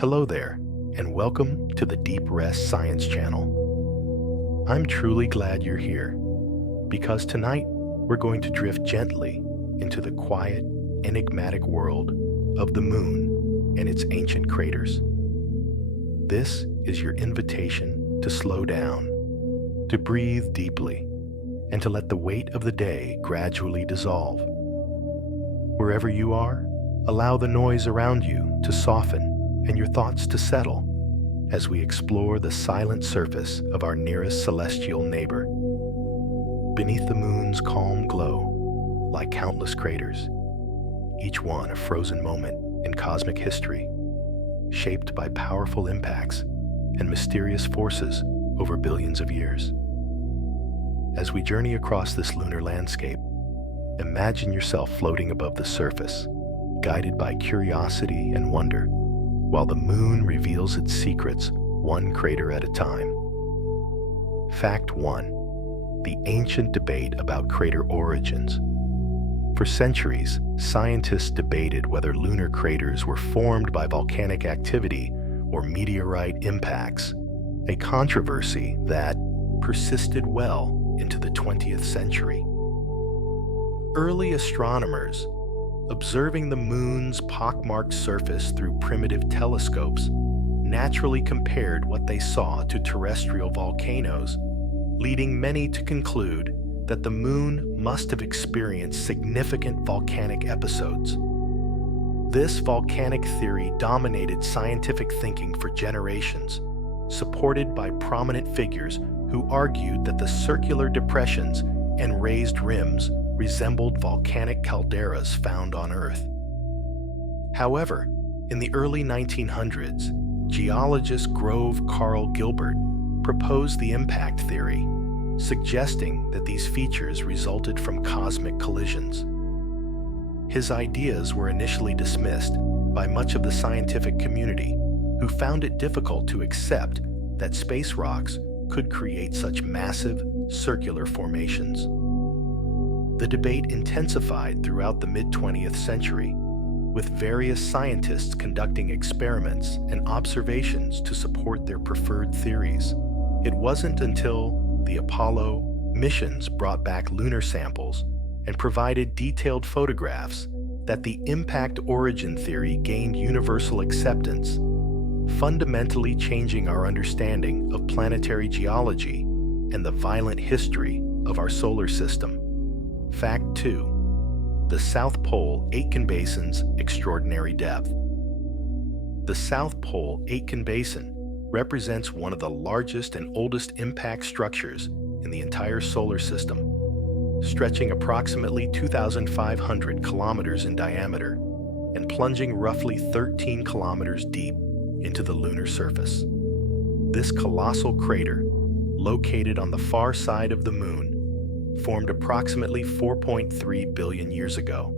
Hello there, and welcome to the Deep Rest Science Channel. I'm truly glad you're here, because tonight we're going to drift gently into the quiet, enigmatic world of the moon and its ancient craters. This is your invitation to slow down, to breathe deeply, and to let the weight of the day gradually dissolve. Wherever you are, allow the noise around you to soften and your thoughts to settle as we explore the silent surface of our nearest celestial neighbor. Beneath the moon's calm glow lie countless craters, each one a frozen moment in cosmic history, shaped by powerful impacts and mysterious forces over billions of years. As we journey across this lunar landscape, imagine yourself floating above the surface, guided by curiosity and wonder, while the moon reveals its secrets one crater at a time. Fact 1. The ancient debate about crater origins. For centuries, scientists debated whether lunar craters were formed by volcanic activity or meteorite impacts, a controversy that persisted well into the 20th century. Early astronomers, observing the moon's pockmarked surface through primitive telescopes, naturally compared what they saw to terrestrial volcanoes, leading many to conclude that the moon must have experienced significant volcanic episodes. This volcanic theory dominated scientific thinking for generations, supported by prominent figures who argued that the circular depressions and raised rims resembled volcanic calderas found on Earth. However, in the early 1900s, geologist Grove Carl Gilbert proposed the impact theory, suggesting that these features resulted from cosmic collisions. His ideas were initially dismissed by much of the scientific community, who found it difficult to accept that space rocks could create such massive, circular formations. The debate intensified throughout the mid-20th century, with various scientists conducting experiments and observations to support their preferred theories. It wasn't until the Apollo missions brought back lunar samples and provided detailed photographs that the impact origin theory gained universal acceptance, fundamentally changing our understanding of planetary geology and the violent history of our solar system. Fact 2. The South Pole Aitken Basin's extraordinary depth. The South Pole Aitken Basin represents one of the largest and oldest impact structures in the entire solar system, stretching approximately 2,500 kilometers in diameter and plunging roughly 13 kilometers deep into the lunar surface. This colossal crater, located on the far side of the moon, formed approximately 4.3 billion years ago,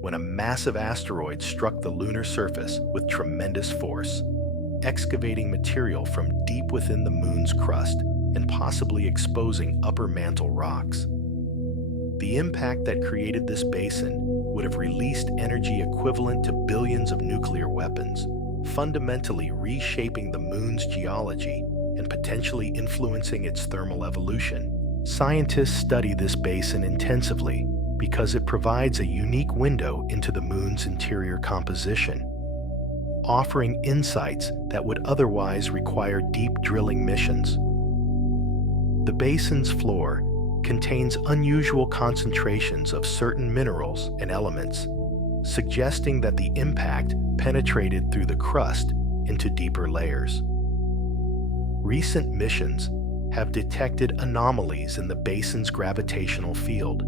when a massive asteroid struck the lunar surface with tremendous force, excavating material from deep within the moon's crust and possibly exposing upper mantle rocks. The impact that created this basin would have released energy equivalent to billions of nuclear weapons, fundamentally reshaping the moon's geology and potentially influencing its thermal evolution. Scientists study this basin intensively because it provides a unique window into the moon's interior composition, offering insights that would otherwise require deep drilling missions. The basin's floor contains unusual concentrations of certain minerals and elements, suggesting that the impact penetrated through the crust into deeper layers. Recent missions have detected anomalies in the basin's gravitational field,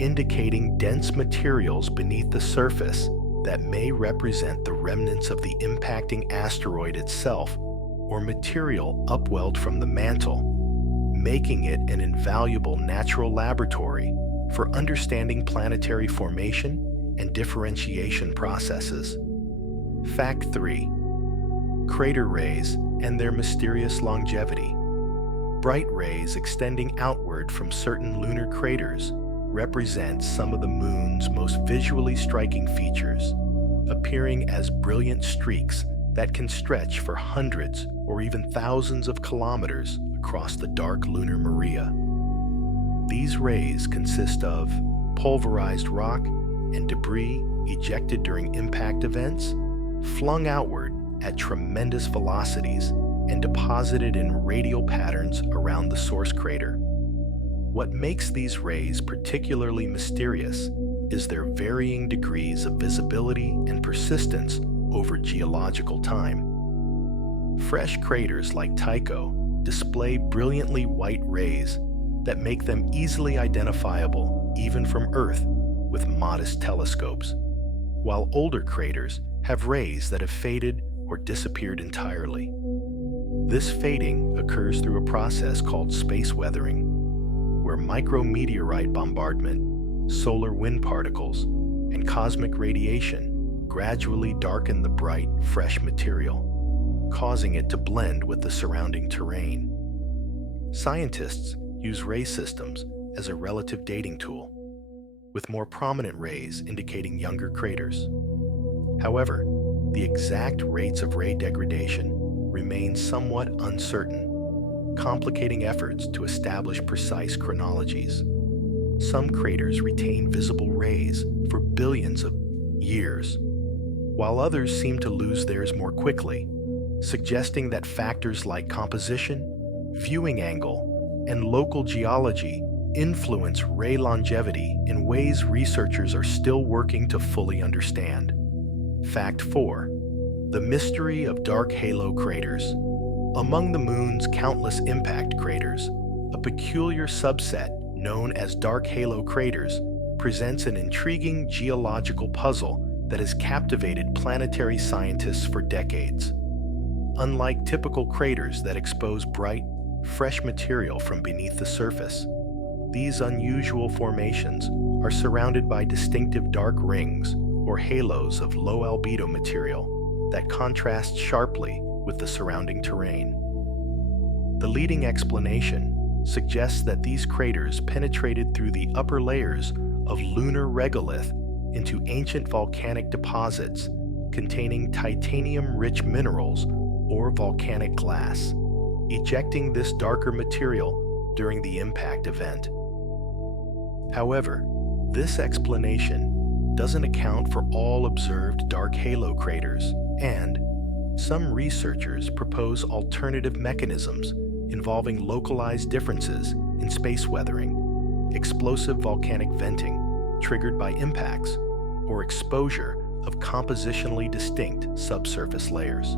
indicating dense materials beneath the surface that may represent the remnants of the impacting asteroid itself or material upwelled from the mantle, making it an invaluable natural laboratory for understanding planetary formation and differentiation processes. Fact 3. Crater rays and their mysterious longevity. Bright rays extending outward from certain lunar craters represent some of the moon's most visually striking features, appearing as brilliant streaks that can stretch for hundreds or even thousands of kilometers across the dark lunar maria. These rays consist of pulverized rock and debris ejected during impact events, flung outward at tremendous velocities and deposited in radial patterns around the source crater. What makes these rays particularly mysterious is their varying degrees of visibility and persistence over geological time. Fresh craters like Tycho display brilliantly white rays that make them easily identifiable even from Earth with modest telescopes, while older craters have rays that have faded or disappeared entirely. This fading occurs through a process called space weathering, where micrometeorite bombardment, solar wind particles, and cosmic radiation gradually darken the bright, fresh material, causing it to blend with the surrounding terrain. Scientists use ray systems as a relative dating tool, with more prominent rays indicating younger craters. However, the exact rates of ray degradation remain somewhat uncertain, complicating efforts to establish precise chronologies. Some craters retain visible rays for billions of years, while others seem to lose theirs more quickly, suggesting that factors like composition, viewing angle, and local geology influence ray longevity in ways researchers are still working to fully understand. Fact 4. The mystery of dark halo craters. Among the Moon's countless impact craters, a peculiar subset known as dark halo craters presents an intriguing geological puzzle that has captivated planetary scientists for decades. Unlike typical craters that expose bright, fresh material from beneath the surface, these unusual formations are surrounded by distinctive dark rings or halos of low albedo material that contrast sharply with the surrounding terrain. The leading explanation suggests that these craters penetrated through the upper layers of lunar regolith into ancient volcanic deposits containing titanium-rich minerals or volcanic glass, ejecting this darker material during the impact event. However, this explanation doesn't account for all observed dark halo craters, and some researchers propose alternative mechanisms involving localized differences in space weathering, explosive volcanic venting triggered by impacts, or exposure of compositionally distinct subsurface layers.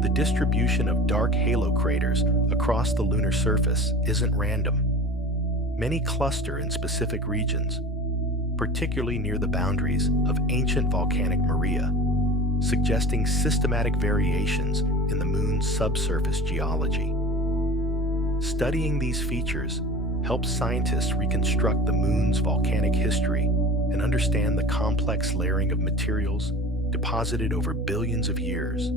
The distribution of dark halo craters across the lunar surface isn't random. Many cluster in specific regions, particularly near the boundaries of ancient volcanic maria, suggesting systematic variations in the Moon's subsurface geology. Studying these features helps scientists reconstruct the Moon's volcanic history and understand the complex layering of materials deposited over billions of years.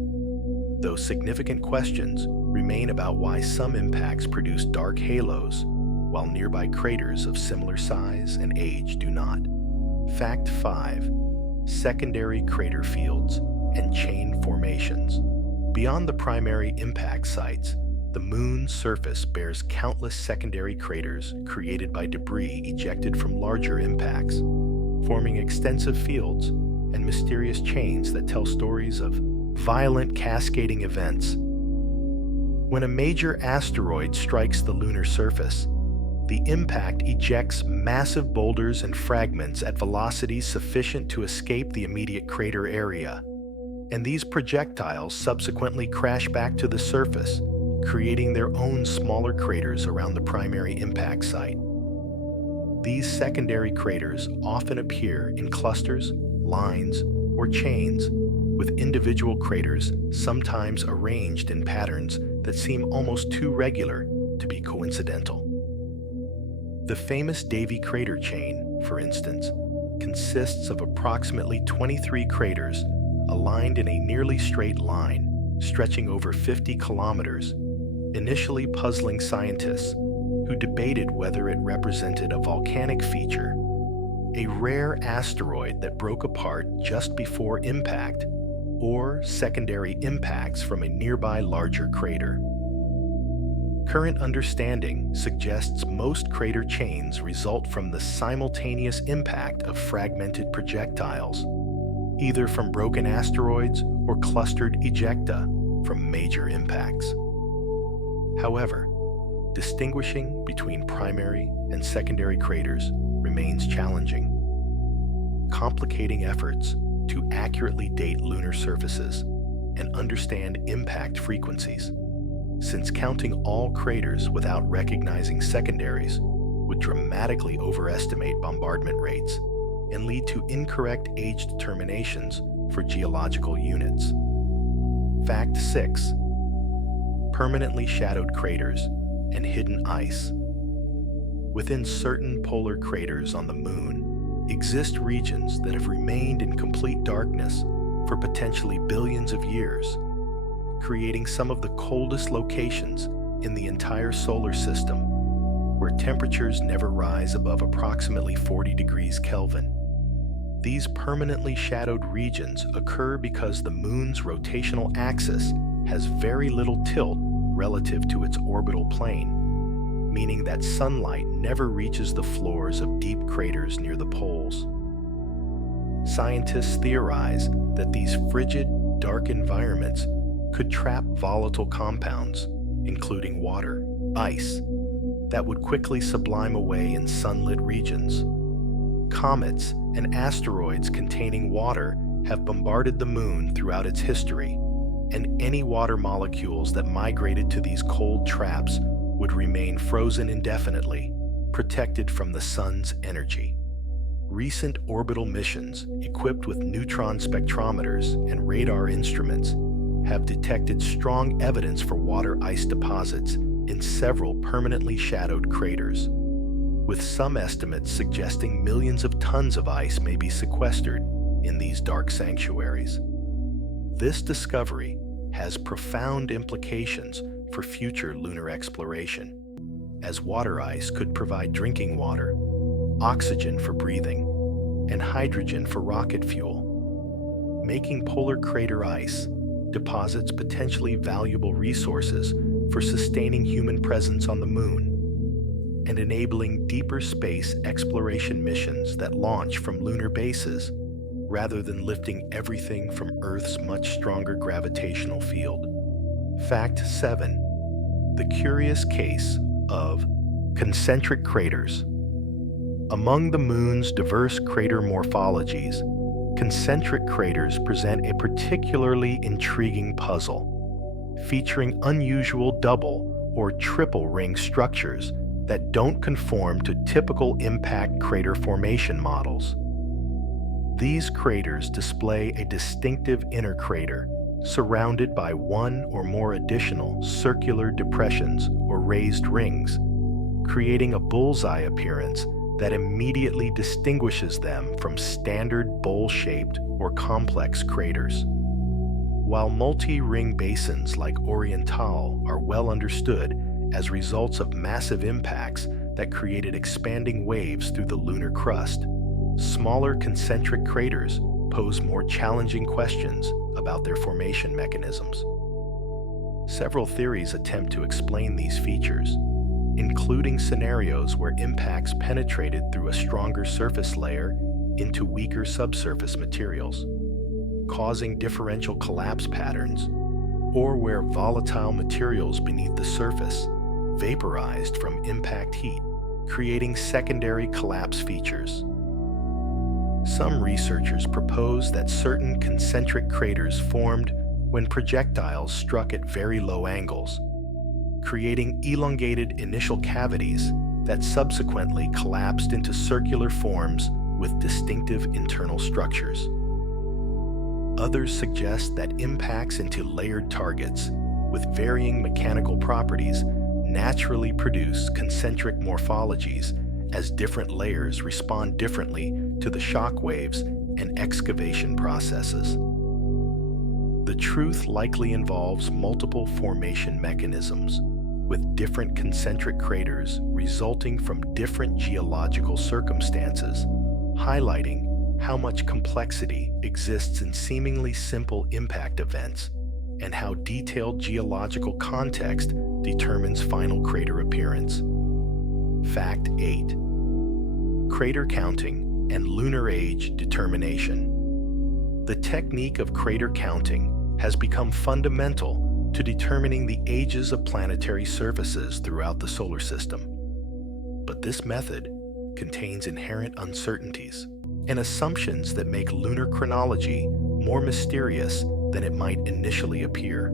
Though significant questions remain about why some impacts produce dark halos, while nearby craters of similar size and age do not. Fact 5. Secondary crater fields and chain formations. Beyond the primary impact sites, the Moon's surface bears countless secondary craters created by debris ejected from larger impacts, forming extensive fields and mysterious chains that tell stories of violent cascading events. When a major asteroid strikes the lunar surface, the impact ejects massive boulders and fragments at velocities sufficient to escape the immediate crater area, and these projectiles subsequently crash back to the surface, creating their own smaller craters around the primary impact site. These secondary craters often appear in clusters, lines, or chains, with individual craters sometimes arranged in patterns that seem almost too regular to be coincidental. The famous Davy crater chain, for instance, consists of approximately 23 craters aligned in a nearly straight line, stretching over 50 kilometers, initially puzzling scientists who debated whether it represented a volcanic feature, a rare asteroid that broke apart just before impact, or secondary impacts from a nearby larger crater. Current understanding suggests most crater chains result from the simultaneous impact of fragmented projectiles, either from broken asteroids or clustered ejecta from major impacts. However, distinguishing between primary and secondary craters remains challenging, complicating efforts to accurately date lunar surfaces and understand impact frequencies, since counting all craters without recognizing secondaries would dramatically overestimate bombardment rates and lead to incorrect age determinations for geological units. Fact 6. Permanently shadowed craters and hidden ice. Within certain polar craters on the Moon exist regions that have remained in complete darkness for potentially billions of years, creating some of the coldest locations in the entire solar system, where temperatures never rise above approximately 40 degrees Kelvin. These permanently shadowed regions occur because the Moon's rotational axis has very little tilt relative to its orbital plane, meaning that sunlight never reaches the floors of deep craters near the poles. Scientists theorize that these frigid, dark environments could trap volatile compounds, including water, ice, that would quickly sublime away in sunlit regions. Comets and asteroids containing water have bombarded the Moon throughout its history, and any water molecules that migrated to these cold traps would remain frozen indefinitely, protected from the Sun's energy. Recent orbital missions equipped with neutron spectrometers and radar instruments have detected strong evidence for water ice deposits in several permanently shadowed craters, with some estimates suggesting millions of tons of ice may be sequestered in these dark sanctuaries. This discovery has profound implications for future lunar exploration, as water ice could provide drinking water, oxygen for breathing, and hydrogen for rocket fuel, making polar crater ice deposits potentially valuable resources for sustaining human presence on the Moon and enabling deeper space exploration missions that launch from lunar bases rather than lifting everything from Earth's much stronger gravitational field. Fact 7. The curious case of concentric craters. Among the Moon's diverse crater morphologies, concentric craters present a particularly intriguing puzzle, featuring unusual double or triple ring structures that don't conform to typical impact crater formation models. These craters display a distinctive inner crater surrounded by one or more additional circular depressions or raised rings, creating a bullseye appearance that immediately distinguishes them from standard bowl-shaped or complex craters. While multi-ring basins like Oriental are well understood as results of massive impacts that created expanding waves through the lunar crust, smaller concentric craters pose more challenging questions about their formation mechanisms. Several theories attempt to explain these features, including scenarios where impacts penetrated through a stronger surface layer into weaker subsurface materials, causing differential collapse patterns, or where volatile materials beneath the surface vaporized from impact heat, creating secondary collapse features. Some researchers propose that certain concentric craters formed when projectiles struck at very low angles, creating elongated initial cavities that subsequently collapsed into circular forms with distinctive internal structures. Others suggest that impacts into layered targets with varying mechanical properties naturally produce concentric morphologies as different layers respond differently to the shock waves and excavation processes. The truth likely involves multiple formation mechanisms, with different concentric craters resulting from different geological circumstances, highlighting how much complexity exists in seemingly simple impact events, and how detailed geological context determines final crater appearance. Fact 8. Crater counting and lunar age determination. The technique of crater counting has become fundamental to determining the ages of planetary surfaces throughout the solar system. But this method contains inherent uncertainties and assumptions that make lunar chronology more mysterious than it might initially appear.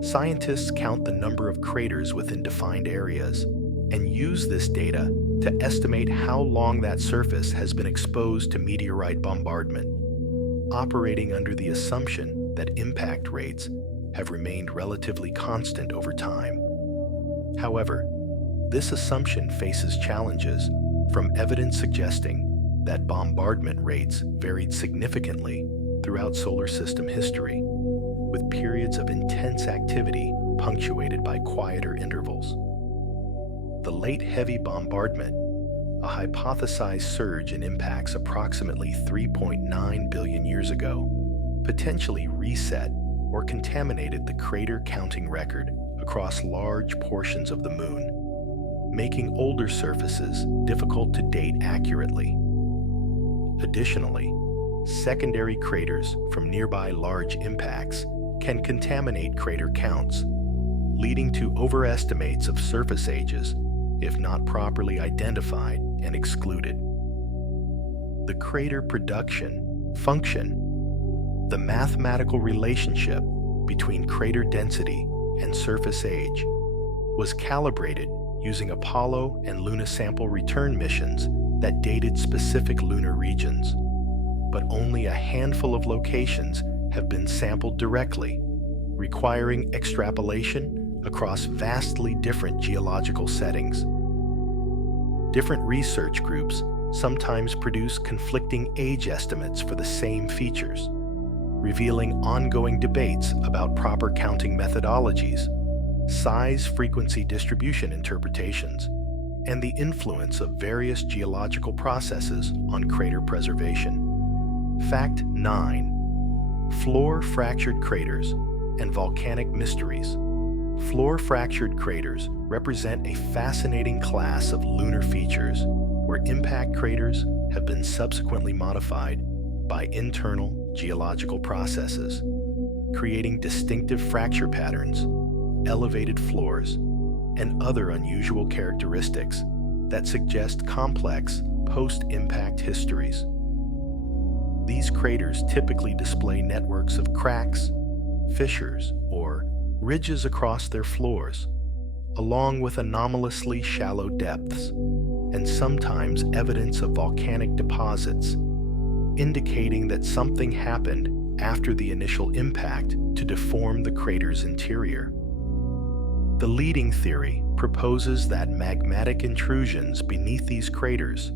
Scientists count the number of craters within defined areas and use this data to estimate how long that surface has been exposed to meteorite bombardment, operating under the assumption that impact rates have remained relatively constant over time. However, this assumption faces challenges from evidence suggesting that bombardment rates varied significantly throughout solar system history, with periods of intense activity punctuated by quieter intervals. The late heavy bombardment, a hypothesized surge in impacts approximately 3.9 billion years ago, potentially reset or contaminated the crater counting record across large portions of the Moon, making older surfaces difficult to date accurately. Additionally, secondary craters from nearby large impacts can contaminate crater counts, leading to overestimates of surface ages if not properly identified and excluded. The crater production function, the mathematical relationship between crater density and surface age, was calibrated using Apollo and Luna sample return missions that dated specific lunar regions, but only a handful of locations have been sampled directly, requiring extrapolation across vastly different geological settings. Different research groups sometimes produce conflicting age estimates for the same features, revealing ongoing debates about proper counting methodologies, size-frequency distribution interpretations, and the influence of various geological processes on crater preservation. Fact 9. Floor-fractured craters and volcanic mysteries. Floor-fractured craters represent a fascinating class of lunar features where impact craters have been subsequently modified by internal geological processes, creating distinctive fracture patterns, elevated floors, and other unusual characteristics that suggest complex post-impact histories. These craters typically display networks of cracks, fissures, or ridges across their floors, along with anomalously shallow depths, and sometimes evidence of volcanic deposits, indicating that something happened after the initial impact to deform the crater's interior. The leading theory proposes that magmatic intrusions beneath these craters,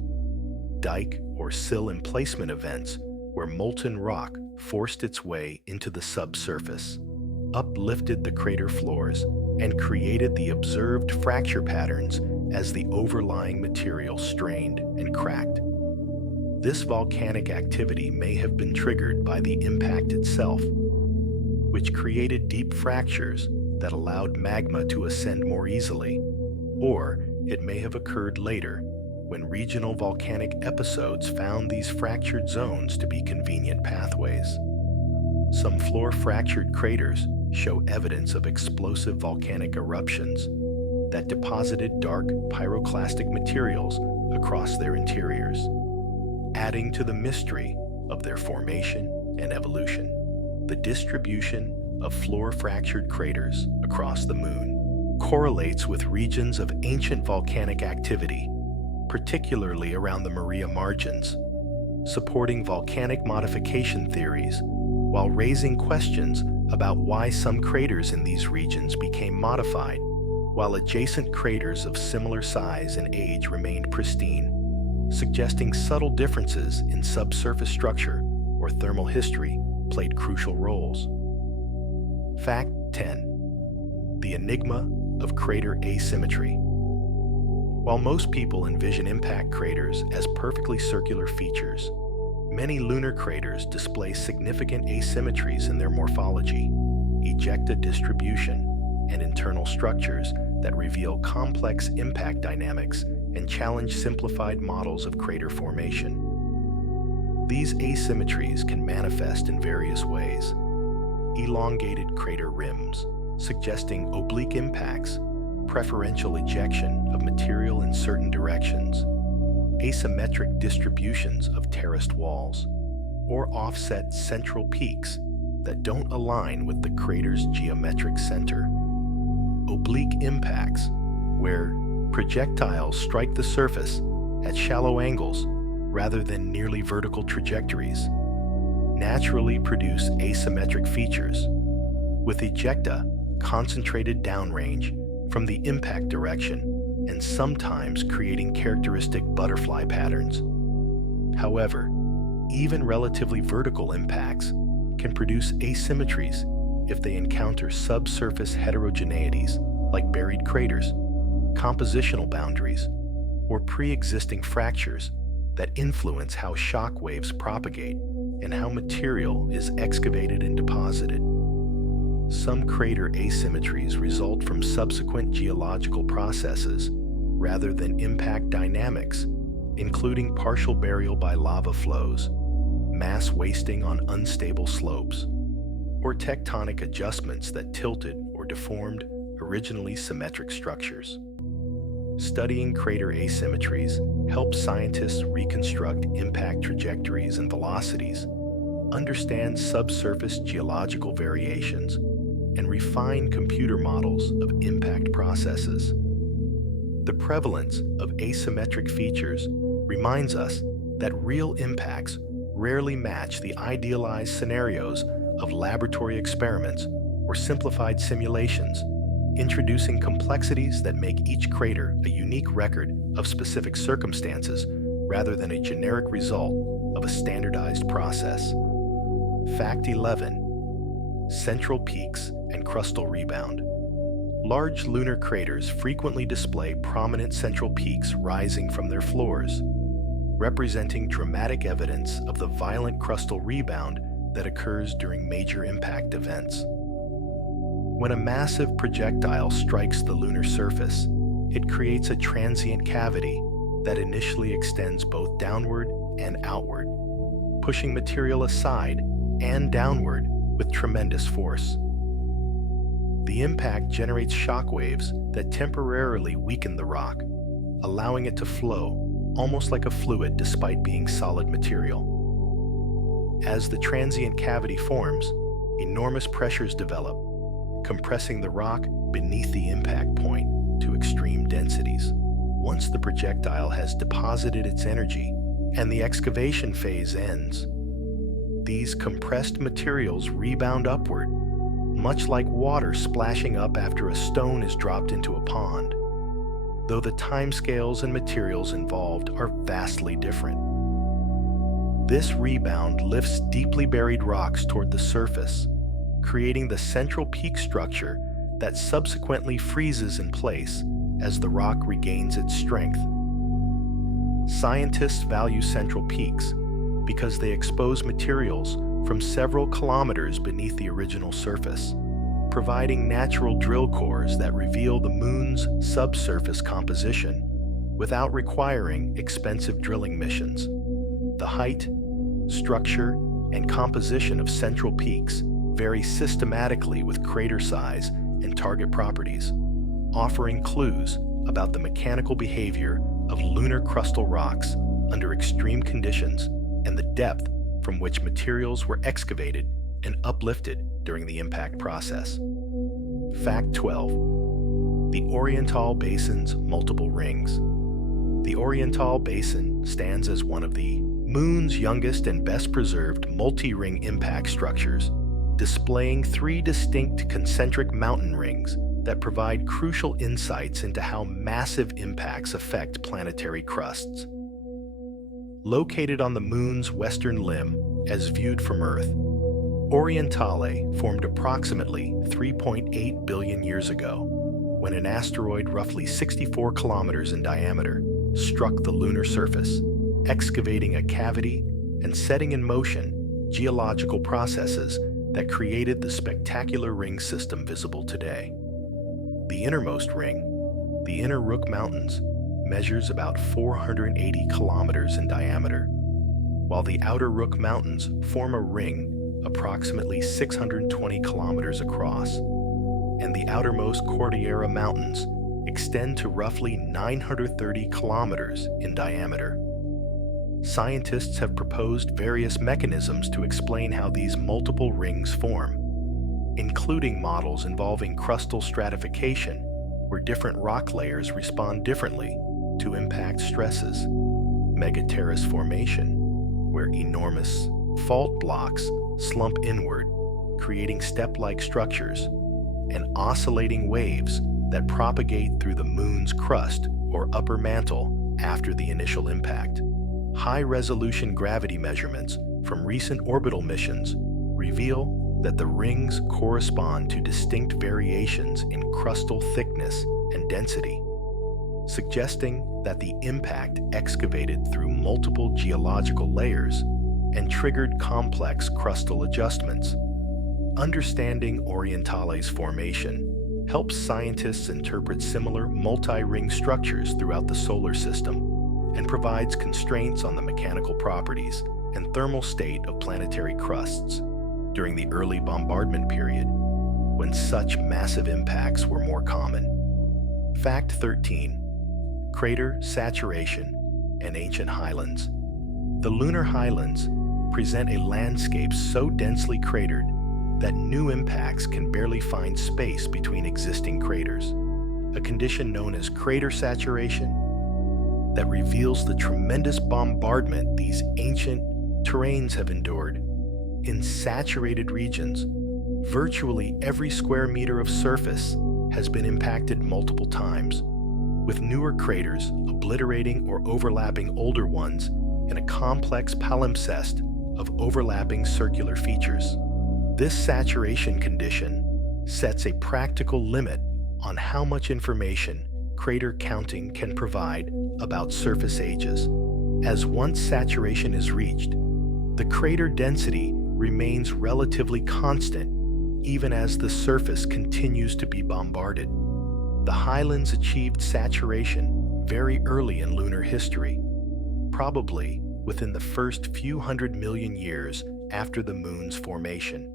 dike or sill emplacement events where molten rock forced its way into the subsurface, uplifted the crater floors and created the observed fracture patterns as the overlying material strained and cracked. This volcanic activity may have been triggered by the impact itself, which created deep fractures that allowed magma to ascend more easily, or it may have occurred later when regional volcanic episodes found these fractured zones to be convenient pathways. Some floor-fractured craters show evidence of explosive volcanic eruptions that deposited dark pyroclastic materials across their interiors, adding to the mystery of their formation and evolution. The distribution of floor-fractured craters across the Moon correlates with regions of ancient volcanic activity, particularly around the Maria margins, supporting volcanic modification theories while raising questions about why some craters in these regions became modified, while adjacent craters of similar size and age remained pristine, suggesting subtle differences in subsurface structure or thermal history played crucial roles. Fact 10. The enigma of crater asymmetry. While most people envision impact craters as perfectly circular features, Many lunar craters display significant asymmetries in their morphology, ejecta distribution, and internal structures that reveal complex impact dynamics and challenge simplified models of crater formation. These asymmetries can manifest in various ways. Elongated crater rims, suggesting oblique impacts, preferential ejection of material in certain directions, asymmetric distributions of terraced walls, or offset central peaks that don't align with the crater's geometric center. Oblique impacts, where projectiles strike the surface at shallow angles rather than nearly vertical trajectories, naturally produce asymmetric features, with ejecta concentrated downrange from the impact direction and sometimes creating characteristic butterfly patterns. However, even relatively vertical impacts can produce asymmetries if they encounter subsurface heterogeneities like buried craters, compositional boundaries, or pre-existing fractures that influence how shock waves propagate and how material is excavated and deposited. Some crater asymmetries result from subsequent geological processes rather than impact dynamics, including partial burial by lava flows, mass wasting on unstable slopes, or tectonic adjustments that tilted or deformed originally symmetric structures. Studying crater asymmetries helps scientists reconstruct impact trajectories and velocities, understand subsurface geological variations, and refine computer models of impact processes. The prevalence of asymmetric features reminds us that real impacts rarely match the idealized scenarios of laboratory experiments or simplified simulations, introducing complexities that make each crater a unique record of specific circumstances rather than a generic result of a standardized process. Fact 11. Central peaks and crustal rebound. Large lunar craters frequently display prominent central peaks rising from their floors, representing dramatic evidence of the violent crustal rebound that occurs during major impact events. When a massive projectile strikes the lunar surface, it creates a transient cavity that initially extends both downward and outward, pushing material aside and downward with tremendous force. The impact generates shock waves that temporarily weaken the rock, allowing it to flow almost like a fluid despite being solid material. As the transient cavity forms, enormous pressures develop, compressing the rock beneath the impact point to extreme densities. Once the projectile has deposited its energy and the excavation phase ends, these compressed materials rebound upward, much like water splashing up after a stone is dropped into a pond, though the timescales and materials involved are vastly different. This rebound lifts deeply buried rocks toward the surface, creating the central peak structure that subsequently freezes in place as the rock regains its strength. Scientists value central peaks because they expose materials from several kilometers beneath the original surface, providing natural drill cores that reveal the moon's subsurface composition without requiring expensive drilling missions. The height, structure, and composition of central peaks vary systematically with crater size and target properties, offering clues about the mechanical behavior of lunar crustal rocks under extreme conditions and the depth from which materials were excavated and uplifted during the impact process. Fact 12. The Oriental Basin's multiple rings. The Oriental Basin stands as one of the Moon's youngest and best preserved multi-ring impact structures, displaying 3 distinct concentric mountain rings that provide crucial insights into how massive impacts affect planetary crusts. Located on the Moon's western limb, as viewed from Earth, Orientale formed approximately 3.8 billion years ago, when an asteroid roughly 64 kilometers in diameter struck the lunar surface, excavating a cavity and setting in motion geological processes that created the spectacular ring system visible today. The innermost ring, the Inner Rook Mountains, measures about 480 kilometers in diameter, while the Outer Rook Mountains form a ring approximately 620 kilometers across, and the outermost Cordillera Mountains extend to roughly 930 kilometers in diameter. Scientists have proposed various mechanisms to explain how these multiple rings form, including models involving crustal stratification, where different rock layers respond differently to impact stresses, megaterrace formation, where enormous fault blocks slump inward, creating step-like structures, and oscillating waves that propagate through the moon's crust or upper mantle after the initial impact. High-resolution gravity measurements from recent orbital missions reveal that the rings correspond to distinct variations in crustal thickness and density, suggesting that the impact excavated through multiple geological layers and triggered complex crustal adjustments. Understanding Orientales formation helps scientists interpret similar multi-ring structures throughout the solar system and provides constraints on the mechanical properties and thermal state of planetary crusts during the early bombardment period, when such massive impacts were more common. Fact 13. Crater saturation and ancient highlands. The lunar highlands present a landscape so densely cratered that new impacts can barely find space between existing craters, a condition known as crater saturation that reveals the tremendous bombardment these ancient terrains have endured. In saturated regions, virtually every square meter of surface has been impacted multiple times, with newer craters obliterating or overlapping older ones in a complex palimpsest of overlapping circular features. This saturation condition sets a practical limit on how much information crater counting can provide about surface ages, as once saturation is reached, the crater density remains relatively constant even as the surface continues to be bombarded. The highlands achieved saturation very early in lunar history, probably within the first few 100 million years after the moon's formation,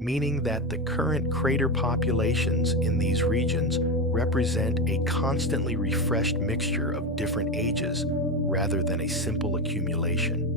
meaning that the current crater populations in these regions represent a constantly refreshed mixture of different ages rather than a simple accumulation.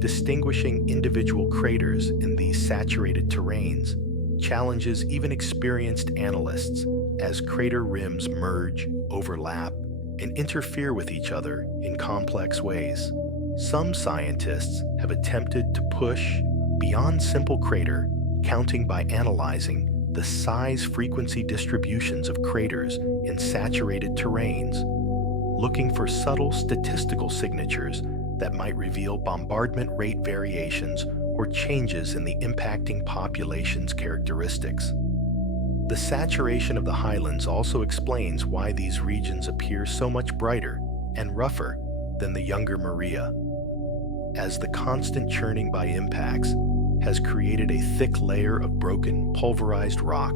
Distinguishing individual craters in these saturated terrains challenges even experienced analysts as crater rims merge, overlap, and interfere with each other in complex ways. Some scientists have attempted to push beyond simple crater counting by analyzing the size-frequency distributions of craters in saturated terrains, looking for subtle statistical signatures that might reveal bombardment rate variations or changes in the impacting population's characteristics. The saturation of the highlands also explains why these regions appear so much brighter and rougher than the younger Maria, as the constant churning by impacts has created a thick layer of broken, pulverized rock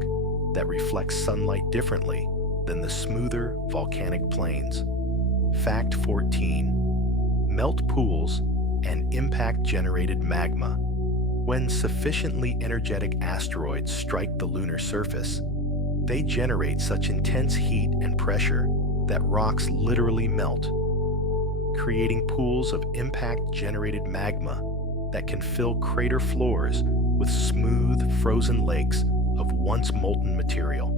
that reflects sunlight differently than the smoother volcanic plains. Fact 14. Melt pools and impact-generated magma. When sufficiently energetic asteroids strike the lunar surface, they generate such intense heat and pressure that rocks literally melt, creating pools of impact-generated magma that can fill crater floors with smooth, frozen lakes of once molten material.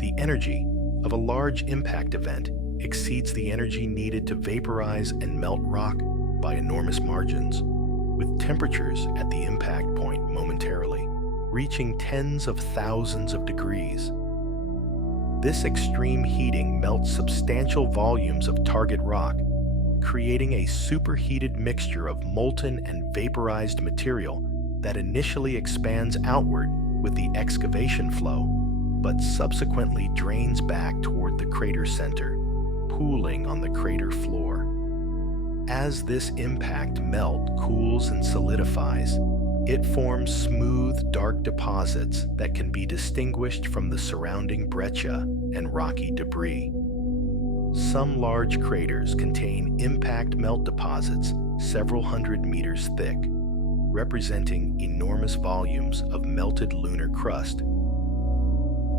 The energy of a large impact event exceeds the energy needed to vaporize and melt rock by enormous margins, with temperatures at the impact point momentarily reaching tens of thousands of degrees. This extreme heating melts substantial volumes of target rock, creating a superheated mixture of molten and vaporized material that initially expands outward with the excavation flow, but subsequently drains back toward the crater center, pooling on the crater floor. As this impact melt cools and solidifies, it forms smooth, dark deposits that can be distinguished from the surrounding breccia and rocky debris. Some large craters contain impact melt deposits several hundred meters thick, representing enormous volumes of melted lunar crust.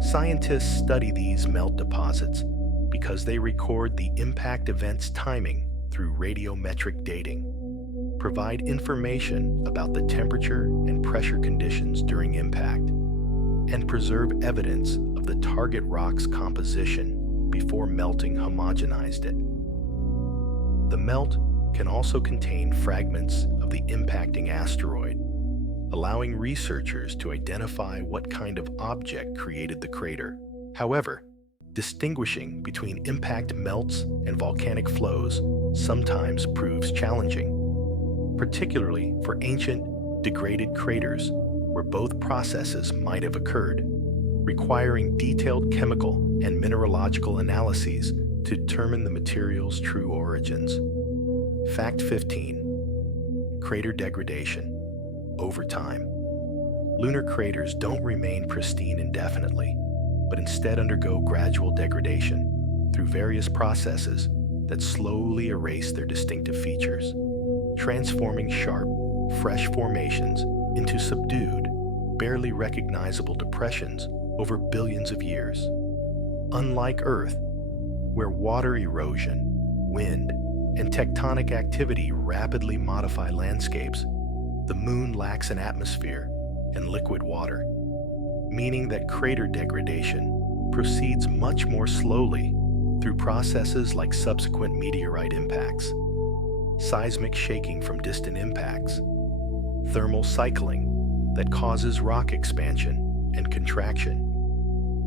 Scientists study these melt deposits because they record the impact event's timing through radiometric dating, provide information about the temperature and pressure conditions during impact, and preserve evidence of the target rock's composition before melting homogenized it. The melt can also contain fragments of the impacting asteroid, allowing researchers to identify what kind of object created the crater. However, distinguishing between impact melts and volcanic flows sometimes proves challenging, particularly for ancient, degraded craters where both processes might have occurred, requiring detailed chemical and mineralogical analyses to determine the material's true origins. Fact 15. Crater degradation. Over time, lunar craters don't remain pristine indefinitely, but instead undergo gradual degradation through various processes that slowly erase their distinctive features, transforming sharp, fresh formations into subdued, barely recognizable depressions over billions of years. Unlike Earth, where water erosion, wind, and tectonic activity rapidly modify landscapes, the Moon lacks an atmosphere and liquid water, meaning that crater degradation proceeds much more slowly through processes like subsequent meteorite impacts, seismic shaking from distant impacts, thermal cycling that causes rock expansion and contraction,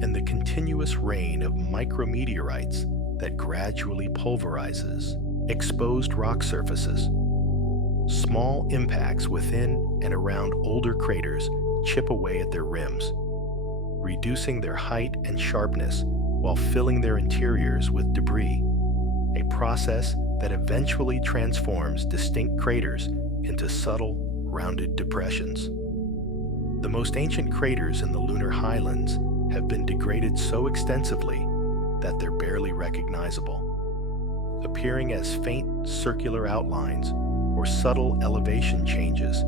and the continuous rain of micrometeorites that gradually pulverizes exposed rock surfaces. Small impacts within and around older craters chip away at their rims, reducing their height and sharpness while filling their interiors with debris, a process that eventually transforms distinct craters into subtle, rounded depressions. The most ancient craters in the lunar highlands have been degraded so extensively that they're barely recognizable, appearing as faint circular outlines or subtle elevation changes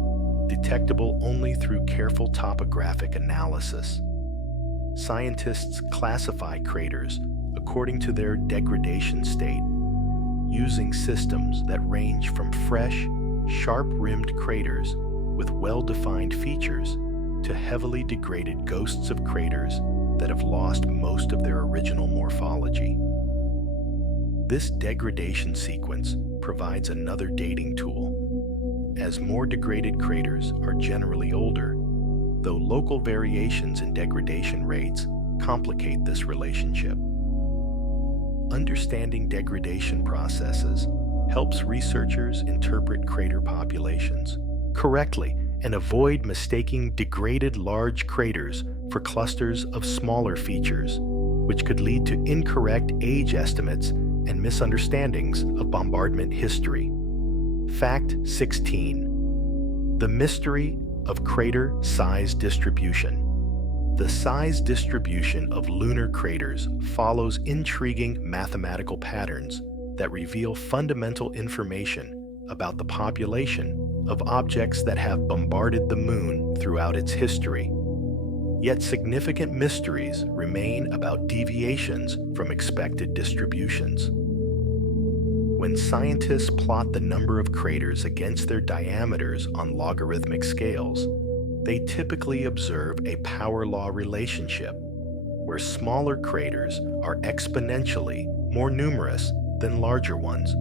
detectable only through careful topographic analysis. Scientists classify craters according to their degradation state, using systems that range from fresh, sharp-rimmed craters with well-defined features to heavily degraded ghosts of craters that have lost most of their original morphology. This degradation sequence provides another dating tool, as more degraded craters are generally older, though local variations in degradation rates complicate this relationship. Understanding degradation processes helps researchers interpret crater populations correctly and avoid mistaking degraded large craters for clusters of smaller features, which could lead to incorrect age estimates and misunderstandings of bombardment history. Fact 16. The mystery of crater size distribution. The size distribution of lunar craters follows intriguing mathematical patterns that reveal fundamental information about the population of objects that have bombarded the Moon throughout its history. Yet significant mysteries remain about deviations from expected distributions. When scientists plot the number of craters against their diameters on logarithmic scales, they typically observe a power law relationship, where smaller craters are exponentially more numerous than larger ones,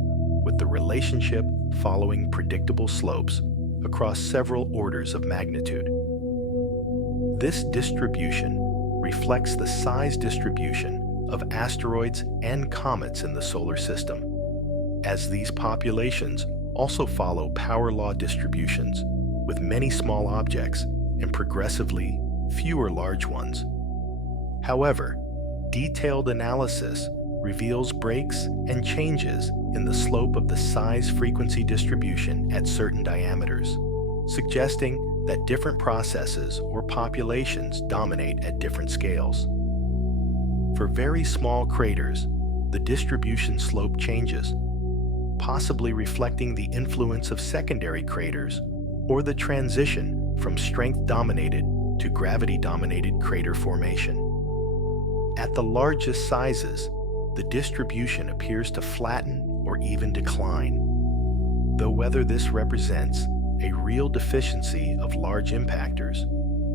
with the relationship following predictable slopes across several orders of magnitude. This distribution reflects the size distribution of asteroids and comets in the solar system, as these populations also follow power law distributions with many small objects and progressively fewer large ones. However, detailed analysis reveals breaks and changes in the slope of the size-frequency distribution at certain diameters, suggesting that different processes or populations dominate at different scales. For very small craters, the distribution slope changes, possibly reflecting the influence of secondary craters or the transition from strength-dominated to gravity-dominated crater formation. At the largest sizes, the distribution appears to flatten or even decline, though whether this represents a real deficiency of large impactors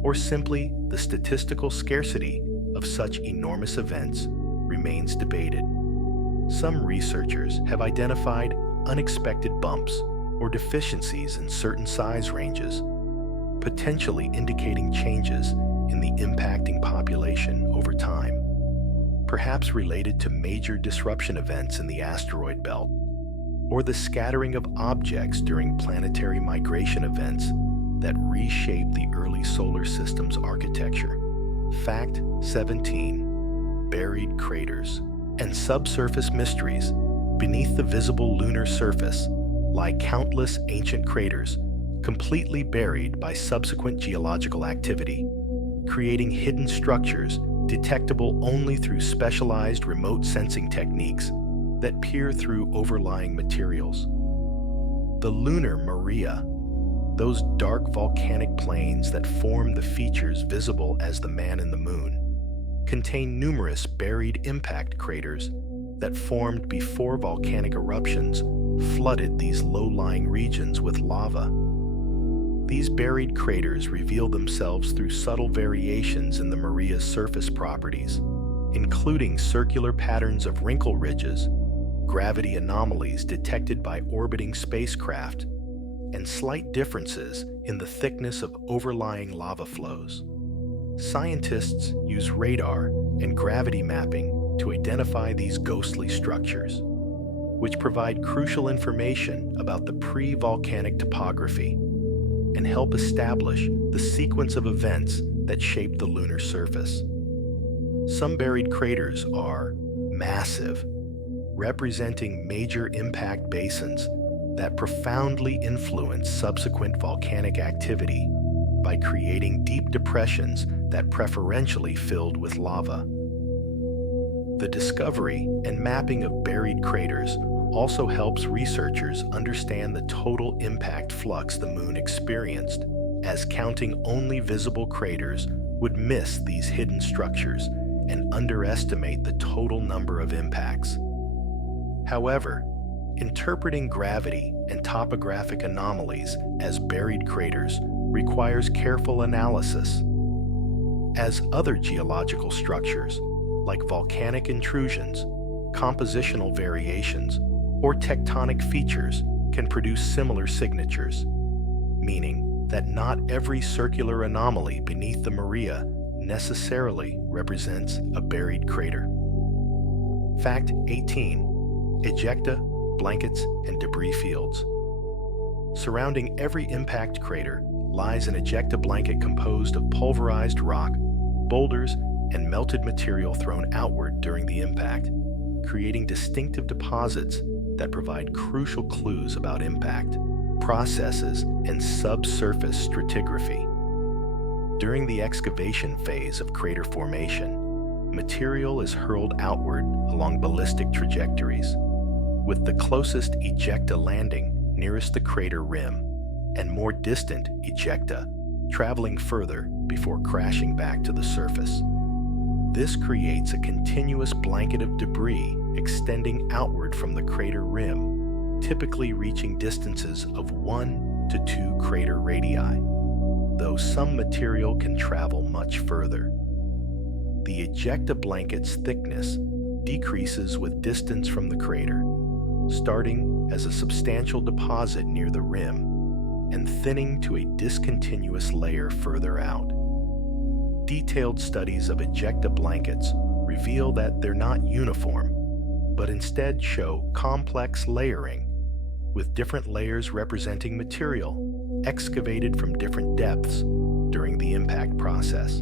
or simply the statistical scarcity of such enormous events remains debated. Some researchers have identified unexpected bumps or deficiencies in certain size ranges, potentially indicating changes in the impacting population over time, perhaps related to major disruption events in the asteroid belt, or the scattering of objects during planetary migration events that reshape the early solar system's architecture. Fact 17. Buried craters and subsurface mysteries. Beneath the visible lunar surface lie countless ancient craters, completely buried by subsequent geological activity, creating hidden structures detectable only through specialized remote sensing techniques that peer through overlying materials. The lunar maria, those dark volcanic plains that form the features visible as the man in the moon, contain numerous buried impact craters that formed before volcanic eruptions flooded these low-lying regions with lava. These buried craters reveal themselves through subtle variations in the Maria's surface properties, including circular patterns of wrinkle ridges, gravity anomalies detected by orbiting spacecraft, and slight differences in the thickness of overlying lava flows. Scientists use radar and gravity mapping to identify these ghostly structures, which provide crucial information about the pre-volcanic topography and help establish the sequence of events that shape the lunar surface. Some buried craters are massive, representing major impact basins that profoundly influence subsequent volcanic activity by creating deep depressions that preferentially filled with lava. The discovery and mapping of buried craters also helps researchers understand the total impact flux the moon experienced, as counting only visible craters would miss these hidden structures and underestimate the total number of impacts. However, interpreting gravity and topographic anomalies as buried craters requires careful analysis, as other geological structures, like volcanic intrusions, compositional variations, or tectonic features can produce similar signatures, meaning that not every circular anomaly beneath the Maria necessarily represents a buried crater. Fact 18. Ejecta, blankets, and debris fields. Surrounding every impact crater lies an ejecta blanket composed of pulverized rock, boulders, and melted material thrown outward during the impact, creating distinctive deposits that provide crucial clues about impact, processes, and subsurface stratigraphy. During the excavation phase of crater formation, material is hurled outward along ballistic trajectories, with the closest ejecta landing nearest the crater rim, and more distant ejecta traveling further before crashing back to the surface. This creates a continuous blanket of debris extending outward from the crater rim, typically reaching distances of 1 to 2 crater radii, though some material can travel much further. The ejecta blanket's thickness decreases with distance from the crater, starting as a substantial deposit near the rim and thinning to a discontinuous layer further out. Detailed studies of ejecta blankets reveal that they're not uniform, but instead show complex layering, with different layers representing material excavated from different depths during the impact process.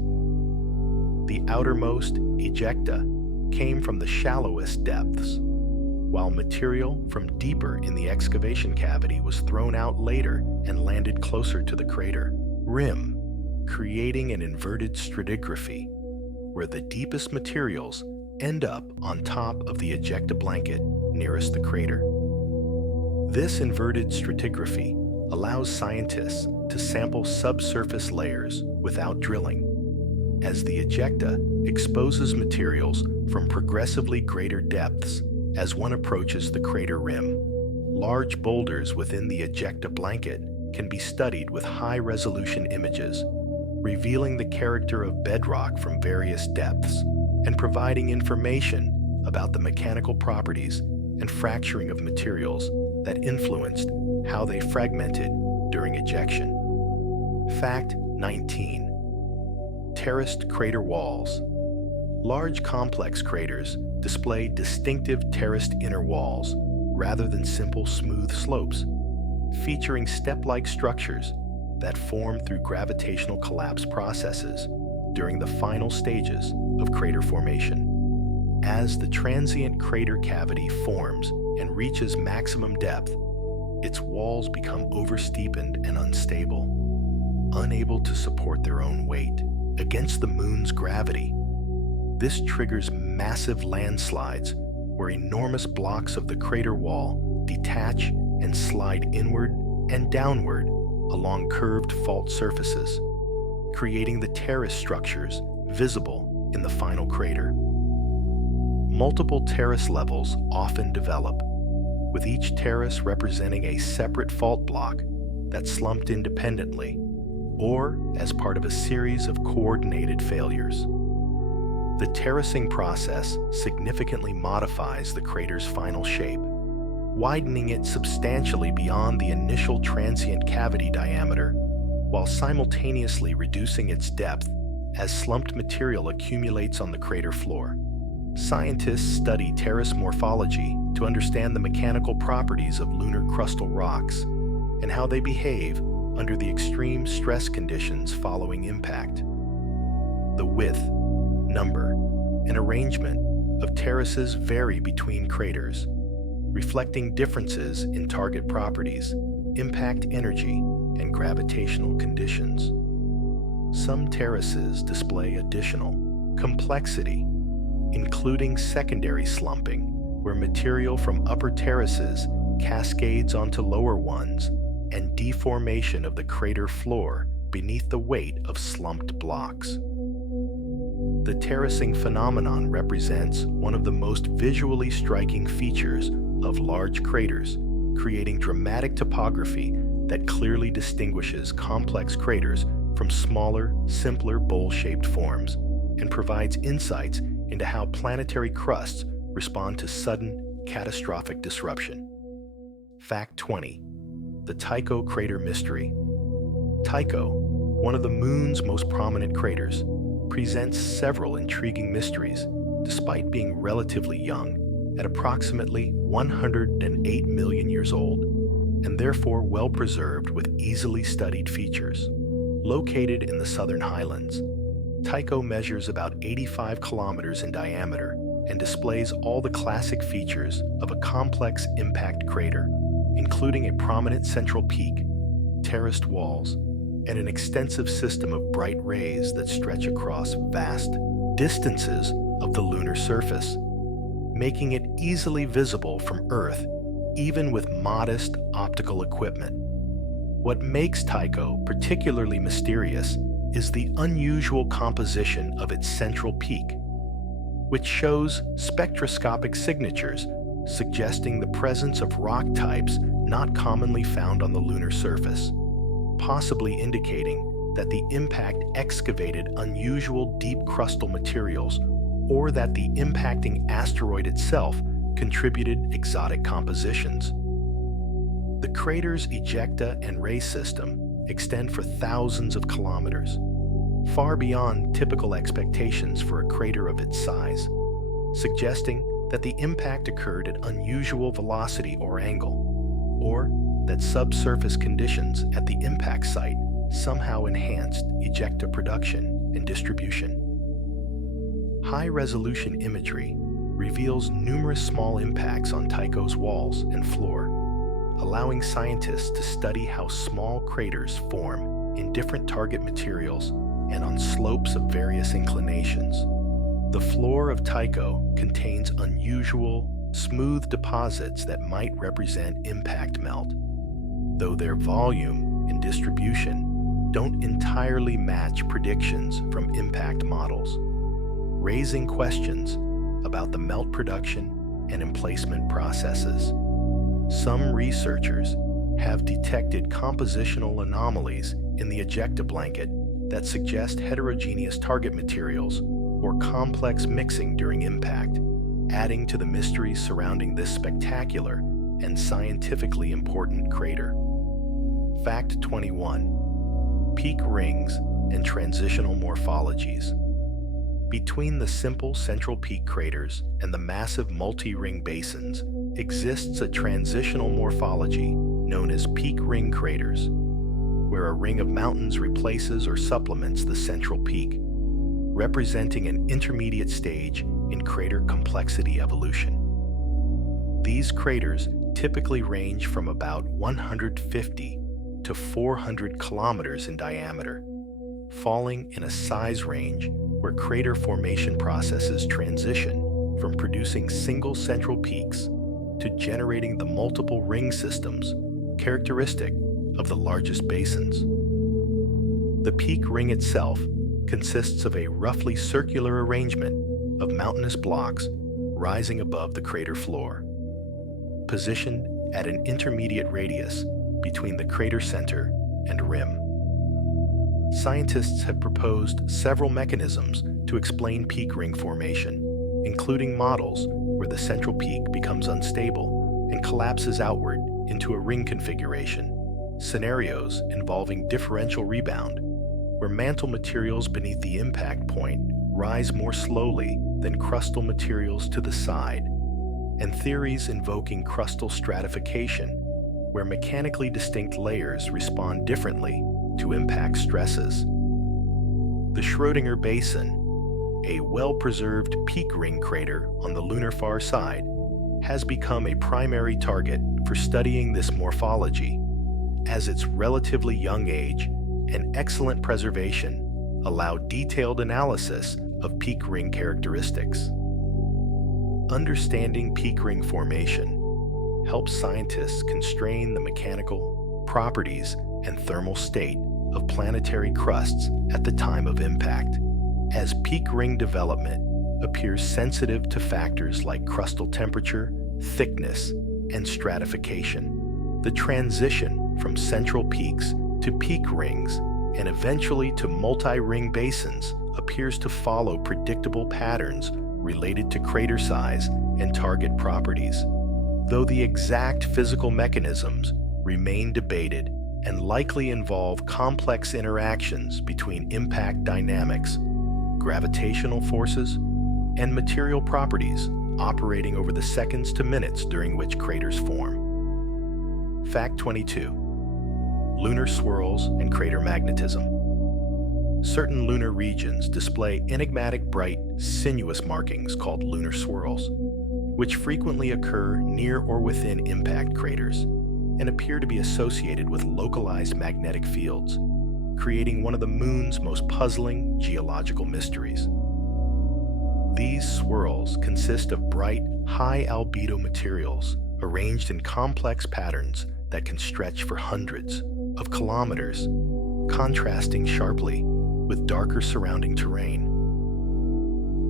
The outermost ejecta came from the shallowest depths, while material from deeper in the excavation cavity was thrown out later and landed closer to the crater rim, creating an inverted stratigraphy, where the deepest materials end up on top of the ejecta blanket nearest the crater. This inverted stratigraphy allows scientists to sample subsurface layers without drilling, as the ejecta exposes materials from progressively greater depths as one approaches the crater rim. Large boulders within the ejecta blanket can be studied with high-resolution images, revealing the character of bedrock from various depths and providing information about the mechanical properties and fracturing of materials that influenced how they fragmented during ejection. Fact 19. Terraced crater walls. Large complex craters display distinctive terraced inner walls rather than simple smooth slopes, featuring step-like structures that form through gravitational collapse processes during the final stages of crater formation. As the transient crater cavity forms and reaches maximum depth, its walls become oversteepened and unstable, unable to support their own weight against the moon's gravity. This triggers massive landslides where enormous blocks of the crater wall detach and slide inward and downward along curved fault surfaces, creating the terrace structures visible in the final crater. Multiple terrace levels often develop, with each terrace representing a separate fault block that slumped independently or as part of a series of coordinated failures. The terracing process significantly modifies the crater's final shape, widening it substantially beyond the initial transient cavity diameter, while simultaneously reducing its depth as slumped material accumulates on the crater floor. Scientists study terrace morphology to understand the mechanical properties of lunar crustal rocks and how they behave under the extreme stress conditions following impact. The width, number, and arrangement of terraces vary between craters, reflecting differences in target properties, impact energy, and gravitational conditions. Some terraces display additional complexity, including secondary slumping, where material from upper terraces cascades onto lower ones, and deformation of the crater floor beneath the weight of slumped blocks. The terracing phenomenon represents one of the most visually striking features of large craters, creating dramatic topography that clearly distinguishes complex craters from smaller, simpler bowl-shaped forms and provides insights into how planetary crusts respond to sudden, catastrophic disruption. Fact 20. The Tycho Crater Mystery. Tycho, one of the Moon's most prominent craters, presents several intriguing mysteries despite being relatively young, at approximately 108 million years old, and therefore well preserved with easily studied features. Located in the southern highlands, Tycho measures about 85 kilometers in diameter and displays all the classic features of a complex impact crater, including a prominent central peak, terraced walls, and an extensive system of bright rays that stretch across vast distances of the lunar surface, making it easily visible from Earth, even with modest optical equipment. What makes Tycho particularly mysterious is the unusual composition of its central peak, which shows spectroscopic signatures suggesting the presence of rock types not commonly found on the lunar surface, possibly indicating that the impact excavated unusual deep crustal materials or that the impacting asteroid itself contributed exotic compositions. The crater's ejecta and ray system extend for thousands of kilometers, far beyond typical expectations for a crater of its size, suggesting that the impact occurred at unusual velocity or angle, or that subsurface conditions at the impact site somehow enhanced ejecta production and distribution. High-resolution imagery reveals numerous small impacts on Tycho's walls and floor, allowing scientists to study how small craters form in different target materials and on slopes of various inclinations. The floor of Tycho contains unusual, smooth deposits that might represent impact melt, though their volume and distribution don't entirely match predictions from impact models, raising questions about the melt production and emplacement processes. Some researchers have detected compositional anomalies in the ejecta blanket that suggest heterogeneous target materials or complex mixing during impact, adding to the mysteries surrounding this spectacular and scientifically important crater. Fact 21. Peak rings and transitional morphologies. Between the simple central peak craters and the massive multi-ring basins exists a transitional morphology known as peak ring craters, where a ring of mountains replaces or supplements the central peak, representing an intermediate stage in crater complexity evolution. These craters typically range from about 150 to 400 kilometers in diameter, falling in a size range where crater formation processes transition from producing single central peaks to generating the multiple ring systems characteristic of the largest basins. The peak ring itself consists of a roughly circular arrangement of mountainous blocks rising above the crater floor, positioned at an intermediate radius between the crater center and rim. Scientists have proposed several mechanisms to explain peak ring formation, including models where the central peak becomes unstable and collapses outward into a ring configuration, scenarios involving differential rebound, where mantle materials beneath the impact point rise more slowly than crustal materials to the side, and theories invoking crustal stratification, where mechanically distinct layers respond differently to impact stresses. The Schrödinger Basin, a well-preserved peak ring crater on the lunar far side, has become a primary target for studying this morphology, as its relatively young age and excellent preservation allow detailed analysis of peak ring characteristics. Understanding peak ring formation helps scientists constrain the mechanical, properties, and thermal state of planetary crusts at the time of impact, as peak ring development appears sensitive to factors like crustal temperature, thickness, and stratification. The transition from central peaks to peak rings and eventually to multi-ring basins appears to follow predictable patterns related to crater size and target properties, though the exact physical mechanisms remain debated and likely involve complex interactions between impact dynamics, gravitational forces, and material properties operating over the seconds to minutes during which craters form. Fact 22. Lunar swirls and crater magnetism. Certain lunar regions display enigmatic, bright, sinuous markings called lunar swirls, which frequently occur near or within impact craters and appear to be associated with localized magnetic fields, creating one of the moon's most puzzling geological mysteries. These swirls consist of bright, high albedo materials arranged in complex patterns that can stretch for hundreds of kilometers, contrasting sharply with darker surrounding terrain.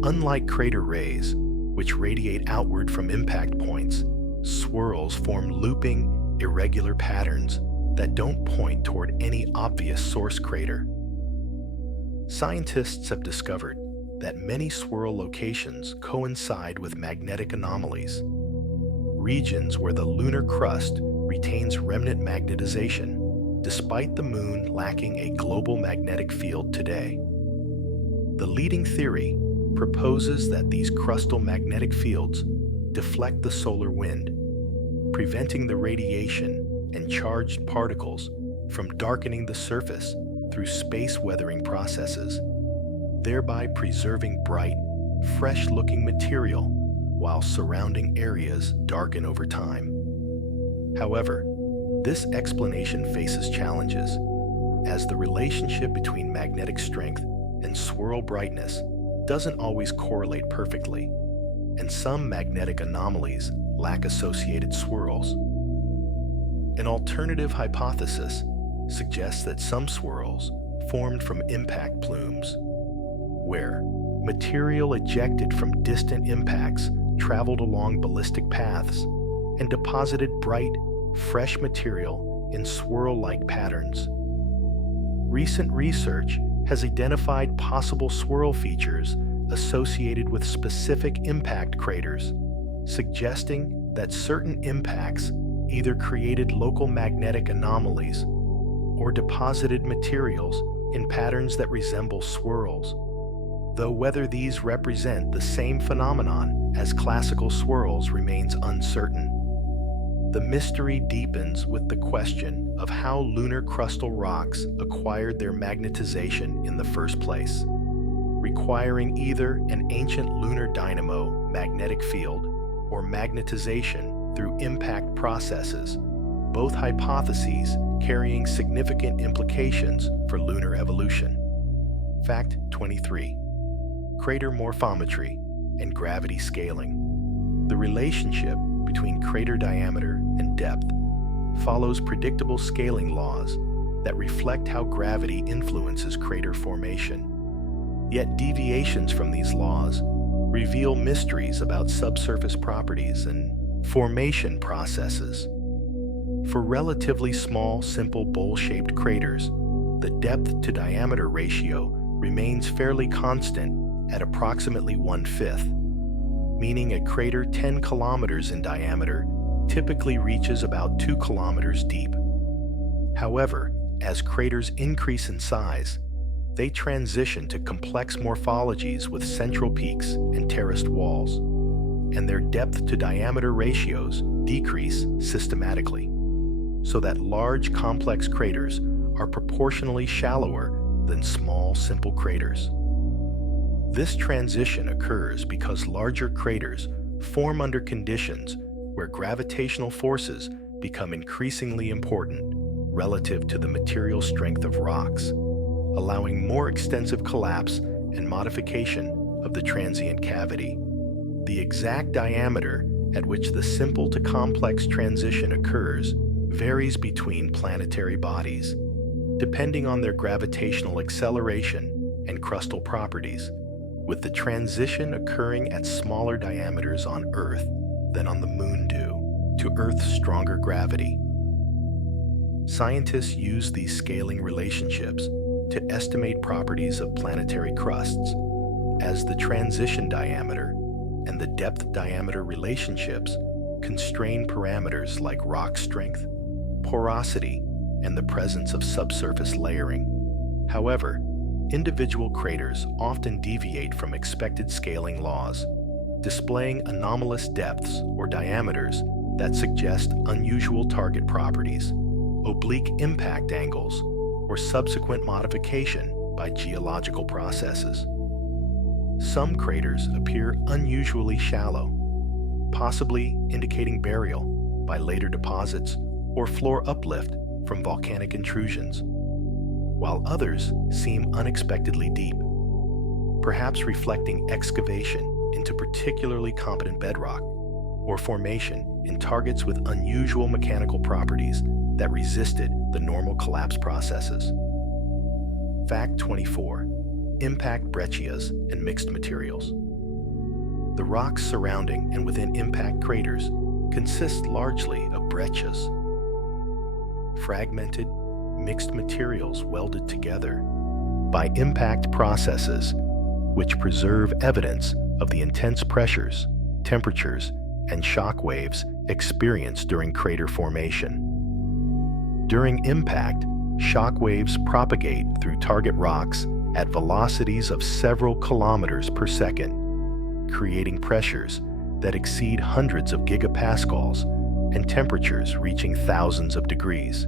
Unlike crater rays, which radiate outward from impact points, swirls form looping, irregular patterns that don't point toward any obvious source crater. Scientists have discovered that many swirl locations coincide with magnetic anomalies, regions where the lunar crust retains remnant magnetization despite the moon lacking a global magnetic field today. The leading theory proposes that these crustal magnetic fields deflect the solar wind, preventing the radiation and charged particles from darkening the surface through space weathering processes, thereby preserving bright, fresh-looking material, while surrounding areas darken over time. However, this explanation faces challenges, as the relationship between magnetic strength and swirl brightness doesn't always correlate perfectly, and some magnetic anomalies lack associated swirls. An alternative hypothesis suggests that some swirls formed from impact plumes, where material ejected from distant impacts traveled along ballistic paths and deposited bright, fresh material in swirl-like patterns. Recent research has identified possible swirl features associated with specific impact craters, suggesting that certain impacts either created local magnetic anomalies or deposited materials in patterns that resemble swirls, though whether these represent the same phenomenon as classical swirls remains uncertain. The mystery deepens with the question of how lunar crustal rocks acquired their magnetization in the first place, requiring either an ancient lunar dynamo magnetic field or magnetization through impact processes, both hypotheses carrying significant implications for lunar evolution. Fact 23. Crater morphometry and gravity scaling. The relationship between crater diameter and depth follows predictable scaling laws that reflect how gravity influences crater formation. Yet deviations from these laws reveal mysteries about subsurface properties and formation processes. For relatively small, simple bowl-shaped craters, the depth-to-diameter ratio remains fairly constant at approximately 1/5, meaning a crater 10 kilometers in diameter typically reaches about 2 kilometers deep. However, as craters increase in size, they transition to complex morphologies with central peaks and terraced walls, and their depth-to-diameter ratios decrease systematically, so that large, complex craters are proportionally shallower than small, simple craters. This transition occurs because larger craters form under conditions where gravitational forces become increasingly important relative to the material strength of rocks, allowing more extensive collapse and modification of the transient cavity. The exact diameter at which the simple to complex transition occurs varies between planetary bodies, depending on their gravitational acceleration and crustal properties, with the transition occurring at smaller diameters on Earth than on the Moon due to Earth's stronger gravity. Scientists use these scaling relationships to estimate properties of planetary crusts, as the transition diameter and the depth-diameter relationships constrain parameters like rock strength, porosity, and the presence of subsurface layering. However, individual craters often deviate from expected scaling laws, displaying anomalous depths or diameters that suggest unusual target properties, oblique impact angles, or subsequent modification by geological processes. Some craters appear unusually shallow, possibly indicating burial by later deposits or floor uplift from volcanic intrusions, while others seem unexpectedly deep, perhaps reflecting excavation into particularly competent bedrock or formation in targets with unusual mechanical properties that resisted the normal collapse processes. Fact 24. Impact breccias and mixed materials. The rocks surrounding and within impact craters consist largely of breccias, fragmented, mixed materials welded together by impact processes which preserve evidence of the intense pressures, temperatures, and shock waves experienced during crater formation. During impact, shock waves propagate through target rocks at velocities of several kilometers per second, creating pressures that exceed hundreds of gigapascals and temperatures reaching thousands of degrees.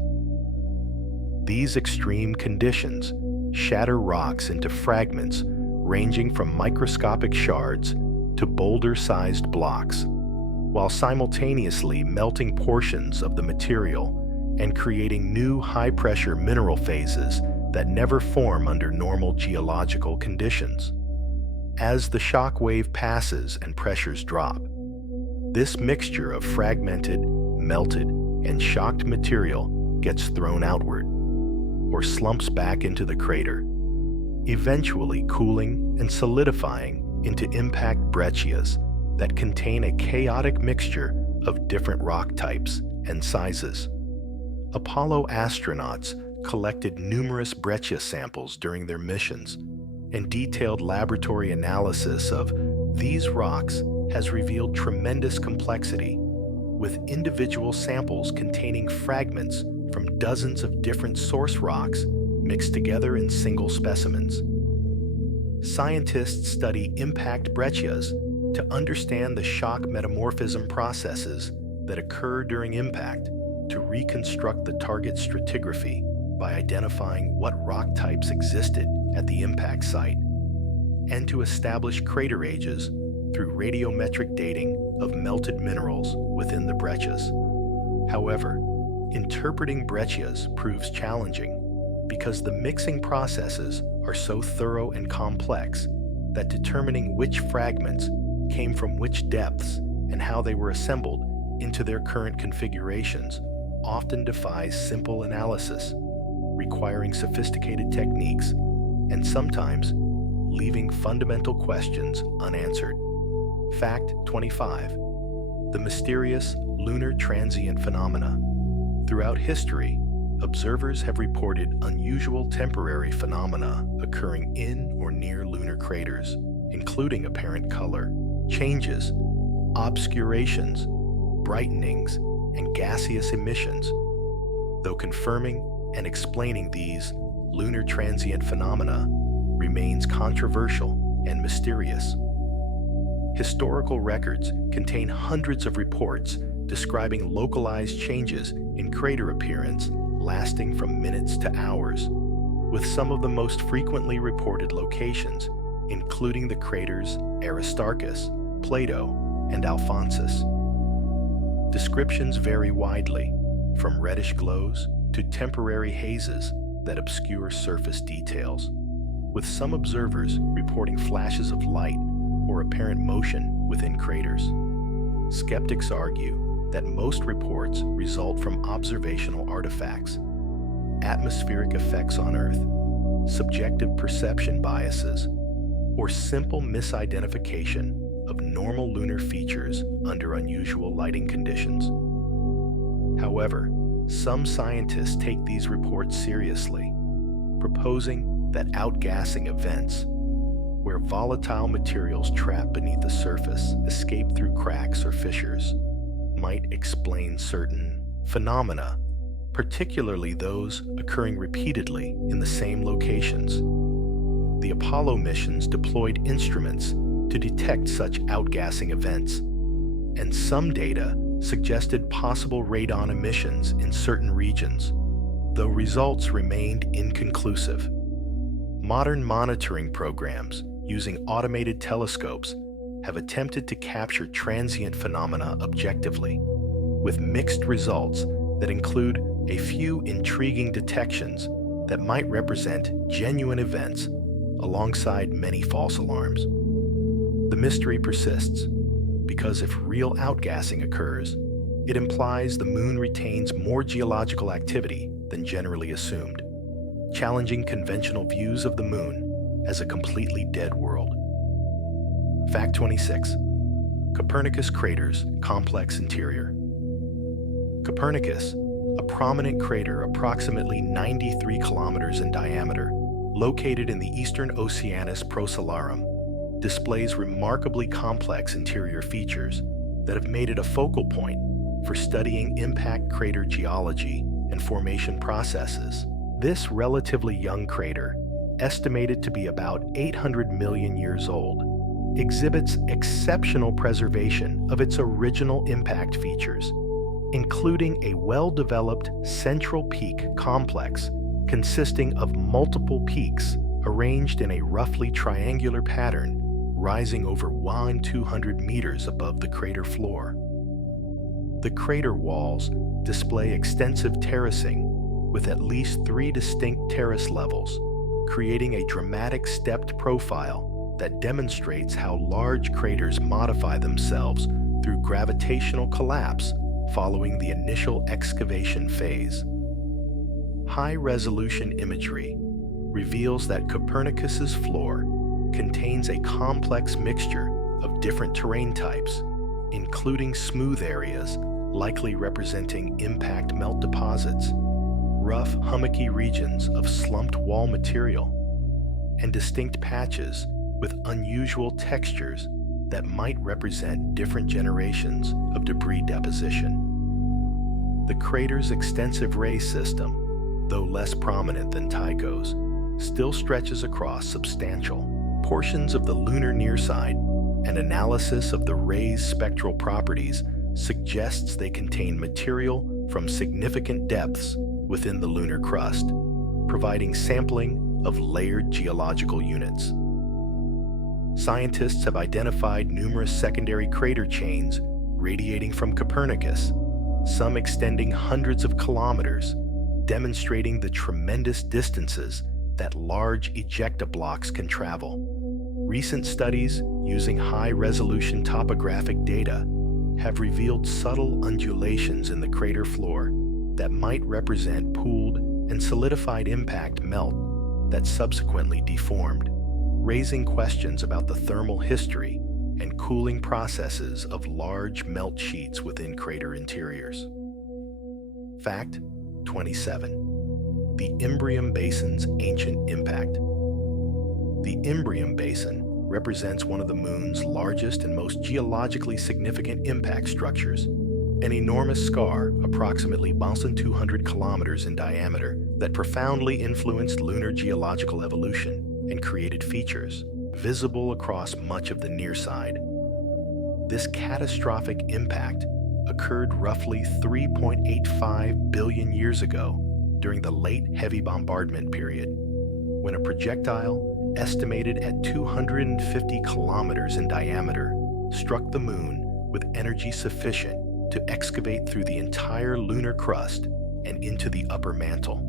These extreme conditions shatter rocks into fragments ranging from microscopic shards to boulder-sized blocks, while simultaneously melting portions of the material and creating new high-pressure mineral phases that never form under normal geological conditions. As the shock wave passes and pressures drop, this mixture of fragmented, melted, and shocked material gets thrown outward, or slumps back into the crater, eventually cooling and solidifying into impact breccias that contain a chaotic mixture of different rock types and sizes. Apollo astronauts collected numerous breccia samples during their missions, and detailed laboratory analysis of these rocks has revealed tremendous complexity, with individual samples containing fragments from dozens of different source rocks mixed together in single specimens. Scientists study impact breccias to understand the shock metamorphism processes that occur during impact, to reconstruct the target stratigraphy by identifying what rock types existed at the impact site, and to establish crater ages through radiometric dating of melted minerals within the breccias. However, interpreting breccias proves challenging because the mixing processes are so thorough and complex that determining which fragments came from which depths and how they were assembled into their current configurations often defies simple analysis, requiring sophisticated techniques and sometimes leaving fundamental questions unanswered. Fact 25. The mysterious lunar transient phenomena. Throughout history, observers have reported unusual temporary phenomena occurring in or near lunar craters, including apparent color changes, obscurations, brightenings, and gaseous emissions. Though confirming and explaining these lunar transient phenomena remains controversial and mysterious. Historical records contain hundreds of reports describing localized changes in crater appearance lasting from minutes to hours, with some of the most frequently reported locations including the craters Aristarchus, Plato, and Alphonsus. Descriptions vary widely, from reddish glows to temporary hazes that obscure surface details, with some observers reporting flashes of light or apparent motion within craters. Skeptics argue that most reports result from observational artifacts, atmospheric effects on Earth, subjective perception biases, or simple misidentification of normal lunar features under unusual lighting conditions. However, some scientists take these reports seriously, proposing that outgassing events, where volatile materials trapped beneath the surface escape through cracks or fissures, might explain certain phenomena, particularly those occurring repeatedly in the same locations. The Apollo missions deployed instruments to detect such outgassing events, and some data suggested possible radon emissions in certain regions, though results remained inconclusive. Modern monitoring programs using automated telescopes have attempted to capture transient phenomena objectively, with mixed results that include a few intriguing detections that might represent genuine events alongside many false alarms. The mystery persists because if real outgassing occurs, it implies the moon retains more geological activity than generally assumed, challenging conventional views of the moon as a completely dead world. Fact 26. Copernicus craters complex interior. Copernicus, a prominent crater approximately 93 kilometers in diameter, located in the eastern Oceanus Procellarum, displays remarkably complex interior features that have made it a focal point for studying impact crater geology and formation processes. This relatively young crater, estimated to be about 800 million years old, exhibits exceptional preservation of its original impact features, including a well-developed central peak complex consisting of multiple peaks arranged in a roughly triangular pattern, rising over 200 meters above the crater floor. The crater walls display extensive terracing with at least 3 distinct terrace levels, creating a dramatic stepped profile that demonstrates how large craters modify themselves through gravitational collapse following the initial excavation phase. High-resolution imagery reveals that Copernicus's floor contains a complex mixture of different terrain types, including smooth areas likely representing impact melt deposits, rough hummocky regions of slumped wall material, and distinct patches with unusual textures that might represent different generations of debris deposition. The crater's extensive ray system, though less prominent than Tycho's, still stretches across substantial portions of the lunar nearside, and analysis of the ray's spectral properties suggests they contain material from significant depths within the lunar crust, providing sampling of layered geological units. Scientists have identified numerous secondary crater chains radiating from Copernicus, some extending hundreds of kilometers, demonstrating the tremendous distances that large ejecta blocks can travel. Recent studies using high-resolution topographic data have revealed subtle undulations in the crater floor that might represent pooled and solidified impact melt that subsequently deformed, raising questions about the thermal history and cooling processes of large melt sheets within crater interiors. Fact 27. The Imbrium Basin's ancient impact. The Imbrium Basin represents one of the Moon's largest and most geologically significant impact structures, an enormous scar approximately 1,200 kilometers in diameter that profoundly influenced lunar geological evolution and created features visible across much of the near side. This catastrophic impact occurred roughly 3.85 billion years ago during the late heavy bombardment period, when a projectile estimated at 250 kilometers in diameter struck the Moon with energy sufficient to excavate through the entire lunar crust and into the upper mantle.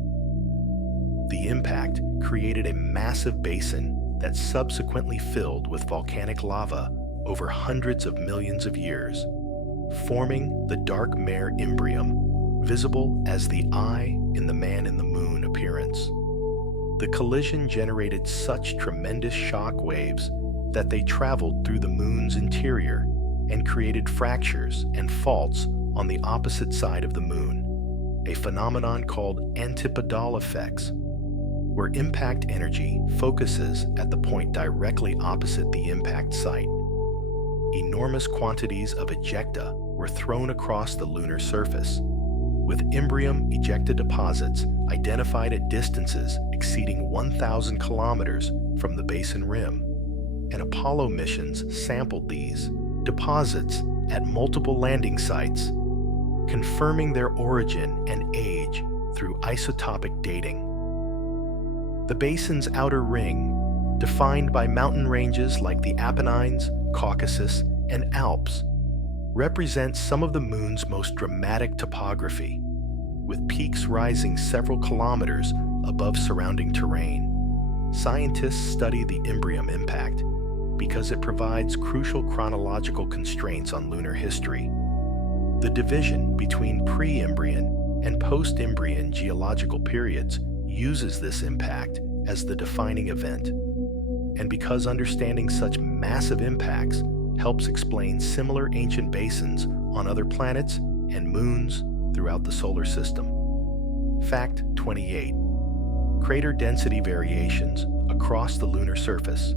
The impact created a massive basin that subsequently filled with volcanic lava over hundreds of millions of years, forming the dark mare Imbrium, visible as the eye in the Man in the Moon appearance. The collision generated such tremendous shock waves that they traveled through the Moon's interior and created fractures and faults on the opposite side of the Moon, a phenomenon called antipodal effects, where impact energy focuses at the point directly opposite the impact site. Enormous quantities of ejecta were thrown across the lunar surface, with Imbrium ejecta deposits identified at distances exceeding 1,000 kilometers from the basin rim, and Apollo missions sampled these deposits at multiple landing sites, confirming their origin and age through isotopic dating. The basin's outer ring, defined by mountain ranges like the Apennines, Caucasus, and Alps, represents some of the Moon's most dramatic topography, with peaks rising several kilometers above surrounding terrain. Scientists study the Imbrium impact because it provides crucial chronological constraints on lunar history. The division between pre-Imbrian and post-Imbrian geological periods uses this impact as the defining event, and because understanding such massive impacts helps explain similar ancient basins on other planets and moons throughout the solar system. Fact 28. Crater density variations across the lunar surface.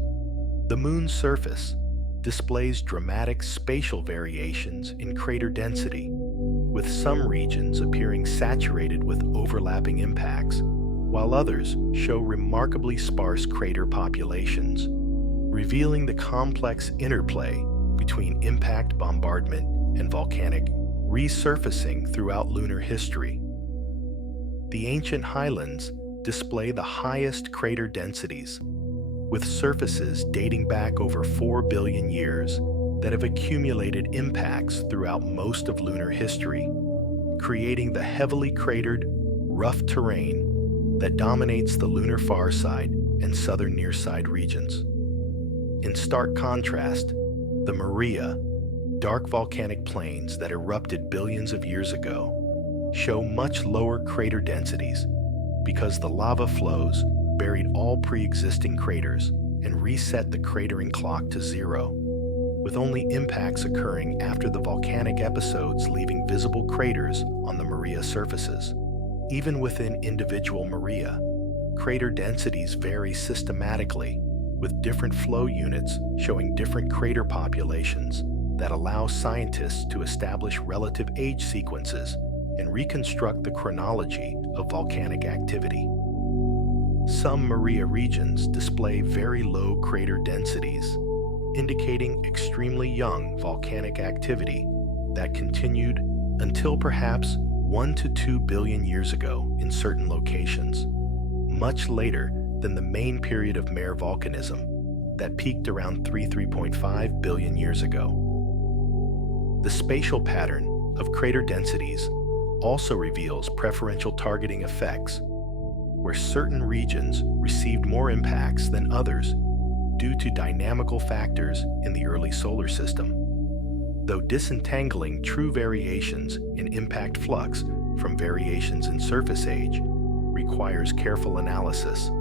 The Moon's surface displays dramatic spatial variations in crater density, with some regions appearing saturated with overlapping impacts, while others show remarkably sparse crater populations, revealing the complex interplay between impact bombardment and volcanic resurfacing throughout lunar history. The ancient highlands display the highest crater densities, with surfaces dating back over 4 billion years that have accumulated impacts throughout most of lunar history, creating the heavily cratered, rough terrain that dominates the lunar far side and southern near side regions. In stark contrast, the Maria, dark volcanic plains that erupted billions of years ago, show much lower crater densities because the lava flows buried all pre-existing craters and reset the cratering clock to zero, with only impacts occurring after the volcanic episodes leaving visible craters on the Maria surfaces. Even within individual Maria, crater densities vary systematically, with different flow units showing different crater populations that allow scientists to establish relative age sequences and reconstruct the chronology of volcanic activity. Some Maria regions display very low crater densities, indicating extremely young volcanic activity that continued until perhaps 1 to 2 billion years ago in certain locations, much later than the main period of mare volcanism that peaked around 3.5 billion years ago. The spatial pattern of crater densities also reveals preferential targeting effects, where certain regions received more impacts than others due to dynamical factors in the early solar system. Though disentangling true variations in impact flux from variations in surface age requires careful analysis,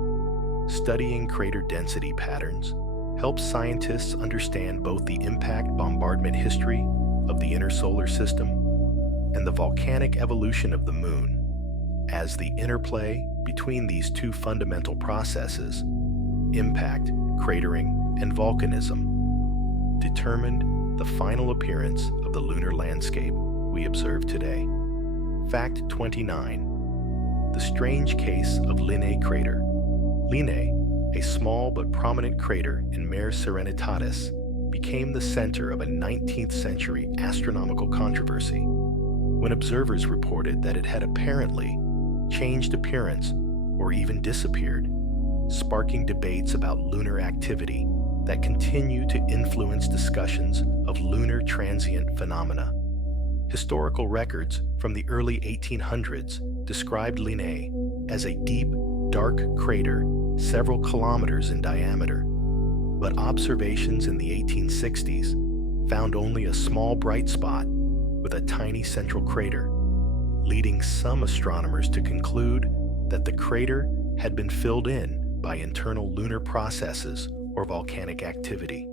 studying crater density patterns helps scientists understand both the impact bombardment history of the inner solar system and the volcanic evolution of the Moon, as the interplay between these two fundamental processes, impact, cratering, and volcanism, determined the final appearance of the lunar landscape we observe today. Fact 29. The strange case of Linné crater. Linné, a small but prominent crater in Mare Serenitatis, became the center of a 19th century astronomical controversy when observers reported that it had apparently changed appearance or even disappeared, sparking debates about lunar activity that continue to influence discussions of lunar transient phenomena. Historical records from the early 1800s described Linné as a deep, dark crater several kilometers in diameter, but observations in the 1860s found only a small bright spot with a tiny central crater, leading some astronomers to conclude that the crater had been filled in by internal lunar processes or volcanic activity.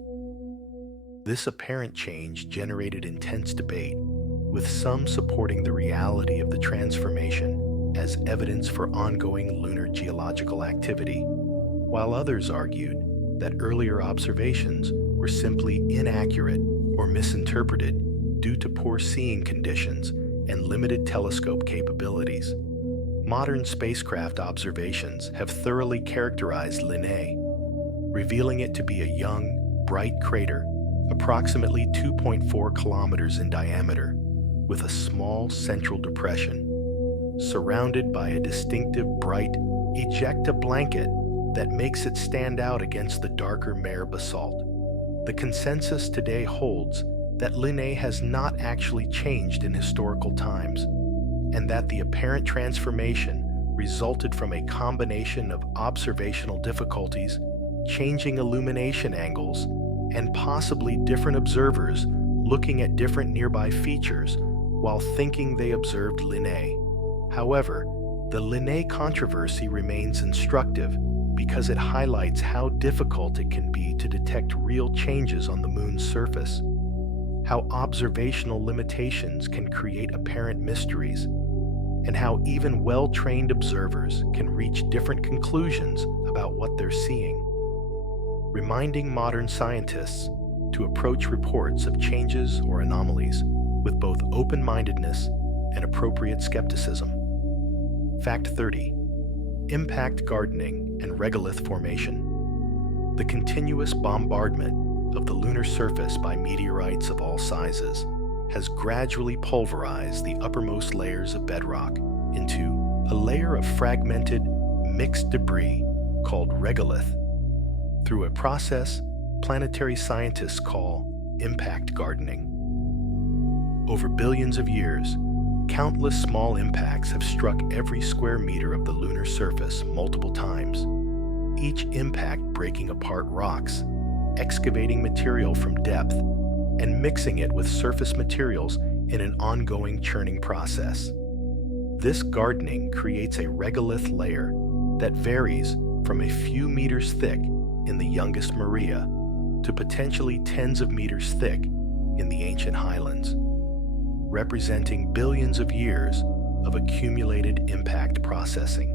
This apparent change generated intense debate, with some supporting the reality of the transformation as evidence for ongoing lunar geological activity, while others argued that earlier observations were simply inaccurate or misinterpreted due to poor seeing conditions and limited telescope capabilities. Modern spacecraft observations have thoroughly characterized Linné, revealing it to be a young, bright crater approximately 2.4 kilometers in diameter, with a small central depression, surrounded by a distinctive bright ejecta blanket that makes it stand out against the darker Mare basalt. The consensus today holds that Linné has not actually changed in historical times, and that the apparent transformation resulted from a combination of observational difficulties, changing illumination angles, and possibly different observers looking at different nearby features while thinking they observed Linné. However, the Linné controversy remains instructive because it highlights how difficult it can be to detect real changes on the Moon's surface, how observational limitations can create apparent mysteries, and how even well-trained observers can reach different conclusions about what they're seeing, reminding modern scientists to approach reports of changes or anomalies with both open-mindedness and appropriate skepticism. Fact 30. Impact gardening and regolith formation. The continuous bombardment of the lunar surface by meteorites of all sizes has gradually pulverized the uppermost layers of bedrock into a layer of fragmented mixed debris called regolith through a process planetary scientists call impact gardening. Over billions of years, countless small impacts have struck every square meter of the lunar surface multiple times, each impact breaking apart rocks, excavating material from depth, and mixing it with surface materials in an ongoing churning process. This gardening creates a regolith layer that varies from a few meters thick in the youngest Maria to potentially tens of meters thick in the ancient highlands, representing billions of years of accumulated impact processing.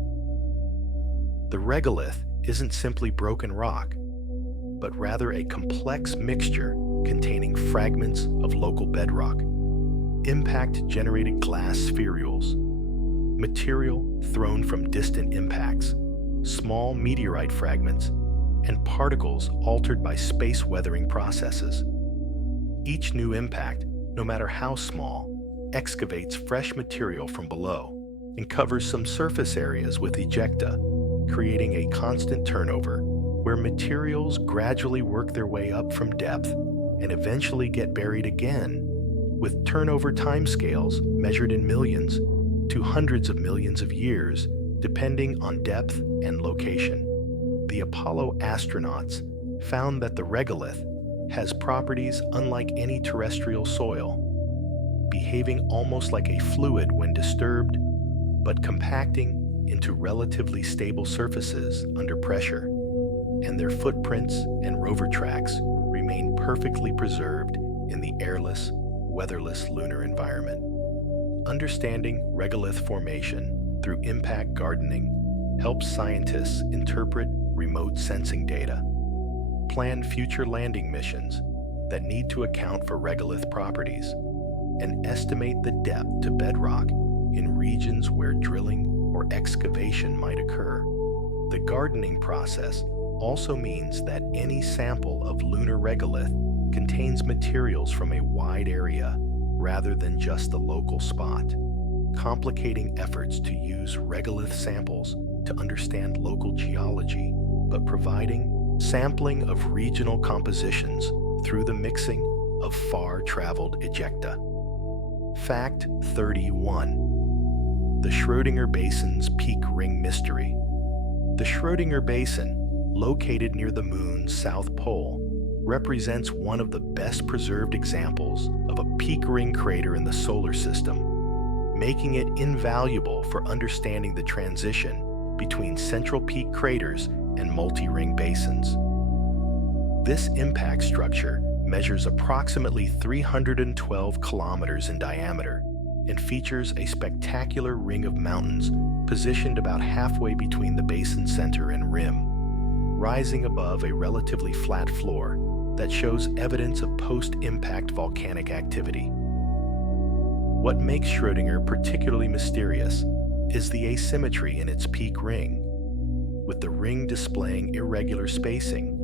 The regolith isn't simply broken rock, but rather a complex mixture containing fragments of local bedrock, impact-generated glass spherules, material thrown from distant impacts, small meteorite fragments, and particles altered by space weathering processes. Each new impact, no matter how small, excavates fresh material from below and covers some surface areas with ejecta, creating a constant turnover where materials gradually work their way up from depth and eventually get buried again, with turnover timescales measured in millions to hundreds of millions of years, depending on depth and location. The Apollo astronauts found that the regolith has properties unlike any terrestrial soil, behaving almost like a fluid when disturbed, but compacting into relatively stable surfaces under pressure, and their footprints and rover tracks remain perfectly preserved in the airless, weatherless lunar environment. Understanding regolith formation through impact gardening helps scientists interpret remote sensing data, plan future landing missions that need to account for regolith properties, and estimate the depth to bedrock in regions where drilling or excavation might occur. The gardening process also means that any sample of lunar regolith contains materials from a wide area rather than just the local spot, complicating efforts to use regolith samples to understand local geology, but providing sampling of regional compositions through the mixing of far-traveled ejecta. Fact 31. The Schrödinger Basin's Peak Ring Mystery. The Schrödinger Basin, located near the Moon's south pole, represents one of the best preserved examples of a peak ring crater in the solar system, making it invaluable for understanding the transition between central peak craters and multi-ring basins. This impact structure measures approximately 312 kilometers in diameter and features a spectacular ring of mountains positioned about halfway between the basin center and rim, rising above a relatively flat floor that shows evidence of post-impact volcanic activity. What makes Schrödinger particularly mysterious is the asymmetry in its peak ring, with the ring displaying irregular spacing,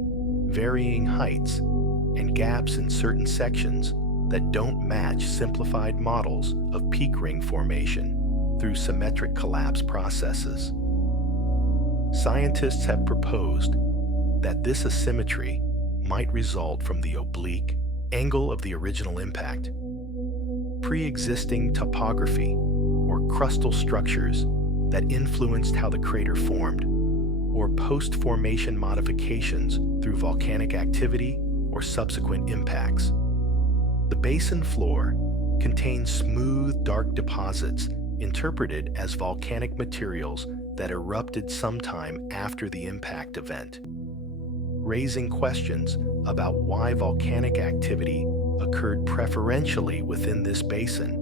varying heights, and gaps in certain sections that don't match simplified models of peak ring formation through symmetric collapse processes. Scientists have proposed that this asymmetry might result from the oblique angle of the original impact, pre-existing topography or crustal structures that influenced how the crater formed, or post-formation modifications through volcanic activity or subsequent impacts. The basin floor contains smooth, dark deposits interpreted as volcanic materials that erupted sometime after the impact event, raising questions about why volcanic activity occurred preferentially within this basin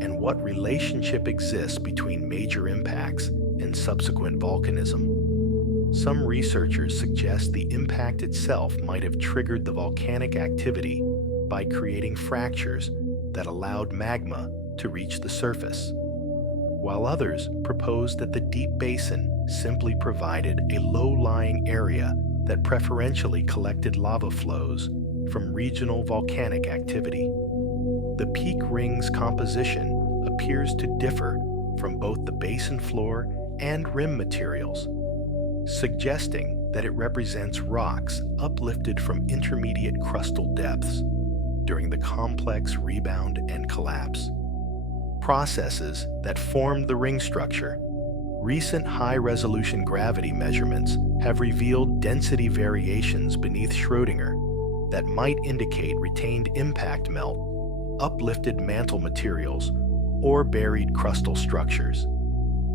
and what relationship exists between major impacts and subsequent volcanism. Some researchers suggest the impact itself might have triggered the volcanic activity by creating fractures that allowed magma to reach the surface, while others propose that the deep basin simply provided a low-lying area that preferentially collected lava flows from regional volcanic activity. The peak ring's composition appears to differ from both the basin floor and rim materials, suggesting that it represents rocks uplifted from intermediate crustal depths during the complex rebound and collapse. Processes that formed the ring structure. Recent high-resolution gravity measurements have revealed density variations beneath Schrödinger that might indicate retained impact melt, uplifted mantle materials, or buried crustal structures,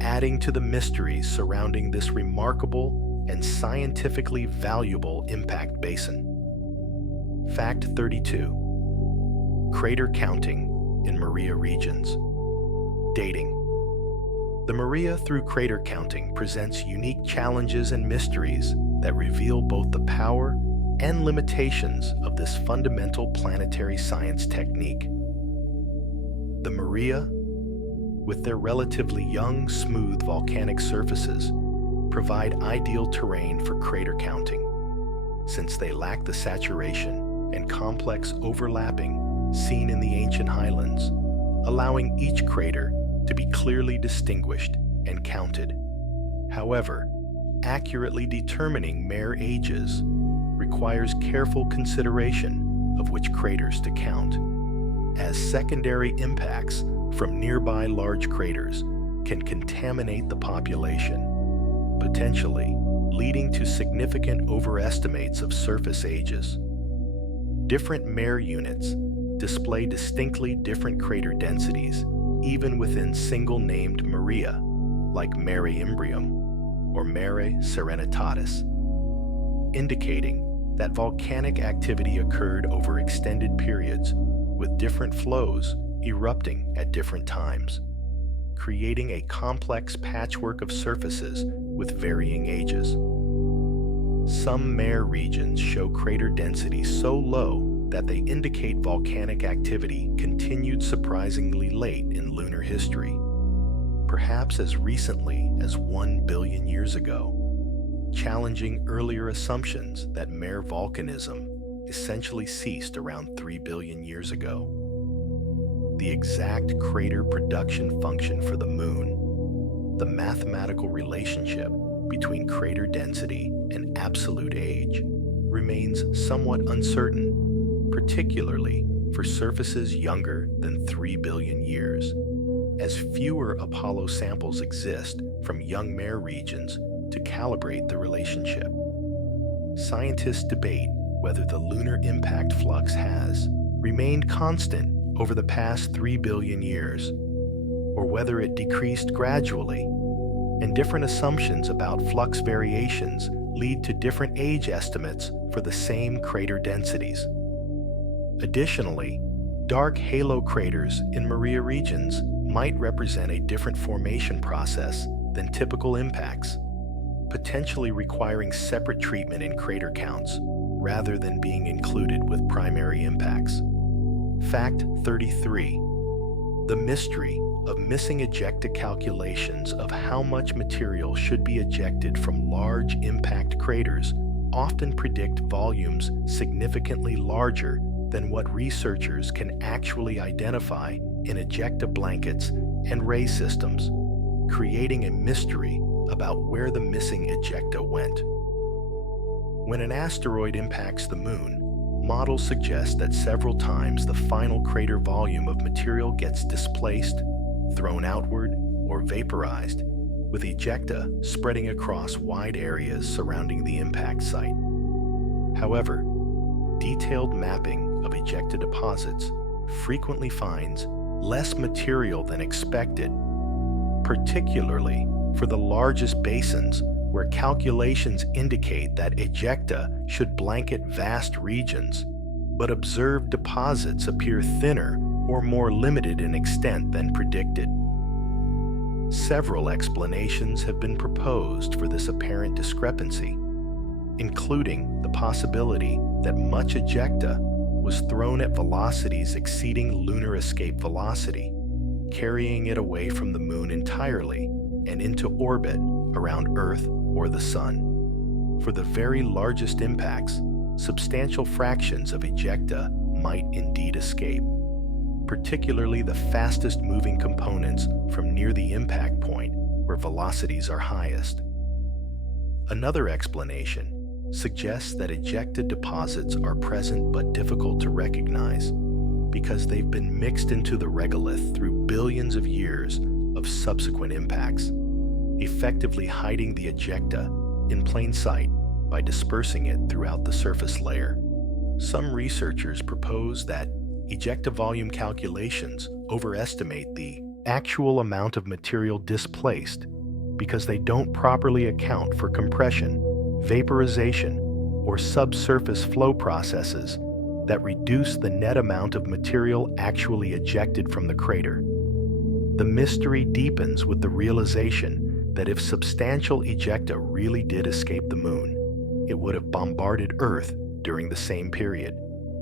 adding to the mysteries surrounding this remarkable and scientifically valuable impact basin. Fact 32. Crater counting in Maria regions. Dating. The Maria through crater counting presents unique challenges and mysteries that reveal both the power and limitations of this fundamental planetary science technique. The Maria, with their relatively young, smooth volcanic surfaces, provide ideal terrain for crater counting, since they lack the saturation and complex overlapping seen in the ancient highlands, allowing each crater to be clearly distinguished and counted. However, accurately determining mare ages requires careful consideration of which craters to count, as secondary impacts from nearby large craters can contaminate the population, potentially leading to significant overestimates of surface ages. Different mare units display distinctly different crater densities even within single-named Maria, like Mare Imbrium or Mare Serenitatis, indicating that volcanic activity occurred over extended periods with different flows erupting at different times, creating a complex patchwork of surfaces with varying ages. Some mare regions show crater density so low that they indicate volcanic activity continued surprisingly late in lunar history, perhaps as recently as 1 billion years ago, challenging earlier assumptions that mare volcanism essentially ceased around 3 billion years ago. The exact crater production function for the Moon, the mathematical relationship between crater density and absolute age, remains somewhat uncertain, particularly for surfaces younger than 3 billion years, as fewer Apollo samples exist from young mare regions to calibrate the relationship. Scientists debate whether the lunar impact flux has remained constant over the past 3 billion years, or whether it decreased gradually, and different assumptions about flux variations lead to different age estimates for the same crater densities. Additionally, dark halo craters in Maria regions might represent a different formation process than typical impacts, potentially requiring separate treatment in crater counts rather than being included with primary impacts. Fact 33. The mystery of missing ejecta calculations of how much material should be ejected from large impact craters often predict volumes significantly larger than what researchers can actually identify in ejecta blankets and ray systems, creating a mystery about where the missing ejecta went. When an asteroid impacts the Moon, models suggest that several times the final crater volume of material gets displaced, thrown outward, or vaporized, with ejecta spreading across wide areas surrounding the impact site. However, detailed mapping of ejecta deposits frequently finds less material than expected, particularly for the largest basins where calculations indicate that ejecta should blanket vast regions, but observed deposits appear thinner or more limited in extent than predicted. Several explanations have been proposed for this apparent discrepancy, including the possibility that much ejecta was thrown at velocities exceeding lunar escape velocity, carrying it away from the Moon entirely and into orbit around Earth or the Sun. For the very largest impacts, substantial fractions of ejecta might indeed escape, particularly the fastest moving components from near the impact point where velocities are highest. Another explanation suggests that ejecta deposits are present but difficult to recognize because they've been mixed into the regolith through billions of years of subsequent impacts, effectively hiding the ejecta in plain sight by dispersing it throughout the surface layer. Some researchers propose that ejecta volume calculations overestimate the actual amount of material displaced because they don't properly account for compression, vaporization, or subsurface flow processes that reduce the net amount of material actually ejected from the crater. The mystery deepens with the realization that if substantial ejecta really did escape the moon, it would have bombarded Earth during the same period,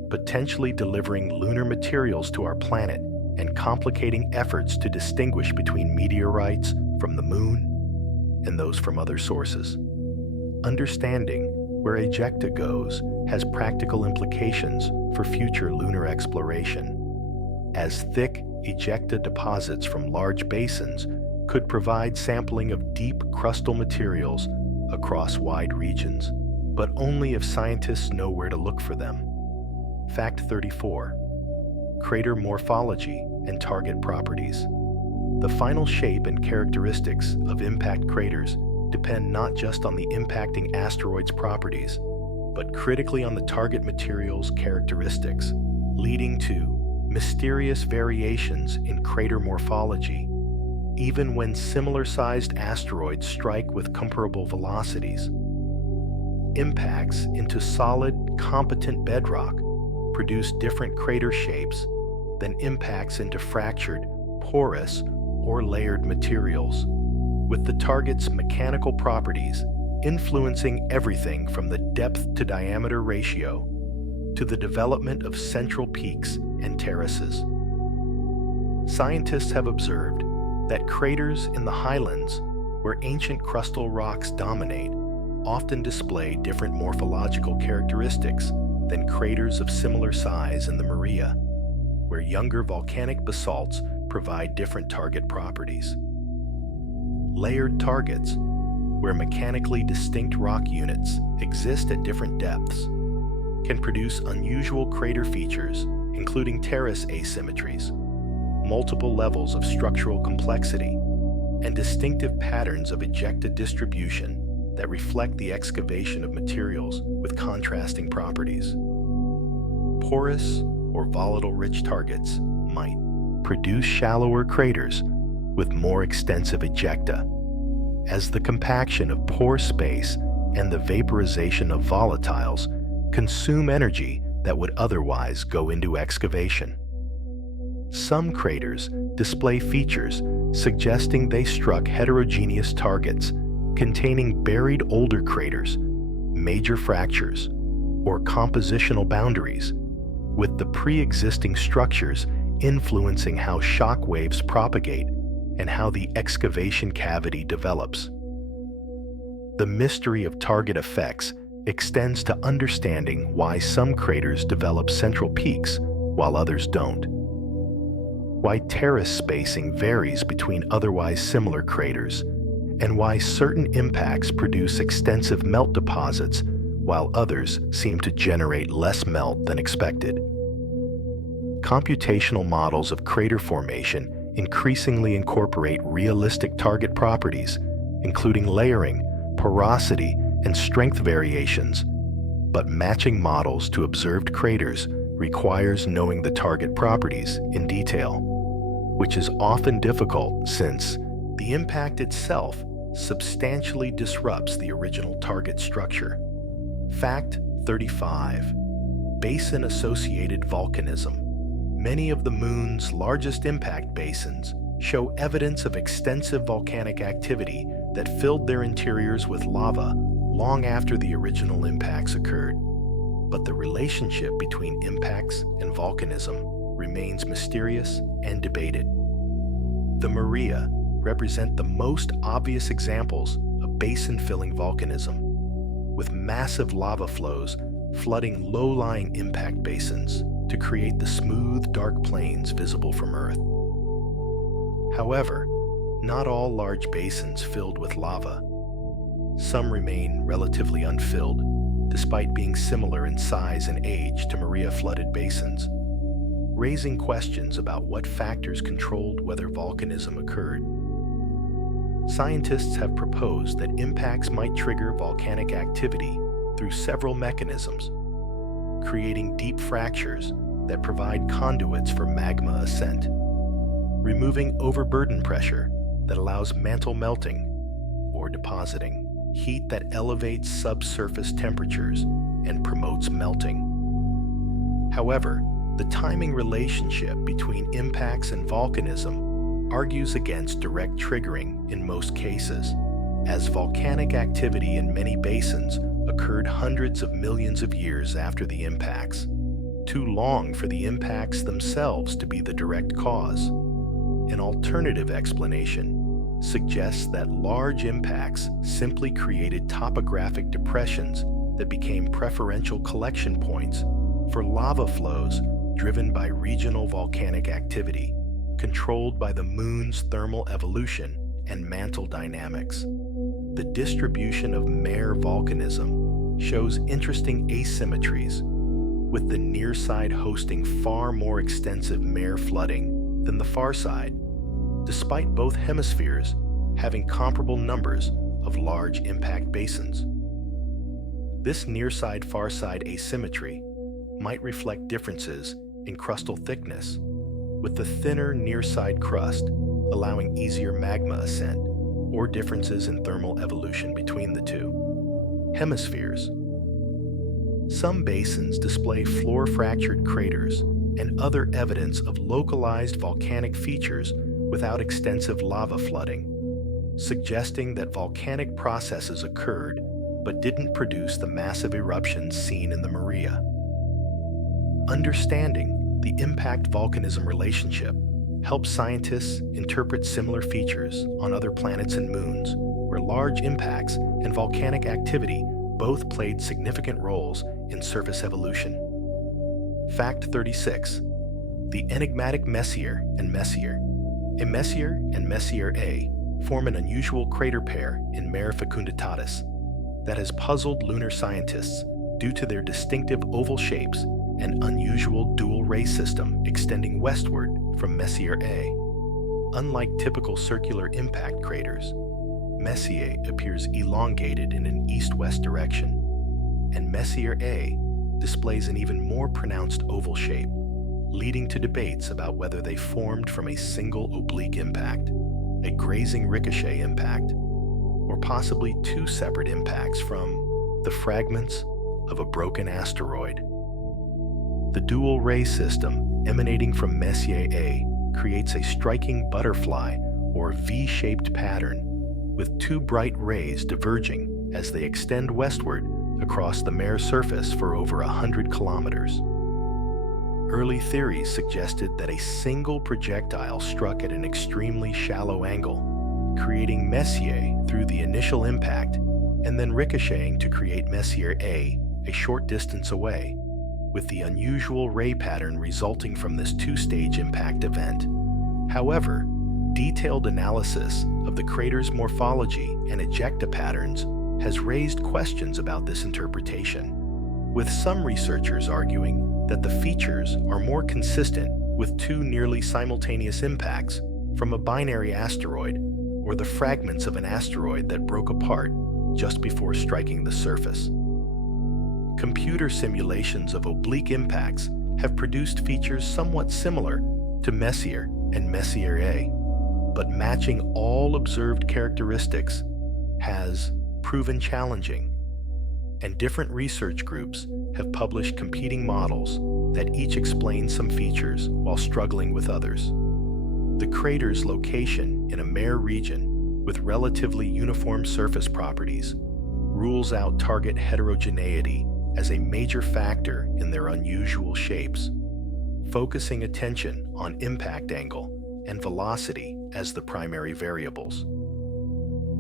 potentially delivering lunar materials to our planet and complicating efforts to distinguish between meteorites from the moon and those from other sources. Understanding where ejecta goes has practical implications for future lunar exploration, as thick ejecta deposits from large basins could provide sampling of deep crustal materials across wide regions, but only if scientists know where to look for them. Fact 34. Crater morphology and target properties. The final shape and characteristics of impact craters depend not just on the impacting asteroid's properties, but critically on the target material's characteristics, leading to mysterious variations in crater morphology, even when similar-sized asteroids strike with comparable velocities. Impacts into solid, competent bedrock produce different crater shapes than impacts into fractured, porous, or layered materials, with the target's mechanical properties influencing everything from the depth-to-diameter ratio to the development of central peaks and terraces. Scientists have observed that craters in the highlands, where ancient crustal rocks dominate, often display different morphological characteristics than craters of similar size in the Maria, where younger volcanic basalts provide different target properties. Layered targets, where mechanically distinct rock units exist at different depths, can produce unusual crater features, including terrace asymmetries, multiple levels of structural complexity, and distinctive patterns of ejecta distribution that reflect the excavation of materials with contrasting properties. Porous or volatile-rich targets might produce shallower craters with more extensive ejecta, as the compaction of pore space and the vaporization of volatiles consume energy that would otherwise go into excavation. Some craters display features suggesting they struck heterogeneous targets containing buried older craters, major fractures, or compositional boundaries, with the pre-existing structures influencing how shock waves propagate and how the excavation cavity develops. The mystery of target effects extends to understanding why some craters develop central peaks while others don't, why terrace spacing varies between otherwise similar craters, and why certain impacts produce extensive melt deposits while others seem to generate less melt than expected. Computational models of crater formation increasingly incorporate realistic target properties, including layering, porosity, and strength variations, but matching models to observed craters requires knowing the target properties in detail, which is often difficult since the impact itself substantially disrupts the original target structure. Fact 35. Basin-associated volcanism. Many of the Moon's largest impact basins show evidence of extensive volcanic activity that filled their interiors with lava long after the original impacts occurred. But the relationship between impacts and volcanism remains mysterious and debated. The Maria represent the most obvious examples of basin-filling volcanism, with massive lava flows flooding low-lying impact basins to create the smooth, dark plains visible from Earth. However, not all large basins filled with lava. Some remain relatively unfilled, despite being similar in size and age to Maria-flooded basins, raising questions about what factors controlled whether volcanism occurred. Scientists have proposed that impacts might trigger volcanic activity through several mechanisms, creating deep fractures that provide conduits for magma ascent, removing overburden pressure that allows mantle melting or depositing, heat that elevates subsurface temperatures and promotes melting. However, the timing relationship between impacts and volcanism argues against direct triggering in most cases, as volcanic activity in many basins occurred hundreds of millions of years after the impacts, too long for the impacts themselves to be the direct cause. An alternative explanation suggests that large impacts simply created topographic depressions that became preferential collection points for lava flows driven by regional volcanic activity, controlled by the moon's thermal evolution and mantle dynamics. The distribution of mare volcanism shows interesting asymmetries, with the near side hosting far more extensive mare flooding than the far side, despite both hemispheres having comparable numbers of large impact basins. This near side-far side asymmetry might reflect differences in crustal thickness, with the thinner near side crust allowing easier magma ascent, or differences in thermal evolution between the two hemispheres. Some basins display floor-fractured craters and other evidence of localized volcanic features without extensive lava flooding, suggesting that volcanic processes occurred but didn't produce the massive eruptions seen in the Maria. Understanding the impact-volcanism relationship helps scientists interpret similar features on other planets and moons where large impacts and volcanic activity both played significant roles in surface evolution. Fact 36. The enigmatic Messier and Messier. A Messier and Messier A form an unusual crater pair in Mare Fecunditatis that has puzzled lunar scientists due to their distinctive oval shapes and unusual dual ray system extending westward from Messier A. Unlike typical circular impact craters, Messier appears elongated in an east-west direction, and Messier A displays an even more pronounced oval shape, leading to debates about whether they formed from a single oblique impact, a grazing ricochet impact, or possibly two separate impacts from the fragments of a broken asteroid. The dual ray system emanating from Messier A creates a striking butterfly or V-shaped pattern, with two bright rays diverging as they extend westward across the Mare's surface for over 100 kilometers. Early theories suggested that a single projectile struck at an extremely shallow angle, creating Messier through the initial impact and then ricocheting to create Messier A short distance away, with the unusual ray pattern resulting from this two-stage impact event. However, detailed analysis of the crater's morphology and ejecta patterns has raised questions about this interpretation, with some researchers arguing that the features are more consistent with two nearly simultaneous impacts from a binary asteroid or the fragments of an asteroid that broke apart just before striking the surface. Computer simulations of oblique impacts have produced features somewhat similar to Messier and Messier A, but matching all observed characteristics has proven challenging, and different research groups have published competing models that each explain some features while struggling with others. The crater's location in a Mare region with relatively uniform surface properties rules out target heterogeneity as a major factor in their unusual shapes, focusing attention on impact angle and velocity as the primary variables.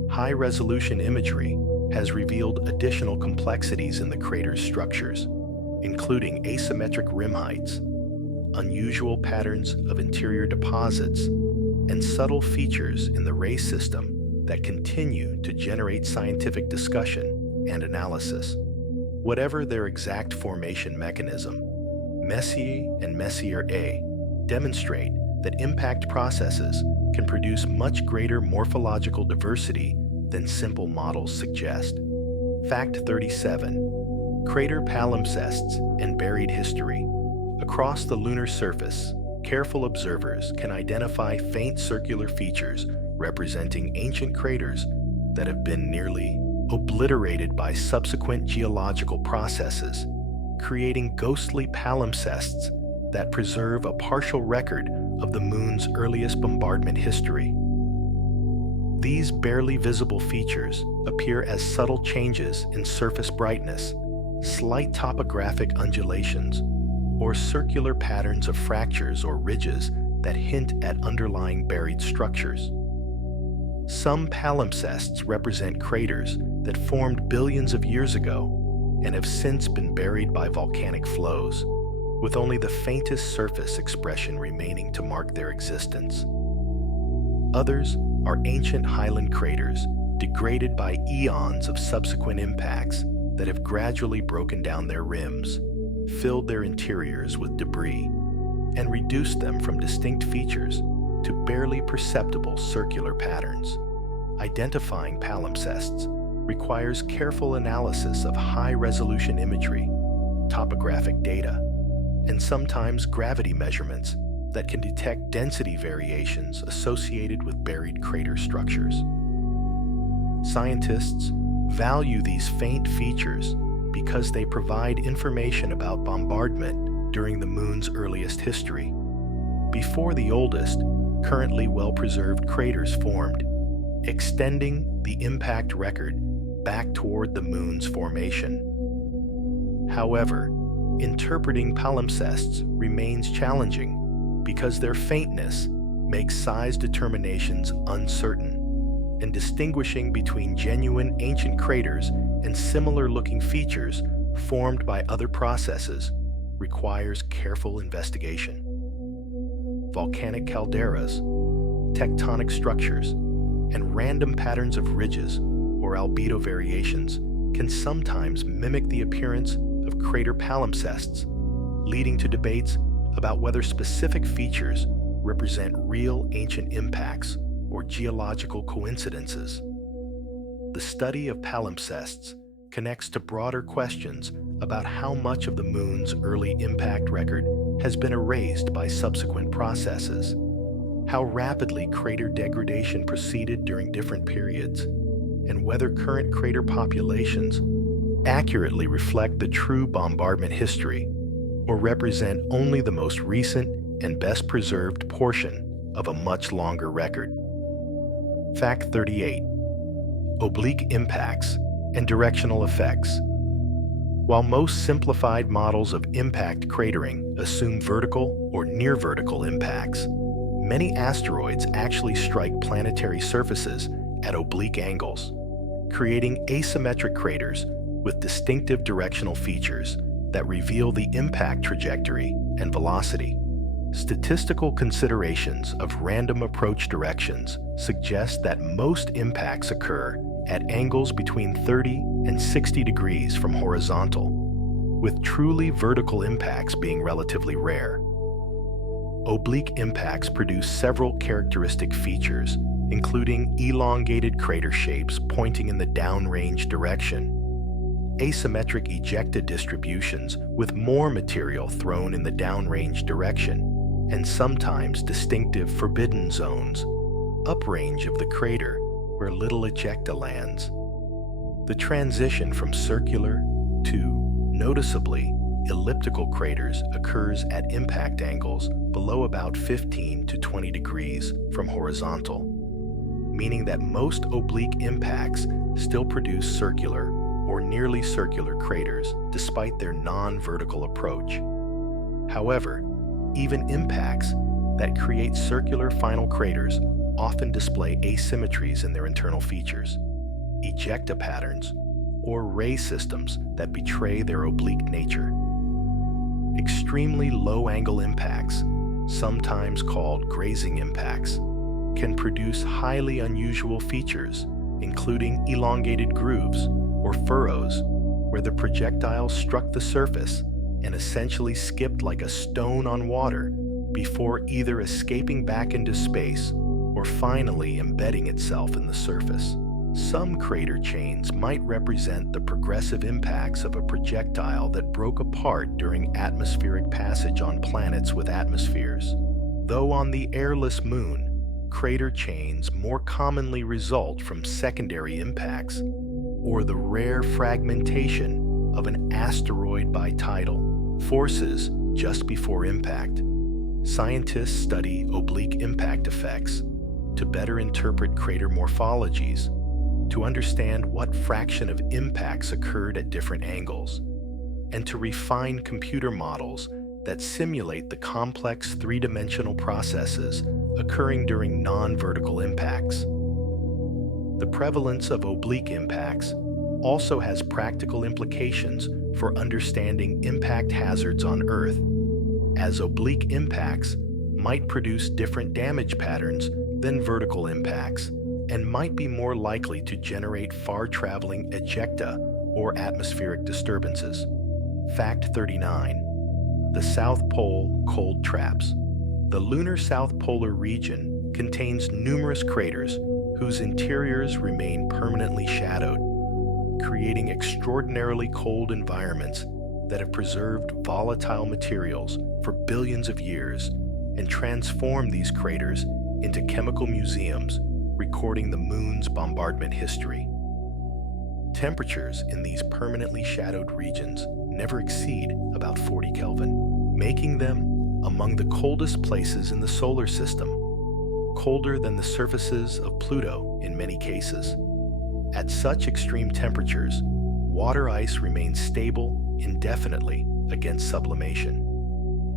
High-resolution imagery has revealed additional complexities in the crater's structures, including asymmetric rim heights, unusual patterns of interior deposits, and subtle features in the ray system that continue to generate scientific discussion and analysis. Whatever their exact formation mechanism, Messier and Messier A demonstrate that impact processes can produce much greater morphological diversity than simple models suggest. Fact 37. Crater palimpsests and buried history. Across the lunar surface, careful observers can identify faint circular features representing ancient craters that have been nearly obliterated by subsequent geological processes, creating ghostly palimpsests that preserve a partial record of the moon's earliest bombardment history. These barely visible features appear as subtle changes in surface brightness, slight topographic undulations, or circular patterns of fractures or ridges that hint at underlying buried structures. Some palimpsests represent craters that formed billions of years ago and have since been buried by volcanic flows, with only the faintest surface expression remaining to mark their existence. Others are ancient highland craters degraded by eons of subsequent impacts that have gradually broken down their rims, filled their interiors with debris, and reduced them from distinct features to barely perceptible circular patterns. Identifying palimpsests requires careful analysis of high-resolution imagery, topographic data, and sometimes gravity measurements that can detect density variations associated with buried crater structures. Scientists value these faint features because they provide information about bombardment during the moon's earliest history, before the oldest, currently well-preserved craters formed, extending the impact record back toward the moon's formation. However, interpreting palimpsests remains challenging because their faintness makes size determinations uncertain, and distinguishing between genuine ancient craters and similar-looking features formed by other processes requires careful investigation. Volcanic calderas, tectonic structures, and random patterns of ridges or albedo variations can sometimes mimic the appearance of crater palimpsests, leading to debates about whether specific features represent real ancient impacts or geological coincidences. The study of palimpsests connects to broader questions about how much of the moon's early impact record has been erased by subsequent processes, how rapidly crater degradation proceeded during different periods, and whether current crater populations accurately reflect the true bombardment history or represent only the most recent and best preserved portion of a much longer record. Fact 38. Oblique impacts and directional effects. While most simplified models of impact cratering assume vertical or near-vertical impacts, many asteroids actually strike planetary surfaces at oblique angles, creating asymmetric craters with distinctive directional features that reveal the impact trajectory and velocity. Statistical considerations of random approach directions suggest that most impacts occur at angles between 30 and 60 degrees from horizontal, with truly vertical impacts being relatively rare. Oblique impacts produce several characteristic features, including elongated crater shapes pointing in the downrange direction, asymmetric ejecta distributions with more material thrown in the downrange direction, and sometimes distinctive forbidden zones, uprange of the crater where little ejecta lands. The transition from circular to, noticeably, elliptical craters occurs at impact angles below about 15 to 20 degrees from horizontal, meaning that most oblique impacts still produce circular or nearly circular craters despite their non-vertical approach. However, even impacts that create circular final craters often display asymmetries in their internal features, ejecta patterns, or ray systems that betray their oblique nature. Extremely low-angle impacts, sometimes called grazing impacts, can produce highly unusual features, including elongated grooves or furrows where the projectile struck the surface and essentially skipped like a stone on water before either escaping back into space or finally embedding itself in the surface. Some crater chains might represent the progressive impacts of a projectile that broke apart during atmospheric passage on planets with atmospheres. Though on the airless moon, crater chains more commonly result from secondary impacts or the rare fragmentation of an asteroid by tidal forces just before impact. Scientists study oblique impact effects to better interpret crater morphologies, to understand what fraction of impacts occurred at different angles, and to refine computer models that simulate the complex three-dimensional processes occurring during non-vertical impacts. The prevalence of oblique impacts also has practical implications for understanding impact hazards on Earth, as oblique impacts might produce different damage patterns than vertical impacts and might be more likely to generate far-traveling ejecta or atmospheric disturbances. Fact 39. The South Pole Cold Traps. The lunar South Polar region contains numerous craters whose interiors remain permanently shadowed, creating extraordinarily cold environments that have preserved volatile materials for billions of years and transformed these craters into chemical museums recording the moon's bombardment history. Temperatures in these permanently shadowed regions never exceed about 40 Kelvin, making them among the coldest places in the solar system, colder than the surfaces of Pluto in many cases. At such extreme temperatures, water ice remains stable indefinitely against sublimation,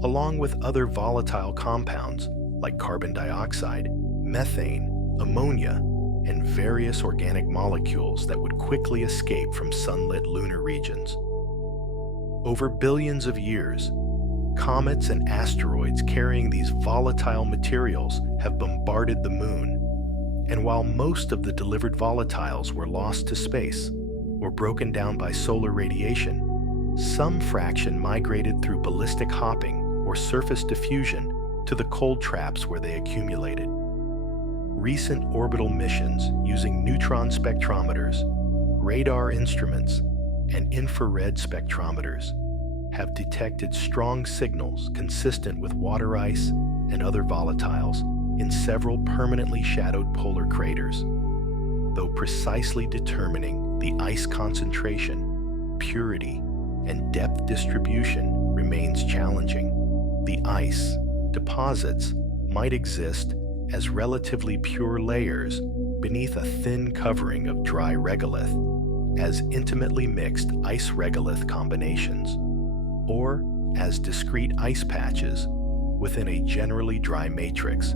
along with other volatile compounds like carbon dioxide, methane, ammonia, and various organic molecules that would quickly escape from sunlit lunar regions. Over billions of years, comets and asteroids carrying these volatile materials have bombarded the moon, and while most of the delivered volatiles were lost to space or broken down by solar radiation, some fraction migrated through ballistic hopping or surface diffusion to the cold traps where they accumulated. Recent orbital missions using neutron spectrometers, radar instruments, and infrared spectrometers have detected strong signals consistent with water ice and other volatiles in several permanently shadowed polar craters. Though precisely determining the ice concentration, purity, and depth distribution remains challenging, the ice deposits might exist as relatively pure layers beneath a thin covering of dry regolith, as intimately mixed ice-regolith combinations, or as discrete ice patches within a generally dry matrix,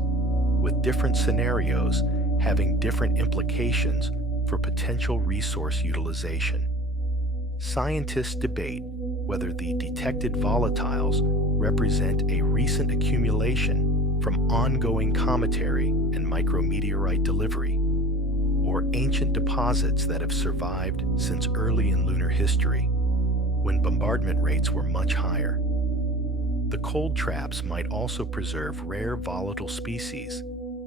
with different scenarios having different implications for potential resource utilization. Scientists debate whether the detected volatiles represent a recent accumulation from ongoing cometary and micrometeorite delivery, or ancient deposits that have survived since early in lunar history, when bombardment rates were much higher. The cold traps might also preserve rare volatile species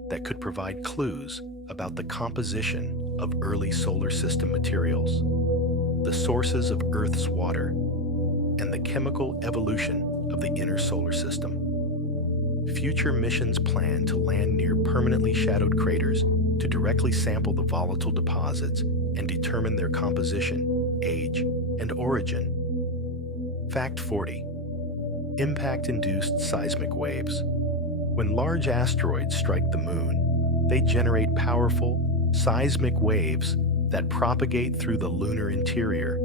that could provide clues about the composition of early solar system materials, the sources of Earth's water, and the chemical evolution of the inner solar system. Future missions plan to land near permanently shadowed craters to directly sample the volatile deposits and determine their composition, age, and origin. Fact 40. Impact-induced seismic waves. When large asteroids strike the moon, they generate powerful, seismic waves that propagate through the lunar interior,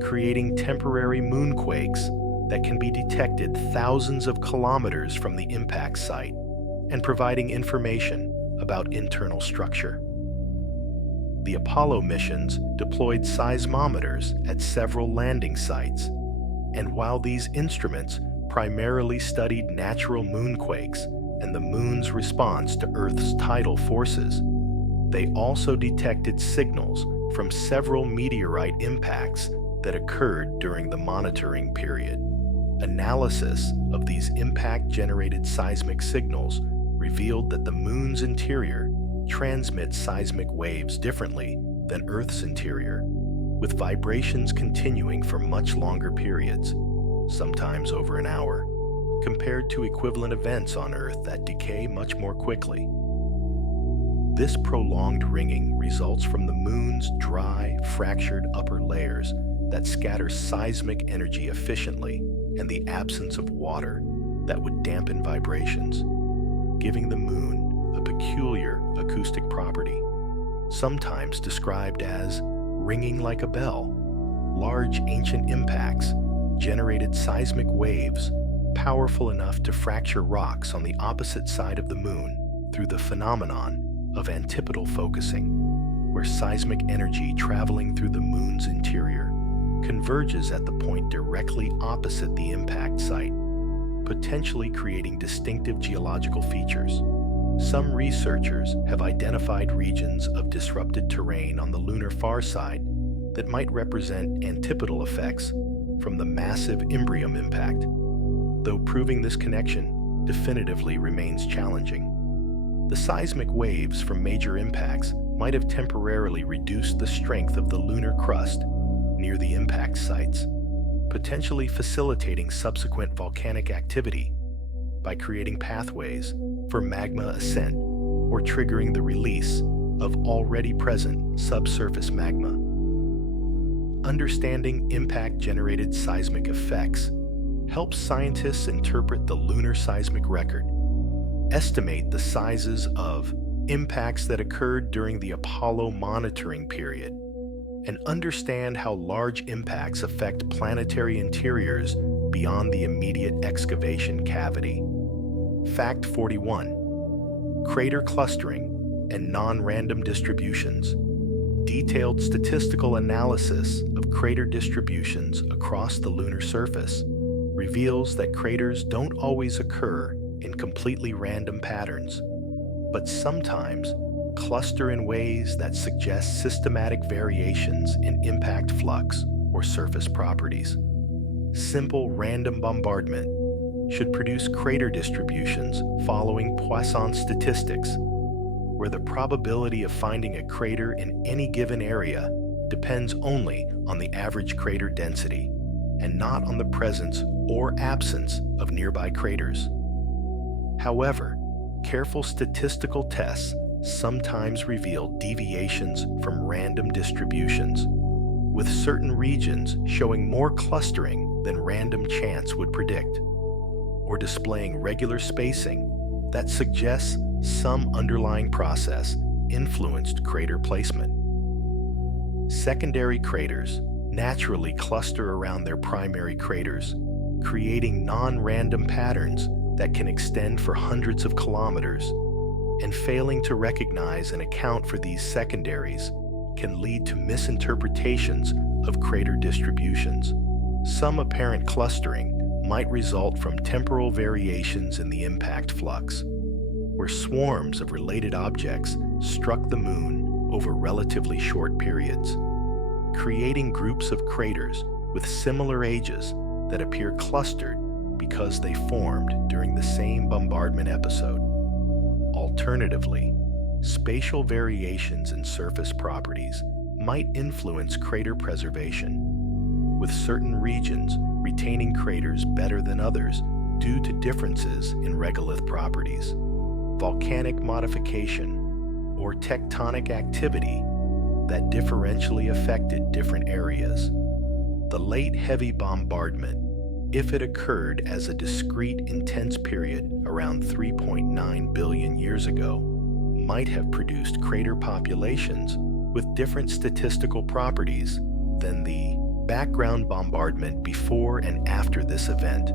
creating temporary moonquakes that can be detected thousands of kilometers from the impact site and providing information about internal structure. The Apollo missions deployed seismometers at several landing sites, and while these instruments primarily studied natural moonquakes and the Moon's response to Earth's tidal forces. They also detected signals from several meteorite impacts that occurred during the monitoring period. Analysis of these impact-generated seismic signals revealed that the Moon's interior transmits seismic waves differently than Earth's interior, with vibrations continuing for much longer periods, sometimes over an hour, compared to equivalent events on Earth that decay much more quickly. This prolonged ringing results from the Moon's dry, fractured upper layers that scatter seismic energy efficiently and the absence of water that would dampen vibrations, giving the Moon a peculiar acoustic property, sometimes described as ringing like a bell. Large ancient impacts generated seismic waves powerful enough to fracture rocks on the opposite side of the Moon through the phenomenon of antipodal focusing, where seismic energy traveling through the Moon's interior converges at the point directly opposite the impact site, potentially creating distinctive geological features. Some researchers have identified regions of disrupted terrain on the lunar far side that might represent antipodal effects from the massive Imbrium impact, though proving this connection definitively remains challenging. The seismic waves from major impacts might have temporarily reduced the strength of the lunar crust near the impact sites, potentially facilitating subsequent volcanic activity by creating pathways for magma ascent or triggering the release of already present subsurface magma. Understanding impact-generated seismic effects helps scientists interpret the lunar seismic record, estimate the sizes of impacts that occurred during the Apollo monitoring period, and understand how large impacts affect planetary interiors beyond the immediate excavation cavity. Fact 41. Crater clustering and non-random distributions. Detailed statistical analysis of crater distributions across the lunar surface reveals that craters don't always occur in completely random patterns, but sometimes cluster in ways that suggest systematic variations in impact flux or surface properties. Simple random bombardment should produce crater distributions following Poisson statistics, where the probability of finding a crater in any given area depends only on the average crater density and not on the presence or absence of nearby craters. However, careful statistical tests sometimes reveal deviations from random distributions, with certain regions showing more clustering than random chance would predict, or displaying regular spacing that suggests some underlying process influenced crater placement. Secondary craters naturally cluster around their primary craters, creating non-random patterns that can extend for hundreds of kilometers, and failing to recognize and account for these secondaries can lead to misinterpretations of crater distributions. Some apparent clustering might result from temporal variations in the impact flux, where swarms of related objects struck the Moon over relatively short periods, creating groups of craters with similar ages that appear clustered because they formed during the same bombardment episode. Alternatively, spatial variations in surface properties might influence crater preservation, with certain regions retaining craters better than others due to differences in regolith properties, volcanic modification, or tectonic activity that differentially affected different areas. The late heavy bombardment, if it occurred as a discrete intense period around 3.9 billion years ago, might have produced crater populations with different statistical properties than the background bombardment before and after this event.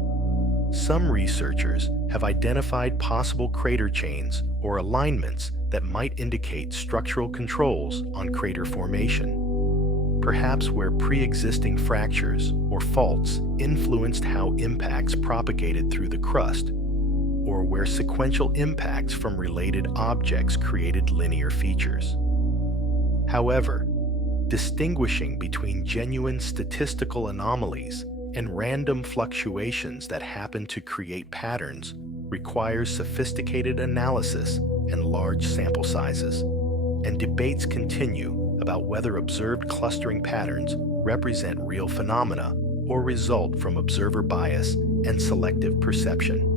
Some researchers have identified possible crater chains or alignments that might indicate structural controls on crater formation, perhaps where pre-existing fractures or faults influenced how impacts propagated through the crust, or where sequential impacts from related objects created linear features. However, distinguishing between genuine statistical anomalies and random fluctuations that happen to create patterns requires sophisticated analysis and large sample sizes, and debates continue about whether observed clustering patterns represent real phenomena or result from observer bias and selective perception.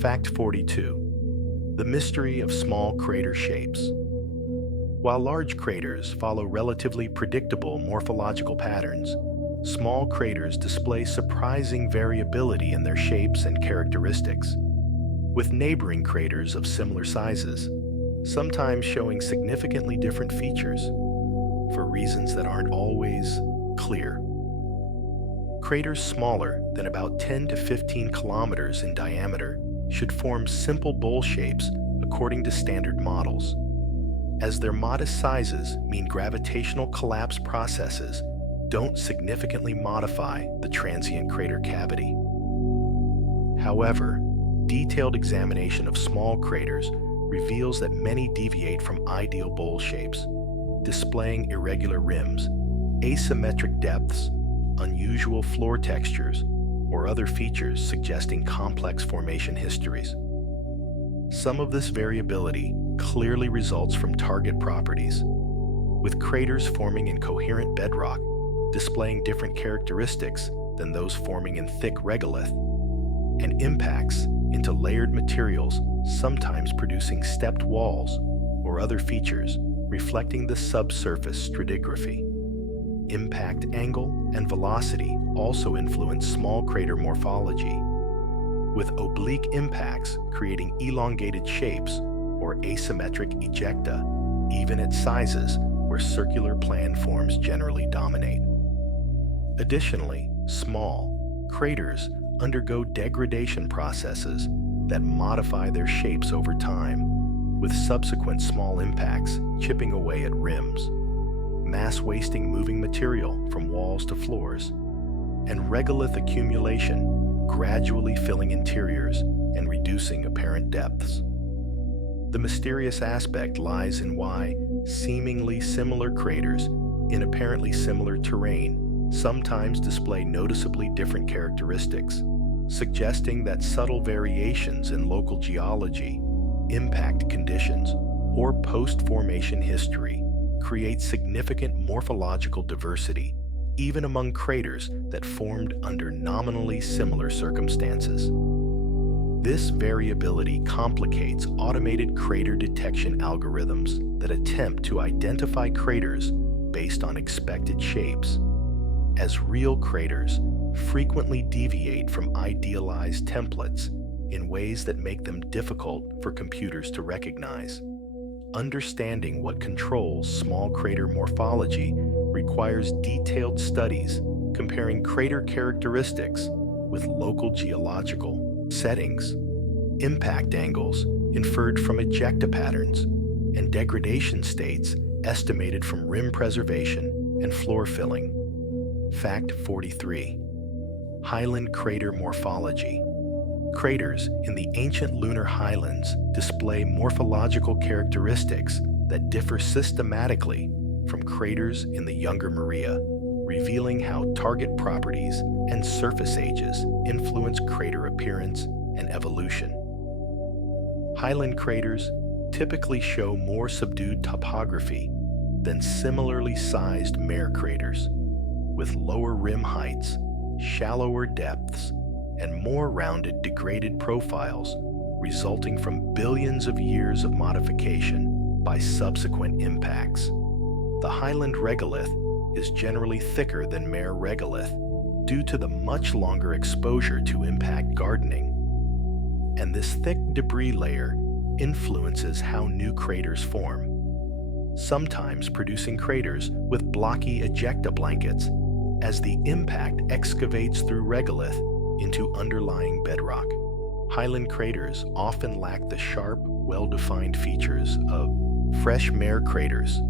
Fact 42. The mystery of small crater shapes. While large craters follow relatively predictable morphological patterns, small craters display surprising variability in their shapes and characteristics, with neighboring craters of similar sizes sometimes showing significantly different features for reasons that aren't always clear. Craters smaller than about 10 to 15 kilometers in diameter should form simple bowl shapes according to standard models, as their modest sizes mean gravitational collapse processes don't significantly modify the transient crater cavity. However, detailed examination of small craters reveals that many deviate from ideal bowl shapes, displaying irregular rims, asymmetric depths, unusual floor textures, or other features suggesting complex formation histories. Some of this variability clearly results from target properties, with craters forming in coherent bedrock displaying different characteristics than those forming in thick regolith, and impacts into layered materials sometimes producing stepped walls or other features reflecting the subsurface stratigraphy. Impact angle and velocity also influence small crater morphology, with oblique impacts creating elongated shapes or asymmetric ejecta, even at sizes where circular plan forms generally dominate. Additionally, small craters undergo degradation processes that modify their shapes over time, with subsequent small impacts chipping away at rims, mass-wasting moving material from walls to floors, and regolith accumulation gradually filling interiors and reducing apparent depths. The mysterious aspect lies in why seemingly similar craters in apparently similar terrain sometimes display noticeably different characteristics, suggesting that subtle variations in local geology, impact conditions, or post-formation history create significant morphological diversity, even among craters that formed under nominally similar circumstances. This variability complicates automated crater detection algorithms that attempt to identify craters based on expected shapes, as real craters frequently deviate from idealized templates in ways that make them difficult for computers to recognize. Understanding what controls small crater morphology requires detailed studies comparing crater characteristics with local geological settings, impact angles inferred from ejecta patterns, and degradation states estimated from rim preservation and floor filling. Fact 43. Highland crater morphology. Craters in the ancient lunar highlands display morphological characteristics that differ systematically from craters in the younger Maria, revealing how target properties and surface ages influence crater appearance and evolution. Highland craters typically show more subdued topography than similarly sized mare craters, with lower rim heights, shallower depths, and more rounded degraded profiles resulting from billions of years of modification by subsequent impacts. The highland regolith is generally thicker than mare regolith due to the much longer exposure to impact gardening, and this thick debris layer influences how new craters form, sometimes producing craters with blocky ejecta blankets as the impact excavates through regolith into underlying bedrock. Highland craters often lack the sharp, well-defined features of fresh mare craters,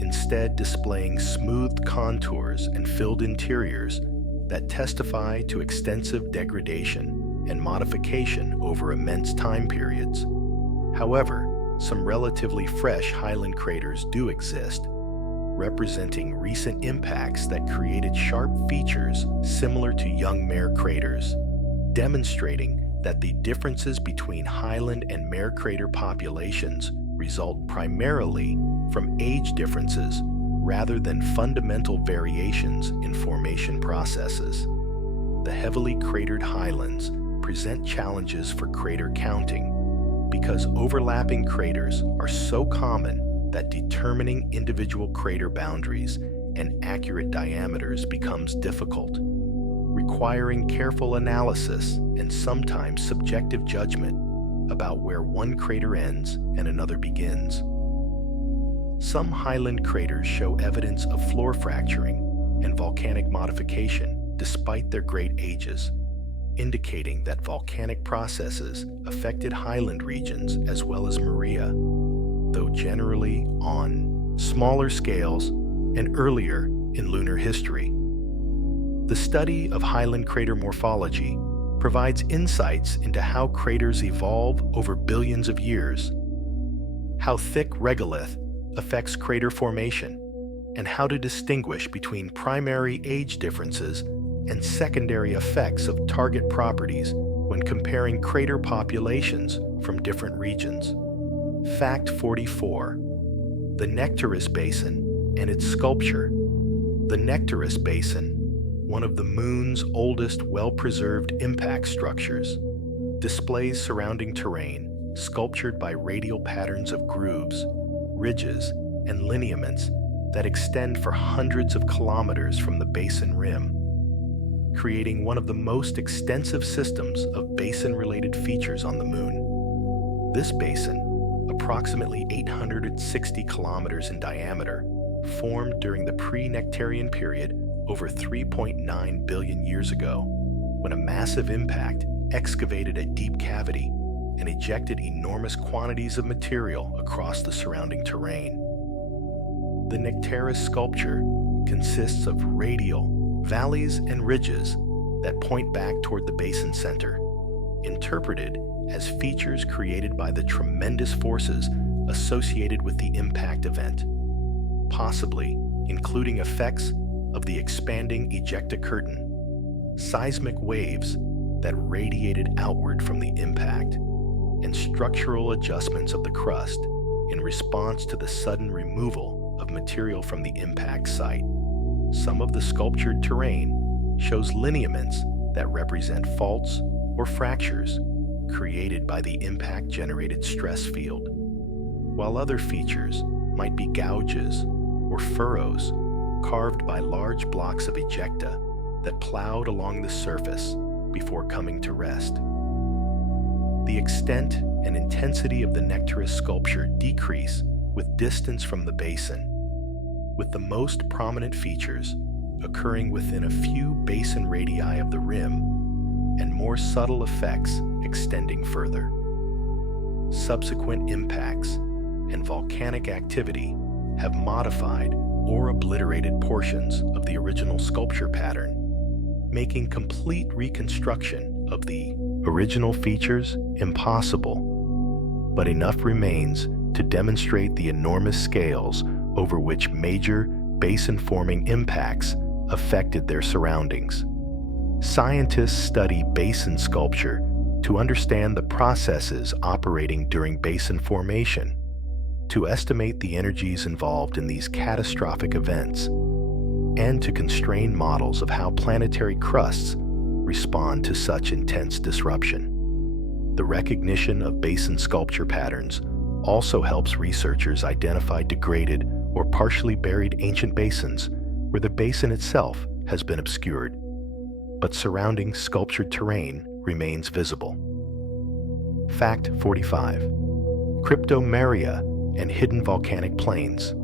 instead displaying smoothed contours and filled interiors that testify to extensive degradation and modification over immense time periods. However, some relatively fresh highland craters do exist, representing recent impacts that created sharp features similar to young mare craters, demonstrating that the differences between highland and mare crater populations result primarily from age differences rather than fundamental variations in formation processes. The heavily cratered highlands present challenges for crater counting because overlapping craters are so common that determining individual crater boundaries and accurate diameters becomes difficult, requiring careful analysis and sometimes subjective judgment about where one crater ends and another begins. Some highland craters show evidence of floor fracturing and volcanic modification despite their great ages, indicating that volcanic processes affected highland regions as well as Maria, though generally on smaller scales and earlier in lunar history. The study of highland crater morphology provides insights into how craters evolve over billions of years, how thick regolith affects crater formation, and how to distinguish between primary age differences and secondary effects of target properties when comparing crater populations from different regions. Fact 44. The Nectaris Basin and its sculpture. The Nectaris Basin, one of the Moon's oldest well-preserved impact structures, displays surrounding terrain sculptured by radial patterns of grooves, ridges, and lineaments that extend for hundreds of kilometers from the basin rim, creating one of the most extensive systems of basin-related features on the Moon. This basin, approximately 860 kilometers in diameter, formed during the pre-Nectarian period over 3.9 billion years ago, when a massive impact excavated a deep cavity and ejected enormous quantities of material across the surrounding terrain. The Nectaris sculpture consists of radial valleys and ridges that point back toward the basin center, interpreted as features created by the tremendous forces associated with the impact event, possibly including effects of the expanding ejecta curtain, seismic waves that radiated outward from the impact, and structural adjustments of the crust in response to the sudden removal of material from the impact site. Some of the sculptured terrain shows lineaments that represent faults or fractures created by the impact-generated stress field, while other features might be gouges or furrows carved by large blocks of ejecta that plowed along the surface before coming to rest. The extent and intensity of the Nectaris sculpture decrease with distance from the basin, with the most prominent features occurring within a few basin radii of the rim and more subtle effects extending further. Subsequent impacts and volcanic activity have modified or obliterated portions of the original sculpture pattern, making complete reconstruction of the original features impossible, but enough remains to demonstrate the enormous scales over which major basin-forming impacts affected their surroundings. Scientists study basin sculpture to understand the processes operating during basin formation, to estimate the energies involved in these catastrophic events, and to constrain models of how planetary crusts respond to such intense disruption. The recognition of basin sculpture patterns also helps researchers identify degraded or partially buried ancient basins where the basin itself has been obscured, but surrounding sculptured terrain remains visible. Fact 45. Cryptomeria and hidden volcanic plains.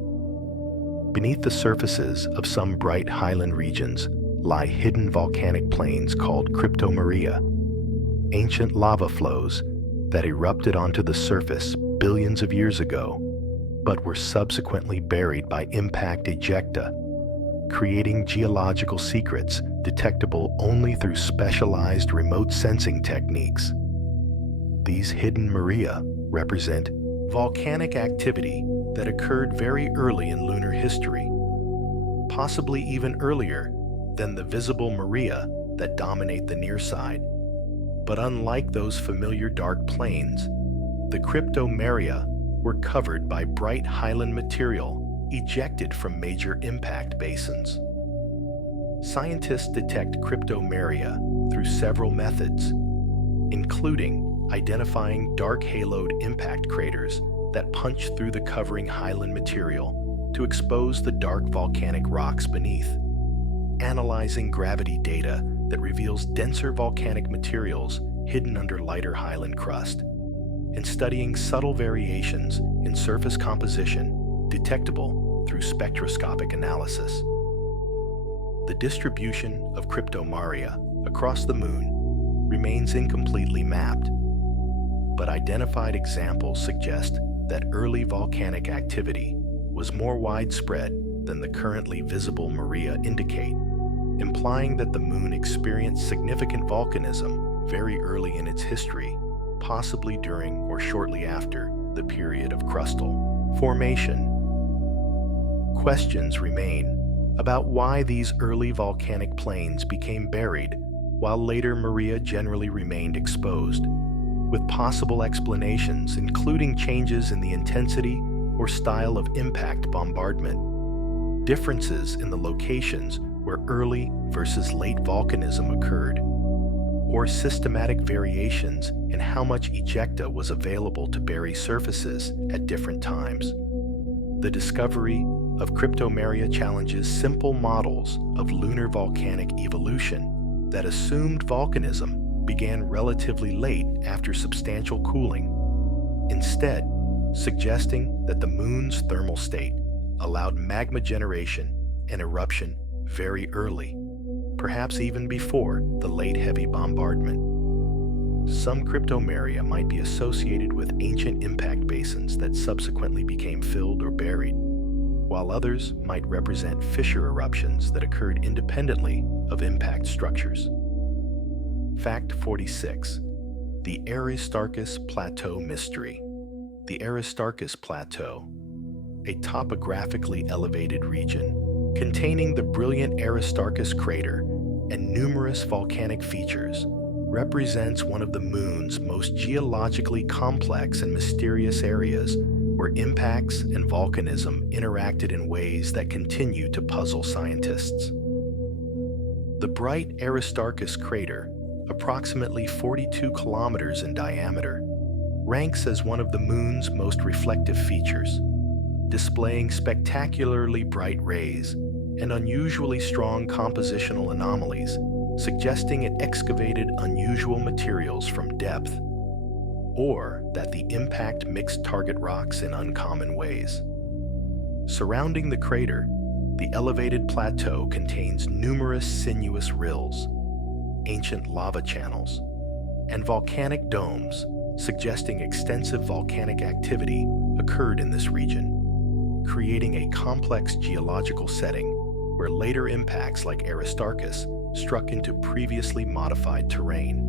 Beneath the surfaces of some bright highland regions lie hidden volcanic plains called cryptomeria, ancient lava flows that erupted onto the surface billions of years ago, but were subsequently buried by impact ejecta, creating geological secrets detectable only through specialized remote sensing techniques. These hidden maria represent volcanic activity that occurred very early in lunar history, possibly even earlier than the visible maria that dominate the near side. But unlike those familiar dark plains, the cryptomeria were covered by bright highland material ejected from major impact basins. Scientists detect cryptomeria through several methods, including identifying dark haloed impact craters that punch through the covering highland material to expose the dark volcanic rocks beneath, analyzing gravity data that reveals denser volcanic materials hidden under lighter highland crust, and studying subtle variations in surface composition detectable through spectroscopic analysis. The distribution of cryptomeria across the moon remains incompletely mapped, but identified examples suggest that early volcanic activity was more widespread than the currently visible maria indicate, implying that the moon experienced significant volcanism very early in its history, possibly during or shortly after the period of crustal formation. Questions remain about why these early volcanic plains became buried while later maria generally remained exposed, with possible explanations including changes in the intensity or style of impact bombardment, differences in the locations where early versus late volcanism occurred, or systematic variations in how much ejecta was available to bury surfaces at different times. The discovery of cryptomeria challenges simple models of lunar volcanic evolution that assumed volcanism began relatively late after substantial cooling, instead suggesting that the moon's thermal state allowed magma generation and eruption very early, perhaps even before the late heavy bombardment. Some cryptomeria might be associated with ancient impact basins that subsequently became filled or buried, while others might represent fissure eruptions that occurred independently of impact structures. Fact 46. The Aristarchus Plateau Mystery. The Aristarchus Plateau, a topographically elevated region containing the brilliant Aristarchus crater and numerous volcanic features, represents one of the moon's most geologically complex and mysterious areas where impacts and volcanism interacted in ways that continue to puzzle scientists. The bright Aristarchus crater, approximately 42 kilometers in diameter, ranks as one of the moon's most reflective features, displaying spectacularly bright rays and unusually strong compositional anomalies, suggesting it excavated unusual materials from depth, or that the impact mixed target rocks in uncommon ways. Surrounding the crater, the elevated plateau contains numerous sinuous rills, ancient lava channels, and volcanic domes, suggesting extensive volcanic activity occurred in this region, creating a complex geological setting where later impacts like Aristarchus struck into previously modified terrain.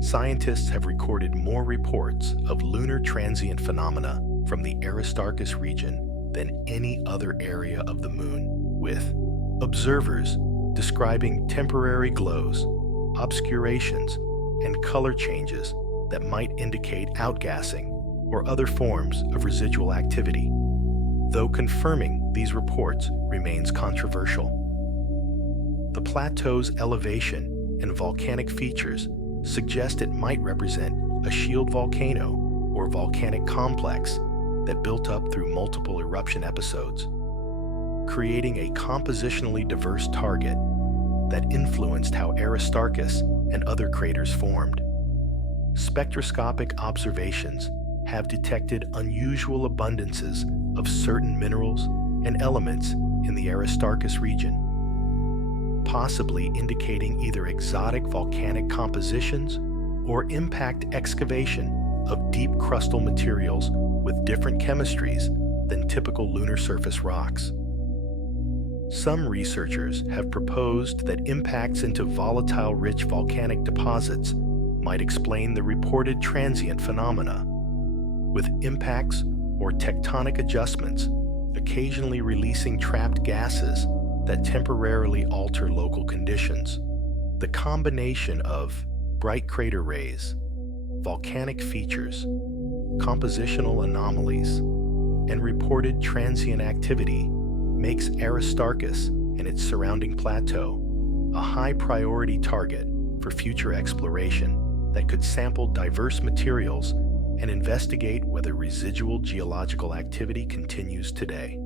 Scientists have recorded more reports of lunar transient phenomena from the Aristarchus region than any other area of the moon, with observers describing temporary glows, obscurations, and color changes that might indicate outgassing or other forms of residual activity, though confirming these reports remains controversial. The plateau's elevation and volcanic features suggest it might represent a shield volcano or volcanic complex that built up through multiple eruption episodes, creating a compositionally diverse target that influenced how Aristarchus and other craters formed. Spectroscopic observations have detected unusual abundances of certain minerals and elements in the Aristarchus region, possibly indicating either exotic volcanic compositions or impact excavation of deep crustal materials with different chemistries than typical lunar surface rocks. Some researchers have proposed that impacts into volatile-rich volcanic deposits might explain the reported transient phenomena, with impacts or tectonic adjustments occasionally releasing trapped gases that temporarily alter local conditions. The combination of bright crater rays, volcanic features, compositional anomalies, and reported transient activity makes Aristarchus and its surrounding plateau a high-priority target for future exploration that could sample diverse materials and investigate whether residual geological activity continues today.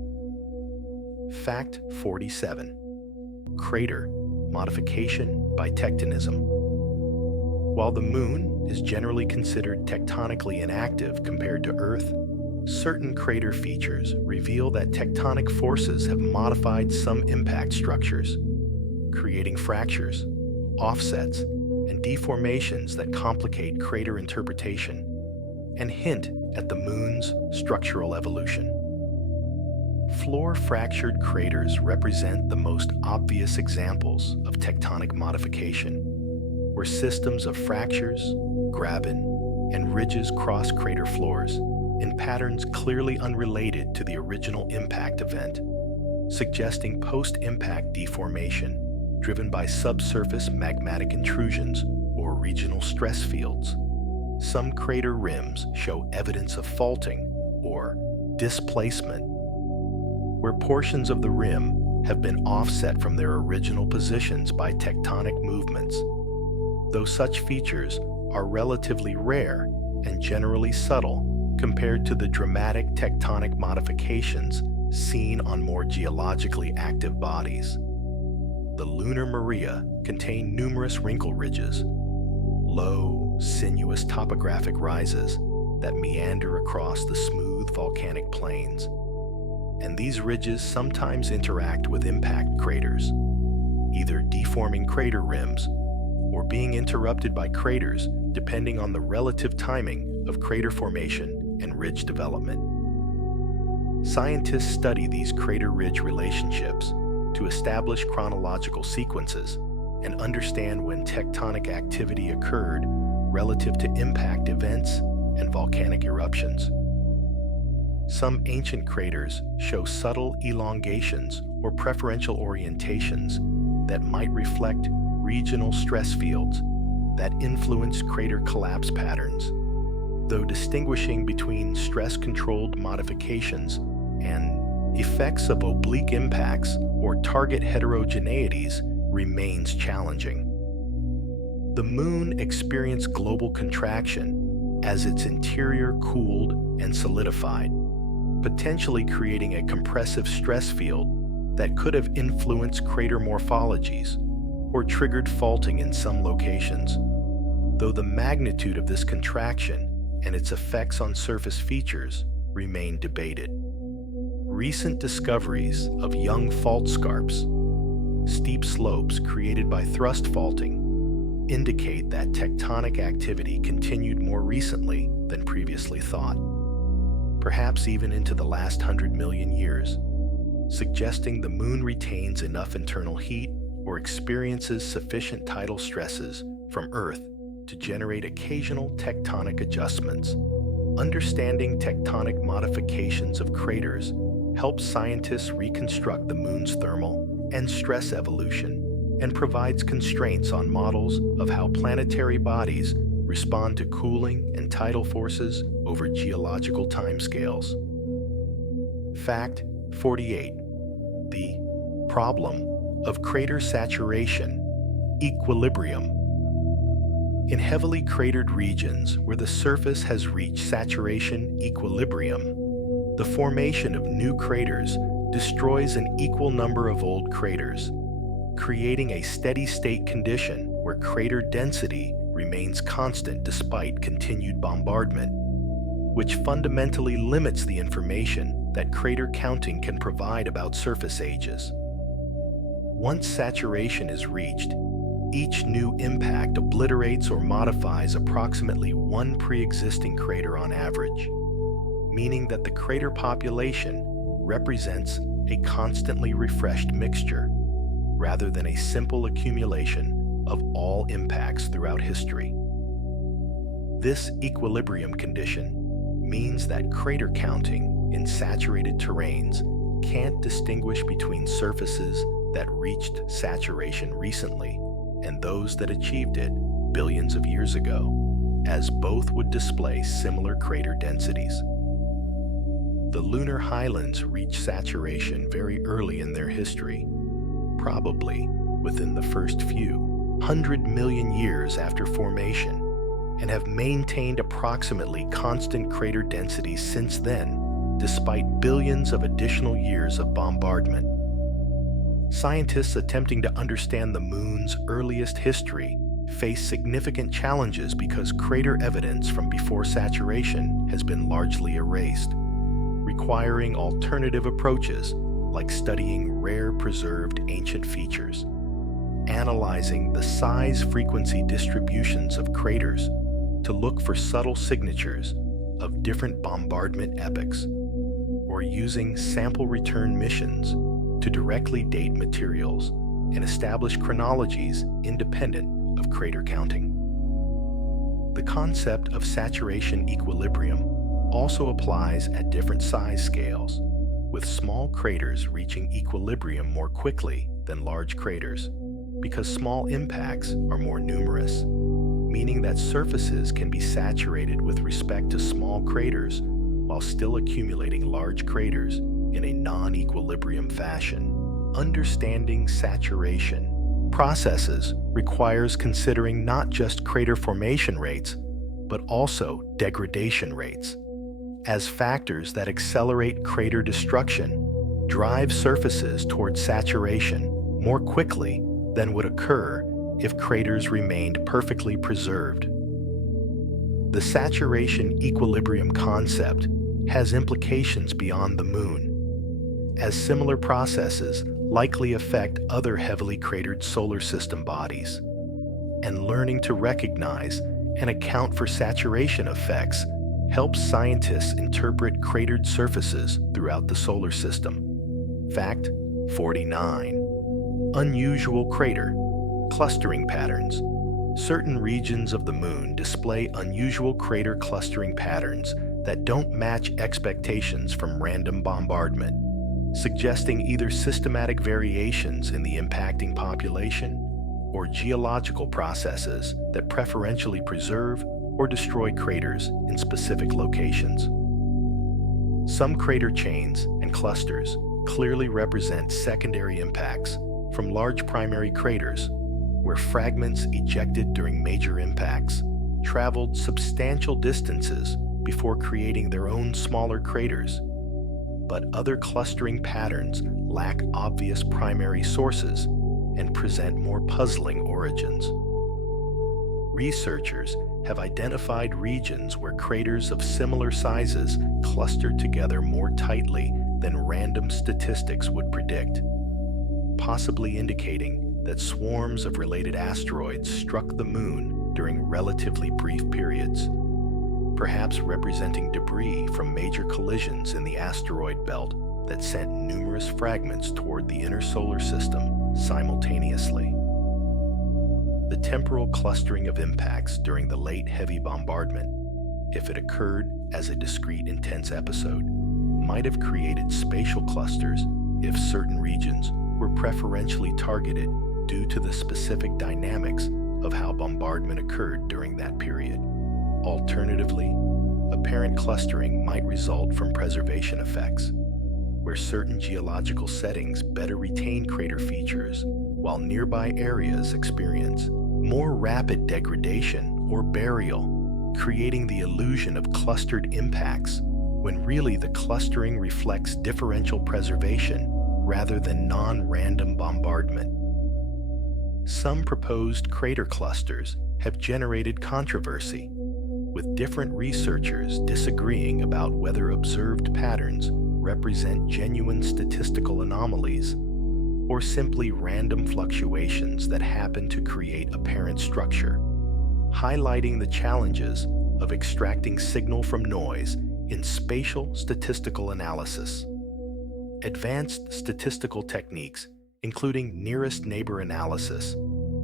Fact 47. Crater modification by tectonism. While the Moon is generally considered tectonically inactive compared to Earth, certain crater features reveal that tectonic forces have modified some impact structures, creating fractures, offsets, and deformations that complicate crater interpretation and hint at the Moon's structural evolution. Floor-fractured craters represent the most obvious examples of tectonic modification, where systems of fractures, graben, and ridges cross crater floors in patterns clearly unrelated to the original impact event, suggesting post-impact deformation driven by subsurface magmatic intrusions or regional stress fields. Some crater rims show evidence of faulting or displacement, where portions of the rim have been offset from their original positions by tectonic movements. Though such features are relatively rare and generally subtle compared to the dramatic tectonic modifications seen on more geologically active bodies. The lunar maria contain numerous wrinkle ridges, low, sinuous topographic rises that meander across the smooth volcanic plains. And these ridges sometimes interact with impact craters, either deforming crater rims or being interrupted by craters depending on the relative timing of crater formation and ridge development. Scientists study these crater-ridge relationships to establish chronological sequences and understand when tectonic activity occurred relative to impact events and volcanic eruptions. Some ancient craters show subtle elongations or preferential orientations that might reflect regional stress fields that influence crater collapse patterns, though distinguishing between stress-controlled modifications and effects of oblique impacts or target heterogeneities remains challenging. The Moon experienced global contraction as its interior cooled and solidified, potentially creating a compressive stress field that could have influenced crater morphologies or triggered faulting in some locations, though the magnitude of this contraction and its effects on surface features remain debated. Recent discoveries of young fault scarps, steep slopes created by thrust faulting, indicate that tectonic activity continued more recently than previously thought, perhaps even into the last 100 million years, suggesting the Moon retains enough internal heat or experiences sufficient tidal stresses from Earth to generate occasional tectonic adjustments. Understanding tectonic modifications of craters helps scientists reconstruct the Moon's thermal and stress evolution and provides constraints on models of how planetary bodies respond to cooling and tidal forces over geological timescales. Fact 48. The problem of crater saturation, equilibrium. In heavily cratered regions where the surface has reached saturation equilibrium, the formation of new craters destroys an equal number of old craters, creating a steady-state condition where crater density remains constant despite continued bombardment, which fundamentally limits the information that crater counting can provide about surface ages. Once saturation is reached, each new impact obliterates or modifies approximately one pre-existing crater on average, meaning that the crater population represents a constantly refreshed mixture, rather than a simple accumulation of all impacts throughout history. This equilibrium condition means that crater counting in saturated terrains can't distinguish between surfaces that reached saturation recently and those that achieved it billions of years ago, as both would display similar crater densities. The lunar highlands reached saturation very early in their history, probably within the first few 100 million years after formation, and have maintained approximately constant crater density since then, despite billions of additional years of bombardment. Scientists attempting to understand the moon's earliest history face significant challenges because crater evidence from before saturation has been largely erased, requiring alternative approaches like studying rare preserved ancient features, analyzing the size-frequency distributions of craters to look for subtle signatures of different bombardment epochs, or using sample return missions to directly date materials and establish chronologies independent of crater counting. The concept of saturation equilibrium also applies at different size scales, with small craters reaching equilibrium more quickly than large craters, because small impacts are more numerous, meaning that surfaces can be saturated with respect to small craters while still accumulating large craters in a non-equilibrium fashion. Understanding saturation processes requires considering not just crater formation rates, but also degradation rates, as factors that accelerate crater destruction drive surfaces towards saturation more quickly than would occur if craters remained perfectly preserved. The saturation equilibrium concept has implications beyond the moon, as similar processes likely affect other heavily cratered solar system bodies, and learning to recognize and account for saturation effects helps scientists interpret cratered surfaces throughout the solar system. Fact 49. Unusual crater clustering patterns. Certain regions of the moon display unusual crater clustering patterns that don't match expectations from random bombardment, suggesting either systematic variations in the impacting population or geological processes that preferentially preserve or destroy craters in specific locations. Some crater chains and clusters clearly represent secondary impacts from large primary craters, where fragments ejected during major impacts traveled substantial distances before creating their own smaller craters. But other clustering patterns lack obvious primary sources and present more puzzling origins. Researchers have identified regions where craters of similar sizes clustered together more tightly than random statistics would predict, possibly indicating that swarms of related asteroids struck the moon during relatively brief periods, perhaps representing debris from major collisions in the asteroid belt that sent numerous fragments toward the inner solar system simultaneously. The temporal clustering of impacts during the late heavy bombardment, if it occurred as a discrete intense episode, might have created spatial clusters if certain regions were preferentially targeted due to the specific dynamics of how bombardment occurred during that period. Alternatively, apparent clustering might result from preservation effects, where certain geological settings better retain crater features while nearby areas experience more rapid degradation or burial, creating the illusion of clustered impacts when really the clustering reflects differential preservation rather than non-random bombardment. Some proposed crater clusters have generated controversy, with different researchers disagreeing about whether observed patterns represent genuine statistical anomalies or simply random fluctuations that happen to create apparent structure, highlighting the challenges of extracting signal from noise in spatial statistical analysis. Advanced statistical techniques, including nearest neighbor analysis,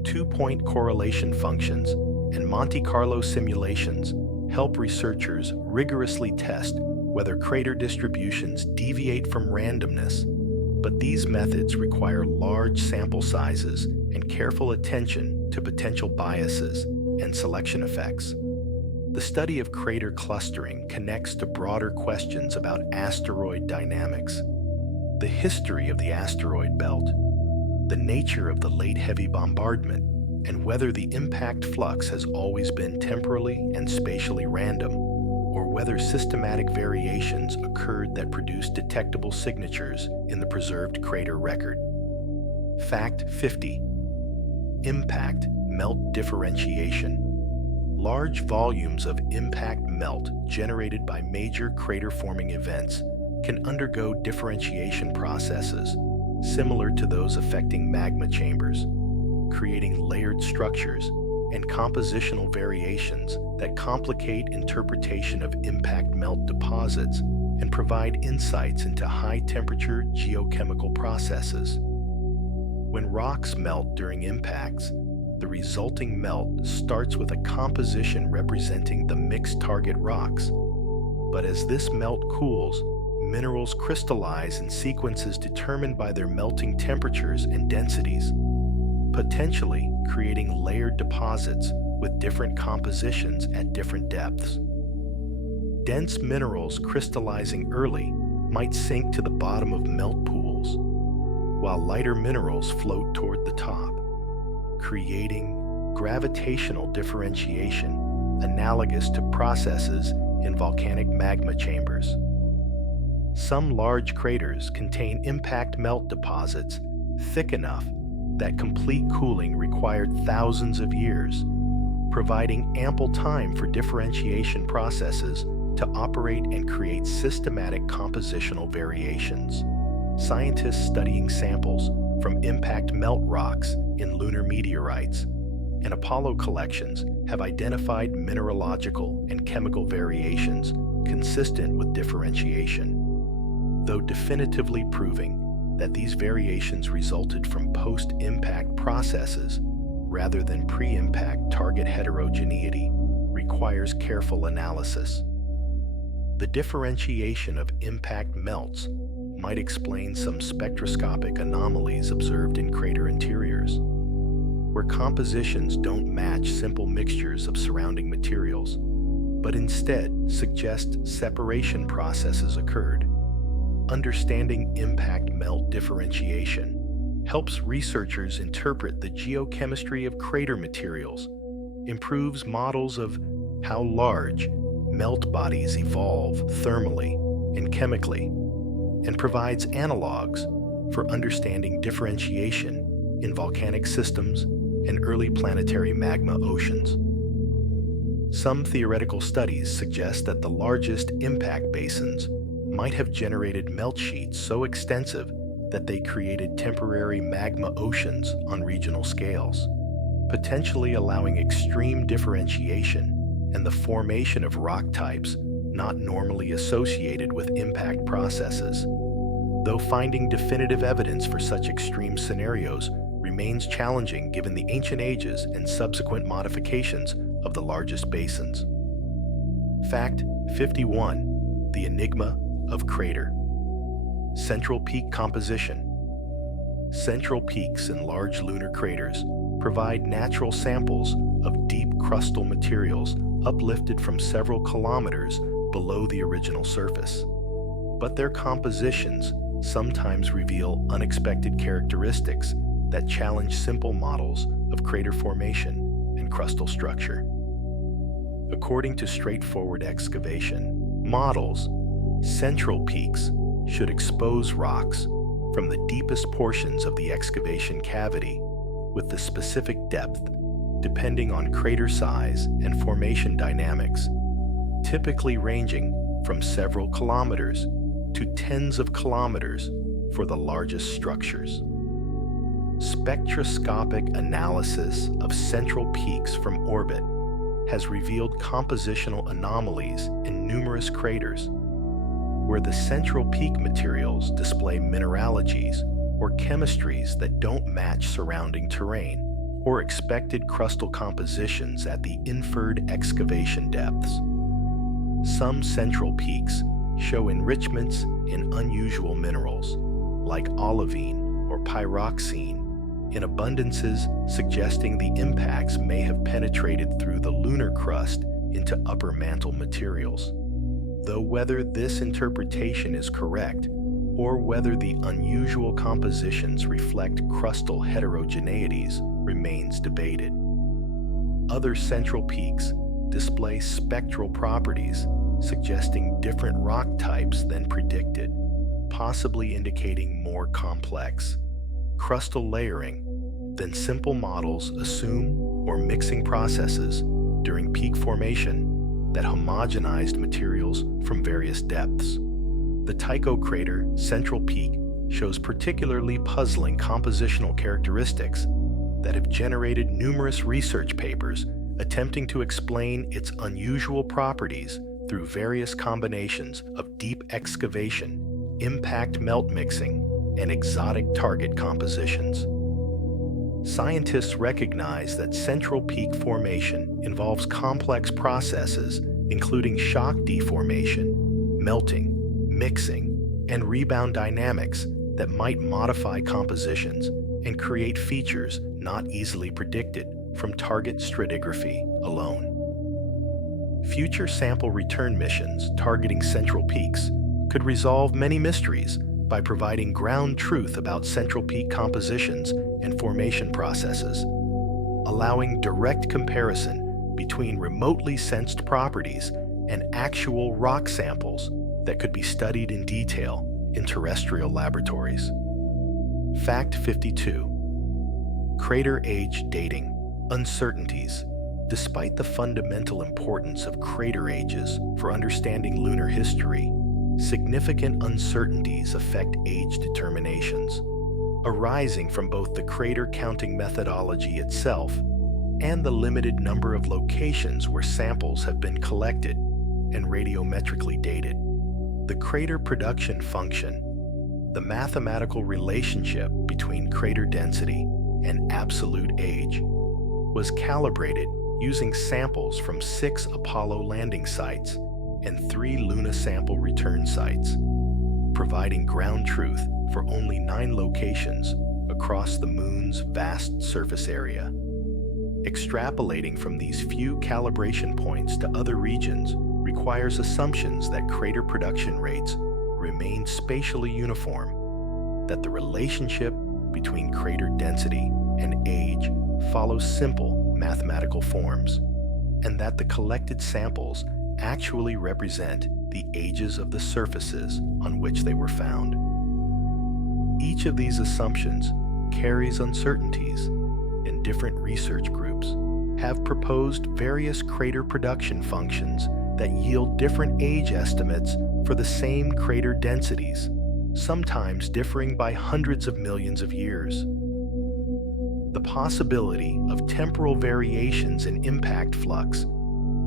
two-point correlation functions, and Monte Carlo simulations, help researchers rigorously test whether crater distributions deviate from randomness. But these methods require large sample sizes and careful attention to potential biases and selection effects. The study of crater clustering connects to broader questions about asteroid dynamics, the history of the asteroid belt, the nature of the late heavy bombardment, and whether the impact flux has always been temporally and spatially random, or whether systematic variations occurred that produced detectable signatures in the preserved crater record. Fact 50. Impact melt differentiation. Large volumes of impact melt generated by major crater-forming events can undergo differentiation processes similar to those affecting magma chambers, creating layered structures and compositional variations that complicate interpretation of impact melt deposits and provide insights into high-temperature geochemical processes. When rocks melt during impacts, the resulting melt starts with a composition representing the mixed target rocks. But as this melt cools, minerals crystallize in sequences determined by their melting temperatures and densities, potentially creating layered deposits with different compositions at different depths. Dense minerals crystallizing early might sink to the bottom of melt pools, while lighter minerals float toward the top, creating gravitational differentiation analogous to processes in volcanic magma chambers. Some large craters contain impact melt deposits thick enough that complete cooling required thousands of years, providing ample time for differentiation processes to operate and create systematic compositional variations. Scientists studying samples from impact melt rocks in lunar meteorites and Apollo collections have identified mineralogical and chemical variations consistent with differentiation, though definitively proving that these variations resulted from post-impact processes rather than pre-impact target heterogeneity requires careful analysis. The differentiation of impact melts might explain some spectroscopic anomalies observed in crater interiors, where compositions don't match simple mixtures of surrounding materials, but instead suggest separation processes occurred. Understanding impact melt differentiation helps researchers interpret the geochemistry of crater materials, improves models of how large melt bodies evolve thermally and chemically, and provides analogs for understanding differentiation in volcanic systems and early planetary magma oceans. Some theoretical studies suggest that the largest impact basins might have generated melt sheets so extensive that they created temporary magma oceans on regional scales, potentially allowing extreme differentiation and the formation of rock types not normally associated with impact processes. Though finding definitive evidence for such extreme scenarios remains challenging given the ancient ages and subsequent modifications of the largest basins. Fact 51. The enigma of crater. Central peak composition. Central peaks in large lunar craters provide natural samples of deep crustal materials uplifted from several kilometers below the original surface. But their compositions sometimes reveal unexpected characteristics that challenge simple models of crater formation and crustal structure. According to straightforward excavation models, central peaks should expose rocks from the deepest portions of the excavation cavity with the specific depth depending on crater size and formation dynamics, typically ranging from several kilometers to tens of kilometers for the largest structures. Spectroscopic analysis of central peaks from orbit has revealed compositional anomalies in numerous craters. where the central peak materials display mineralogies or chemistries that don't match surrounding terrain, or expected crustal compositions at the inferred excavation depths. Some central peaks show enrichments in unusual minerals, like olivine or pyroxene, in abundances suggesting the impacts may have penetrated through the lunar crust into upper mantle materials. Though whether this interpretation is correct, or whether the unusual compositions reflect crustal heterogeneities, remains debated. Other central peaks display spectral properties, suggesting different rock types than predicted, possibly indicating more complex crustal layering than simple models assume, or mixing processes during peak formation that homogenized materials from various depths. The Tycho crater central peak shows particularly puzzling compositional characteristics that have generated numerous research papers attempting to explain its unusual properties through various combinations of deep excavation, impact melt mixing, and exotic target compositions. Scientists recognize that central peak formation involves complex processes including shock deformation, melting, mixing, and rebound dynamics that might modify compositions and create features not easily predicted from target stratigraphy alone. Future sample return missions targeting central peaks could resolve many mysteries by providing ground truth about central peak compositions and formation processes, allowing direct comparison between remotely sensed properties and actual rock samples that could be studied in detail in terrestrial laboratories. Fact 52. Crater age dating. Uncertainties. Despite the fundamental importance of crater ages for understanding lunar history, significant uncertainties affect age determinations, arising from both the crater counting methodology itself and the limited number of locations where samples have been collected and radiometrically dated. The crater production function, the mathematical relationship between crater density and absolute age, was calibrated using samples from 6 Apollo landing sites and 3 Luna sample return sites, providing ground truth for only 9 locations across the Moon's vast surface area. Extrapolating from these few calibration points to other regions requires assumptions that crater production rates remain spatially uniform, that the relationship between crater density and age follows simple mathematical forms, and that the collected samples actually represent the ages of the surfaces on which they were found. Each of these assumptions carries uncertainties, and different research groups have proposed various crater production functions that yield different age estimates for the same crater densities, sometimes differing by hundreds of millions of years. The possibility of temporal variations in impact flux,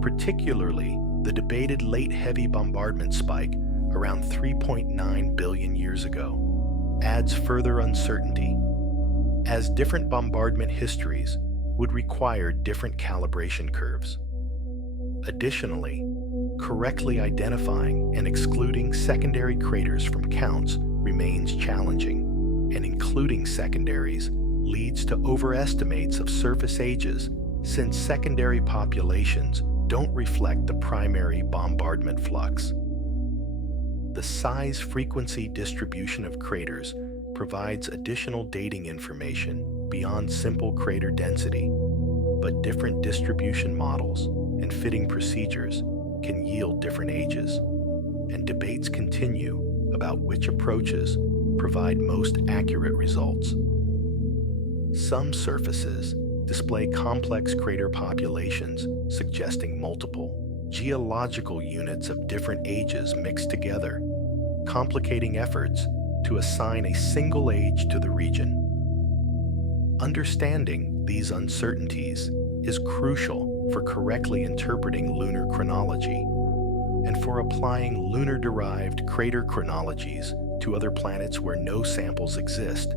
particularly the debated late heavy bombardment spike around 3.9 billion years ago, adds further uncertainty, as different bombardment histories would require different calibration curves. Additionally, correctly identifying and excluding secondary craters from counts remains challenging, and including secondaries leads to overestimates of surface ages, since secondary populations don't reflect the primary bombardment flux. The size-frequency distribution of craters provides additional dating information beyond simple crater density, but different distribution models and fitting procedures can yield different ages, and debates continue about which approaches provide most accurate results. Some surfaces display complex crater populations suggesting multiple geological units of different ages mixed together, complicating efforts to assign a single age to the region. Understanding these uncertainties is crucial for correctly interpreting lunar chronology and for are applying lunar-derived crater chronologies to other planets where no samples exist,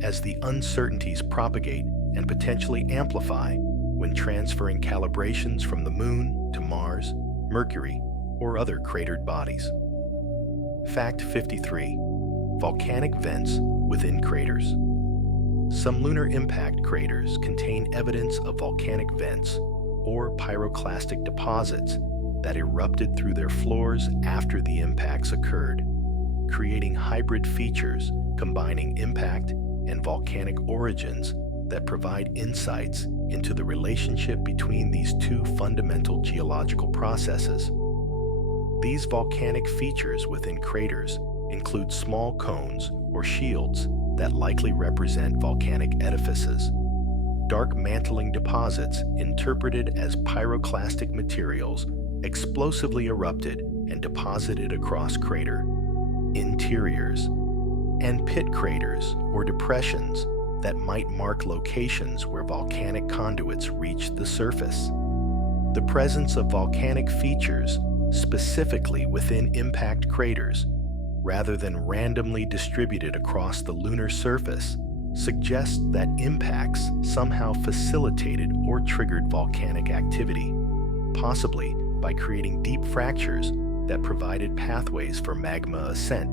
as the uncertainties propagate and potentially amplify when transferring calibrations from the Moon to Mars, Mercury, or other cratered bodies. Fact 53. Volcanic vents within craters. Some lunar impact craters contain evidence of volcanic vents or pyroclastic deposits that erupted through their floors after the impacts occurred, creating hybrid features combining impact and volcanic origins that provide insights into the relationship between these two fundamental geological processes. These volcanic features within craters include small cones or shields that likely represent volcanic edifices, dark mantling deposits interpreted as pyroclastic materials explosively erupted and deposited across crater interiors, and pit craters or depressions that might mark locations where volcanic conduits reach the surface. The presence of volcanic features specifically within impact craters, rather than randomly distributed across the lunar surface, suggests that impacts somehow facilitated or triggered volcanic activity, possibly by creating deep fractures that provided pathways for magma ascent,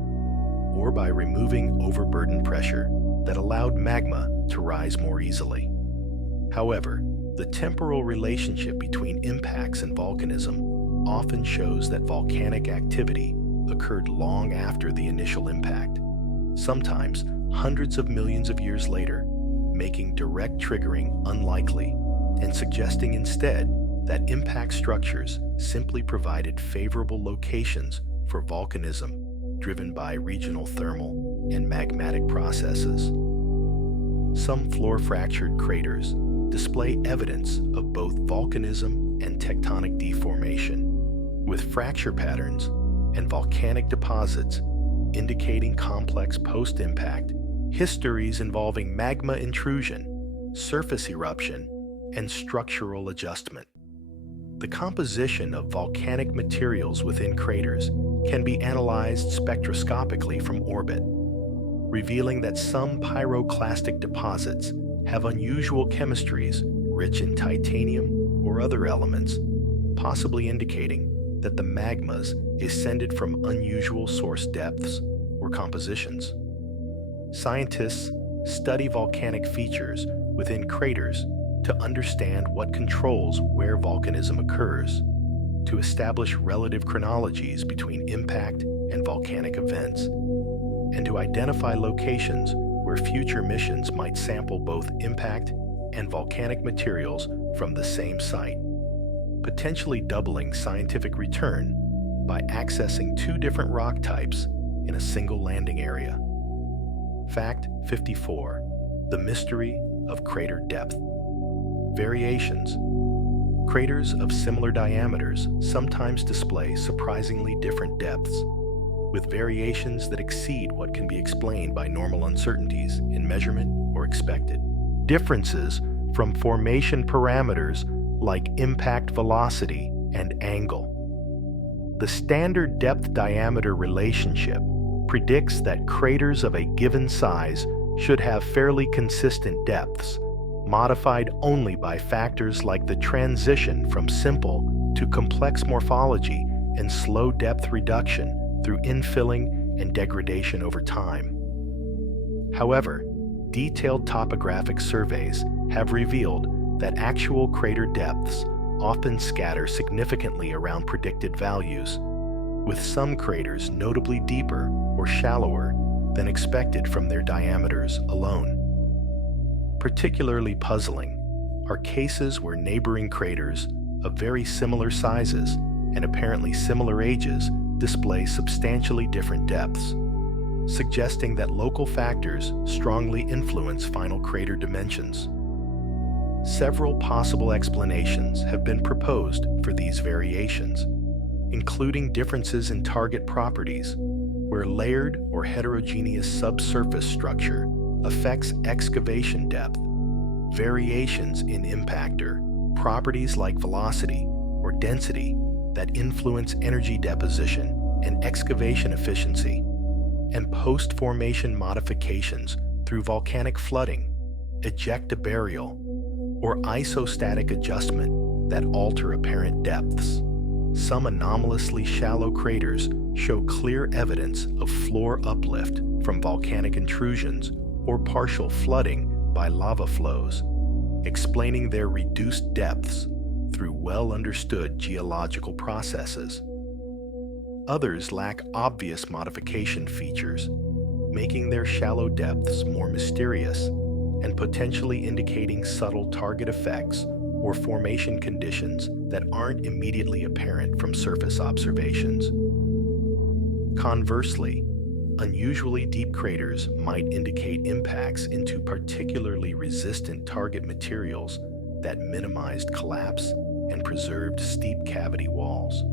or by removing overburden pressure that allowed magma to rise more easily. However, the temporal relationship between impacts and volcanism often shows that volcanic activity occurred long after the initial impact, sometimes hundreds of millions of years later, making direct triggering unlikely and suggesting instead that impact structures simply provided favorable locations for volcanism driven by regional thermal and magmatic processes. Some floor-fractured craters display evidence of both volcanism and tectonic deformation, with fracture patterns and volcanic deposits indicating complex post-impact histories involving magma intrusion, surface eruption, and structural adjustment. The composition of volcanic materials within craters can be analyzed spectroscopically from orbit, revealing that some pyroclastic deposits have unusual chemistries rich in titanium or other elements, possibly indicating that the magmas ascended from unusual source depths or compositions. Scientists study volcanic features within craters to understand what controls where volcanism occurs, to establish relative chronologies between impact and volcanic events, and to identify locations where future missions might sample both impact and volcanic materials from the same site, potentially doubling scientific return by accessing two different rock types in a single landing area. Fact 54. The mystery of crater depth. Variations. Craters of similar diameters sometimes display surprisingly different depths, with variations that exceed what can be explained by normal uncertainties in measurement or expected. Differences from formation parameters like impact velocity and angle. The standard depth-diameter relationship predicts that craters of a given size should have fairly consistent depths, modified only by factors like the transition from simple to complex morphology and slow depth reduction through infilling and degradation over time. However, detailed topographic surveys have revealed that actual crater depths often scatter significantly around predicted values, with some craters notably deeper or shallower than expected from their diameters alone. Particularly puzzling are cases where neighboring craters of very similar sizes and apparently similar ages display substantially different depths, suggesting that local factors strongly influence final crater dimensions. Several possible explanations have been proposed for these variations, including differences in target properties, where layered or heterogeneous subsurface structure affects excavation depth, variations in impactor properties like velocity or density that influence energy deposition and excavation efficiency, and post-formation modifications through volcanic flooding, ejecta-burial, or isostatic adjustment that alter apparent depths. Some anomalously shallow craters show clear evidence of floor uplift from volcanic intrusions or partial flooding by lava flows, explaining their reduced depths through well-understood geological processes. Others lack obvious modification features, making their shallow depths more mysterious and potentially indicating subtle target effects or formation conditions that aren't immediately apparent from surface observations. Conversely, unusually deep craters might indicate impacts into particularly resistant target materials that minimized collapse and preserved steep cavity walls.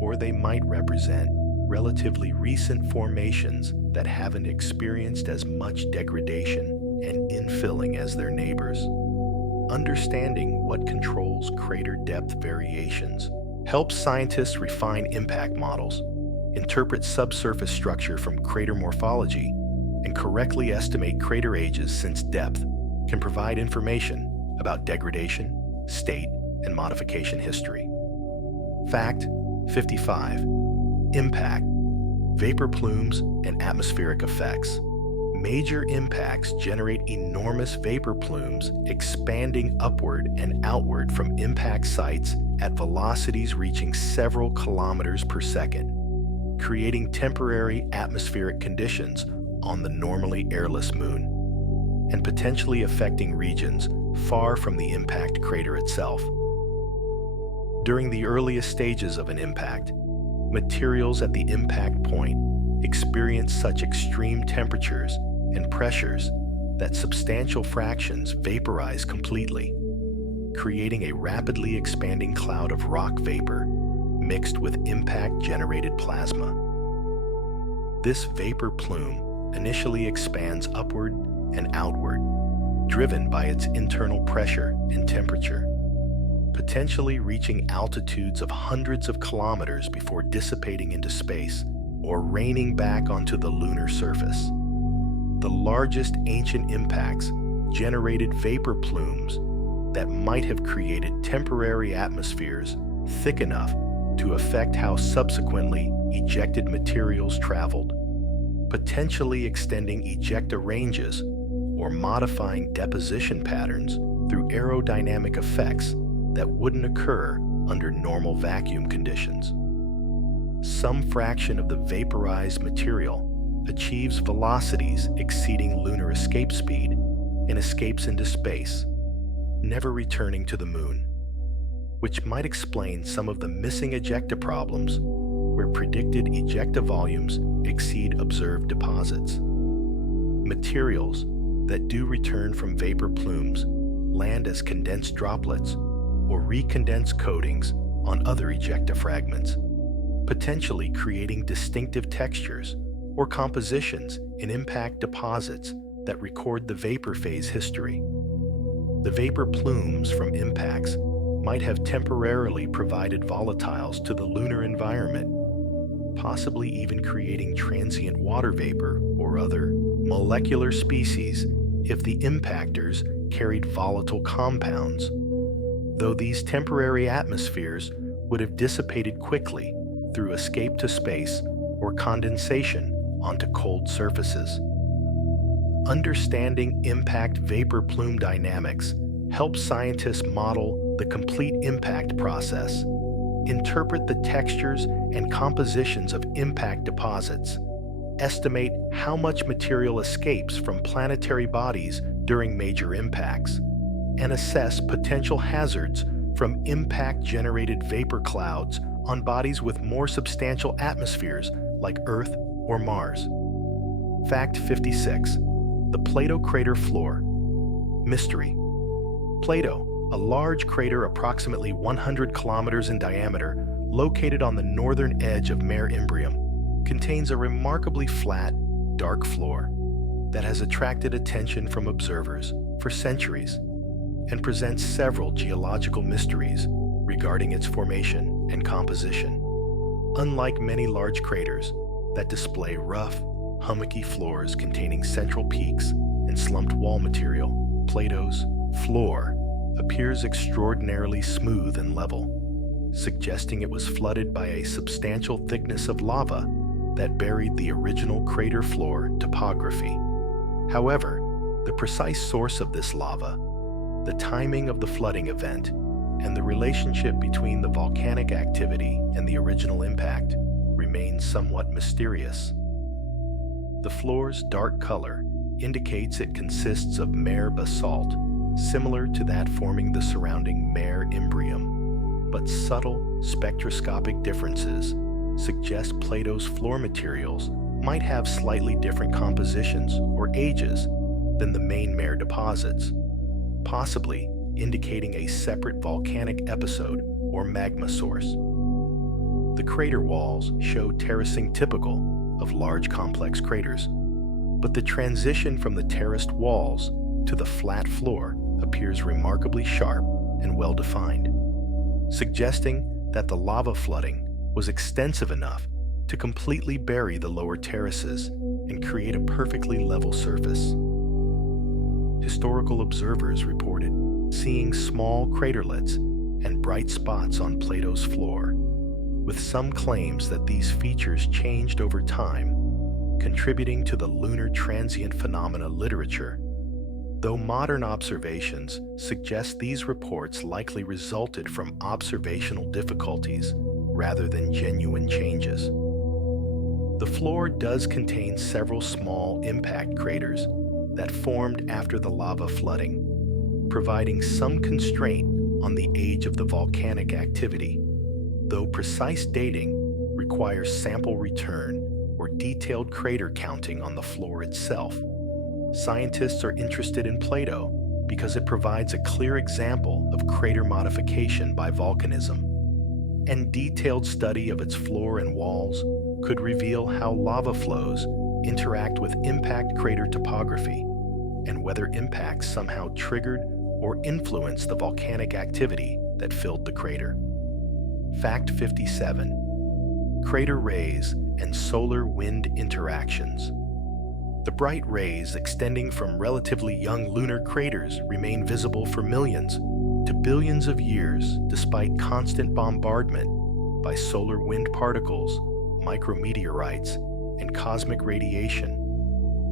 Or they might represent relatively recent formations that haven't experienced as much degradation and infilling as their neighbors. Understanding what controls crater depth variations helps scientists refine impact models, interpret subsurface structure from crater morphology, and correctly estimate crater ages, since depth can provide information about degradation, state, and modification history. Fact 55. Impact, vapor plumes, and atmospheric effects. Major impacts generate enormous vapor plumes expanding upward and outward from impact sites at velocities reaching several kilometers per second, creating temporary atmospheric conditions on the normally airless moon, and potentially affecting regions far from the impact crater itself. During the earliest stages of an impact, materials at the impact point experience such extreme temperatures and pressures that substantial fractions vaporize completely, creating a rapidly expanding cloud of rock vapor mixed with impact-generated plasma. This vapor plume initially expands upward and outward, driven by its internal pressure and temperature, potentially reaching altitudes of hundreds of kilometers before dissipating into space or raining back onto the lunar surface. The largest ancient impacts generated vapor plumes that might have created temporary atmospheres thick enough to affect how subsequently ejected materials traveled, potentially extending ejecta ranges or modifying deposition patterns through aerodynamic effects that wouldn't occur under normal vacuum conditions. Some fraction of the vaporized material achieves velocities exceeding lunar escape speed and escapes into space, never returning to the moon, which might explain some of the missing ejecta problems where predicted ejecta volumes exceed observed deposits. Materials that do return from vapor plumes land as condensed droplets or recondensed coatings on other ejecta fragments, potentially creating distinctive textures or compositions in impact deposits that record the vapor phase history. The vapor plumes from impacts might have temporarily provided volatiles to the lunar environment, possibly even creating transient water vapor or other molecular species if the impactors carried volatile compounds, though these temporary atmospheres would have dissipated quickly through escape to space or condensation onto cold surfaces. Understanding impact vapor plume dynamics helps scientists model the complete impact process, interpret the textures and compositions of impact deposits, estimate how much material escapes from planetary bodies during major impacts, and assess potential hazards from impact-generated vapor clouds on bodies with more substantial atmospheres like Earth or Mars. Fact 56. The Plato crater floor. Mystery. Plato, a large crater approximately 100 kilometers in diameter, located on the northern edge of Mare Imbrium, contains a remarkably flat, dark floor that has attracted attention from observers for centuries and presents several geological mysteries regarding its formation. and composition. Unlike many large craters that display rough, hummocky floors containing central peaks and slumped wall material, Plato's floor appears extraordinarily smooth and level, suggesting it was flooded by a substantial thickness of lava that buried the original crater floor topography. However, the precise source of this lava, the timing of the flooding event, and the relationship between the volcanic activity and the original impact remains somewhat mysterious. The floor's dark color indicates it consists of mare basalt, similar to that forming the surrounding mare imbrium, but subtle spectroscopic differences suggest Plato's floor materials might have slightly different compositions or ages than the main mare deposits, possibly indicating a separate volcanic episode or magma source. The crater walls show terracing typical of large complex craters, but the transition from the terraced walls to the flat floor appears remarkably sharp and well-defined, suggesting that the lava flooding was extensive enough to completely bury the lower terraces and create a perfectly level surface. Historical observers reported seeing small craterlets and bright spots on Plato's floor, with some claims that these features changed over time, contributing to the lunar transient phenomena literature, though modern observations suggest these reports likely resulted from observational difficulties rather than genuine changes. The floor does contain several small impact craters that formed after the lava flooding, providing some constraint on the age of the volcanic activity, though precise dating requires sample return or detailed crater counting on the floor itself. Scientists are interested in Plato because it provides a clear example of crater modification by volcanism, and detailed study of its floor and walls could reveal how lava flows interact with impact crater topography and whether impacts somehow triggered or influenced the volcanic activity that filled the crater. Fact 57. Crater rays and solar wind interactions. The bright rays extending from relatively young lunar craters remain visible for millions to billions of years despite constant bombardment by solar wind particles, micrometeorites, and cosmic radiation.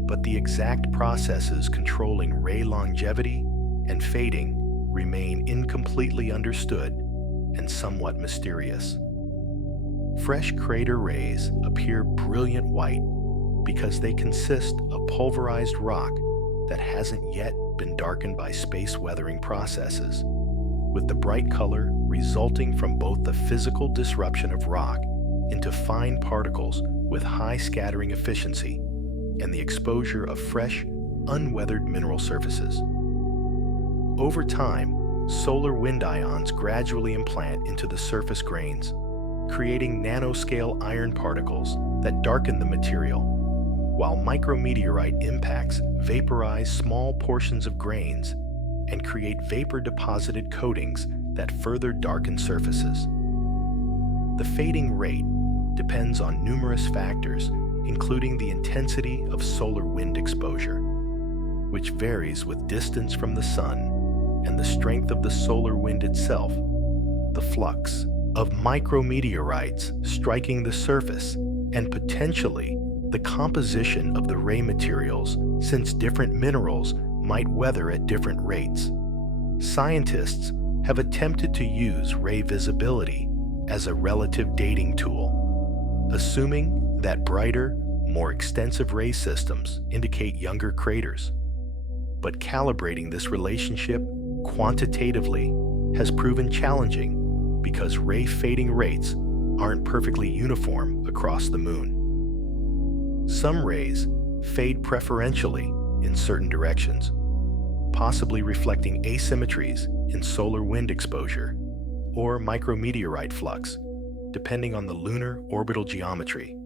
But the exact processes controlling ray longevity and fading remain incompletely understood and somewhat mysterious. Fresh crater rays appear brilliant white because they consist of pulverized rock that hasn't yet been darkened by space weathering processes, with the bright color resulting from both the physical disruption of rock into fine particles with high scattering efficiency and the exposure of fresh, unweathered mineral surfaces. Over time, solar wind ions gradually implant into the surface grains, creating nanoscale iron particles that darken the material, while micrometeorite impacts vaporize small portions of grains and create vapor-deposited coatings that further darken surfaces. The fading rate depends on numerous factors, including the intensity of solar wind exposure, which varies with distance from the sun, and the strength of the solar wind itself, the flux of micrometeorites striking the surface, and potentially the composition of the ray materials, since different minerals might weather at different rates. Scientists have attempted to use ray visibility as a relative dating tool, assuming that brighter, more extensive ray systems indicate younger craters. But calibrating this relationship quantitatively has proven challenging because ray fading rates aren't perfectly uniform across the moon. Some rays fade preferentially in certain directions, possibly reflecting asymmetries in solar wind exposure or micrometeorite flux, depending on the lunar orbital geometry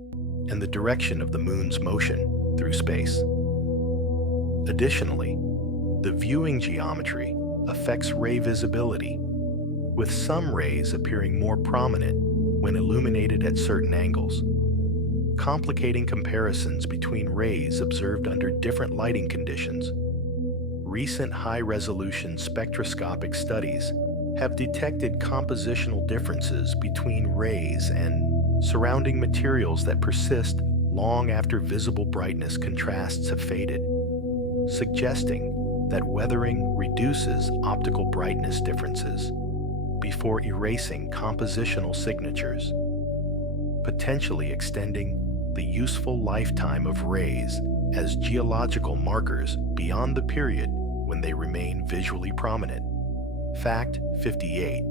and the direction of the moon's motion through space. Additionally, the viewing geometry affects ray visibility, with some rays appearing more prominent when illuminated at certain angles, complicating comparisons between rays observed under different lighting conditions. Recent high-resolution spectroscopic studies have detected compositional differences between rays and surrounding materials that persist long after visible brightness contrasts have faded, suggesting that weathering reduces optical brightness differences before erasing compositional signatures, potentially extending the useful lifetime of rays as geological markers beyond the period when they remain visually prominent. Fact 58.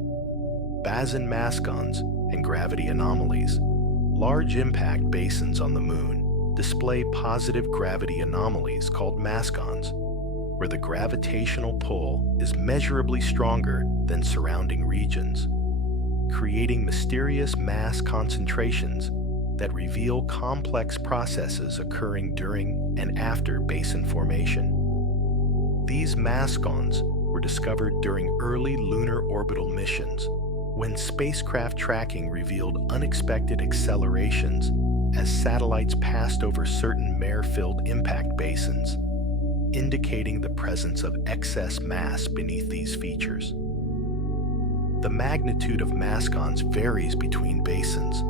Basin mascons and gravity anomalies. Large impact basins on the Moon display positive gravity anomalies called mascons, where the gravitational pull is measurably stronger than surrounding regions, creating mysterious mass concentrations that reveal complex processes occurring during and after basin formation. These mascons were discovered during early lunar orbital missions, when spacecraft tracking revealed unexpected accelerations as satellites passed over certain mare-filled impact basins, indicating the presence of excess mass beneath these features. The magnitude of mascons varies between basins,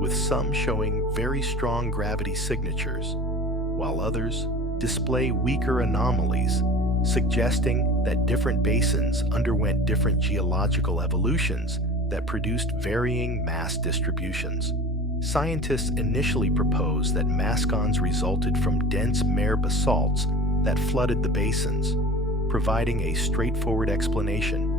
with some showing very strong gravity signatures, while others display weaker anomalies, suggesting that different basins underwent different geological evolutions that produced varying mass distributions. Scientists initially proposed that mascons resulted from dense mare basalts that flooded the basins, providing a straightforward explanation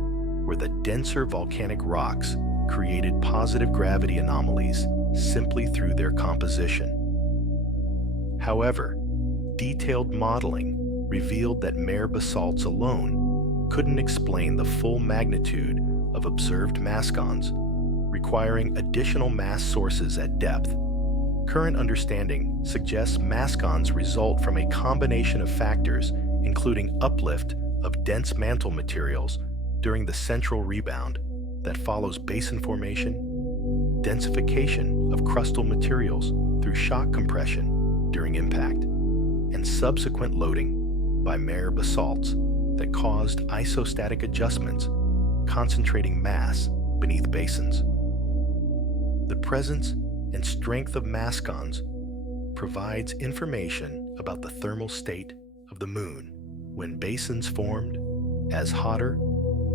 where the denser volcanic rocks created positive gravity anomalies simply through their composition. However, detailed modeling revealed that mare basalts alone couldn't explain the full magnitude of observed mascons, requiring additional mass sources at depth. Current understanding suggests mascons result from a combination of factors, including uplift of dense mantle materials during the central rebound that follows basin formation, densification of crustal materials through shock compression during impact, and subsequent loading by mare basalts that caused isostatic adjustments, concentrating mass beneath basins. The presence and strength of mascons provides information about the thermal state of the Moon when basins formed, as hotter,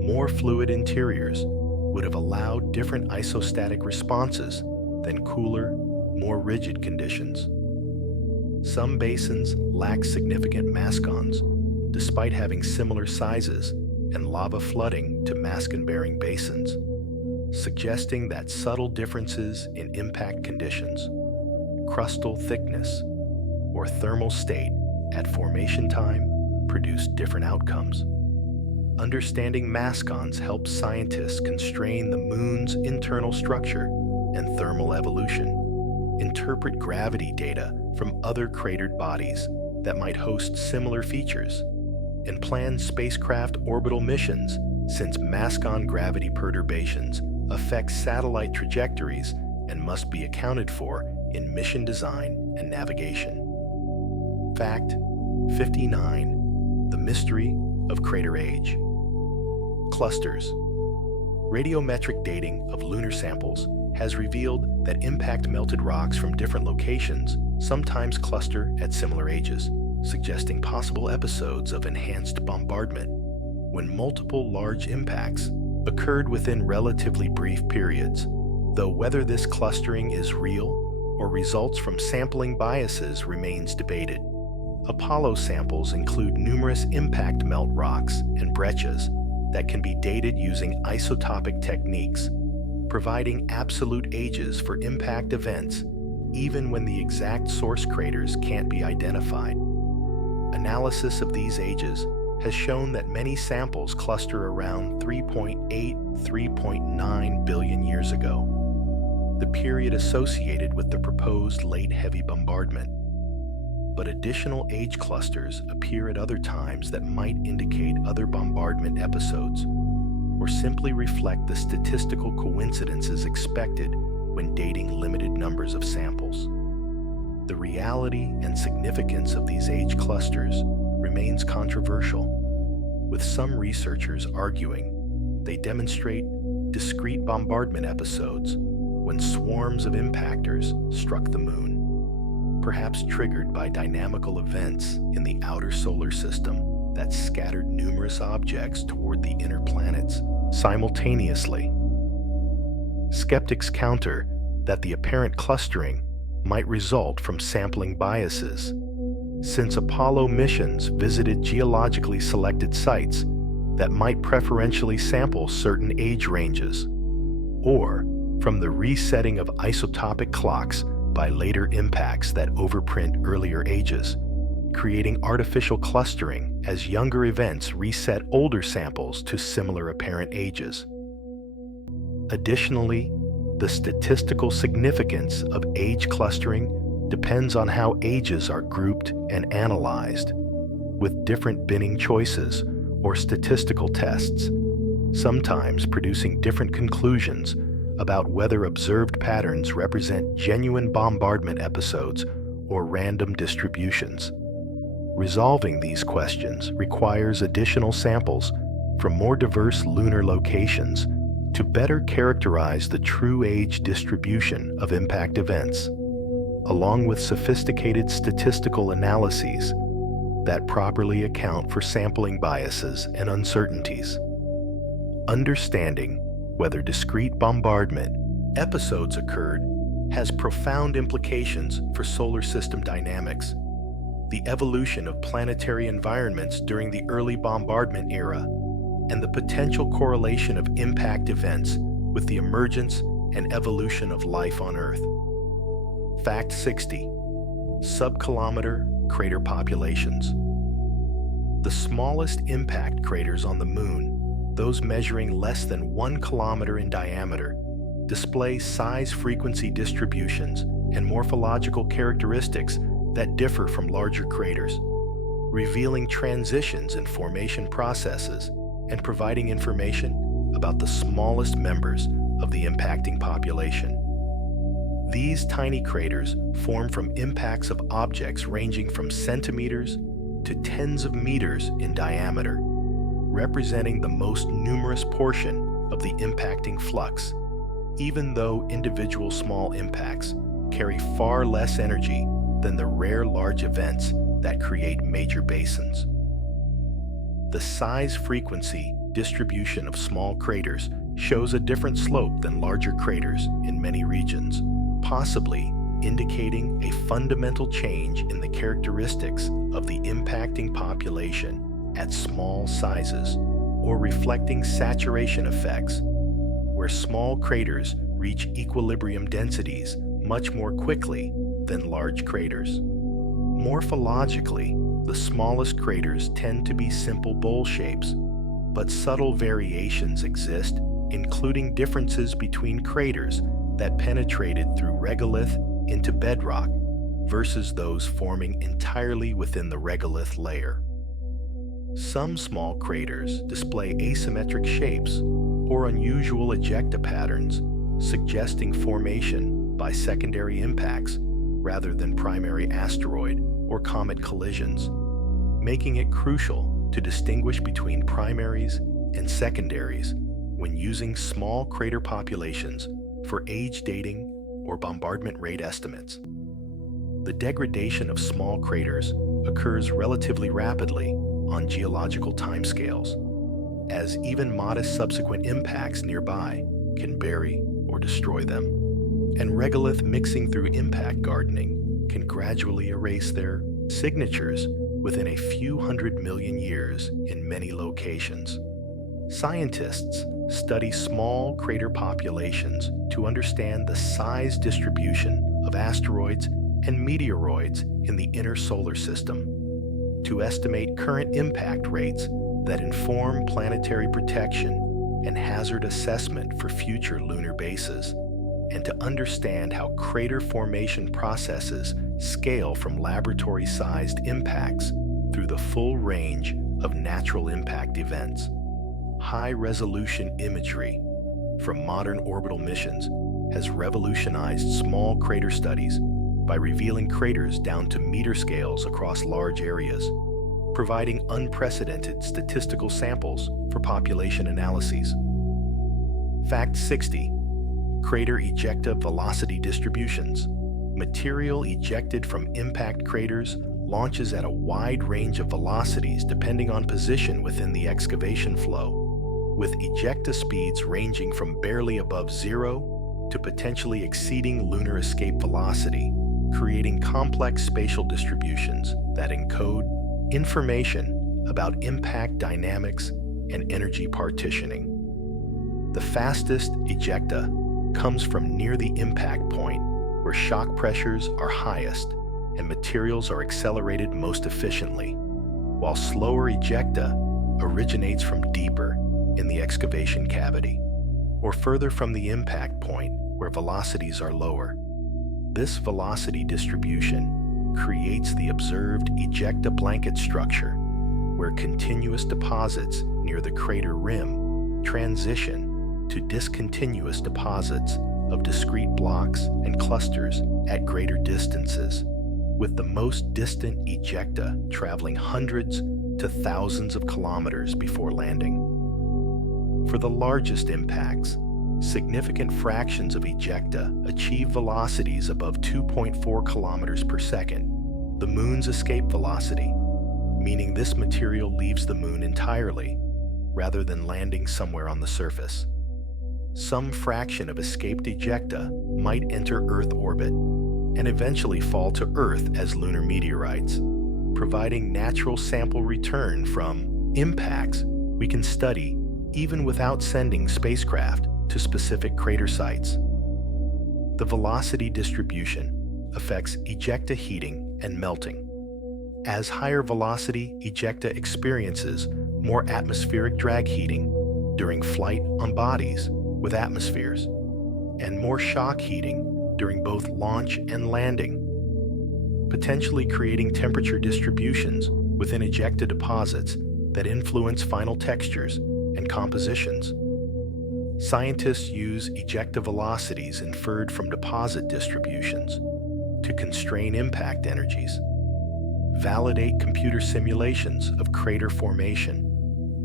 more fluid interiors would have allowed different isostatic responses than cooler, more rigid conditions. Some basins lack significant mascons, despite having similar sizes and lava flooding to mascon-bearing basins, suggesting that subtle differences in impact conditions, crustal thickness, or thermal state at formation time produce different outcomes. Understanding mascons helps scientists constrain the Moon's internal structure and thermal evolution, interpret gravity data from other cratered bodies that might host similar features, and plan spacecraft orbital missions, since mascon gravity perturbations affect satellite trajectories and must be accounted for in mission design and navigation. Fact 59. The Mystery of Crater Age. Clusters. Radiometric dating of lunar samples has revealed that impact-melted rocks from different locations sometimes cluster at similar ages, suggesting possible episodes of enhanced bombardment when multiple large impacts occurred within relatively brief periods, though whether this clustering is real or results from sampling biases remains debated. Apollo samples include numerous impact melt rocks and breccias that can be dated using isotopic techniques, providing absolute ages for impact events even when the exact source craters can't be identified. Analysis of these ages has shown that many samples cluster around 3.9 billion years ago, the period associated with the proposed late heavy bombardment. But additional age clusters appear at other times that might indicate other bombardment episodes. or simply reflect the statistical coincidences expected when dating limited numbers of samples. The reality and significance of these age clusters remains controversial, with some researchers arguing they demonstrate discrete bombardment episodes when swarms of impactors struck the moon, perhaps triggered by dynamical events in the outer solar system that scattered numerous objects toward the inner planets simultaneously. Skeptics counter that the apparent clustering might result from sampling biases, since Apollo missions visited geologically selected sites that might preferentially sample certain age ranges, or from the resetting of isotopic clocks by later impacts that overprint earlier ages, creating artificial clustering as younger events reset older samples to similar apparent ages. Additionally, the statistical significance of age clustering depends on how ages are grouped and analyzed, with different binning choices or statistical tests, sometimes producing different conclusions about whether observed patterns represent genuine bombardment episodes or random distributions. Resolving these questions requires additional samples from more diverse lunar locations to better characterize the true age distribution of impact events, along with sophisticated statistical analyses that properly account for sampling biases and uncertainties. Understanding whether discrete bombardment episodes occurred has profound implications for solar system dynamics, the evolution of planetary environments during the early bombardment era, and the potential correlation of impact events with the emergence and evolution of life on Earth. Fact 60. Subkilometer crater populations. The smallest impact craters on the Moon, those measuring less than 1 kilometer in diameter, display size-frequency distributions and morphological characteristics that differ from larger craters, revealing transitions in formation processes and providing information about the smallest members of the impacting population. These tiny craters form from impacts of objects ranging from centimeters to tens of meters in diameter, representing the most numerous portion of the impacting flux, even though individual small impacts carry far less energy than the rare large events that create major basins. The size-frequency distribution of small craters shows a different slope than larger craters in many regions, possibly indicating a fundamental change in the characteristics of the impacting population at small sizes, or reflecting saturation effects, where small craters reach equilibrium densities much more quickly than large craters. Morphologically, the smallest craters tend to be simple bowl shapes, but subtle variations exist, including differences between craters that penetrated through regolith into bedrock versus those forming entirely within the regolith layer. Some small craters display asymmetric shapes or unusual ejecta patterns, suggesting formation by secondary impacts rather than primary asteroid or comet collisions, making it crucial to distinguish between primaries and secondaries when using small crater populations for age dating or bombardment rate estimates. The degradation of small craters occurs relatively rapidly on geological timescales, as even modest subsequent impacts nearby can bury or destroy them, and regolith mixing through impact gardening can gradually erase their signatures within a few 100 million years in many locations. Scientists study small crater populations to understand the size distribution of asteroids and meteoroids in the inner solar system, to estimate current impact rates that inform planetary protection and hazard assessment for future lunar bases, and to understand how crater formation processes scale from laboratory-sized impacts through the full range of natural impact events, high-resolution imagery from modern orbital missions has revolutionized small crater studies by revealing craters down to meter scales across large areas, providing unprecedented statistical samples for population analyses. Fact 60. Crater ejecta velocity distributions. Material ejected from impact craters launches at a wide range of velocities depending on position within the excavation flow, with ejecta speeds ranging from barely above zero to potentially exceeding lunar escape velocity, creating complex spatial distributions that encode information about impact dynamics and energy partitioning. The fastest ejecta comes from near the impact point, where shock pressures are highest and materials are accelerated most efficiently, while slower ejecta originates from deeper in the excavation cavity, or further from the impact point where velocities are lower. This velocity distribution creates the observed ejecta blanket structure, where continuous deposits near the crater rim transition to discontinuous deposits of discrete blocks and clusters at greater distances, with the most distant ejecta traveling hundreds to thousands of kilometers before landing. For the largest impacts, significant fractions of ejecta achieve velocities above 2.4 kilometers per second, the Moon's escape velocity, meaning this material leaves the Moon entirely, rather than landing somewhere on the surface. Some fraction of escaped ejecta might enter Earth orbit and eventually fall to Earth as lunar meteorites, providing natural sample return from impacts we can study even without sending spacecraft to specific crater sites. The velocity distribution affects ejecta heating and melting. As higher velocity ejecta experiences more atmospheric drag heating during flight on bodies with atmospheres, and more shock heating during both launch and landing, potentially creating temperature distributions within ejecta deposits that influence final textures and compositions. Scientists use ejecta velocities inferred from deposit distributions to constrain impact energies, validate computer simulations of crater formation,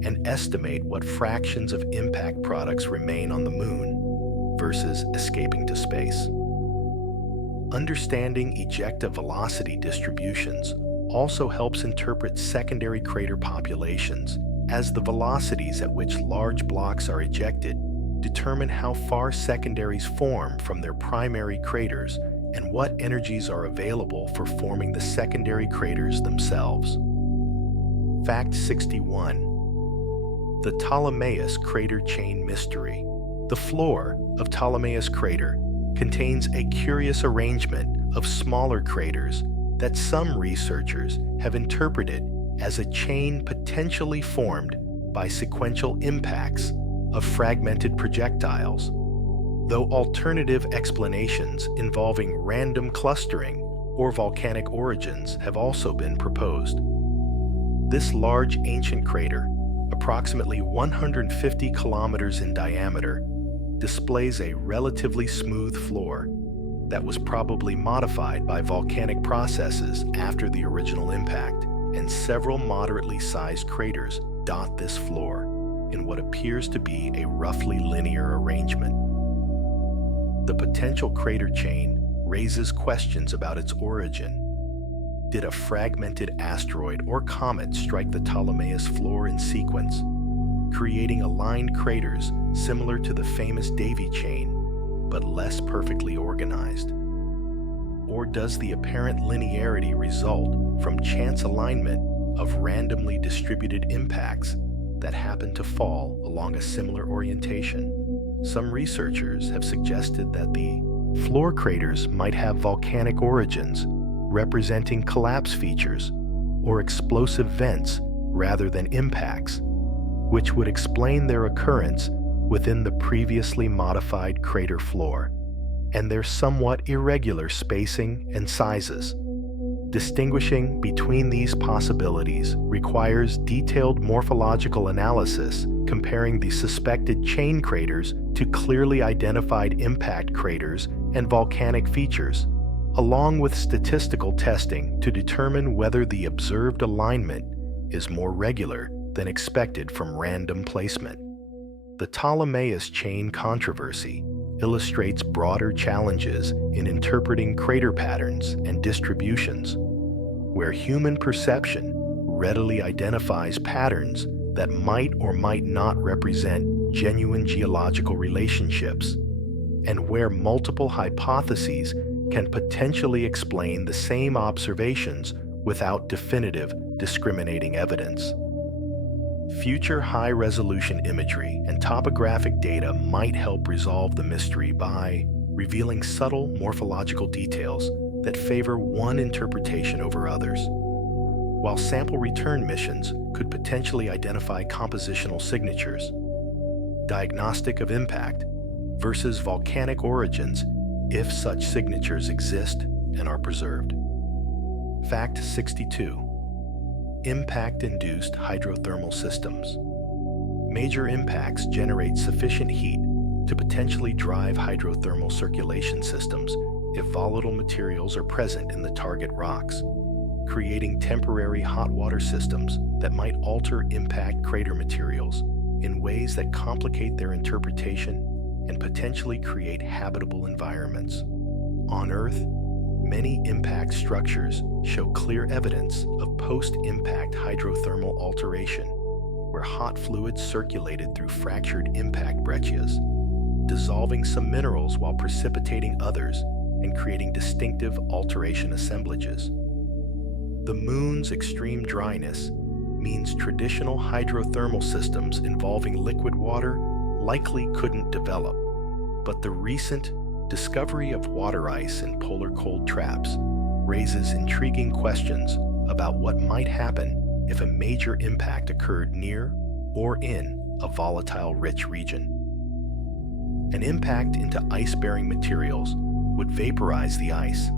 and estimate what fractions of impact products remain on the Moon versus escaping to space. Understanding ejecta velocity distributions also helps interpret secondary crater populations, as the velocities at which large blocks are ejected determine how far secondaries form from their primary craters and what energies are available for forming the secondary craters themselves. Fact 61. The Ptolemaeus Crater Chain Mystery. The floor of Ptolemaeus Crater contains a curious arrangement of smaller craters that some researchers have interpreted as a chain potentially formed by sequential impacts of fragmented projectiles, though alternative explanations involving random clustering or volcanic origins have also been proposed. This large ancient crater, approximately 150 kilometers in diameter, displays a relatively smooth floor that was probably modified by volcanic processes after the original impact, and several moderately sized craters dot this floor in what appears to be a roughly linear arrangement. The potential crater chain raises questions about its origin. Did a fragmented asteroid or comet strike the Ptolemaeus floor in sequence, creating aligned craters similar to the famous Davy chain, but less perfectly organized? Or does the apparent linearity result from chance alignment of randomly distributed impacts that happen to fall along a similar orientation? Some researchers have suggested that the floor craters might have volcanic origins, representing collapse features or explosive vents rather than impacts, which would explain their occurrence within the previously modified crater floor and their somewhat irregular spacing and sizes. Distinguishing between these possibilities requires detailed morphological analysis comparing the suspected chain craters to clearly identified impact craters and volcanic features, along with statistical testing to determine whether the observed alignment is more regular than expected from random placement. The Ptolemaious chain controversy illustrates broader challenges in interpreting crater patterns and distributions, where human perception readily identifies patterns that might or might not represent genuine geological relationships, and where multiple hypotheses can potentially explain the same observations without definitive discriminating evidence. Future high-resolution imagery and topographic data might help resolve the mystery by revealing subtle morphological details that favor one interpretation over others, while sample return missions could potentially identify compositional signatures, diagnostic of impact versus volcanic origins if such signatures exist and are preserved. Fact 62. Impact-induced hydrothermal systems. Major impacts generate sufficient heat to potentially drive hydrothermal circulation systems if volatile materials are present in the target rocks, creating temporary hot water systems that might alter impact crater materials in ways that complicate their interpretation and potentially create habitable environments. On Earth, many impact structures show clear evidence of post-impact hydrothermal alteration, where hot fluids circulated through fractured impact breccias, dissolving some minerals while precipitating others and creating distinctive alteration assemblages. The Moon's extreme dryness means traditional hydrothermal systems involving liquid water likely couldn't develop, but the recent discovery of water ice in polar cold traps raises intriguing questions about what might happen if a major impact occurred near or in a volatile-rich region. An impact into ice-bearing materials would vaporize the ice,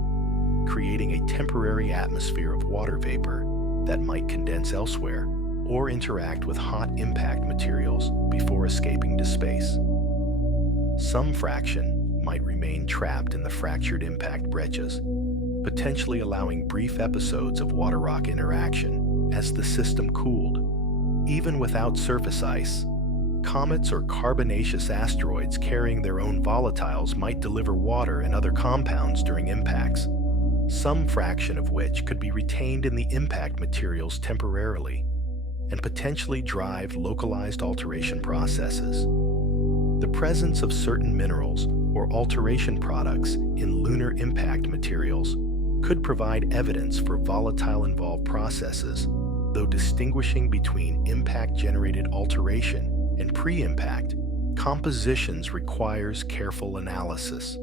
creating a temporary atmosphere of water vapor that might condense elsewhere or interact with hot impact materials before escaping to space. Some fraction might remain trapped in the fractured impact breccias, potentially allowing brief episodes of water-rock interaction as the system cooled. Even without surface ice, comets or carbonaceous asteroids carrying their own volatiles might deliver water and other compounds during impacts, some fraction of which could be retained in the impact materials temporarily and potentially drive localized alteration processes. The presence of certain minerals or alteration products in lunar impact materials could provide evidence for volatile-involved processes, though distinguishing between impact-generated alteration and pre-impact compositions requires careful analysis.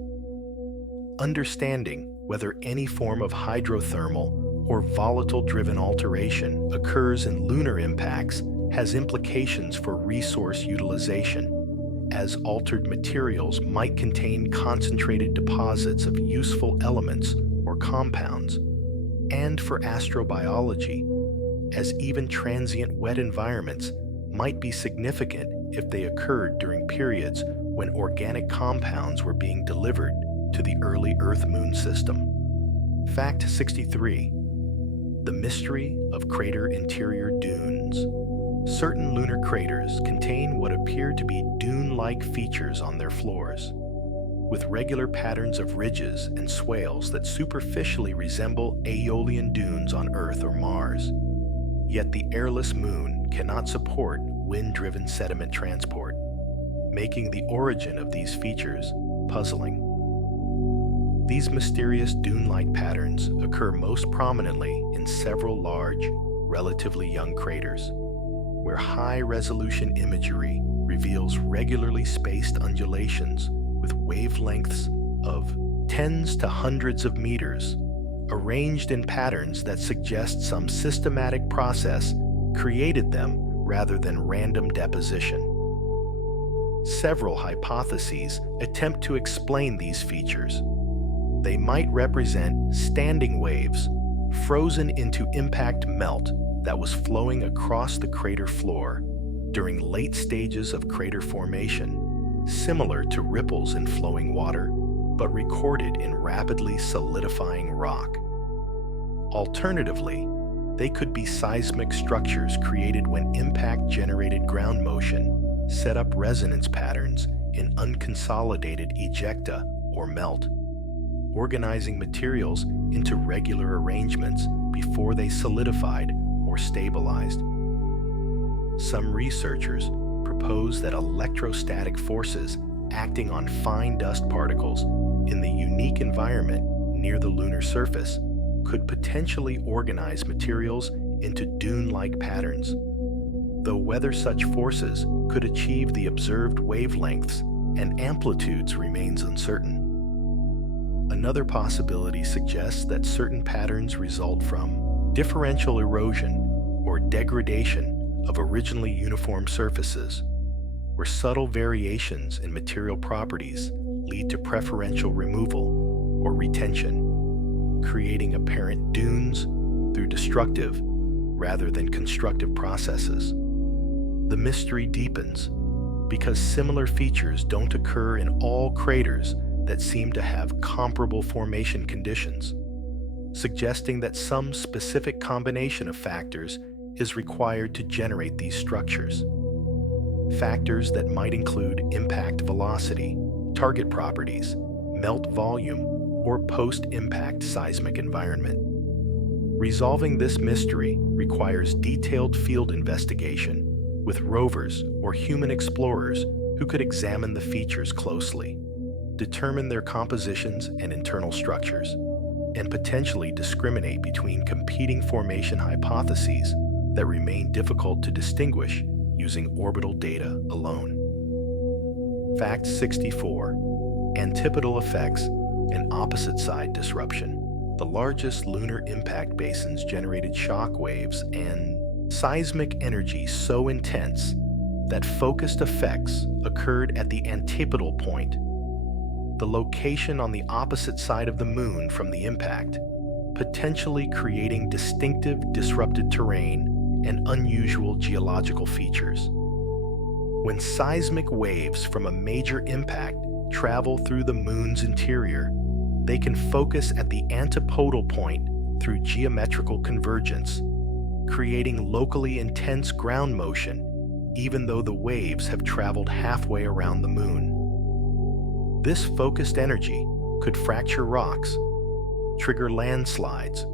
Understanding whether any form of hydrothermal or volatile-driven alteration occurs in lunar impacts has implications for resource utilization, as altered materials might contain concentrated deposits of useful elements or compounds, and for astrobiology, as even transient wet environments might be significant if they occurred during periods when organic compounds were being delivered to the early Earth-Moon system. Fact 63. The mystery of crater interior dunes. Certain lunar craters contain what appear to be dune-like features on their floors, with regular patterns of ridges and swales that superficially resemble Aeolian dunes on Earth or Mars. Yet the airless Moon cannot support wind-driven sediment transport, making the origin of these features puzzling. These mysterious dune-like patterns occur most prominently in several large, relatively young craters, where high-resolution imagery reveals regularly spaced undulations with wavelengths of tens to hundreds of meters, arranged in patterns that suggest some systematic process created them rather than random deposition. Several hypotheses attempt to explain these features. They might represent standing waves frozen into impact melt that was flowing across the crater floor during late stages of crater formation, similar to ripples in flowing water, but recorded in rapidly solidifying rock. Alternatively, they could be seismic structures created when impact-generated ground motion set up resonance patterns in unconsolidated ejecta or melt, organizing materials into regular arrangements before they solidified or stabilized. Some researchers propose that electrostatic forces acting on fine dust particles in the unique environment near the lunar surface could potentially organize materials into dune-like patterns, though whether such forces could achieve the observed wavelengths and amplitudes remains uncertain. Another possibility suggests that certain patterns result from differential erosion or degradation of originally uniform surfaces, where subtle variations in material properties lead to preferential removal or retention, creating apparent dunes through destructive rather than constructive processes. The mystery deepens because similar features don't occur in all craters that seem to have comparable formation conditions, suggesting that some specific combination of factors is required to generate these structures. Factors that might include impact velocity, target properties, melt volume, or post-impact seismic environment. Resolving this mystery requires detailed field investigation with rovers or human explorers who could examine the features closely, determine their compositions and internal structures, and potentially discriminate between competing formation hypotheses that remain difficult to distinguish using orbital data alone. Fact 64. Antipodal effects and opposite side disruption. The largest lunar impact basins generated shock waves and seismic energy so intense that focused effects occurred at the antipodal point, the location on the opposite side of the moon from the impact, potentially creating distinctive disrupted terrain and unusual geological features. When seismic waves from a major impact travel through the moon's interior, they can focus at the antipodal point through geometrical convergence, creating locally intense ground motion even though the waves have traveled halfway around the moon. This focused energy could fracture rocks, trigger landslides,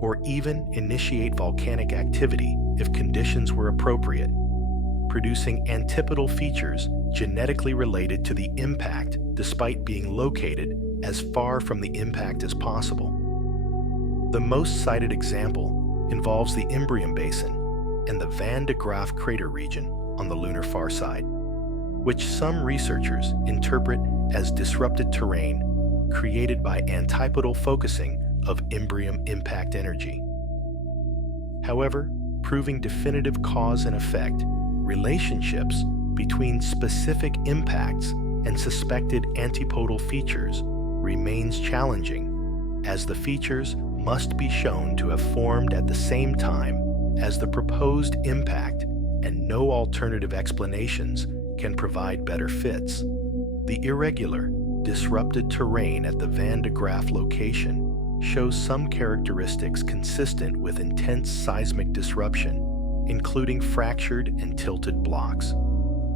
or even initiate volcanic activity if conditions were appropriate, producing antipodal features genetically related to the impact despite being located as far from the impact as possible. The most cited example involves the Imbrium Basin and the Van de Graaff crater region on the lunar far side, which some researchers interpret as disrupted terrain created by antipodal focusing of Imbrium impact energy. However, proving definitive cause and effect relationships between specific impacts and suspected antipodal features remains challenging, as the features must be shown to have formed at the same time as the proposed impact, and no alternative explanations can provide better fits. The irregular, disrupted terrain at the Van de Graaff location shows some characteristics consistent with intense seismic disruption, including fractured and tilted blocks,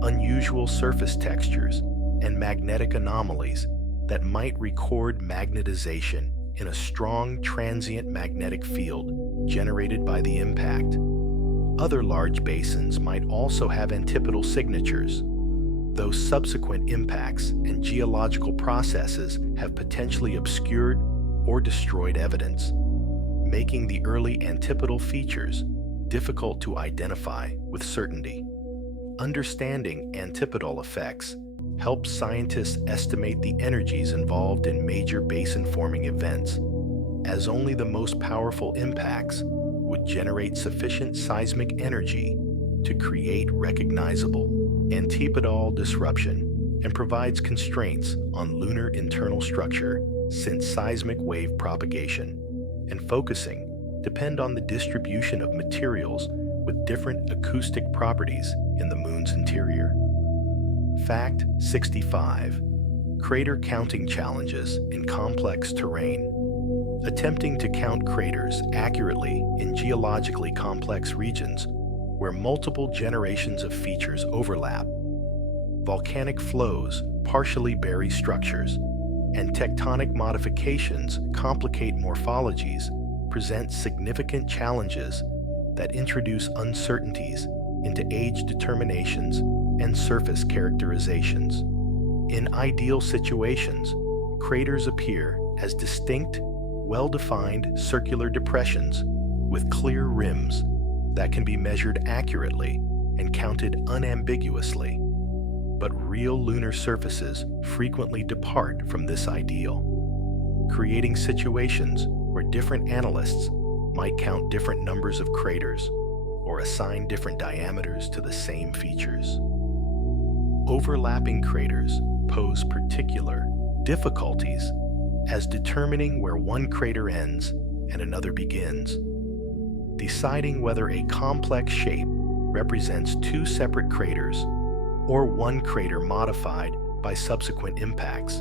unusual surface textures, and magnetic anomalies that might record magnetization in a strong transient magnetic field generated by the impact. Other large basins might also have antipodal signatures, though subsequent impacts and geological processes have potentially obscured or destroyed evidence, making the early antipodal features difficult to identify with certainty. Understanding antipodal effects helps scientists estimate the energies involved in major basin-forming events, as only the most powerful impacts would generate sufficient seismic energy to create recognizable antipodal disruption, and provides constraints on lunar internal structure since seismic wave propagation and focusing depend on the distribution of materials with different acoustic properties in the Moon's interior. Fact 65. Crater counting challenges in complex terrain. Attempting to count craters accurately in geologically complex regions where multiple generations of features overlap, volcanic flows partially bury structures, and tectonic modifications complicate morphologies present significant challenges that introduce uncertainties into age determinations and surface characterizations. In ideal situations, craters appear as distinct, well-defined circular depressions with clear rims that can be measured accurately and counted unambiguously. But real lunar surfaces frequently depart from this ideal, creating situations where different analysts might count different numbers of craters or assign different diameters to the same features. Overlapping craters pose particular difficulties as determining where one crater ends and another begins. Deciding whether a complex shape represents two separate craters or one crater modified by subsequent impacts,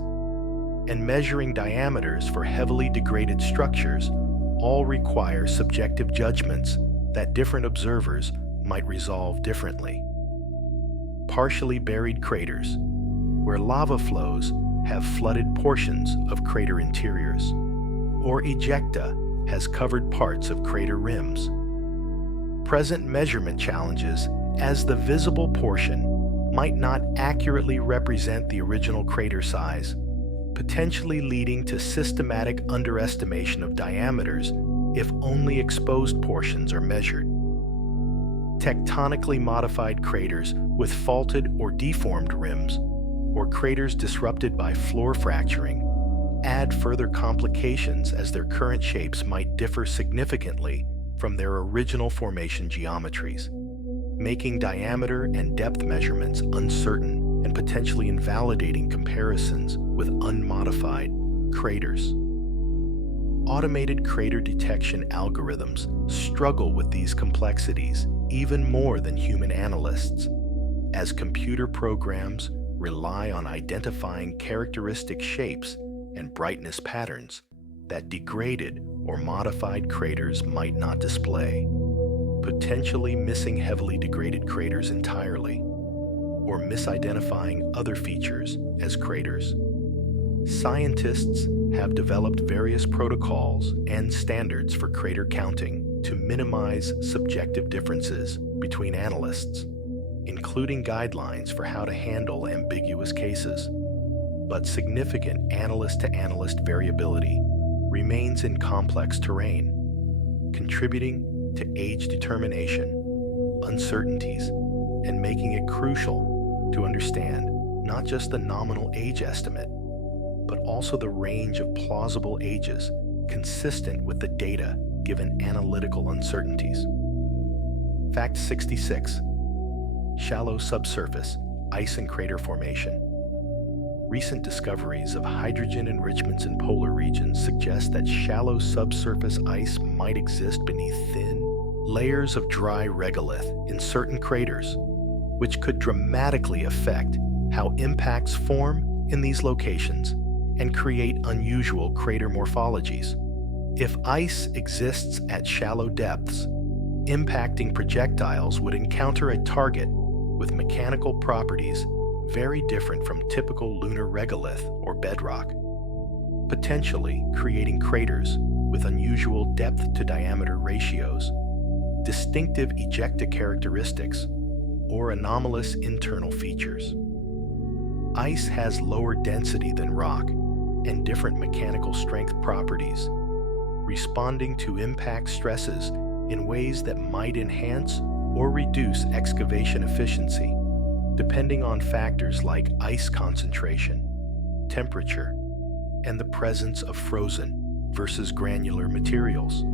and measuring diameters for heavily degraded structures all require subjective judgments that different observers might resolve differently. Partially buried craters, where lava flows have flooded portions of crater interiors, or ejecta has covered parts of crater rims. Present measurement challenges, as the visible portion might not accurately represent the original crater size, potentially leading to systematic underestimation of diameters if only exposed portions are measured. Tectonically modified craters with faulted or deformed rims, or craters disrupted by floor fracturing, add further complications as their current shapes might differ significantly from their original formation geometries, making diameter and depth measurements uncertain and potentially invalidating comparisons with unmodified craters. Automated crater detection algorithms struggle with these complexities even more than human analysts, as computer programs rely on identifying characteristic shapes and brightness patterns that degraded or modified craters might not display, potentially missing heavily degraded craters entirely, or misidentifying other features as craters. Scientists have developed various protocols and standards for crater counting to minimize subjective differences between analysts, including guidelines for how to handle ambiguous cases. But significant analyst-to-analyst variability remains in complex terrain, contributing to age determination, uncertainties, and making it crucial to understand not just the nominal age estimate, but also the range of plausible ages consistent with the data given analytical uncertainties. Fact 66. Shallow subsurface ice and crater formation. Recent discoveries of hydrogen enrichments in polar regions suggest that shallow subsurface ice might exist beneath thin layers of dry regolith in certain craters, which could dramatically affect how impacts form in these locations and create unusual crater morphologies. If ice exists at shallow depths, impacting projectiles would encounter a target with mechanical properties very different from typical lunar regolith or bedrock, potentially creating craters with unusual depth-to-diameter ratios, distinctive ejecta characteristics, or anomalous internal features. Ice has lower density than rock and different mechanical strength properties, responding to impact stresses in ways that might enhance or reduce excavation efficiency, depending on factors like ice concentration, temperature, and the presence of frozen versus granular materials.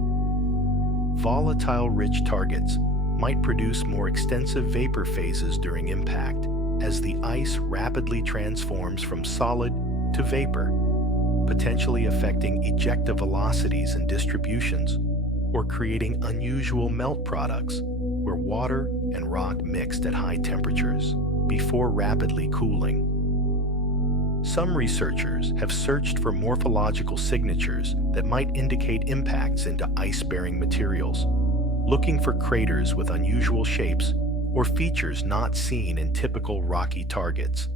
Volatile-rich targets might produce more extensive vapor phases during impact as the ice rapidly transforms from solid to vapor, potentially affecting ejecta velocities and distributions, or creating unusual melt products where water and rock mixed at high temperatures before rapidly cooling. Some researchers have searched for morphological signatures that might indicate impacts into ice-bearing materials, looking for craters with unusual shapes or features not seen in typical rocky targets,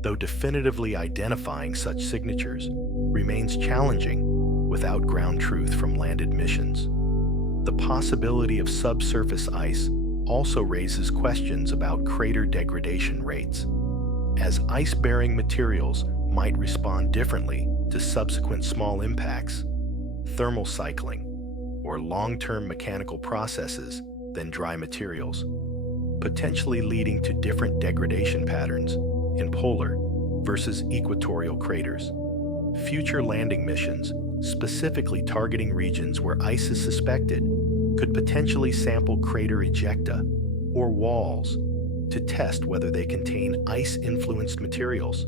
though definitively identifying such signatures remains challenging without ground truth from landed missions. The possibility of subsurface ice also raises questions about crater degradation rates, as ice-bearing materials might respond differently to subsequent small impacts, thermal cycling, or long-term mechanical processes than dry materials, potentially leading to different degradation patterns in polar versus equatorial craters. Future landing missions, specifically targeting regions where ice is suspected, could potentially sample crater ejecta or walls to test whether they contain ice-influenced materials,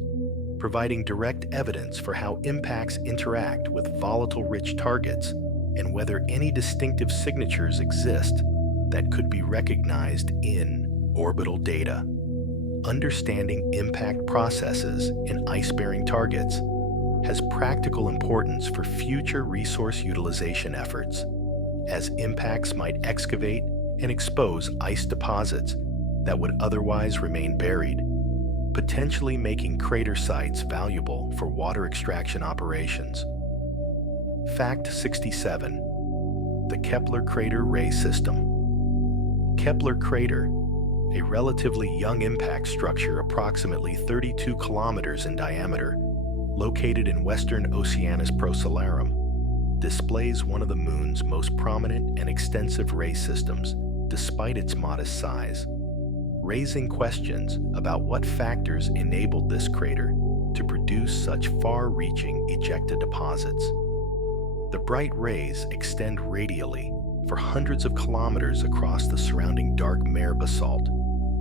providing direct evidence for how impacts interact with volatile-rich targets and whether any distinctive signatures exist that could be recognized in orbital data. Understanding impact processes in ice-bearing targets has practical importance for future resource utilization efforts, as impacts might excavate and expose ice deposits that would otherwise remain buried, potentially making crater sites valuable for water extraction operations. Fact 67. The Kepler Crater Ray System. Kepler Crater, a relatively young impact structure approximately 32 kilometers in diameter, located in western Oceanus Procellarum, displays one of the Moon's most prominent and extensive ray systems, despite its modest size, raising questions about what factors enabled this crater to produce such far-reaching ejecta deposits. The bright rays extend radially for hundreds of kilometers across the surrounding dark mare basalt,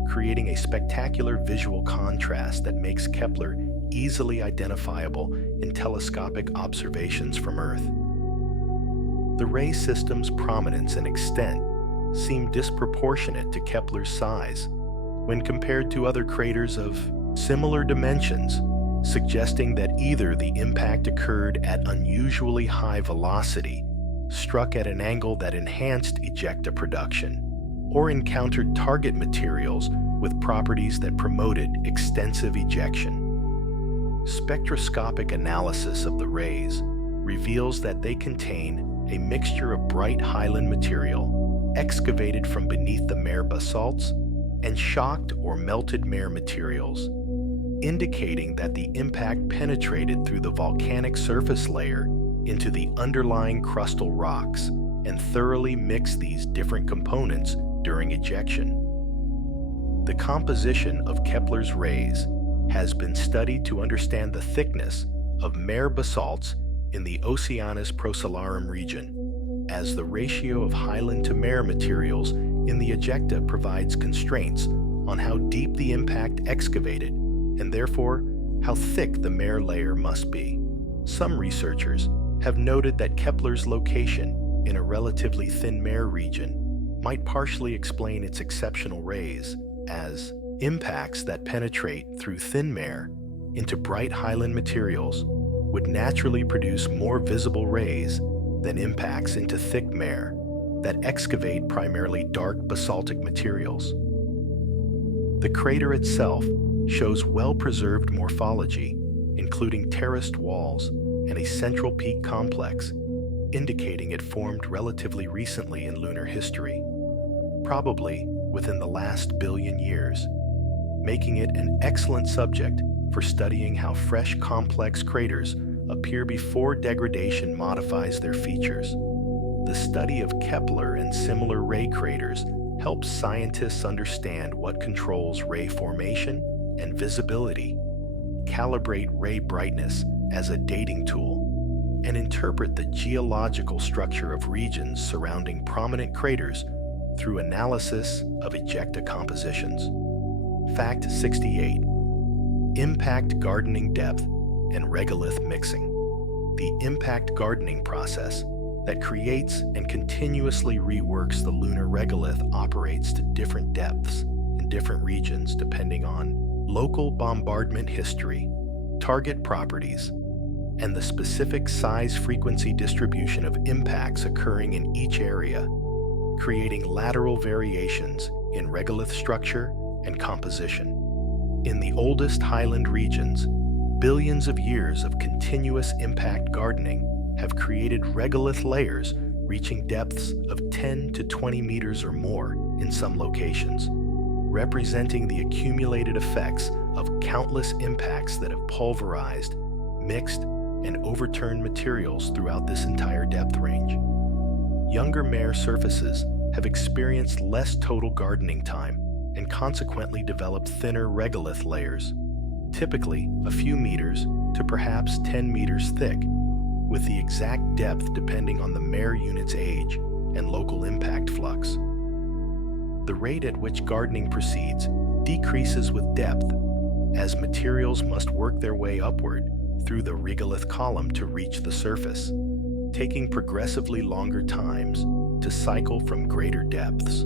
creating a spectacular visual contrast that makes Kepler easily identifiable in telescopic observations from Earth. The ray system's prominence and extent seem disproportionate to Kepler's size when compared to other craters of similar dimensions, suggesting that either the impact occurred at unusually high velocity, struck at an angle that enhanced ejecta production, or encountered target materials with properties that promoted extensive ejection. Spectroscopic analysis of the rays reveals that they contain a mixture of bright hyaline material excavated from beneath the mare basalts and shocked or melted mare materials, indicating that the impact penetrated through the volcanic surface layer into the underlying crustal rocks and thoroughly mixed these different components during ejection. The composition of Kepler's rays has been studied to understand the thickness of mare basalts in the Oceanus Procellarum region, as the ratio of hyaline to mare materials in the ejecta provides constraints on how deep the impact excavated and therefore how thick the mare layer must be. Some researchers have noted that Kepler's location in a relatively thin mare region might partially explain its exceptional rays, as impacts that penetrate through thin mare into bright hyaline materials would naturally produce more visible rays than impacts into thick mare that excavate primarily dark basaltic materials. The crater itself shows well-preserved morphology, including terraced walls and a central peak complex, indicating it formed relatively recently in lunar history, probably within the last billion years, making it an excellent subject for studying how fresh, complex craters appear before degradation modifies their features. The study of Kepler and similar ray craters helps scientists understand what controls ray formation and visibility, calibrate ray brightness as a dating tool, and interpret the geological structure of regions surrounding prominent craters through analysis of ejecta compositions. Fact 68. Impact gardening depth and regolith mixing. The impact gardening process that creates and continuously reworks the lunar regolith operates to different depths in different regions depending on local bombardment history, target properties, and the specific size-frequency distribution of impacts occurring in each area, creating lateral variations in regolith structure and composition. In the oldest highland regions, billions of years of continuous impact gardening have created regolith layers reaching depths of 10 to 20 meters or more in some locations, representing the accumulated effects of countless impacts that have pulverized, mixed, and overturned materials throughout this entire depth range. Younger mare surfaces have experienced less total gardening time and consequently developed thinner regolith layers, typically a few meters to perhaps 10 meters thick, with the exact depth depending on the mare unit's age and local impact flux. The rate at which gardening proceeds decreases with depth, as materials must work their way upward through the regolith column to reach the surface, taking progressively longer times to cycle from greater depths.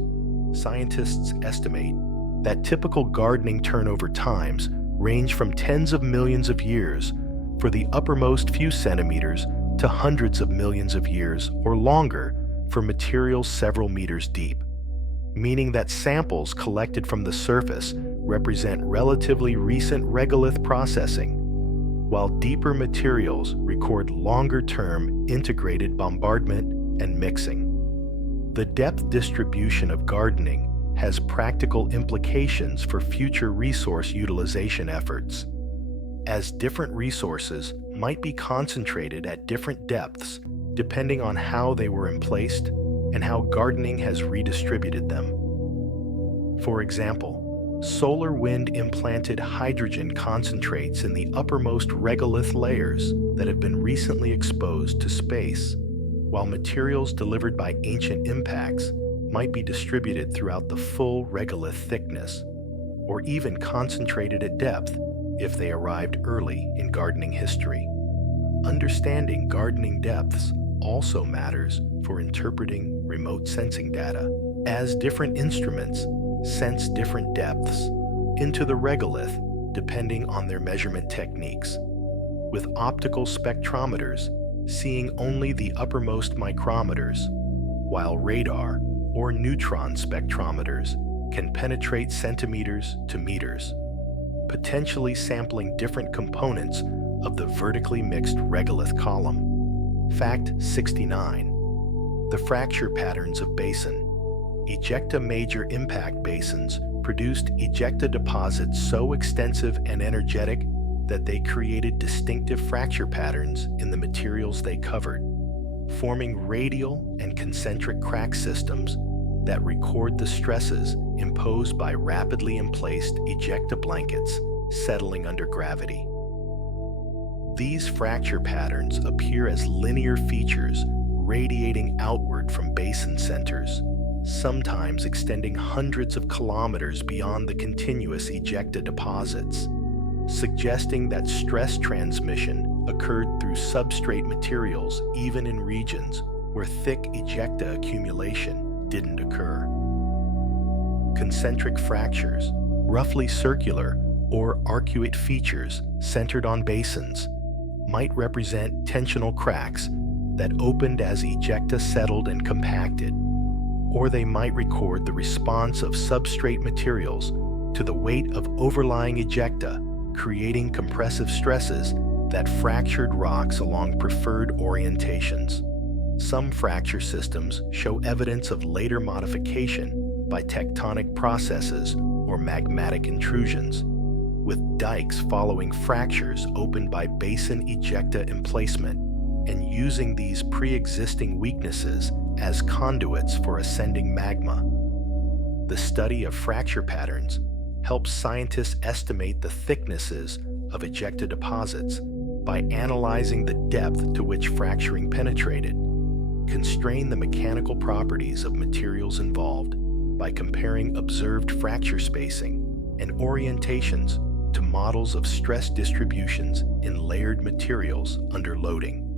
Scientists estimate that typical gardening turnover times range from tens of millions of years for the uppermost few centimeters to hundreds of millions of years or longer for materials several meters deep, meaning that samples collected from the surface represent relatively recent regolith processing, while deeper materials record longer-term integrated bombardment and mixing. The depth distribution of gardening has practical implications for future resource utilization efforts, as different resources might be concentrated at different depths depending on how they were emplaced and how gardening has redistributed them. For example, solar wind implanted hydrogen concentrates in the uppermost regolith layers that have been recently exposed to space, while materials delivered by ancient impacts might be distributed throughout the full regolith thickness, or even concentrated at depth if they arrived early in gardening history. Understanding gardening depths also matters for interpreting remote sensing data, as different instruments sense different depths into the regolith depending on their measurement techniques, with optical spectrometers seeing only the uppermost micrometers, while radar or neutron spectrometers can penetrate centimeters to meters, potentially sampling different components of the vertically mixed regolith column. Fact 69. The fracture patterns of basin. Ejecta major impact basins produced ejecta deposits so extensive and energetic that they created distinctive fracture patterns in the materials they covered, forming radial and concentric crack systems that record the stresses imposed by rapidly emplaced ejecta blankets settling under gravity. These fracture patterns appear as linear features radiating outward from basin centers, sometimes extending hundreds of kilometers beyond the continuous ejecta deposits, suggesting that stress transmission occurred through substrate materials even in regions where thick ejecta accumulation didn't occur. Concentric fractures, roughly circular or arcuate features centered on basins, might represent tensional cracks that opened as ejecta settled and compacted, or they might record the response of substrate materials to the weight of overlying ejecta, creating compressive stresses that fractured rocks along preferred orientations. Some fracture systems show evidence of later modification by tectonic processes or magmatic intrusions, with dikes following fractures opened by basin ejecta emplacement and using these pre-existing weaknesses as conduits for ascending magma. The study of fracture patterns helps scientists estimate the thicknesses of ejecta deposits by analyzing the depth to which fracturing penetrated, constrain the mechanical properties of materials involved by comparing observed fracture spacing and orientations to models of stress distributions in layered materials under loading,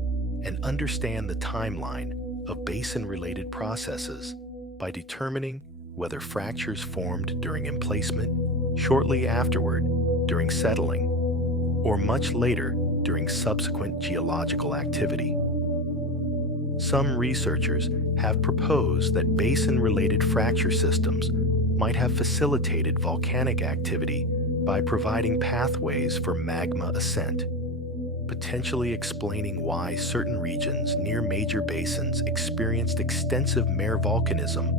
and understand the timeline of basin-related processes by determining whether fractures formed during emplacement, shortly afterward during settling, or much later during subsequent geological activity. Some researchers have proposed that basin-related fracture systems might have facilitated volcanic activity by providing pathways for magma ascent, potentially explaining why certain regions near major basins experienced extensive mare volcanism,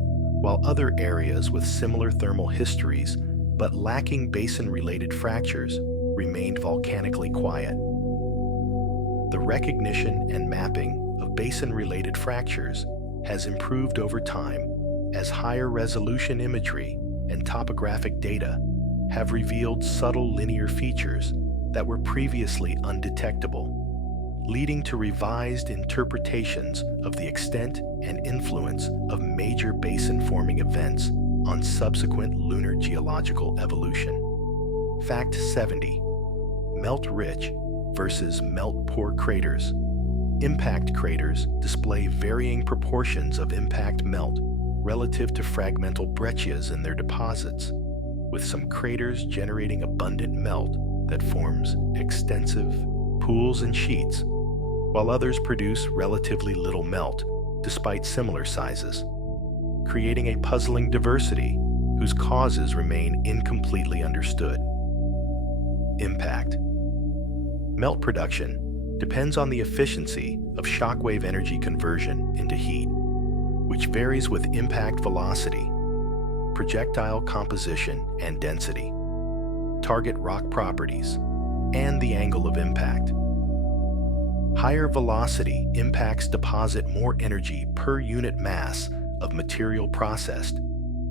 while other areas with similar thermal histories but lacking basin-related fractures remained volcanically quiet. The recognition and mapping of basin-related fractures has improved over time as higher resolution imagery and topographic data have revealed subtle linear features that were previously undetectable, leading to revised interpretations of the extent and influence of major basin-forming events on subsequent lunar geological evolution. Fact 70. Melt-rich versus melt-poor craters. Impact craters display varying proportions of impact melt relative to fragmental breccias in their deposits, with some craters generating abundant melt that forms extensive pools and sheets, while others produce relatively little melt despite similar sizes, creating a puzzling diversity whose causes remain incompletely understood. Impact. Melt production depends on the efficiency of shockwave energy conversion into heat, which varies with impact velocity, projectile composition and density, target rock properties, and the angle of impact. Higher velocity impacts deposit more energy per unit mass of material processed,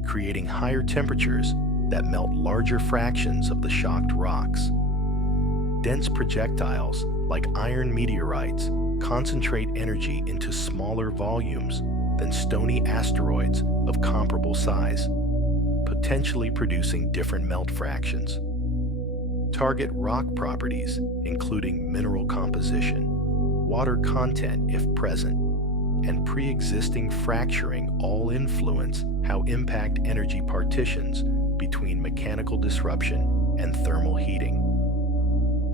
creating higher temperatures that melt larger fractions of the shocked rocks. Dense projectiles, like iron meteorites, concentrate energy into smaller volumes than stony asteroids of comparable size, potentially producing different melt fractions. Target rock properties, including mineral composition, water content if present, and pre-existing fracturing all influence how impact energy partitions between mechanical disruption and thermal heating.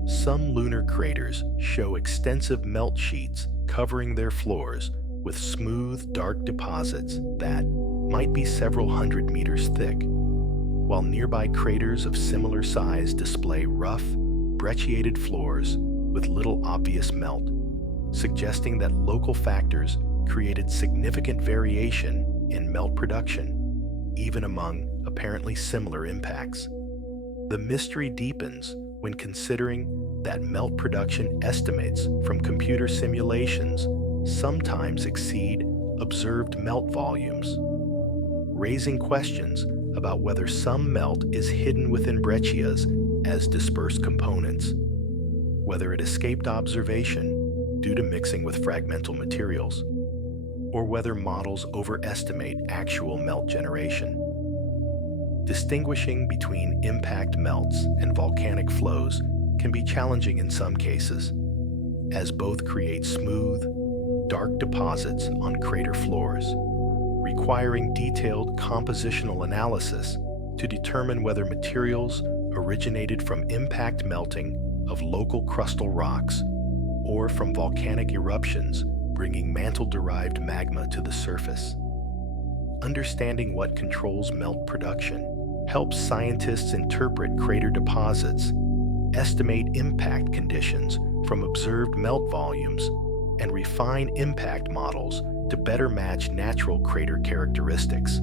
Some lunar craters show extensive melt sheets covering their floors with smooth, dark deposits that might be several hundred meters thick, while nearby craters of similar size display rough, brecciated floors with little obvious melt, suggesting that local factors created significant variation in melt production, even among apparently similar impacts. The mystery deepens when considering that melt production estimates from computer simulations sometimes exceed observed melt volumes, raising questions about whether some melt is hidden within breccias as dispersed components, whether it escaped observation due to mixing with fragmental materials, or whether models overestimate actual melt generation. Distinguishing between impact melts and volcanic flows can be challenging in some cases, as both create smooth, dark deposits on crater floors, requiring detailed compositional analysis to determine whether materials originated from impact melting of local crustal rocks or from volcanic eruptions bringing mantle-derived magma to the surface. Understanding what controls melt production helps scientists interpret crater deposits, estimate impact conditions from observed melt volumes, and refine impact models to better match natural crater characteristics.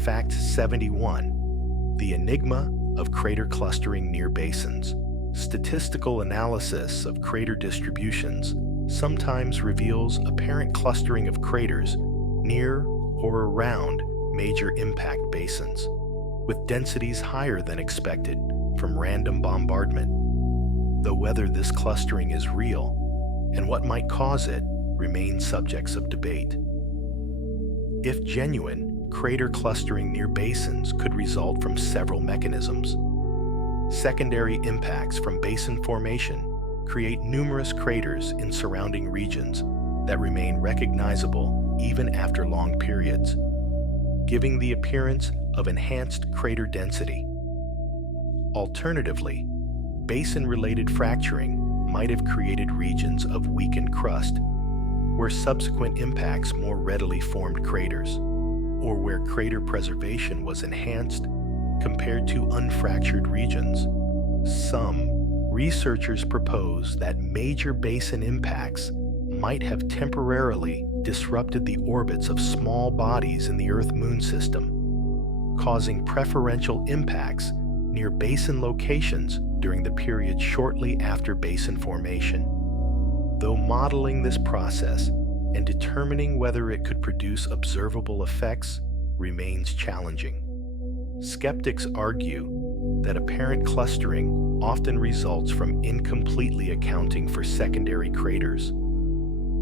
Fact 71. The enigma of crater clustering near basins. Statistical analysis of crater distributions sometimes reveals apparent clustering of craters near or around major impact basins, with densities higher than expected from random bombardment. Though whether this clustering is real and what might cause it remain subjects of debate. If genuine, crater clustering near basins could result from several mechanisms. Secondary impacts from basin formation create numerous craters in surrounding regions that remain recognizable even after long periods, giving the appearance of enhanced crater density. Alternatively, basin-related fracturing might have created regions of weakened crust, where subsequent impacts more readily formed craters, or where crater preservation was enhanced compared to unfractured regions. Some researchers propose that major basin impacts might have temporarily disrupted the orbits of small bodies in the Earth-Moon system, causing preferential impacts near basin locations during the period shortly after basin formation. Though modeling this process and determining whether it could produce observable effects remains challenging. Skeptics argue that apparent clustering often results from incompletely accounting for secondary craters,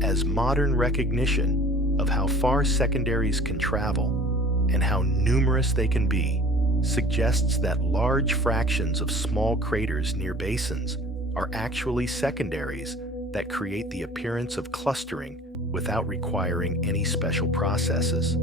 as modern recognition of how far secondaries can travel and how numerous they can be suggests that large fractions of small craters near basins are actually secondaries that create the appearance of clustering without requiring any special processes.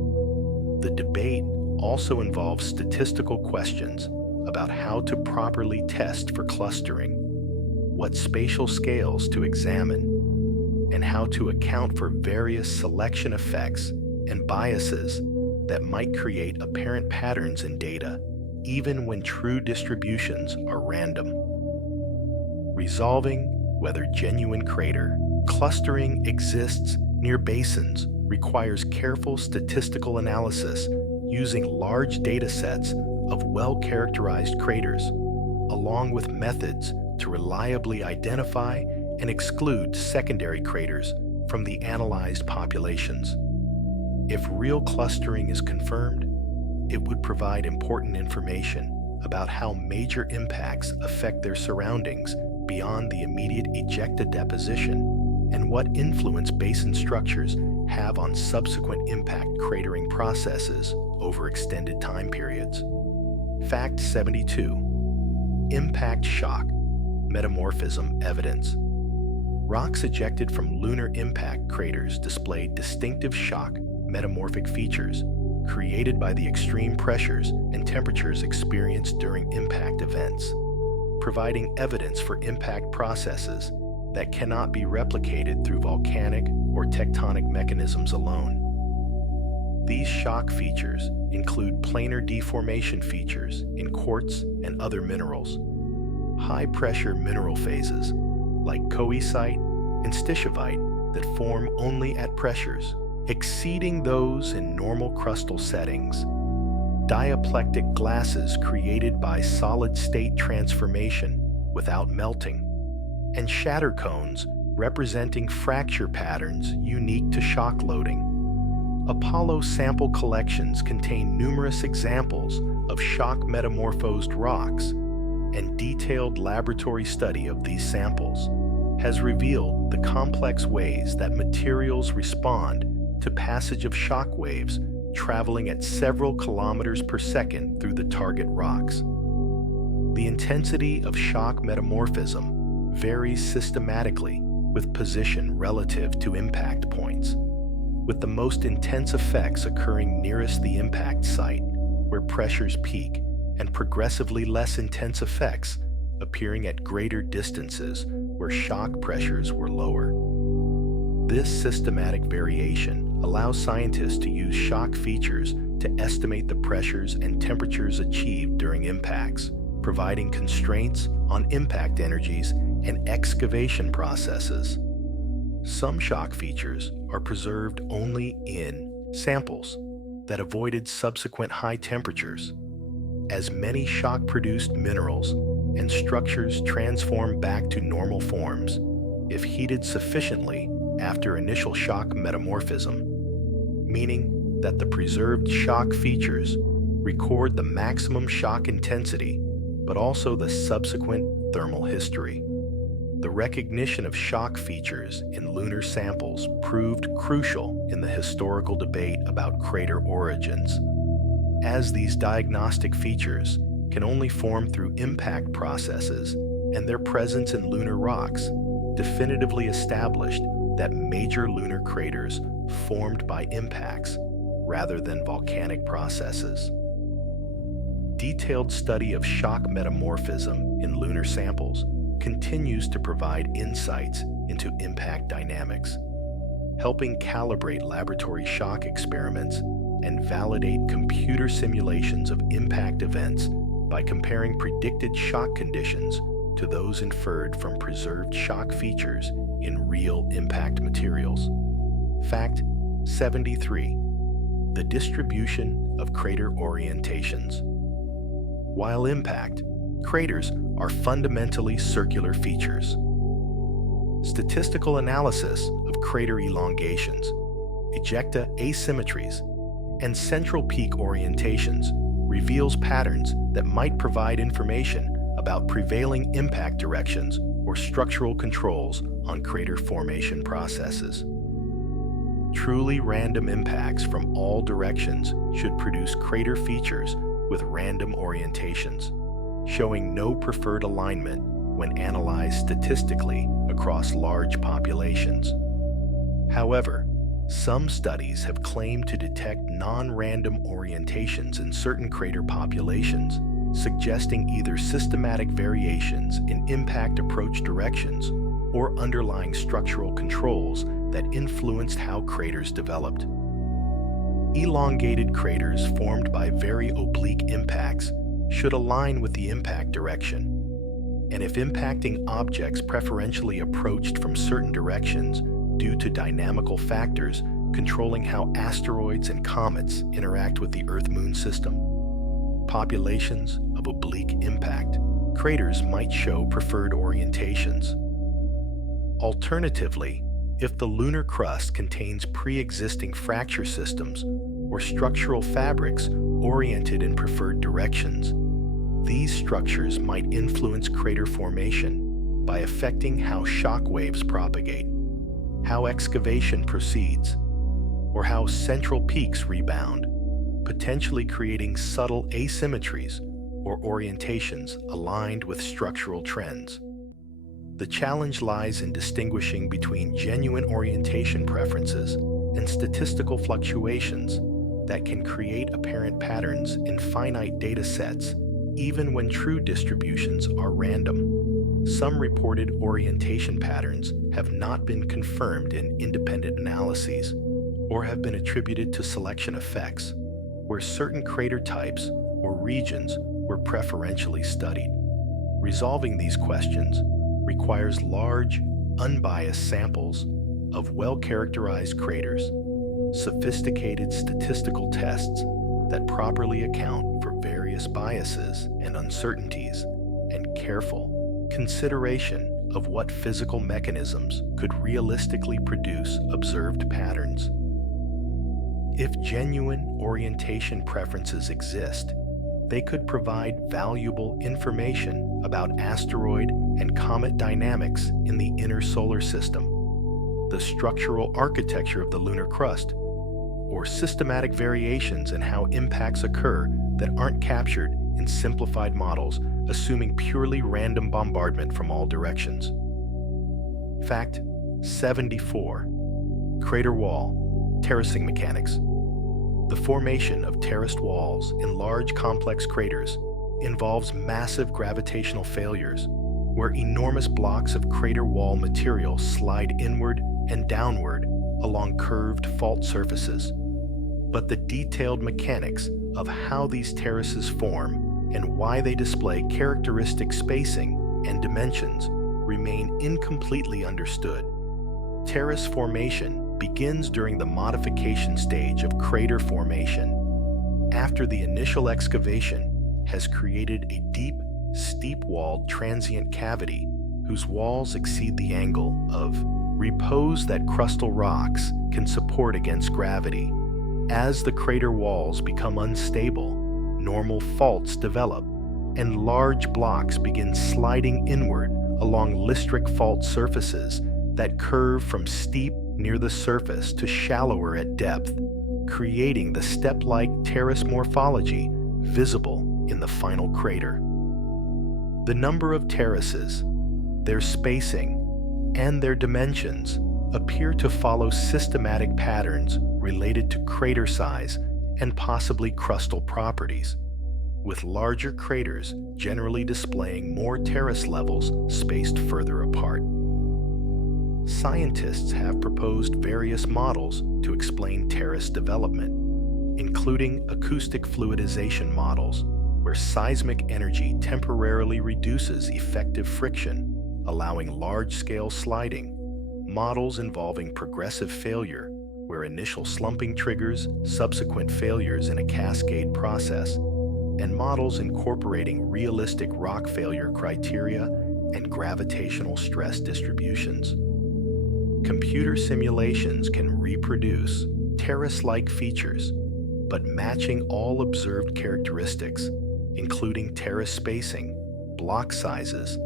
The debate also involves statistical questions about how to properly test for clustering, what spatial scales to examine, and how to account for various selection effects and biases that might create apparent patterns in data, even when true distributions are random. Resolving whether genuine crater clustering exists near basins requires careful statistical analysis using large data sets of well-characterized craters, along with methods to reliably identify and exclude secondary craters from the analyzed populations. If real clustering is confirmed, it would provide important information about how major impacts affect their surroundings beyond the immediate ejecta deposition, and what influence basin structures have on subsequent impact cratering processes over extended time periods. Fact 72. Impact shock metamorphism evidence. Rocks ejected from lunar impact craters displayed distinctive shock metamorphic features created by the extreme pressures and temperatures experienced during impact events, providing evidence for impact processes that cannot be replicated through volcanic or tectonic mechanisms alone. These shock features include planar deformation features in quartz and other minerals, high-pressure mineral phases like coesite and stishovite that form only at pressures exceeding those in normal crustal settings, diaplectic glasses created by solid-state transformation without melting, and shatter cones representing fracture patterns unique to shock loading. Apollo sample collections contain numerous examples of shock metamorphosed rocks, and detailed laboratory study of these samples has revealed the complex ways that materials respond to passage of shock waves traveling at several kilometers per second through the target rocks. The intensity of shock metamorphism varies systematically with position relative to impact points, with the most intense effects occurring nearest the impact site, where pressures peak, and progressively less intense effects appearing at greater distances where shock pressures were lower. This systematic variation allows scientists to use shock features to estimate the pressures and temperatures achieved during impacts, providing constraints on impact energies and excavation processes. Some shock features are preserved only in samples that avoided subsequent high temperatures, as many shock-produced minerals and structures transform back to normal forms if heated sufficiently after initial shock metamorphism, meaning that the preserved shock features record the maximum shock intensity, but also the subsequent thermal history. The recognition of shock features in lunar samples proved crucial in the historical debate about crater origins, as these diagnostic features can only form through impact processes, and their presence in lunar rocks definitively established that major lunar craters formed by impacts rather than volcanic processes. Detailed study of shock metamorphism in lunar samples continues to provide insights into impact dynamics, helping calibrate laboratory shock experiments and validate computer simulations of impact events by comparing predicted shock conditions to those inferred from preserved shock features in real impact materials. Fact 73. The distribution of crater orientations. While impact, craters are fundamentally circular features. Statistical analysis of crater elongations, ejecta asymmetries, and central peak orientations reveals patterns that might provide information about prevailing impact directions or structural controls on crater formation processes. Truly random impacts from all directions should produce crater features with random orientations, showing no preferred alignment when analyzed statistically across large populations. However, some studies have claimed to detect non-random orientations in certain crater populations, suggesting either systematic variations in impact approach directions or underlying structural controls that influenced how craters developed. Elongated craters formed by very oblique impacts should align with the impact direction, and if impacting objects preferentially approached from certain directions due to dynamical factors controlling how asteroids and comets interact with the Earth-Moon system, populations of oblique impact craters might show preferred orientations. Alternatively, if the lunar crust contains pre-existing fracture systems or structural fabrics oriented in preferred directions, these structures might influence crater formation by affecting how shock waves propagate, how excavation proceeds, or how central peaks rebound, potentially creating subtle asymmetries or orientations aligned with structural trends. The challenge lies in distinguishing between genuine orientation preferences and statistical fluctuations that can create apparent patterns in finite data sets, even when true distributions are random. Some reported orientation patterns have not been confirmed in independent analyses or have been attributed to selection effects, where certain crater types or regions were preferentially studied. Resolving these questions requires large, unbiased samples of well-characterized craters, sophisticated statistical tests that properly account for various biases and uncertainties, and careful consideration of what physical mechanisms could realistically produce observed patterns. If genuine orientation preferences exist, they could provide valuable information about asteroid and comet dynamics in the inner solar system, the structural architecture of the lunar crust, or systematic variations in how impacts occur that aren't captured in simplified models, assuming purely random bombardment from all directions. Fact 74. Crater wall, terracing mechanics. The formation of terraced walls in large complex craters involves massive gravitational failures, where enormous blocks of crater wall material slide inward and downward along curved fault surfaces. But the detailed mechanics of how these terraces form and why they display characteristic spacing and dimensions remain incompletely understood. Terrace formation begins during the modification stage of crater formation, after the initial excavation has created a deep, steep-walled transient cavity whose walls exceed the angle of repose that crustal rocks can support against gravity. As the crater walls become unstable, normal faults develop, and large blocks begin sliding inward along listric fault surfaces that curve from steep near the surface to shallower at depth, creating the step-like terrace morphology visible in the final crater. The number of terraces, their spacing, and their dimensions appear to follow systematic patterns related to crater size and possibly crustal properties, with larger craters generally displaying more terrace levels spaced further apart. Scientists have proposed various models to explain terrace development, including acoustic fluidization models, where seismic energy temporarily reduces effective friction, allowing large-scale sliding, models involving progressive failure, where initial slumping triggers subsequent failures in a cascade process, and models incorporating realistic rock failure criteria and gravitational stress distributions. Computer simulations can reproduce terrace-like features, but matching all observed characteristics, including terrace spacing, block sizes,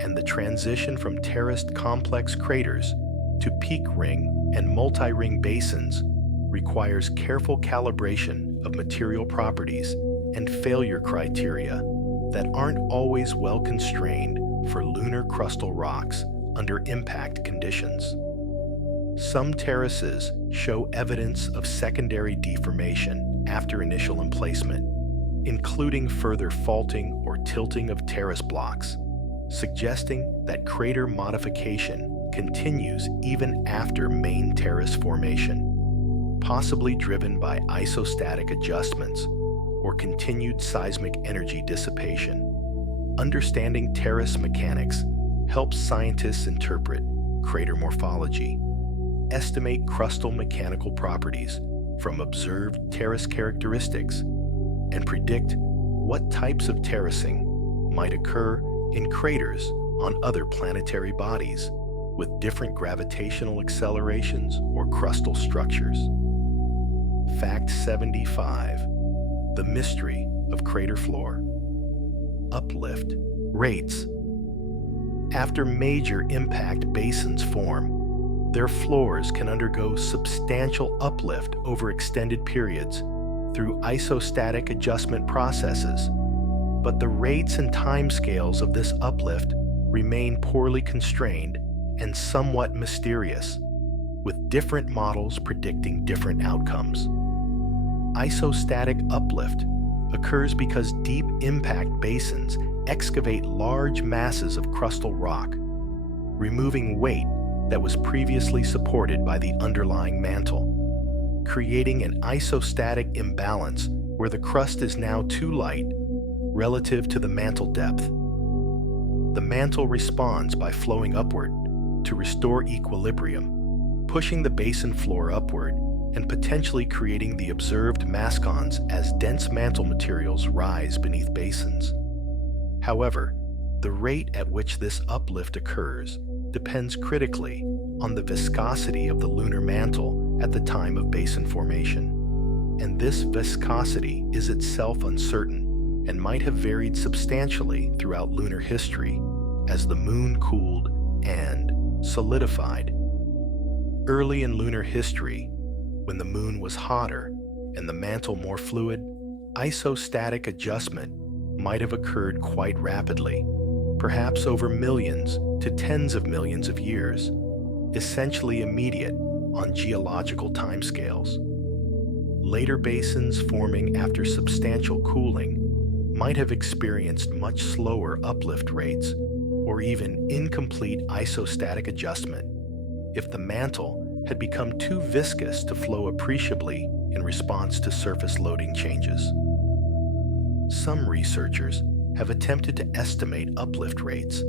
and the transition from terraced complex craters to peak ring and multi-ring basins, requires careful calibration of material properties and failure criteria that aren't always well constrained for lunar crustal rocks under impact conditions. Some terraces show evidence of secondary deformation after initial emplacement, including further faulting or tilting of terrace blocks, suggesting that crater modification continues even after main terrace formation, possibly driven by isostatic adjustments or continued seismic energy dissipation. Understanding terrace mechanics helps scientists interpret crater morphology, estimate crustal mechanical properties from observed terrace characteristics, and predict what types of terracing might occur in craters on other planetary bodies with different gravitational accelerations or crustal structures. Fact 75. The mystery of crater floor. Uplift rates. After major impact basins form, their floors can undergo substantial uplift over extended periods through isostatic adjustment processes, but the rates and timescales of this uplift remain poorly constrained and somewhat mysterious, with different models predicting different outcomes. Isostatic uplift occurs because deep impact basins excavate large masses of crustal rock, removing weight that was previously supported by the underlying mantle, creating an isostatic imbalance where the crust is now too light relative to the mantle depth. The mantle responds by flowing upward to restore equilibrium, pushing the basin floor upward and potentially creating the observed mascons as dense mantle materials rise beneath basins. However, the rate at which this uplift occurs depends critically on the viscosity of the lunar mantle at the time of basin formation, and this viscosity is itself uncertain and might have varied substantially throughout lunar history as the moon cooled and solidified. Early in lunar history, when the moon was hotter and the mantle more fluid, isostatic adjustment might have occurred quite rapidly, perhaps over millions to tens of millions of years, essentially immediate on geological timescales. Later basins forming after substantial cooling might have experienced much slower uplift rates or even incomplete isostatic adjustment if the mantle had become too viscous to flow appreciably in response to surface loading changes. Some researchers have attempted to estimate uplift rates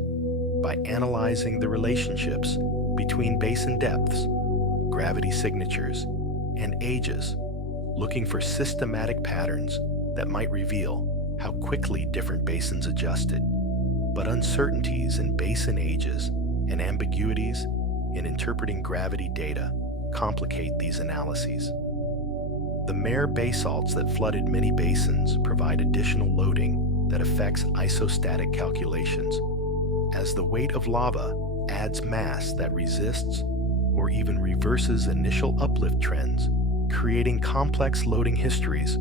by analyzing the relationships between basin depths, gravity signatures, and ages, looking for systematic patterns that might reveal how quickly different basins adjusted. But uncertainties in basin ages and ambiguities in interpreting gravity data complicate these analyses. The mare basalts that flooded many basins provide additional loading that affects isostatic calculations, as the weight of lava adds mass that resists or even reverses initial uplift trends, creating complex loading histories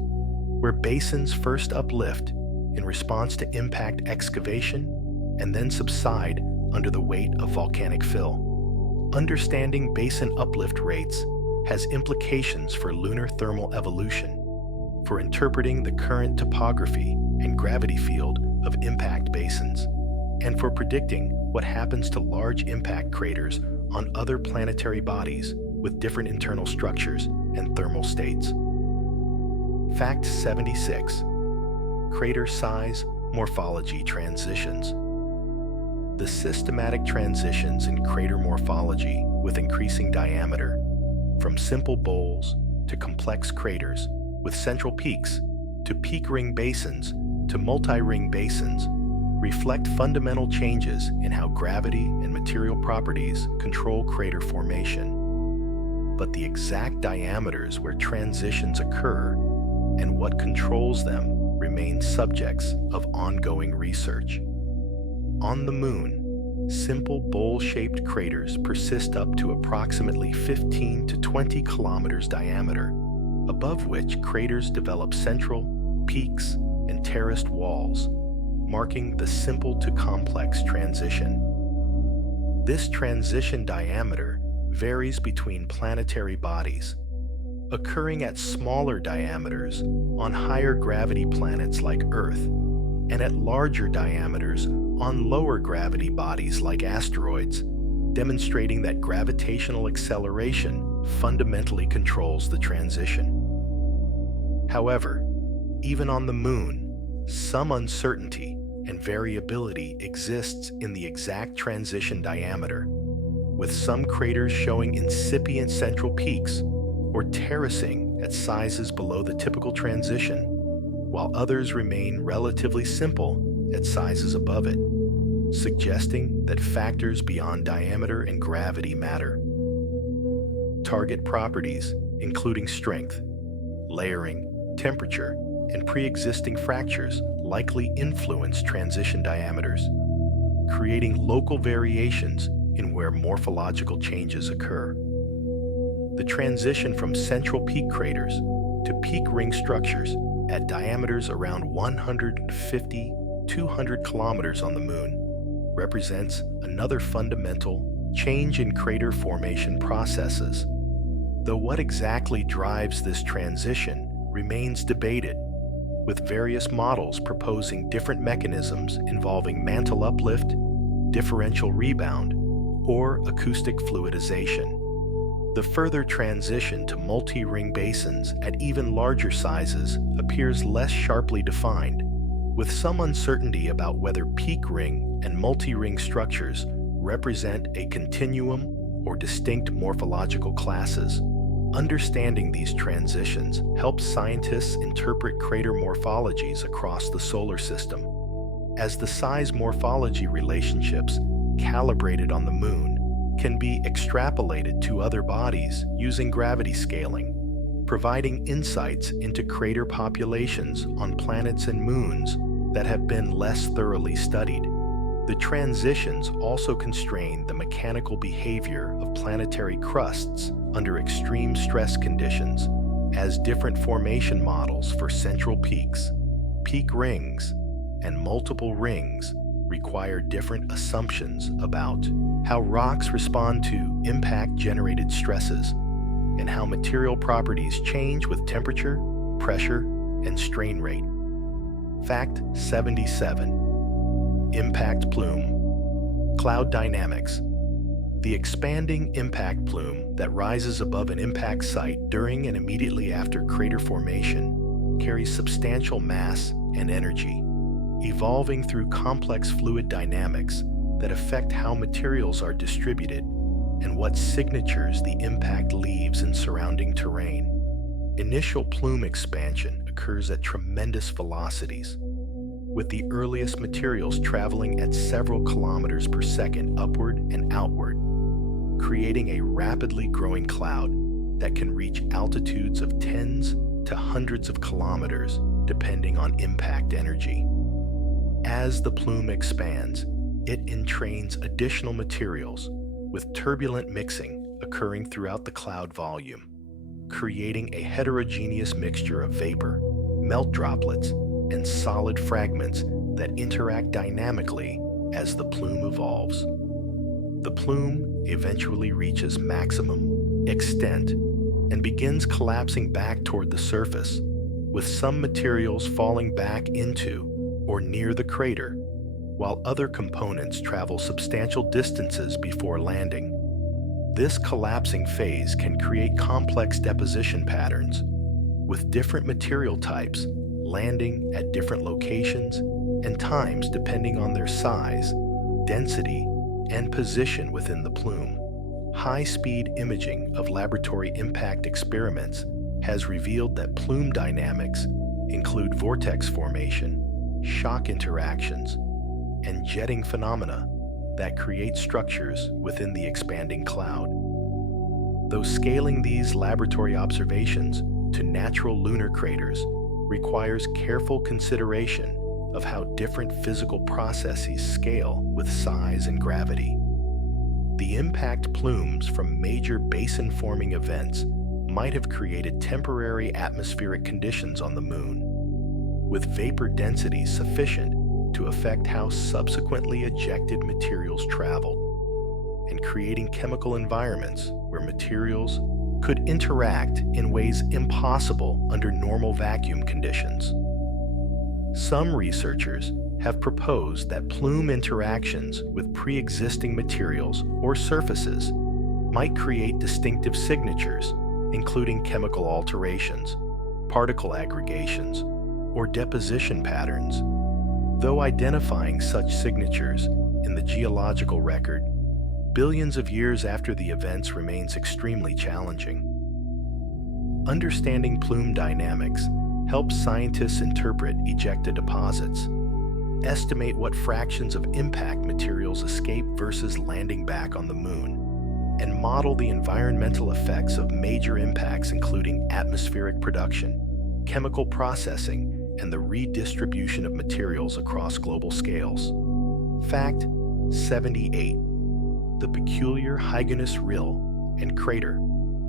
where basins first uplift in response to impact excavation and then subside under the weight of volcanic fill. Understanding basin uplift rates has implications for lunar thermal evolution, for interpreting the current topography and gravity field of impact basins, and for predicting what happens to large impact craters on other planetary bodies with different internal structures and thermal states. Fact 76. Crater size morphology transitions. The systematic transitions in crater morphology with increasing diameter, from simple bowls to complex craters with central peaks to peak ring basins to multi-ring basins, reflect fundamental changes in how gravity and material properties control crater formation. But the exact diameters where transitions occur and what controls them remain subjects of ongoing research. On the Moon, simple bowl-shaped craters persist up to approximately 15 to 20 kilometers diameter, above which craters develop central, peaks, and terraced walls, marking the simple to complex transition. This transition diameter varies between planetary bodies, occurring at smaller diameters on higher gravity planets like Earth, and at larger diameters on lower gravity bodies like asteroids, demonstrating that gravitational acceleration fundamentally controls the transition. However, even on the Moon, some uncertainty and variability exists in the exact transition diameter, with some craters showing incipient central peaks or terracing at sizes below the typical transition, while others remain relatively simple at sizes above it, suggesting that factors beyond diameter and gravity matter. Target properties, including strength, layering, temperature, and pre-existing fractures, likely influence transition diameters, creating local variations in where morphological changes occur. The transition from central peak craters to peak ring structures at diameters around 150-200 kilometers on the Moon represents another fundamental change in crater formation processes. Though what exactly drives this transition remains debated, with various models proposing different mechanisms involving mantle uplift, differential rebound, or acoustic fluidization. The further transition to multi-ring basins at even larger sizes appears less sharply defined, with some uncertainty about whether peak ring and multi-ring structures represent a continuum or distinct morphological classes. Understanding these transitions helps scientists interpret crater morphologies across the solar system, as the size morphology relationships calibrated on the Moon can be extrapolated to other bodies using gravity scaling, providing insights into crater populations on planets and moons that have been less thoroughly studied. The transitions also constrain the mechanical behavior of planetary crusts under extreme stress conditions, as different formation models for central peaks, peak rings, and multiple rings require different assumptions about how rocks respond to impact-generated stresses and how material properties change with temperature, pressure, and strain rate. Fact 77. Impact plume. Cloud dynamics. The expanding impact plume that rises above an impact site during and immediately after crater formation carries substantial mass and energy, evolving through complex fluid dynamics that affect how materials are distributed and what signatures the impact leaves in surrounding terrain. Initial plume expansion occurs at tremendous velocities, with the earliest materials traveling at several kilometers per second upward and outward, creating a rapidly growing cloud that can reach altitudes of tens to hundreds of kilometers depending on impact energy. As the plume expands, it entrains additional materials, with turbulent mixing occurring throughout the cloud volume, creating a heterogeneous mixture of vapor, melt droplets, and solid fragments that interact dynamically as the plume evolves. The plume eventually reaches maximum extent and begins collapsing back toward the surface, with some materials falling back into or near the crater, while other components travel substantial distances before landing. This collapsing phase can create complex deposition patterns, with different material types landing at different locations and times depending on their size, density, and position within the plume. High-speed imaging of laboratory impact experiments has revealed that plume dynamics include vortex formation, shock interactions, and jetting phenomena that create structures within the expanding cloud. Though scaling these laboratory observations to natural lunar craters requires careful consideration of how different physical processes scale with size and gravity. The impact plumes from major basin-forming events might have created temporary atmospheric conditions on the Moon, with vapor density sufficient to affect how subsequently ejected materials traveled, and creating chemical environments where materials could interact in ways impossible under normal vacuum conditions. Some researchers have proposed that plume interactions with pre-existing materials or surfaces might create distinctive signatures, including chemical alterations, particle aggregations, or deposition patterns. Though identifying such signatures in the geological record billions of years after the events remains extremely challenging. Understanding plume dynamics helps scientists interpret ejecta deposits, estimate what fractions of impact materials escape versus landing back on the Moon, and model the environmental effects of major impacts, including atmospheric production, chemical processing, and the redistribution of materials across global scales. Fact 78. The peculiar Hyginus Rill and Crater.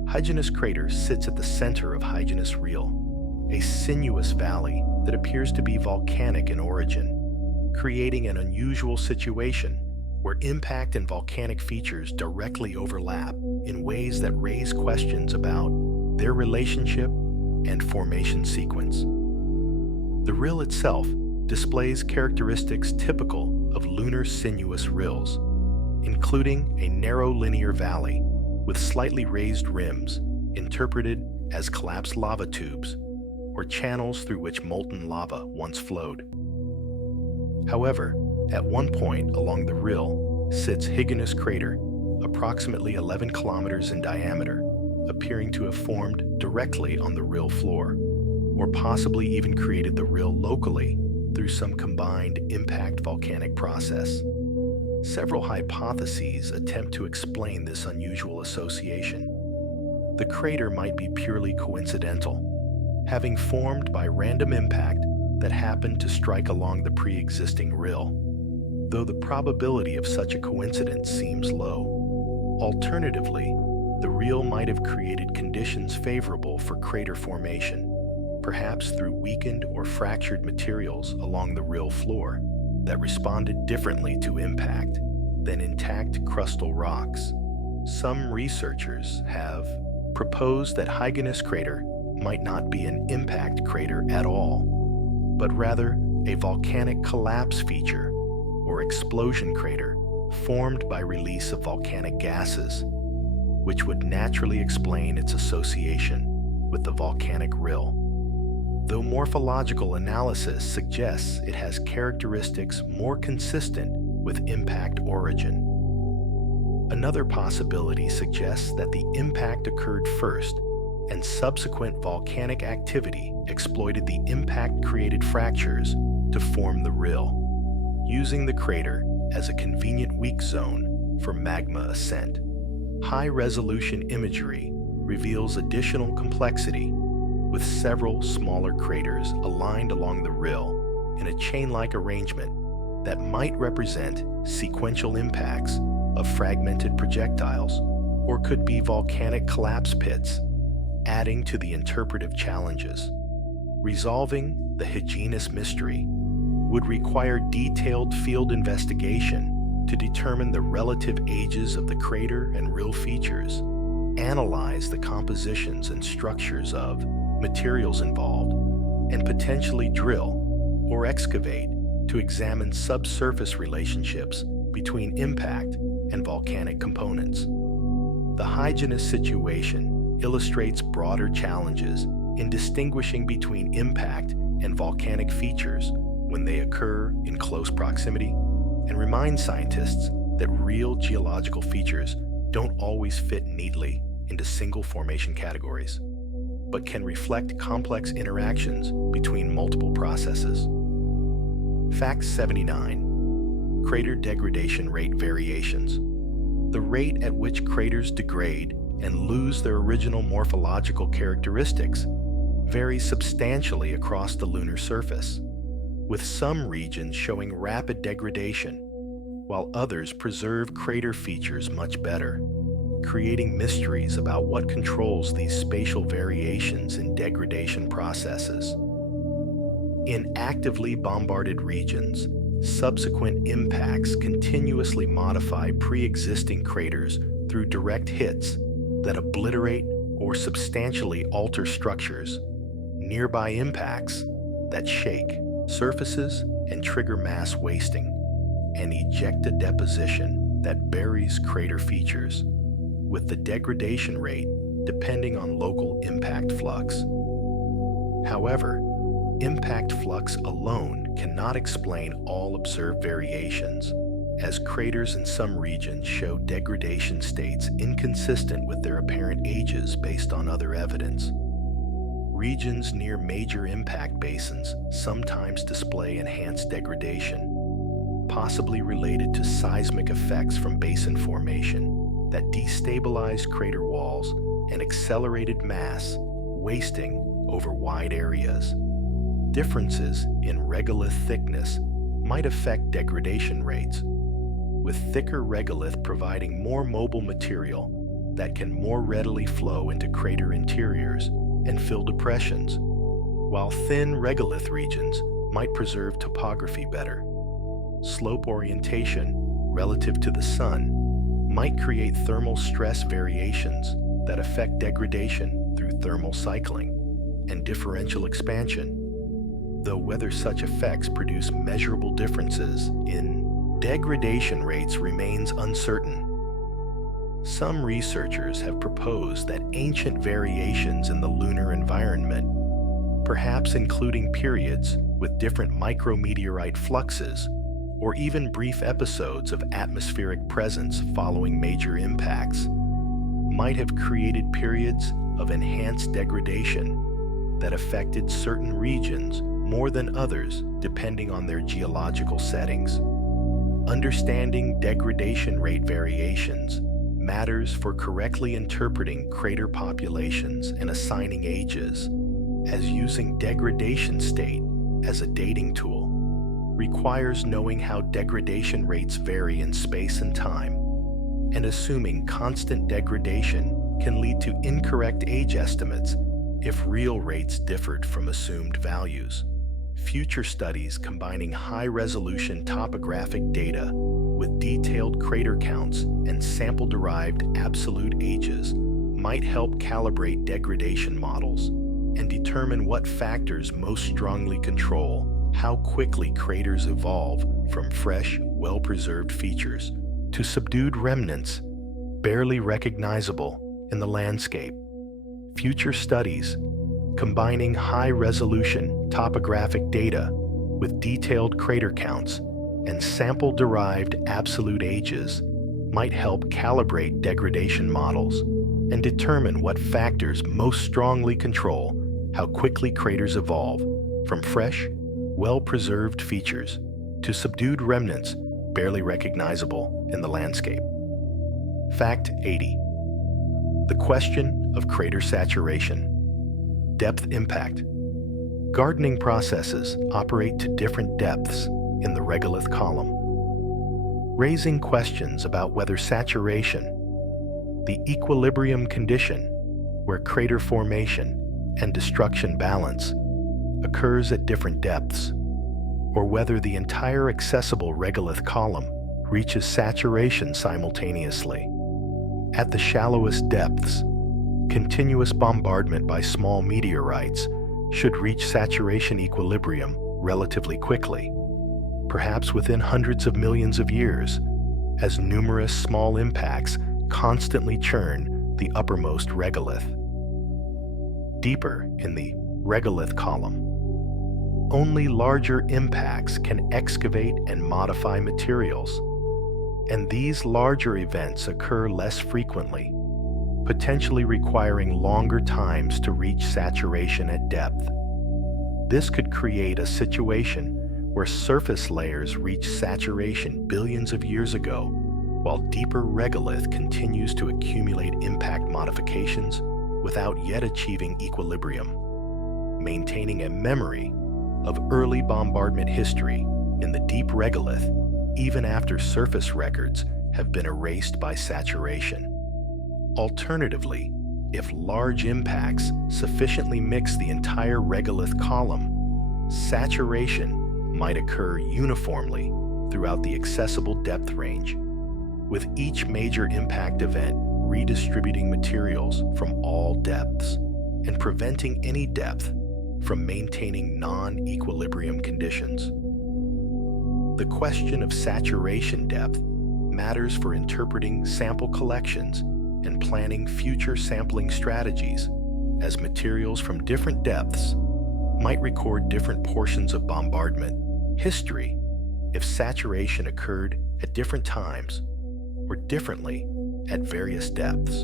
Hyginus Crater sits at the center of Hyginus Rill, a sinuous valley that appears to be volcanic in origin, creating an unusual situation where impact and volcanic features directly overlap in ways that raise questions about their relationship and formation sequence. The rill itself displays characteristics typical of lunar sinuous rills, including a narrow linear valley with slightly raised rims interpreted as collapsed lava tubes or channels through which molten lava once flowed. However, at one point along the rill sits Hyginus Crater, approximately 11 kilometers in diameter, appearing to have formed directly on the rill floor, or possibly even created the rill locally through some combined impact volcanic process. Several hypotheses attempt to explain this unusual association. The crater might be purely coincidental, having formed by random impact that happened to strike along the pre-existing rill, though the probability of such a coincidence seems low. Alternatively, the rill might have created conditions favorable for crater formation, perhaps through weakened or fractured materials along the rill floor that responded differently to impact than intact crustal rocks. Some researchers have proposed that Hyginus Crater might not be an impact crater at all, but rather a volcanic collapse feature or explosion crater formed by release of volcanic gases, which would naturally explain its association with the volcanic rill. Though morphological analysis suggests it has characteristics more consistent with impact origin. Another possibility suggests that the impact occurred first and subsequent volcanic activity exploited the impact-created fractures to form the rill, using the crater as a convenient weak zone for magma ascent. High-resolution imagery reveals additional complexity, with several smaller craters aligned along the rill in a chain-like arrangement that might represent sequential impacts of fragmented projectiles or could be volcanic collapse pits, adding to the interpretive challenges. Resolving the Hyginus mystery would require detailed field investigation to determine the relative ages of the crater and real features, analyze the compositions and structures of materials involved, and potentially drill or excavate to examine subsurface relationships between impact and volcanic components. The hygenous situation illustrates broader challenges in distinguishing between impact and volcanic features when they occur in close proximity, and reminds scientists that real geological features don't always fit neatly into single formation categories, but can reflect complex interactions between multiple processes. Fact 79. Crater degradation rate variations. The rate at which craters degrade and lose their original morphological characteristics varies substantially across the lunar surface, with some regions showing rapid degradation, while others preserve crater features much better, creating mysteries about what controls these spatial variations in degradation processes. In actively bombarded regions, subsequent impacts continuously modify pre-existing craters through direct hits that obliterate or substantially alter structures, nearby impacts that shake surfaces and trigger mass wasting, and ejecta deposition that buries crater features, with the degradation rate depending on local impact flux. However, impact flux alone cannot explain all observed variations, as craters in some regions show degradation states inconsistent with their apparent ages based on other evidence. Regions near major impact basins sometimes display enhanced degradation, possibly related to seismic effects from basin formation that destabilize crater walls and accelerated mass wasting over wide areas. Differences in regolith thickness might affect degradation rates, with thicker regolith providing more mobile material that can more readily flow into crater interiors and fill depressions, while thin regolith regions might preserve topography better. Slope orientation relative to the sun might create thermal stress variations that affect degradation through thermal cycling and differential expansion, though whether such effects produce measurable differences in degradation rates remains uncertain. Some researchers have proposed that ancient variations in the lunar environment, perhaps including periods with different micrometeorite fluxes or even brief episodes of atmospheric presence following major impacts, might have created periods of enhanced degradation that affected certain regions more than others depending on their geological settings. Understanding degradation rate variations matters for correctly interpreting crater populations and assigning ages, as using degradation state as a dating tool requires knowing how degradation rates vary in space and time, and assuming constant degradation can lead to incorrect age estimates if real rates differed from assumed values. Future studies combining high-resolution topographic data with detailed crater counts and sample-derived absolute ages might help calibrate degradation models and determine what factors most strongly control how quickly craters evolve from fresh, well-preserved features to subdued remnants barely recognizable in the landscape. Future studies combining high-resolution topographic data with detailed crater counts and sample-derived absolute ages might help calibrate degradation models and determine what factors most strongly control how quickly craters evolve from fresh, well-preserved features to subdued remnants barely recognizable in the landscape. Fact 80. The question of crater saturation. Depth impact. Gardening processes operate to different depths in the regolith column, raising questions about whether saturation, the equilibrium condition where crater formation and destruction balance occurs at different depths, or whether the entire accessible regolith column reaches saturation simultaneously. At the shallowest depths, continuous bombardment by small meteorites should reach saturation equilibrium relatively quickly, perhaps within hundreds of millions of years, as numerous small impacts constantly churn the uppermost regolith. Deeper in the regolith column, only larger impacts can excavate and modify materials, and these larger events occur less frequently, potentially requiring longer times to reach saturation at depth. This could create a situation where surface layers reach saturation billions of years ago, while deeper regolith continues to accumulate impact modifications without yet achieving equilibrium, maintaining a memory of early bombardment history in the deep regolith even after surface records have been erased by saturation. Alternatively, if large impacts sufficiently mix the entire regolith column, saturation might occur uniformly throughout the accessible depth range, with each major impact event redistributing materials from all depths and preventing any depth from maintaining non-equilibrium conditions. The question of saturation depth matters for interpreting sample collections and planning future sampling strategies, as materials from different depths might record different portions of bombardment history if saturation occurred at different times or differently at various depths.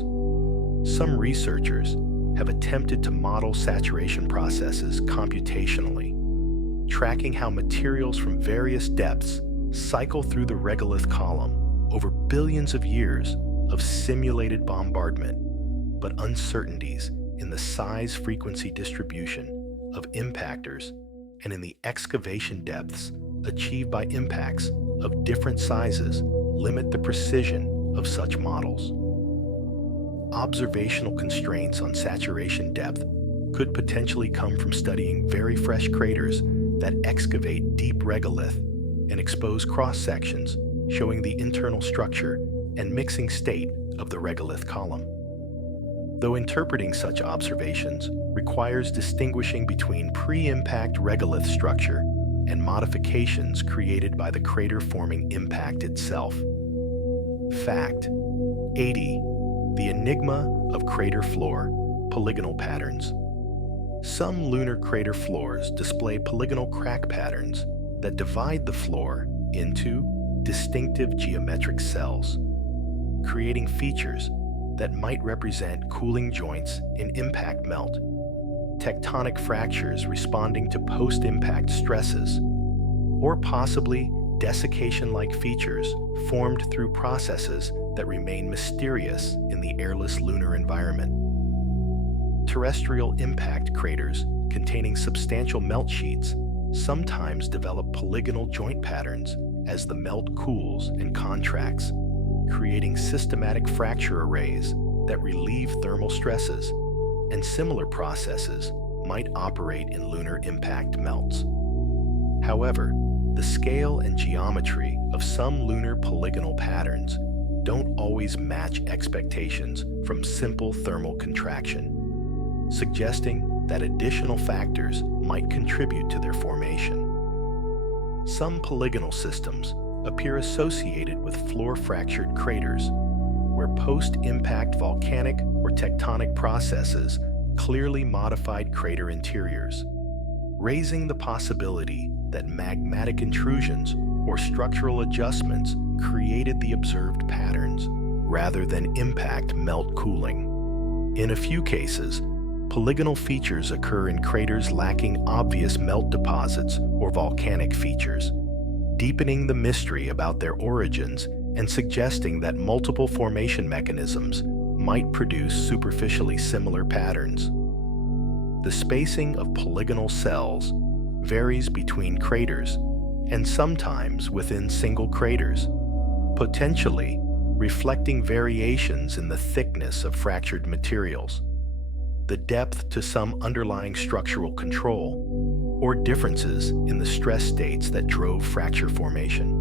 Some researchers have attempted to model saturation processes computationally, tracking how materials from various depths cycle through the regolith column over billions of years of simulated bombardment, but uncertainties in the size-frequency distribution of impactors and in the excavation depths achieved by impacts of different sizes limit the precision of such models. Observational constraints on saturation depth could potentially come from studying very fresh craters that excavate deep regolith and expose cross-sections showing the internal structure and mixing state of the regolith column. Though interpreting such observations requires distinguishing between pre-impact regolith structure and modifications created by the crater-forming impact itself. Fact 80. The enigma of crater floor polygonal patterns. Some lunar crater floors display polygonal crack patterns that divide the floor into distinctive geometric cells, creating features that might represent cooling joints in impact melt, tectonic fractures responding to post-impact stresses, or possibly desiccation-like features formed through processes that remain mysterious in the airless lunar environment. Terrestrial impact craters containing substantial melt sheets sometimes develop polygonal joint patterns as the melt cools and contracts, creating systematic fracture arrays that relieve thermal stresses, and similar processes might operate in lunar impact melts. However, the scale and geometry of some lunar polygonal patterns don't always match expectations from simple thermal contraction, suggesting that additional factors might contribute to their formation. Some polygonal systems appear associated with floor-fractured craters, where post-impact volcanic or tectonic processes clearly modified crater interiors, raising the possibility that magmatic intrusions or structural adjustments created the observed patterns rather than impact melt cooling. In a few cases, polygonal features occur in craters lacking obvious melt deposits or volcanic features, deepening the mystery about their origins and suggesting that multiple formation mechanisms might produce superficially similar patterns. The spacing of polygonal cells varies between craters and sometimes within single craters, potentially reflecting variations in the thickness of fractured materials, the depth to some underlying structural control, or differences in the stress states that drove fracture formation.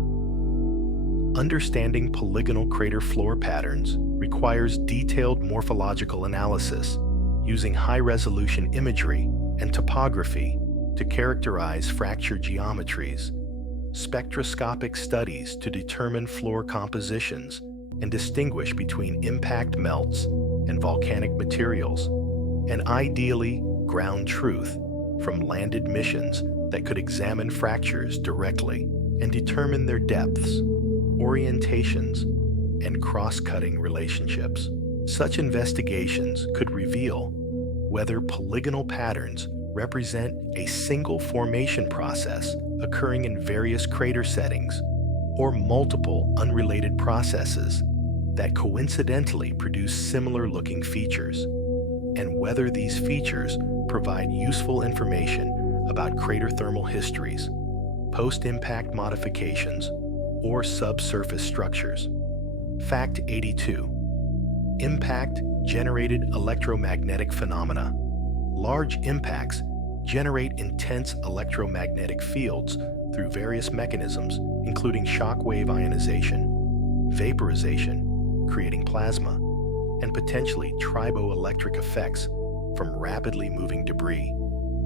Understanding polygonal crater floor patterns requires detailed morphological analysis using high-resolution imagery and topography to characterize fracture geometries, spectroscopic studies to determine floor compositions and distinguish between impact melts and volcanic materials, and ideally ground truth from landed missions that could examine fractures directly and determine their depths, orientations, and cross-cutting relationships. Such investigations could reveal whether polygonal patterns represent a single formation process occurring in various crater settings or multiple unrelated processes that coincidentally produce similar-looking features, and whether these features provide useful information about crater thermal histories, post-impact modifications, or subsurface structures. Fact 82. Impact-generated electromagnetic phenomena. Large impacts generate intense electromagnetic fields through various mechanisms, including shock-wave ionization, vaporization, creating plasma, and potentially triboelectric effects from rapidly moving debris,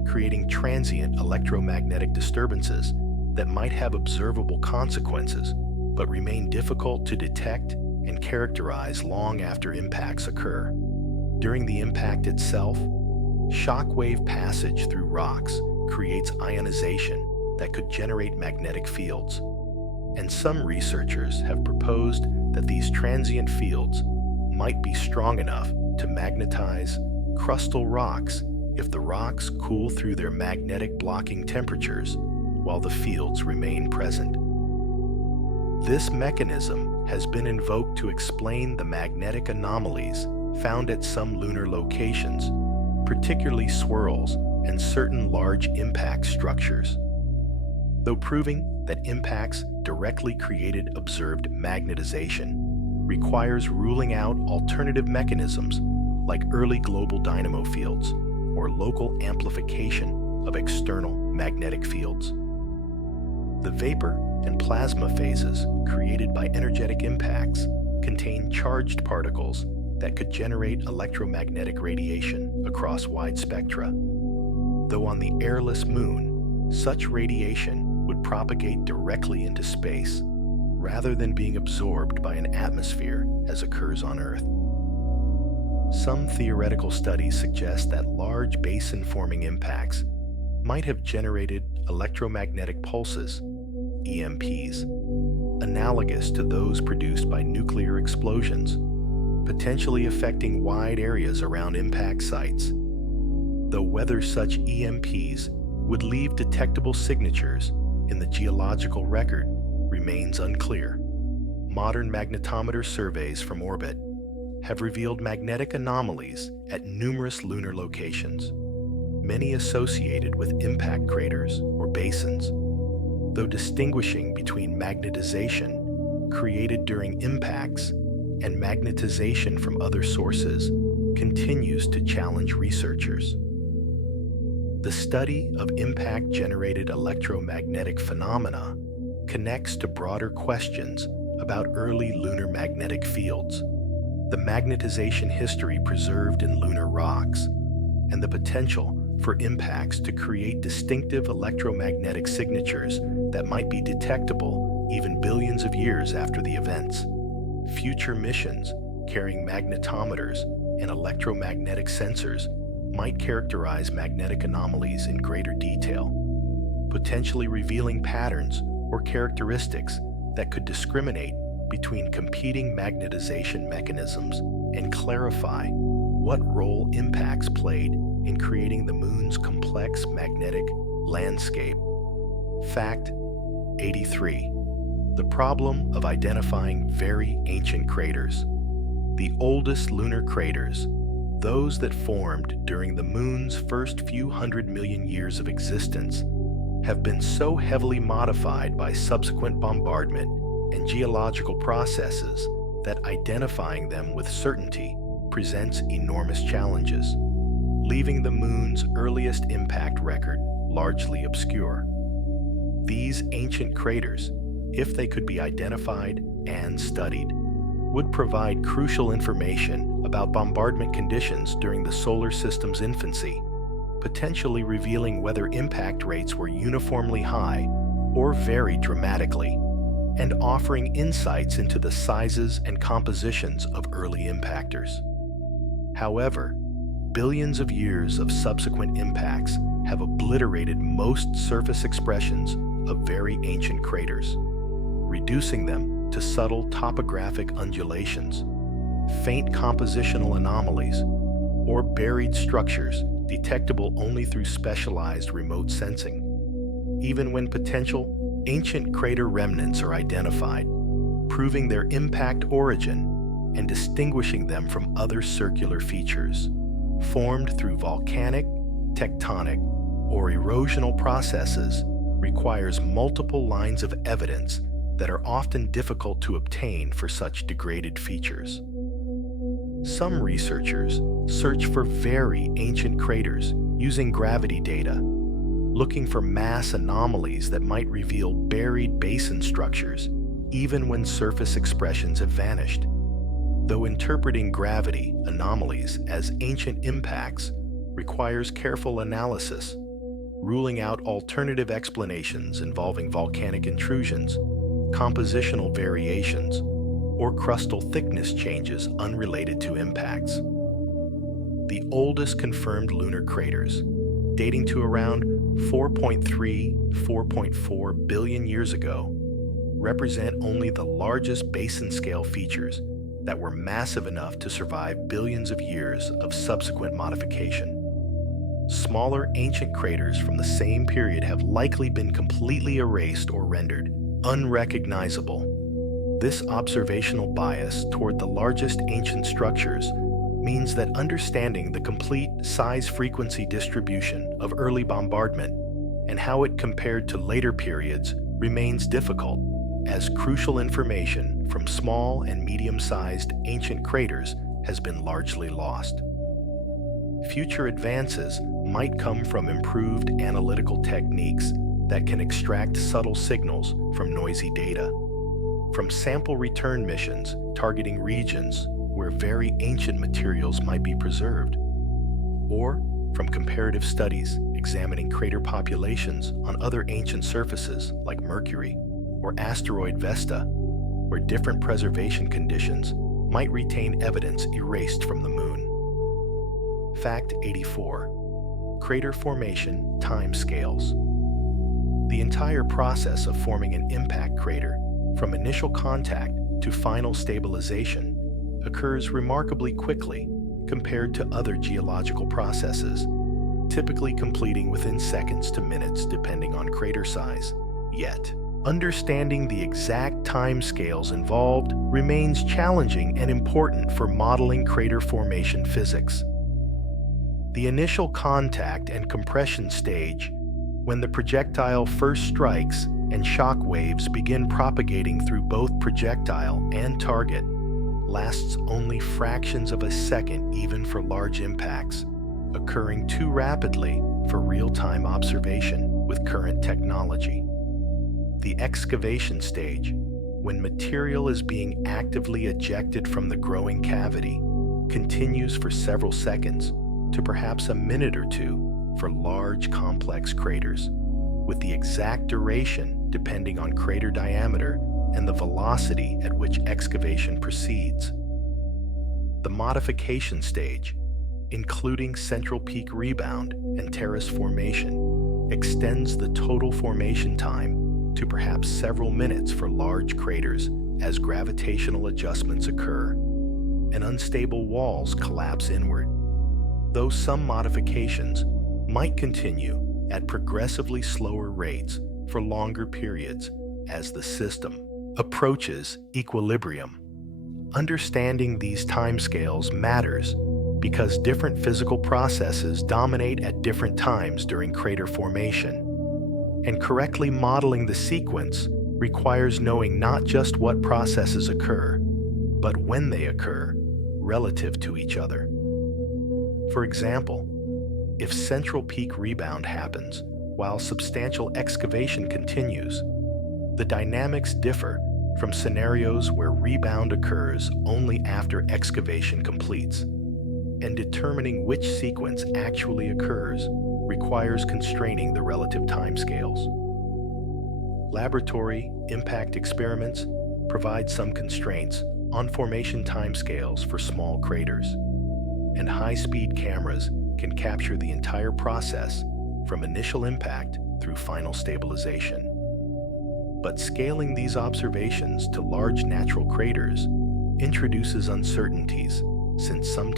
creating transient electromagnetic disturbances that might have observable consequences but remain difficult to detect and characterize long after impacts occur. During the impact itself, shock-wave passage through rocks creates ionization that could generate magnetic fields, and some researchers have proposed that these transient fields might be strong enough to magnetize crustal rocks if the rocks cool through their magnetic blocking temperatures while the fields remain present. This mechanism has been invoked to explain the magnetic anomalies found at some lunar locations, particularly swirls and certain large impact structures. Though proving that impacts directly created observed magnetization requires ruling out alternative mechanisms like early global dynamo fields or local amplification of external magnetic fields. The vapor and plasma phases created by energetic impacts contain charged particles that could generate electromagnetic radiation across wide spectra. Though on the airless moon, such radiation would propagate directly into space rather than being absorbed by an atmosphere as occurs on Earth. Some theoretical studies suggest that large basin-forming impacts might have generated electromagnetic pulses, EMPs, analogous to those produced by nuclear explosions, potentially affecting wide areas around impact sites. Though whether such EMPs would leave detectable signatures in the geological record remains unclear. Modern magnetometer surveys from orbit have revealed magnetic anomalies at numerous lunar locations, many associated with impact craters or basins. Though distinguishing between magnetization created during impacts and magnetization from other sources continues to challenge researchers. The study of impact-generated electromagnetic phenomena connects to broader questions about early lunar magnetic fields, the magnetization history preserved in lunar rocks, and the potential for impacts to create distinctive electromagnetic signatures that might be detectable even billions of years after the events. Future missions carrying magnetometers and electromagnetic sensors might characterize magnetic anomalies in greater detail, potentially revealing patterns or characteristics that could discriminate between competing magnetization mechanisms and clarify what role impacts played in creating the moon's complex magnetic landscape. Fact 83. The problem of identifying very ancient craters. The oldest lunar craters, those that formed during the moon's first few 100 million years of existence, have been so heavily modified by subsequent bombardment and geological processes that identifying them with certainty presents enormous challenges, leaving the moon's earliest impact record largely obscure. These ancient craters, if they could be identified and studied, would provide crucial information about bombardment conditions during the solar system's infancy, potentially revealing whether impact rates were uniformly high or varied dramatically, and offering insights into the sizes and compositions of early impactors. However, billions of years of subsequent impacts have obliterated most surface expressions of very ancient craters, reducing them to subtle topographic undulations, faint compositional anomalies, or buried structures detectable only through specialized remote sensing. Even when potential ancient crater remnants are identified, proving their impact origin and distinguishing them from other circular features formed through volcanic, tectonic, or erosional processes requires multiple lines of evidence that are often difficult to obtain for such degraded features. Some researchers search for very ancient craters using gravity data, looking for mass anomalies that might reveal buried basin structures even when surface expressions have vanished. Though interpreting gravity anomalies as ancient impacts requires careful analysis, ruling out alternative explanations involving volcanic intrusions, compositional variations, or crustal thickness changes unrelated to impacts. The oldest confirmed lunar craters, dating to around 4.3–4.4 billion years ago, represent only the largest basin-scale features that were massive enough to survive billions of years of subsequent modification. Smaller ancient craters from the same period have likely been completely erased or rendered unrecognizable. This observational bias toward the largest ancient structures means that understanding the complete size-frequency distribution of early bombardment and how it compared to later periods remains difficult, as crucial information from small and medium-sized ancient craters has been largely lost. Future advances might come from improved analytical techniques that can extract subtle signals from noisy data, from sample return missions targeting regions where very ancient materials might be preserved, or from comparative studies examining crater populations on other ancient surfaces like Mercury or asteroid Vesta, where different preservation conditions might retain evidence erased from the Moon. Fact 84. Crater formation timescales. The entire process of forming an impact crater, from initial contact to final stabilization, occurs remarkably quickly compared to other geological processes, typically completing within seconds to minutes depending on crater size. Yet, understanding the exact timescales involved remains challenging and important for modeling crater formation physics. The initial contact and compression stage, when the projectile first strikes and shock waves begin propagating through both projectile and target, lasts only fractions of a second even for large impacts, occurring too rapidly for real-time observation with current technology. The excavation stage, when material is being actively ejected from the growing cavity, continues for several seconds to perhaps a minute or two for large, complex craters, with the exact duration depending on crater diameter and the velocity at which excavation proceeds. The modification stage, including central peak rebound and terrace formation, extends the total formation time to perhaps several minutes for large craters as gravitational adjustments occur and unstable walls collapse inward. Though some modifications might continue at progressively slower rates for longer periods as the system approaches equilibrium. Understanding these timescales matters because different physical processes dominate at different times during crater formation, and correctly modeling the sequence requires knowing not just what processes occur, but when they occur relative to each other. For example, if central peak rebound happens while substantial excavation continues, the dynamics differ from scenarios where rebound occurs only after excavation completes, and determining which sequence actually occurs requires constraining the relative timescales. Laboratory impact experiments provide some constraints on formation timescales for small craters, and high-speed cameras can capture the entire process from initial impact through final stabilization. But scaling these observations to large natural craters introduces uncertainties, since some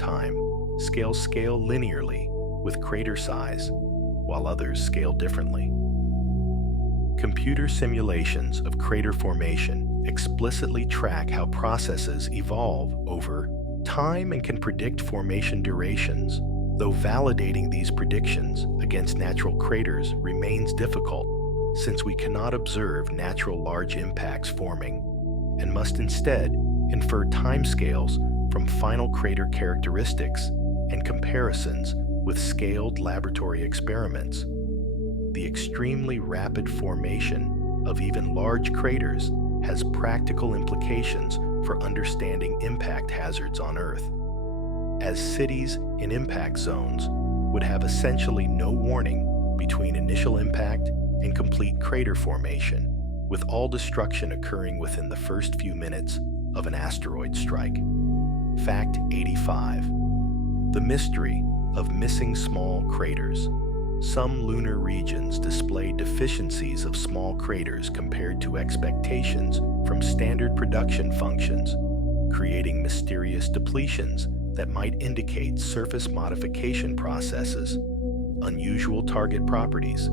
scale linearly with crater size, while others scale differently. Computer simulations of crater formation explicitly track how processes evolve over time and can predict formation durations, though validating these predictions against natural craters remains difficult, since we cannot observe natural large impacts forming, and must instead infer timescales from final crater characteristics and comparisons with scaled laboratory experiments. The extremely rapid formation of even large craters has practical implications for understanding impact hazards on Earth, as cities in impact zones would have essentially no warning between initial impact and complete crater formation, with all destruction occurring within the first few minutes of an asteroid strike. Fact 85. The mystery of missing small craters. Some lunar regions display deficiencies of small craters compared to expectations from standard production functions, creating mysterious depletions that might indicate surface modification processes, unusual target properties,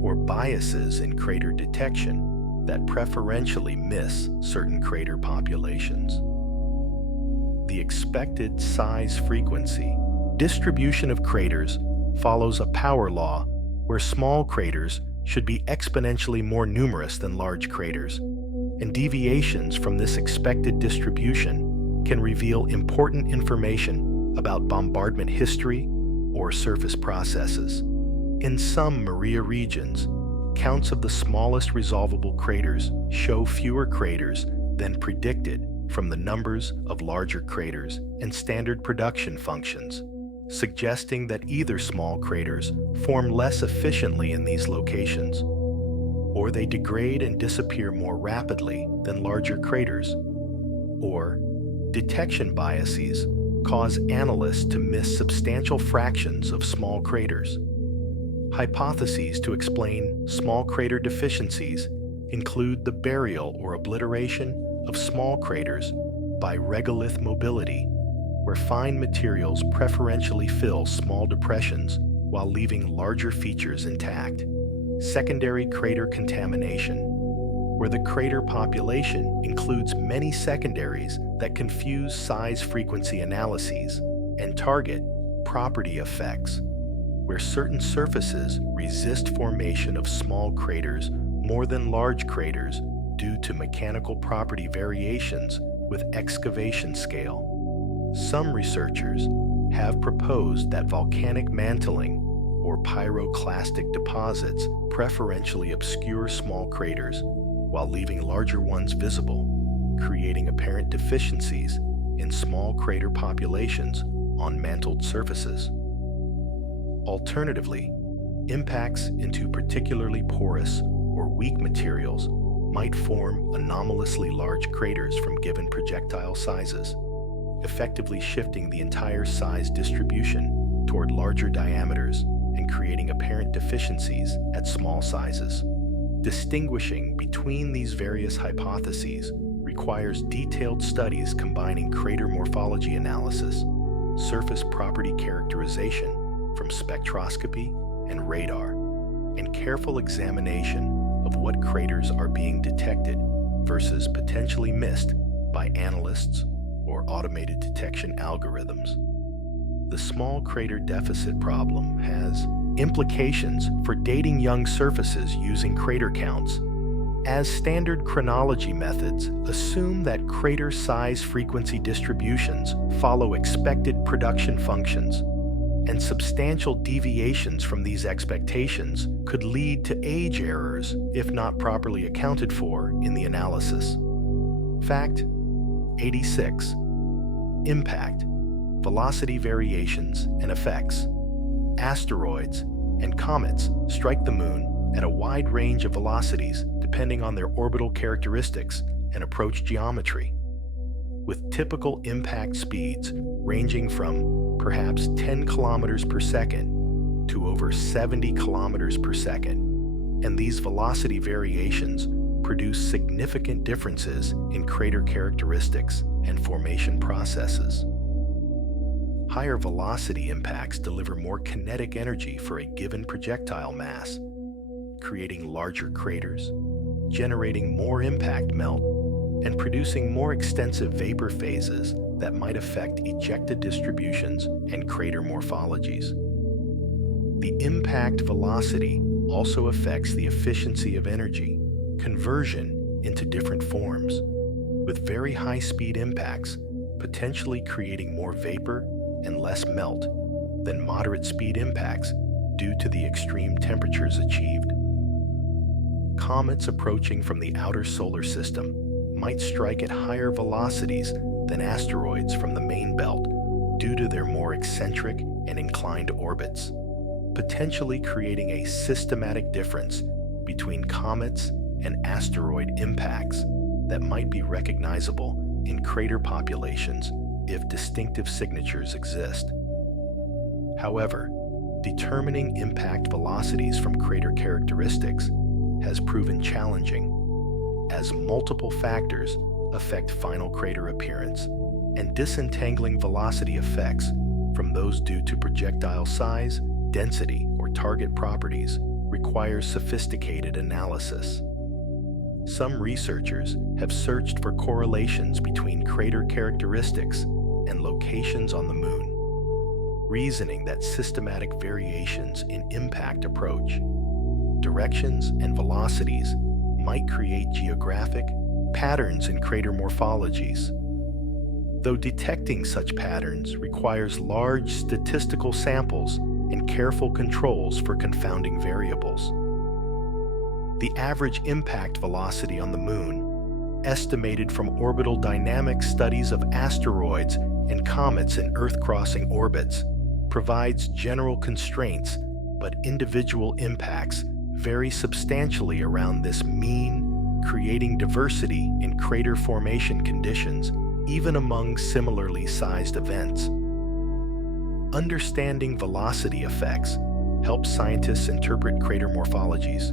or biases in crater detection that preferentially miss certain crater populations. The expected size frequency distribution of craters follows a power law where small craters should be exponentially more numerous than large craters, and deviations from this expected distribution can reveal important information about bombardment history or surface processes. In some Maria regions, counts of the smallest resolvable craters show fewer craters than predicted from the numbers of larger craters and standard production functions, suggesting that either small craters form less efficiently in these locations, or they degrade and disappear more rapidly than larger craters, or detection biases cause analysts to miss substantial fractions of small craters. Hypotheses to explain small crater deficiencies include the burial or obliteration of small craters by regolith mobility, where fine materials preferentially fill small depressions while leaving larger features intact. Secondary crater contamination, where the crater population includes many secondaries that confuse size-frequency analyses, and target property effects, where certain surfaces resist formation of small craters more than large craters due to mechanical property variations with excavation scale. Some researchers have proposed that volcanic mantling or pyroclastic deposits preferentially obscure small craters while leaving larger ones visible, creating apparent deficiencies in small crater populations on mantled surfaces. Alternatively, impacts into particularly porous or weak materials might form anomalously large craters from given projectile sizes, effectively shifting the entire size distribution toward larger diameters and creating apparent deficiencies at small sizes. Distinguishing between these various hypotheses requires detailed studies combining crater morphology analysis, surface property characterization from spectroscopy and radar, and careful examination of what craters are being detected versus potentially missed by analysts or automated detection algorithms. The small crater deficit problem has implications for dating young surfaces using crater counts, as standard chronology methods assume that crater size frequency distributions follow expected production functions, and substantial deviations from these expectations could lead to age errors if not properly accounted for in the analysis. Fact 86. Impact, velocity variations and effects. Asteroids and comets strike the moon at a wide range of velocities depending on their orbital characteristics and approach geometry, with typical impact speeds ranging from perhaps 10 kilometers per second to over 70 kilometers per second. And these velocity variations produce significant differences in crater characteristics and formation processes. Higher velocity impacts deliver more kinetic energy for a given projectile mass, creating larger craters, generating more impact melt, and producing more extensive vapor phases that might affect ejecta distributions and crater morphologies. The impact velocity also affects the efficiency of energy conversion into different forms, with very high-speed impacts potentially creating more vapor and less melt than moderate-speed impacts due to the extreme temperatures achieved. Comets approaching from the outer solar system might strike at higher velocities than asteroids from the main belt due to their more eccentric and inclined orbits, potentially creating a systematic difference between comets and asteroid impacts that might be recognizable in crater populations if distinctive signatures exist. However, determining impact velocities from crater characteristics has proven challenging, as multiple factors affect final crater appearance, and disentangling velocity effects from those due to projectile size, density, or target properties requires sophisticated analysis. Some researchers have searched for correlations between crater characteristics and locations on the moon, reasoning that systematic variations in impact approach, directions, and velocities might create geographic patterns in crater morphologies. Though detecting such patterns requires large statistical samples and careful controls for confounding variables. The average impact velocity on the moon, estimated from orbital dynamic studies of asteroids and comets in Earth-crossing orbits, provides general constraints, but individual impacts vary substantially around this mean, creating diversity in crater formation conditions, even among similarly sized events. Understanding velocity effects helps scientists interpret crater morphologies,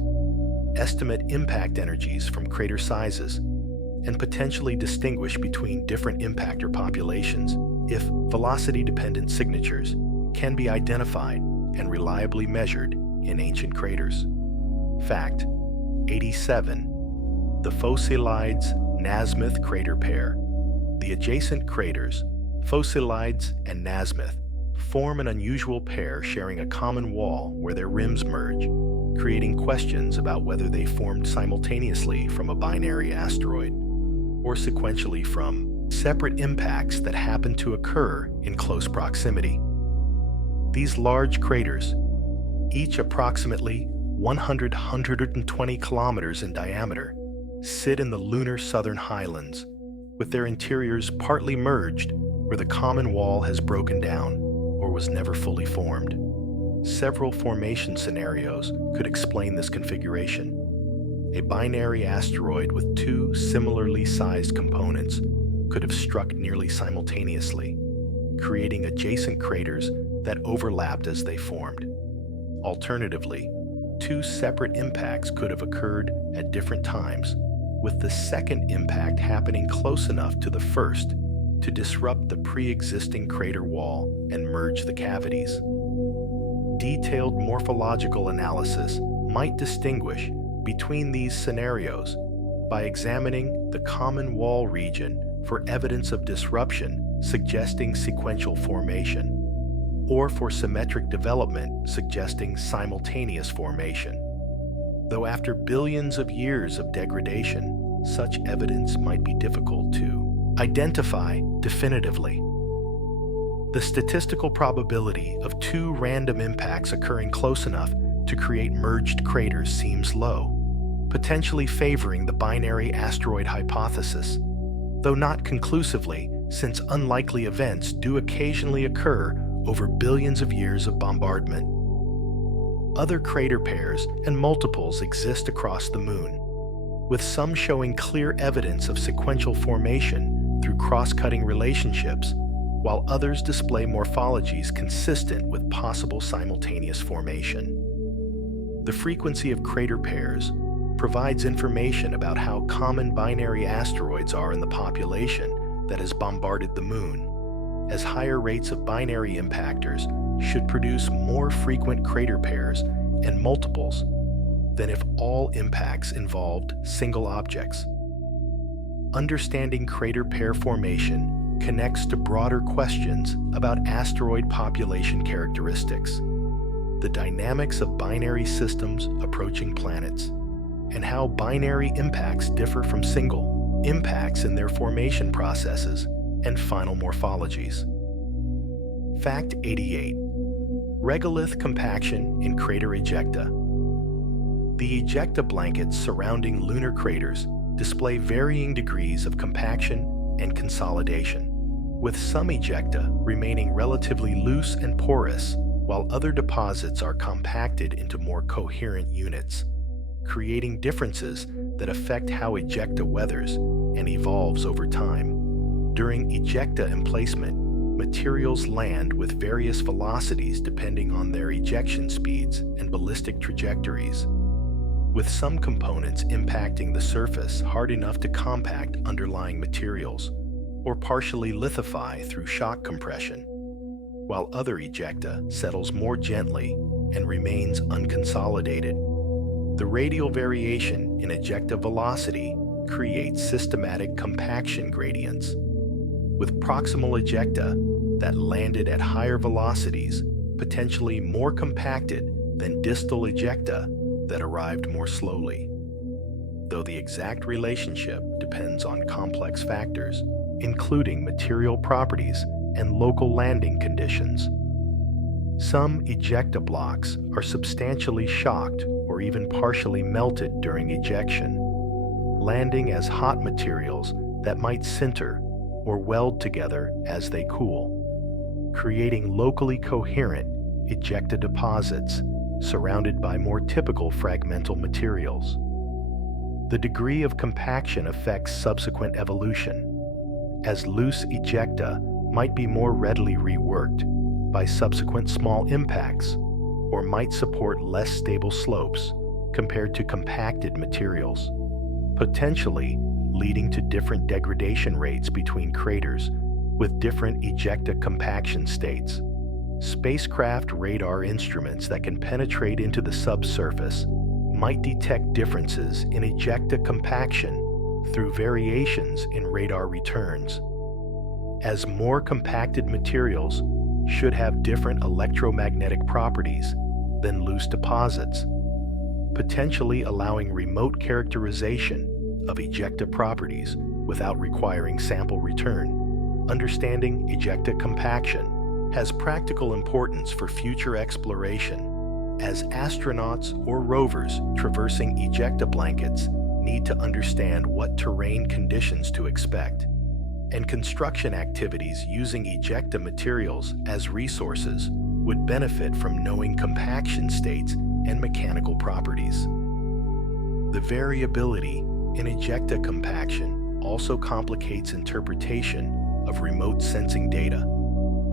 estimate impact energies from crater sizes, and potentially distinguish between different impactor populations if velocity-dependent signatures can be identified and reliably measured in ancient craters. Fact 87. The Phocelides-Nasmyth crater pair. The adjacent craters, Phocelides and Nasmyth, form an unusual pair sharing a common wall where their rims merge, creating questions about whether they formed simultaneously from a binary asteroid or sequentially from separate impacts that happen to occur in close proximity. These large craters, each approximately 120 kilometers in diameter, sit in the lunar southern highlands, with their interiors partly merged where the common wall has broken down or was never fully formed. Several formation scenarios could explain this configuration. A binary asteroid with two similarly sized components could have struck nearly simultaneously, creating adjacent craters that overlapped as they formed. Alternatively, two separate impacts could have occurred at different times, with the second impact happening close enough to the first to disrupt the pre-existing crater wall and merge the cavities. Detailed morphological analysis might distinguish between these scenarios by examining the common wall region for evidence of disruption suggesting sequential formation, or for symmetric development suggesting simultaneous formation. Though after billions of years of degradation, such evidence might be difficult to identify definitively. The statistical probability of two random impacts occurring close enough to create merged craters seems low, potentially favoring the binary asteroid hypothesis, though not conclusively, since unlikely events do occasionally occur over billions of years of bombardment. Other crater pairs and multiples exist across the Moon, with some showing clear evidence of sequential formation through cross-cutting relationships, while others display morphologies consistent with possible simultaneous formation. The frequency of crater pairs provides information about how common binary asteroids are in the population that has bombarded the Moon, as higher rates of binary impactors should produce more frequent crater pairs and multiples than if all impacts involved single objects. Understanding crater pair formation connects to broader questions about asteroid population characteristics, the dynamics of binary systems approaching planets, and how binary impacts differ from single impacts in their formation processes and final morphologies. Fact 88. Regolith compaction in crater ejecta. The ejecta blankets surrounding lunar craters display varying degrees of compaction and consolidation, with some ejecta remaining relatively loose and porous, while other deposits are compacted into more coherent units, creating differences that affect how ejecta weathers and evolves over time. During ejecta emplacement, materials land with various velocities depending on their ejection speeds and ballistic trajectories, with some components impacting the surface hard enough to compact underlying materials or partially lithify through shock compression, while other ejecta settles more gently and remains unconsolidated. The radial variation in ejecta velocity creates systematic compaction gradients, with proximal ejecta that landed at higher velocities potentially more compacted than distal ejecta that arrived more slowly, though the exact relationship depends on complex factors, including material properties and local landing conditions. Some ejecta blocks are substantially shocked or even partially melted during ejection, landing as hot materials that might sinter or weld together as they cool, creating locally coherent ejecta deposits surrounded by more typical fragmental materials. The degree of compaction affects subsequent evolution, as loose ejecta might be more readily reworked by subsequent small impacts or might support less stable slopes compared to compacted materials, potentially leading to different degradation rates between craters with different ejecta compaction states. Spacecraft radar instruments that can penetrate into the subsurface might detect differences in ejecta compaction through variations in radar returns, as more compacted materials should have different electromagnetic properties than loose deposits, potentially allowing remote characterization of ejecta properties without requiring sample return. Understanding ejecta compaction has practical importance for future exploration, as astronauts or rovers traversing ejecta blankets need to understand what terrain conditions to expect, and construction activities using ejecta materials as resources would benefit from knowing compaction states and mechanical properties. The variability in ejecta compaction also complicates interpretation of remote sensing data,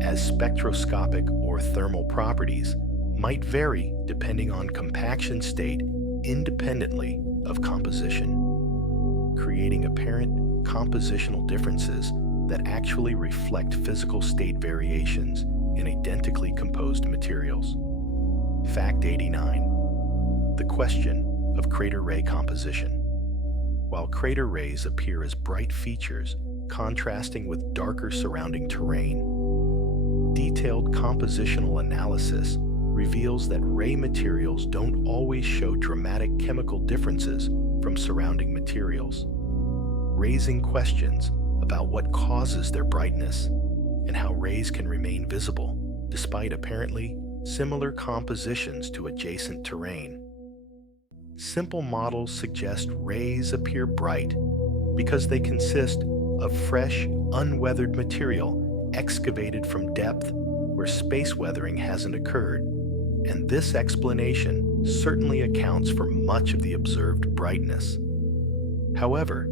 as spectroscopic or thermal properties might vary depending on compaction state independently of composition, creating apparent compositional differences that actually reflect physical state variations in identically composed materials. Fact 89. The question of crater ray composition. While crater rays appear as bright features contrasting with darker surrounding terrain, detailed compositional analysis reveals that ray materials don't always show dramatic chemical differences from surrounding materials, raising questions about what causes their brightness and how rays can remain visible despite apparently similar compositions to adjacent terrain. Simple models suggest rays appear bright because they consist of fresh, unweathered material excavated from depth where space weathering hasn't occurred, and this explanation certainly accounts for much of the observed brightness. However,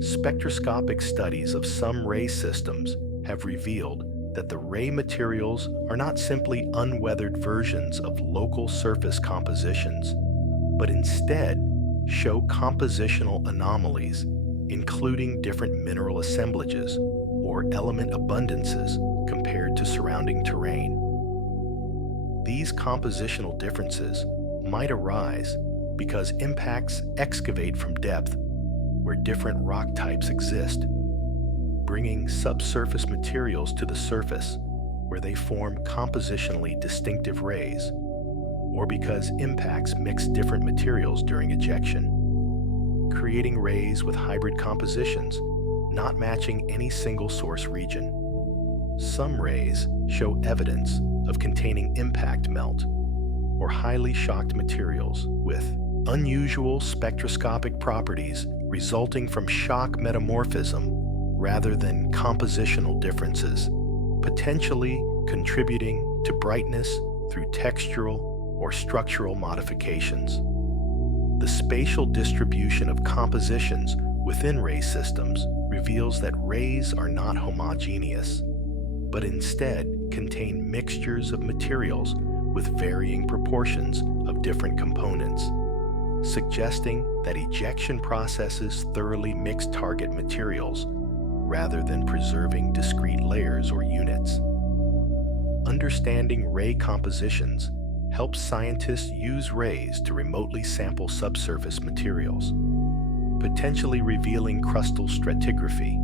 spectroscopic studies of some ray systems have revealed that the ray materials are not simply unweathered versions of local surface compositions, but instead show compositional anomalies, including different mineral assemblages or element abundances compared to surrounding terrain. These compositional differences might arise because impacts excavate from depth where different rock types exist, bringing subsurface materials to the surface where they form compositionally distinctive rays, or because impacts mix different materials during ejection, creating rays with hybrid compositions not matching any single source region. Some rays show evidence of containing impact melt or highly shocked materials with unusual spectroscopic properties resulting from shock metamorphism rather than compositional differences, potentially contributing to brightness through textural or structural modifications. The spatial distribution of compositions within ray systems reveals that rays are not homogeneous, but instead contain mixtures of materials with varying proportions of different components, suggesting that ejection processes thoroughly mix target materials rather than preserving discrete layers or units. Understanding ray compositions helps scientists use rays to remotely sample subsurface materials, potentially revealing crustal stratigraphy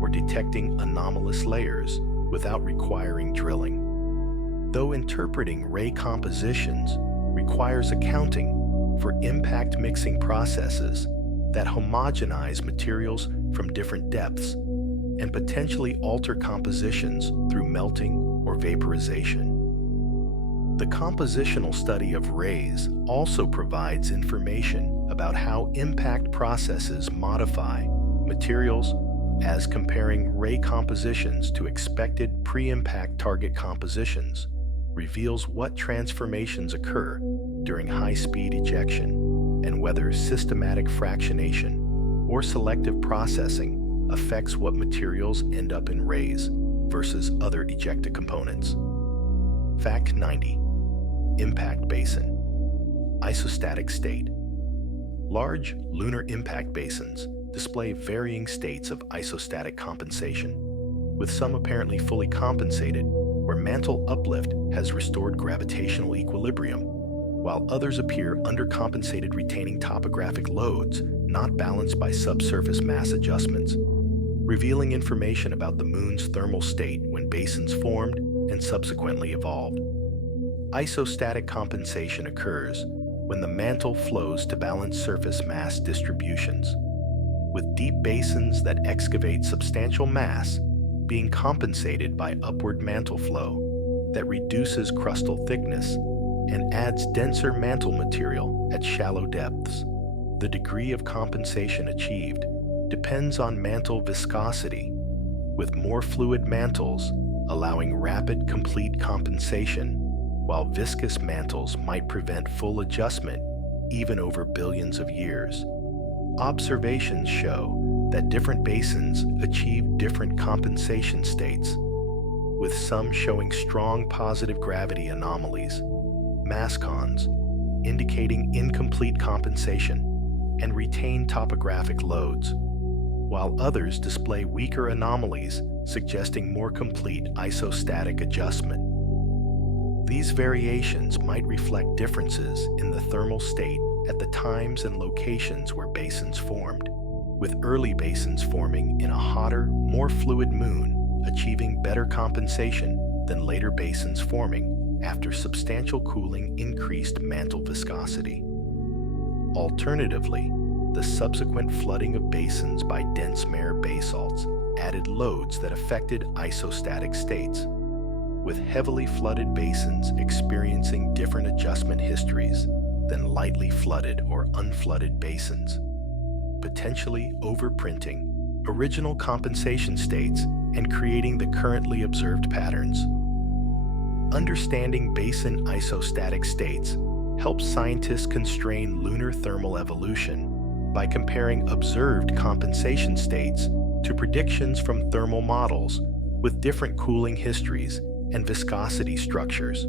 or detecting anomalous layers without requiring drilling. Though interpreting ray compositions requires accounting for impact mixing processes that homogenize materials from different depths and potentially alter compositions through melting or vaporization. The compositional study of rays also provides information about how impact processes modify materials, as comparing ray compositions to expected pre-impact target compositions reveals what transformations occur during high-speed ejection and whether systematic fractionation or selective processing affects what materials end up in rays versus other ejecta components. Fact 90. Impact basin. Isostatic state. Large lunar impact basins display varying states of isostatic compensation, with some apparently fully compensated where mantle uplift has restored gravitational equilibrium, while others appear undercompensated, retaining topographic loads not balanced by subsurface mass adjustments, revealing information about the Moon's thermal state when basins formed and subsequently evolved. Isostatic compensation occurs when the mantle flows to balance surface mass distributions, with deep basins that excavate substantial mass being compensated by upward mantle flow that reduces crustal thickness and adds denser mantle material at shallow depths. The degree of compensation achieved depends on mantle viscosity, with more fluid mantles allowing rapid, complete compensation, while viscous mantles might prevent full adjustment even over billions of years. Observations show that different basins achieve different compensation states, with some showing strong positive gravity anomalies, mascons, indicating incomplete compensation and retained topographic loads, while others display weaker anomalies suggesting more complete isostatic adjustment. These variations might reflect differences in the thermal state at the times and locations where basins formed, with early basins forming in a hotter, more fluid moon achieving better compensation than later basins forming after substantial cooling increased mantle viscosity. Alternatively, the subsequent flooding of basins by dense mare basalts added loads that affected isostatic states, with heavily flooded basins experiencing different adjustment histories than lightly flooded or unflooded basins, potentially overprinting original compensation states and creating the currently observed patterns. Understanding basin isostatic states helps scientists constrain lunar thermal evolution by comparing observed compensation states to predictions from thermal models with different cooling histories and viscosity structures,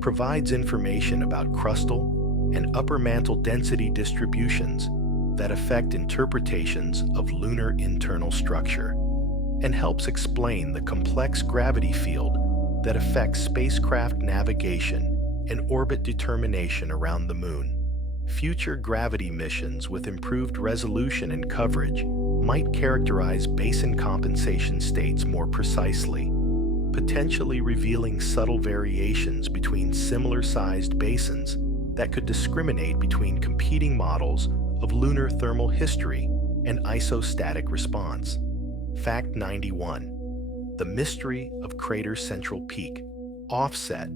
provides information about crustal and upper mantle density distributions that affect interpretations of lunar internal structure, and helps explain the complex gravity field that affects spacecraft navigation and orbit determination around the Moon. Future gravity missions with improved resolution and coverage might characterize basin compensation states more precisely, potentially revealing subtle variations between similar-sized basins that could discriminate between competing models of lunar thermal history and isostatic response. Fact 91. The mystery of crater central peak. Offset.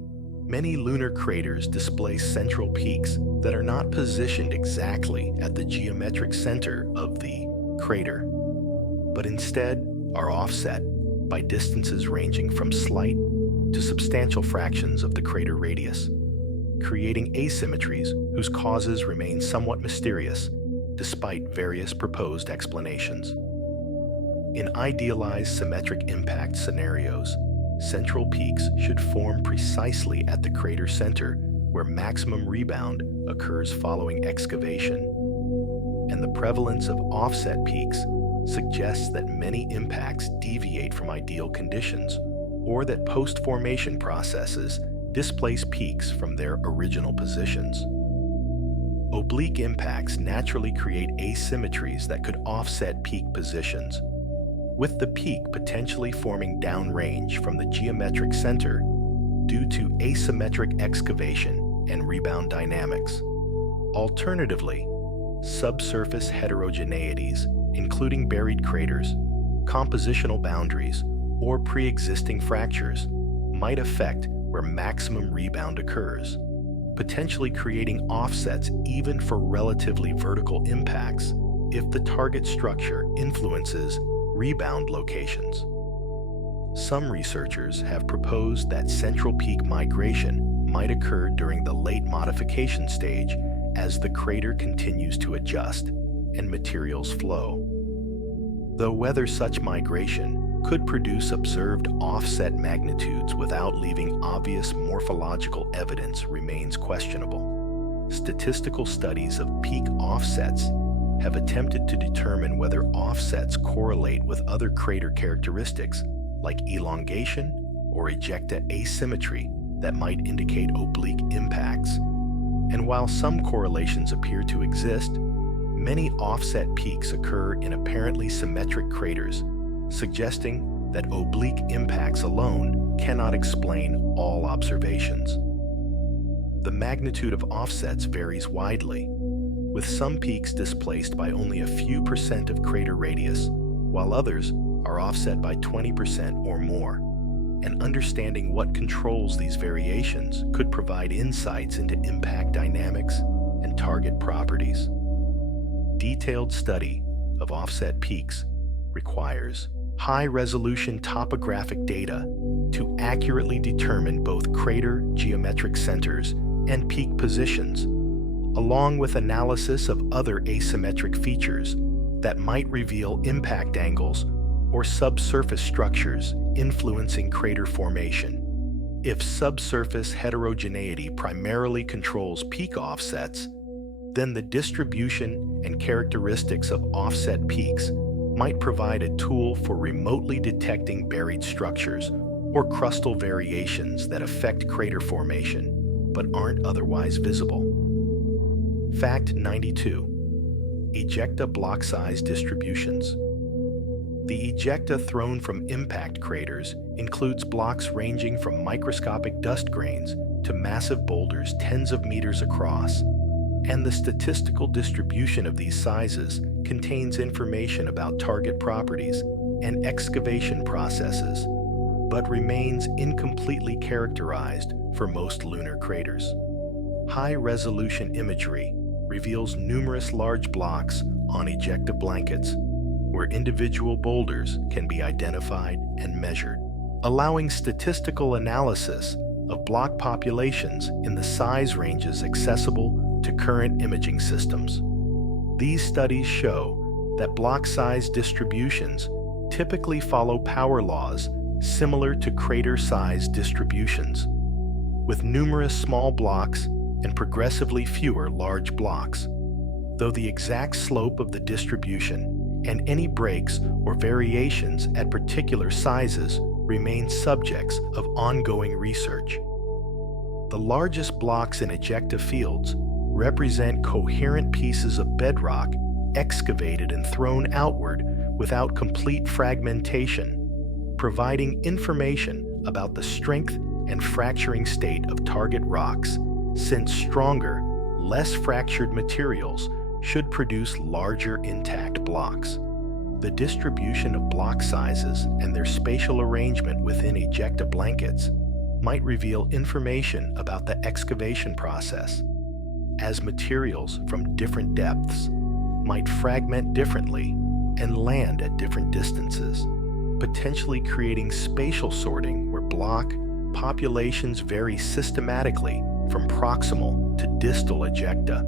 Many lunar craters display central peaks that are not positioned exactly at the geometric center of the crater, but instead are offset by distances ranging from slight to substantial fractions of the crater radius, creating asymmetries whose causes remain somewhat mysterious despite various proposed explanations. In idealized symmetric impact scenarios, central peaks should form precisely at the crater center where maximum rebound occurs following excavation, and the prevalence of offset peaks suggests that many impacts deviate from ideal conditions or that post-formation processes displace peaks from their original positions. Oblique impacts naturally create asymmetries that could offset peak positions, with the peak potentially forming downrange from the geometric center due to asymmetric excavation and rebound dynamics. Alternatively, subsurface heterogeneities, including buried craters, compositional boundaries, or pre-existing fractures, might affect where maximum rebound occurs, potentially creating offsets even for relatively vertical impacts if the target structure influences rebound locations. Some researchers have proposed that central peak migration might occur during the late modification stage as the crater continues to adjust and materials flow. Though whether such migration could produce observed offset magnitudes without leaving obvious morphological evidence remains questionable. Statistical studies of peak offsets have attempted to determine whether offsets correlate with other crater characteristics like elongation or ejecta asymmetry that might indicate oblique impacts. And while some correlations appear to exist, many offset peaks occur in apparently symmetric craters, suggesting that oblique impacts alone cannot explain all observations. The magnitude of offsets varies widely, with some peaks displaced by only a few percent of crater radius, while others are offset by 20% or more. And understanding what controls these variations could provide insights into impact dynamics and target properties. Detailed study of offset peaks requires high-resolution topographic data to accurately determine both crater geometric centers and peak positions, along with analysis of other asymmetric features that might reveal impact angles or subsurface structures influencing crater formation. If subsurface heterogeneity primarily controls peak offsets, then the distribution and characteristics of offset peaks might provide a tool for remotely detecting buried structures or crustal variations that affect crater formation but aren't otherwise visible. Fact 92. Ejecta block size distributions. The ejecta thrown from impact craters includes blocks ranging from microscopic dust grains to massive boulders tens of meters across, and the statistical distribution of these sizes contains information about target properties and excavation processes, but remains incompletely characterized for most lunar craters. High-resolution imagery reveals numerous large blocks on ejecta blankets, where individual boulders can be identified and measured, allowing statistical analysis of block populations in the size ranges accessible to current imaging systems. These studies show that block size distributions typically follow power laws similar to crater size distributions, with numerous small blocks and progressively fewer large blocks, though the exact slope of the distribution and any breaks or variations at particular sizes remain subjects of ongoing research. The largest blocks in ejecta fields represent coherent pieces of bedrock excavated and thrown outward without complete fragmentation, providing information about the strength and fracturing state of target rocks, since stronger, less fractured materials should produce larger intact blocks. The distribution of block sizes and their spatial arrangement within ejecta blankets might reveal information about the excavation process, as materials from different depths might fragment differently and land at different distances, potentially creating spatial sorting where block populations vary systematically from proximal to distal ejecta.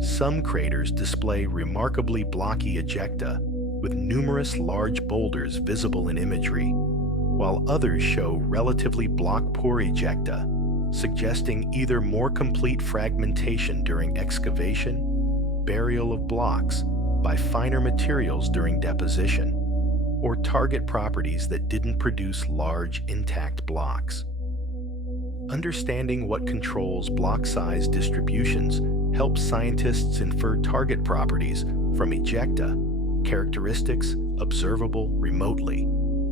Some craters display remarkably blocky ejecta with numerous large boulders visible in imagery, while others show relatively block-poor ejecta, suggesting either more complete fragmentation during excavation, burial of blocks by finer materials during deposition, or target properties that didn't produce large, intact blocks. Understanding what controls block size distributions helps scientists infer target properties from ejecta, characteristics observable remotely,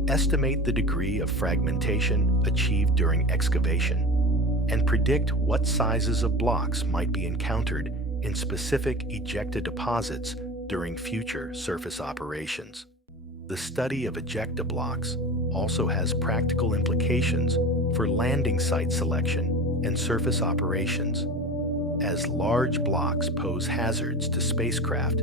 estimate the degree of fragmentation achieved during excavation, and predict what sizes of blocks might be encountered in specific ejecta deposits during future surface operations. The study of ejecta blocks also has practical implications for landing site selection and surface operations, as large blocks pose hazards to spacecraft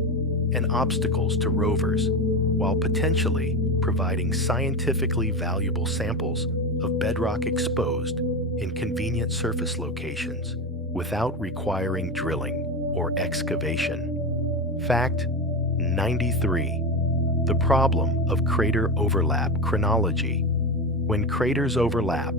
and obstacles to rovers, while potentially providing scientifically valuable samples of bedrock exposed in convenient surface locations without requiring drilling or excavation. Fact 93. The problem of crater overlap chronology. When craters overlap,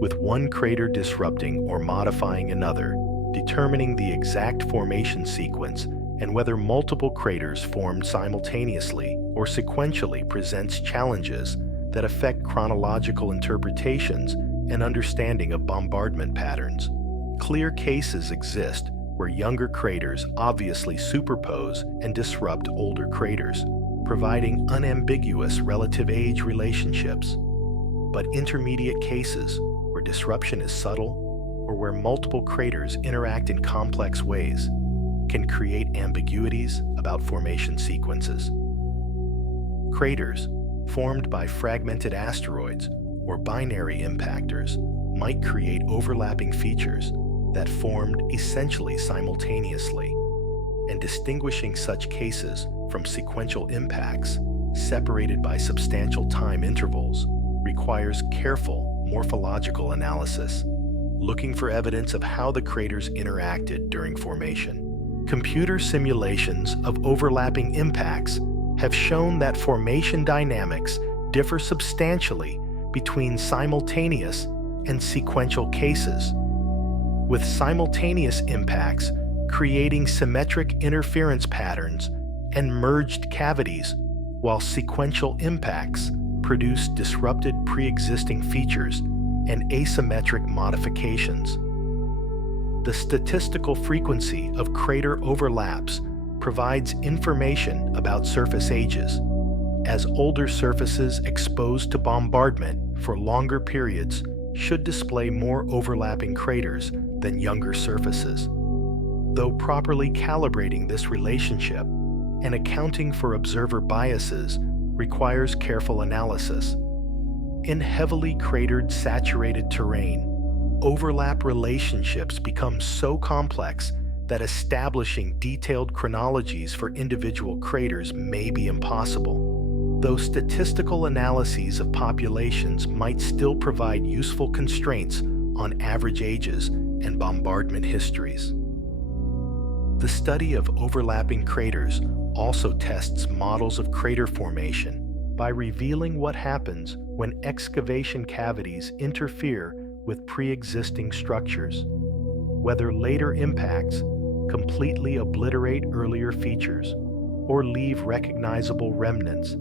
with one crater disrupting or modifying another, determining the exact formation sequence and whether multiple craters formed simultaneously or sequentially presents challenges that affect chronological interpretations and understanding of bombardment patterns. Clear cases exist where younger craters obviously superpose and disrupt older craters, providing unambiguous relative age relationships. But intermediate cases where disruption is subtle or where multiple craters interact in complex ways can create ambiguities about formation sequences. Craters formed by fragmented asteroids or binary impactors might create overlapping features that formed essentially simultaneously, and distinguishing such cases from sequential impacts separated by substantial time intervals requires careful morphological analysis, looking for evidence of how the craters interacted during formation. Computer simulations of overlapping impacts have shown that formation dynamics differ substantially between simultaneous and sequential cases, with simultaneous impacts creating symmetric interference patterns and merged cavities, while sequential impacts produce disrupted pre-existing features and asymmetric modifications. The statistical frequency of crater overlaps provides information about surface ages, as older surfaces exposed to bombardment for longer periods should display more overlapping craters than younger surfaces. Though properly calibrating this relationship and accounting for observer biases requires careful analysis. In heavily cratered, saturated terrain, overlap relationships become so complex that establishing detailed chronologies for individual craters may be impossible, though statistical analyses of populations might still provide useful constraints on average ages and bombardment histories. The study of overlapping craters also tests models of crater formation by revealing what happens when excavation cavities interfere with pre-existing structures, whether later impacts completely obliterate earlier features or leave recognizable remnants,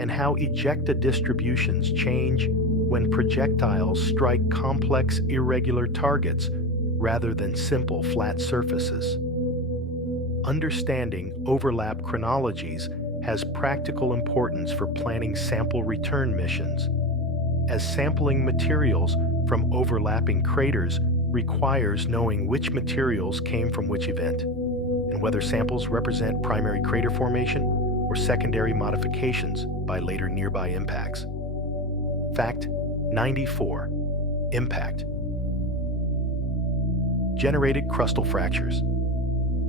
and how ejecta distributions change when projectiles strike complex irregular targets rather than simple flat surfaces. Understanding overlap chronologies has practical importance for planning sample return missions, as sampling materials from overlapping craters requires knowing which materials came from which event, and whether samples represent primary crater formation or secondary modifications by later nearby impacts. Fact 94. Impact. Generated crustal fractures.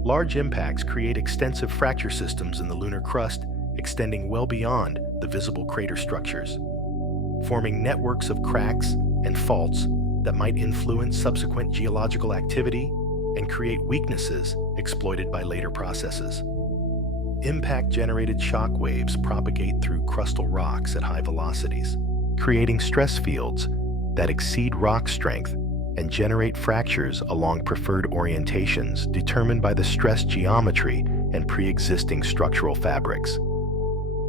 Large impacts create extensive fracture systems in the lunar crust, extending well beyond the visible crater structures, forming networks of cracks and faults that might influence subsequent geological activity and create weaknesses exploited by later processes. Impact-generated shock waves propagate through crustal rocks at high velocities, creating stress fields that exceed rock strength and generate fractures along preferred orientations determined by the stress geometry and pre-existing structural fabrics.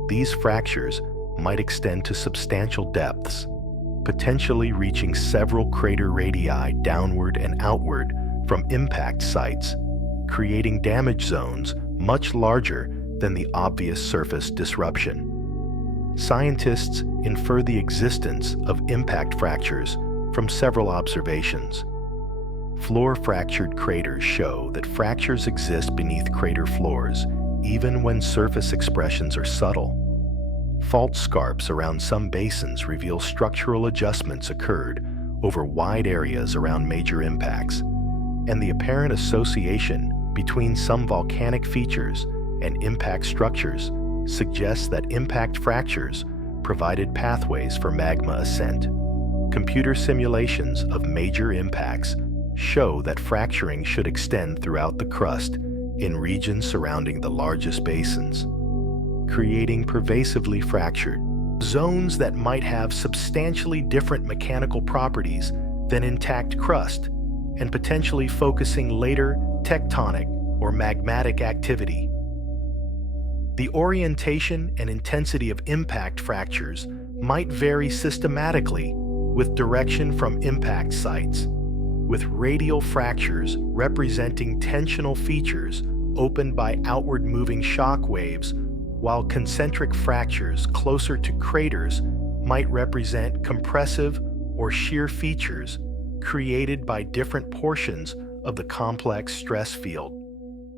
These fractures might extend to substantial depths, potentially reaching several crater radii downward and outward from impact sites, creating damage zones much larger than the obvious surface disruption. Scientists infer the existence of impact fractures from several observations. Floor-fractured craters show that fractures exist beneath crater floors, even when surface expressions are subtle. Fault scarps around some basins reveal structural adjustments occurred over wide areas around major impacts, and the apparent association between some volcanic features and impact structures suggests that impact fractures provided pathways for magma ascent. Computer simulations of major impacts show that fracturing should extend throughout the crust in regions surrounding the largest basins, creating pervasively fractured zones that might have substantially different mechanical properties than intact crust, and potentially focusing later tectonic or magmatic activity. The orientation and intensity of impact fractures might vary systematically with direction from impact sites, with radial fractures representing tensional features opened by outward moving shock waves, while concentric fractures closer to craters might represent compressive or shear features created by different portions of the complex stress field.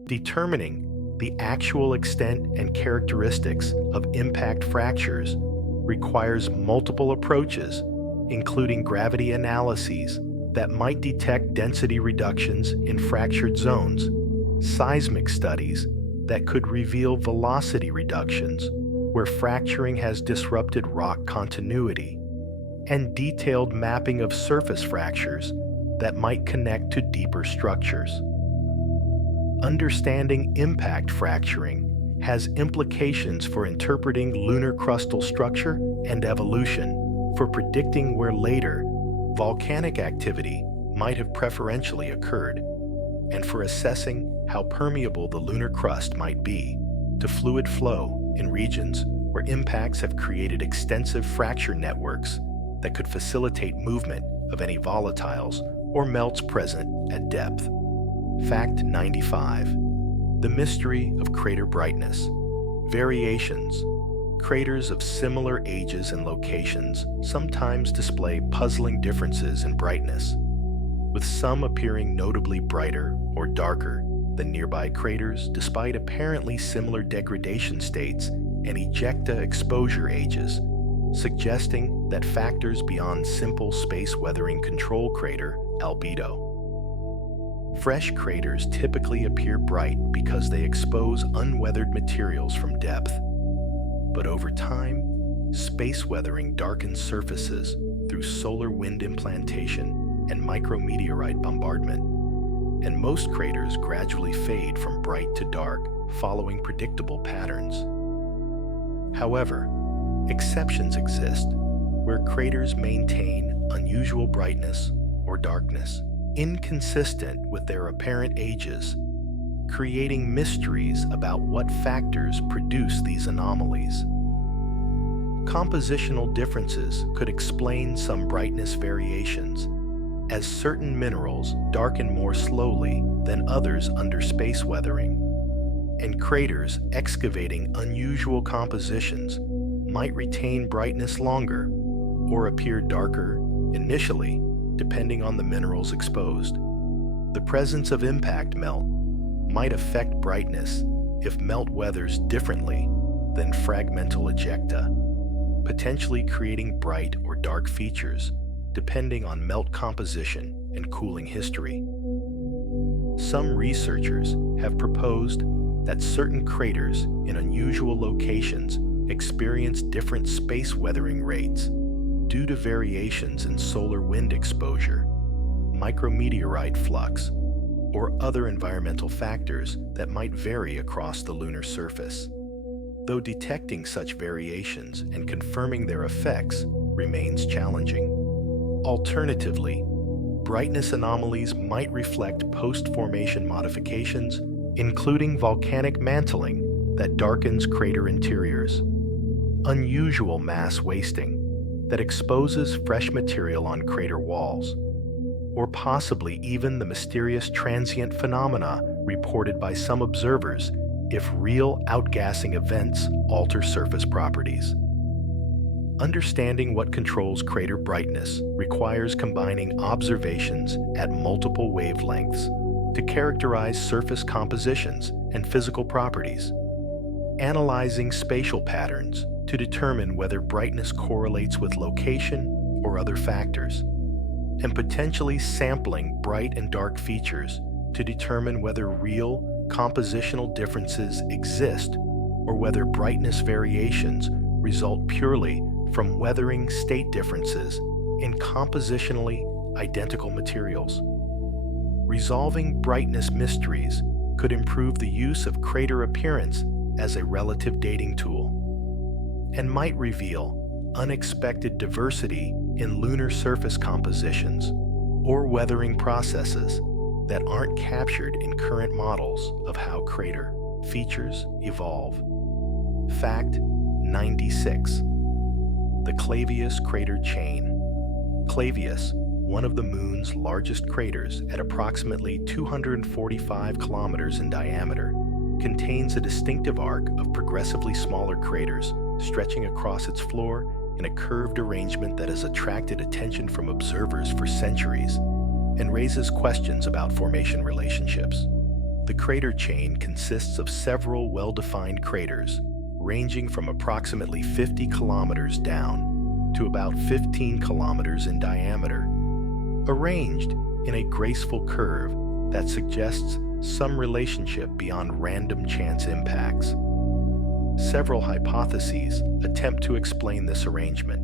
Determining the actual extent and characteristics of impact fractures requires multiple approaches, including gravity analyses that might detect density reductions in fractured zones, seismic studies that could reveal velocity reductions where fracturing has disrupted rock continuity, and detailed mapping of surface fractures that might connect to deeper structures. Understanding impact fracturing has implications for interpreting lunar crustal structure and evolution, for predicting where later volcanic activity might have preferentially occurred, and for assessing how permeable the lunar crust might be to fluid flow in regions where impacts have created extensive fracture networks that could facilitate movement of any volatiles or melts present at depth. Fact 95. The mystery of crater brightness. Variations. Craters of similar ages and locations sometimes display puzzling differences in brightness, with some appearing notably brighter or darker than nearby craters despite apparently similar degradation states and ejecta exposure ages, suggesting that factors beyond simple space weathering control crater albedo. Fresh craters typically appear bright because they expose unweathered materials from depth. But over time, space weathering darkens surfaces through solar wind implantation and micrometeorite bombardment, and most craters gradually fade from bright to dark following predictable patterns. However, exceptions exist where craters maintain unusual brightness or darkness, inconsistent with their apparent ages, creating mysteries about what factors produce these anomalies. Compositional differences could explain some brightness variations, as certain minerals darken more slowly than others under space weathering, and craters excavating unusual compositions might retain brightness longer or appear darker initially, depending on the minerals exposed. The presence of impact melt might affect brightness if melt weathers differently than fragmental ejecta, potentially creating bright or dark features depending on melt composition and cooling history. Some researchers have proposed that certain craters in unusual locations experience different space weathering rates due to variations in solar wind exposure, micrometeorite flux, or other environmental factors that might vary across the lunar surface. Though detecting such variations and confirming their effects remains challenging. Alternatively, brightness anomalies might reflect post-formation modifications, including volcanic mantling that darkens crater interiors, unusual mass wasting that exposes fresh material on crater walls, or possibly even the mysterious transient phenomena reported by some observers if real outgassing events alter surface properties. Understanding what controls crater brightness requires combining observations at multiple wavelengths to characterize surface compositions and physical properties, analyzing spatial patterns to determine whether brightness correlates with location or other factors, and potentially sampling bright and dark features to determine whether real compositional differences exist or whether brightness variations result purely from weathering state differences in compositionally identical materials. Resolving brightness mysteries could improve the use of crater appearance as a relative dating tool, and might reveal unexpected diversity in lunar surface compositions or weathering processes that aren't captured in current models of how crater features evolve. Fact 96. The Clavius Crater Chain. Clavius, one of the Moon's largest craters at approximately 245 kilometers in diameter, contains a distinctive arc of progressively smaller craters stretching across its floor in a curved arrangement that has attracted attention from observers for centuries and raises questions about formation relationships. The crater chain consists of several well-defined craters ranging from approximately 50 kilometers down to about 15 kilometers in diameter, arranged in a graceful curve that suggests some relationship beyond random chance impacts. Several hypotheses attempt to explain this arrangement.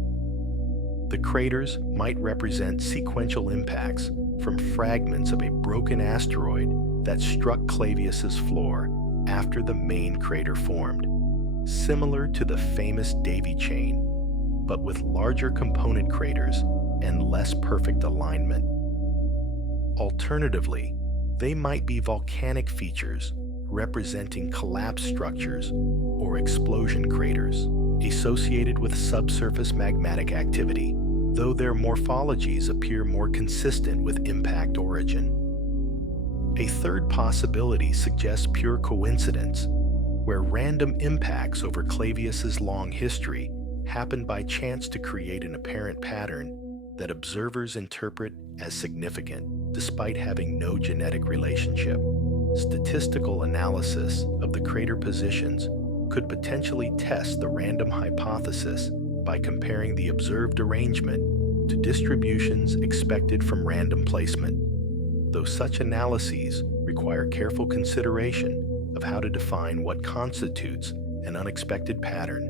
The craters might represent sequential impacts from fragments of a broken asteroid that struck Clavius's floor after the main crater formed, similar to the famous Davy chain, but with larger component craters and less perfect alignment. Alternatively, they might be volcanic features representing collapse structures or explosion craters associated with subsurface magmatic activity, though their morphologies appear more consistent with impact origin. A third possibility suggests pure coincidence, where random impacts over Clavius's long history happened by chance to create an apparent pattern that observers interpret as significant despite having no genetic relationship. Statistical analysis of the crater positions could potentially test the random hypothesis by comparing the observed arrangement to distributions expected from random placement. though such analyses require careful consideration of how to define what constitutes an unexpected pattern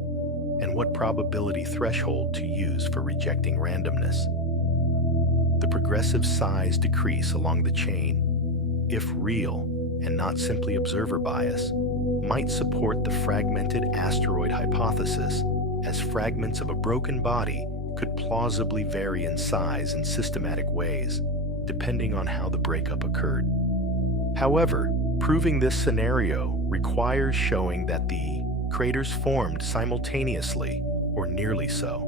and what probability threshold to use for rejecting randomness. The progressive size decrease along the chain, if real and not simply observer bias, might support the fragmented asteroid hypothesis, as fragments of a broken body could plausibly vary in size in systematic ways, depending on how the breakup occurred. However, proving this scenario requires showing that the craters formed simultaneously or nearly so,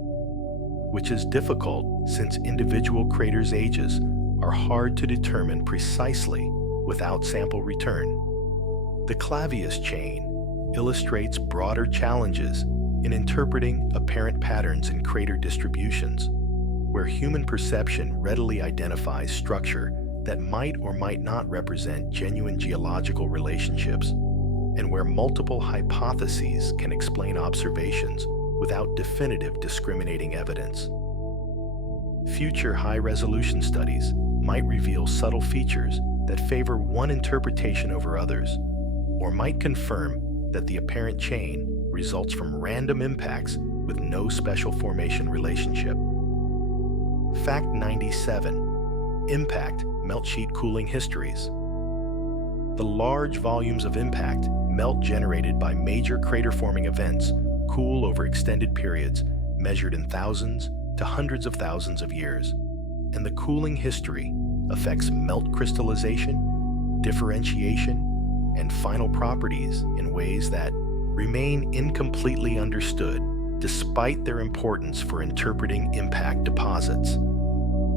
which is difficult since individual craters' ages are hard to determine precisely without sample return. The Clavius chain illustrates broader challenges in interpreting apparent patterns in crater distributions, where human perception readily identifies structure that might or might not represent genuine geological relationships, and where multiple hypotheses can explain observations without definitive discriminating evidence. Future high-resolution studies might reveal subtle features that favor one interpretation over others, or might confirm that the apparent chain results from random impacts with no special formation relationship. Fact 97. Impact melt sheet cooling histories. The large volumes of impact melt generated by major crater-forming events cool over extended periods measured in thousands to hundreds of thousands of years, and the cooling history affects melt crystallization, differentiation, and final properties in ways that remain incompletely understood despite their importance for interpreting impact deposits.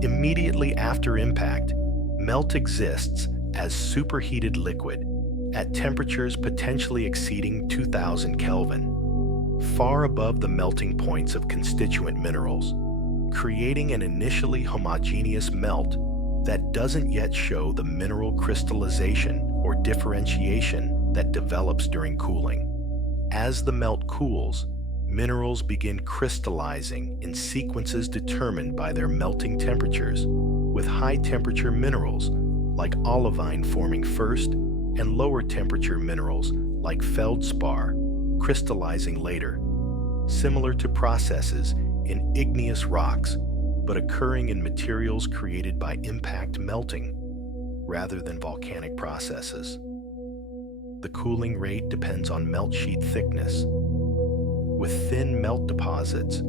Immediately after impact, melt exists as superheated liquid at temperatures potentially exceeding 2000 Kelvin, far above the melting points of constituent minerals, creating an initially homogeneous melt that doesn't yet show the mineral crystallization or differentiation that develops during cooling. As the melt cools, minerals begin crystallizing in sequences determined by their melting temperatures, with high-temperature minerals like olivine forming first and lower-temperature minerals like feldspar crystallizing later, similar to processes in igneous rocks, but occurring in materials created by impact melting rather than volcanic processes. The cooling rate depends on melt sheet thickness, with thin melt deposits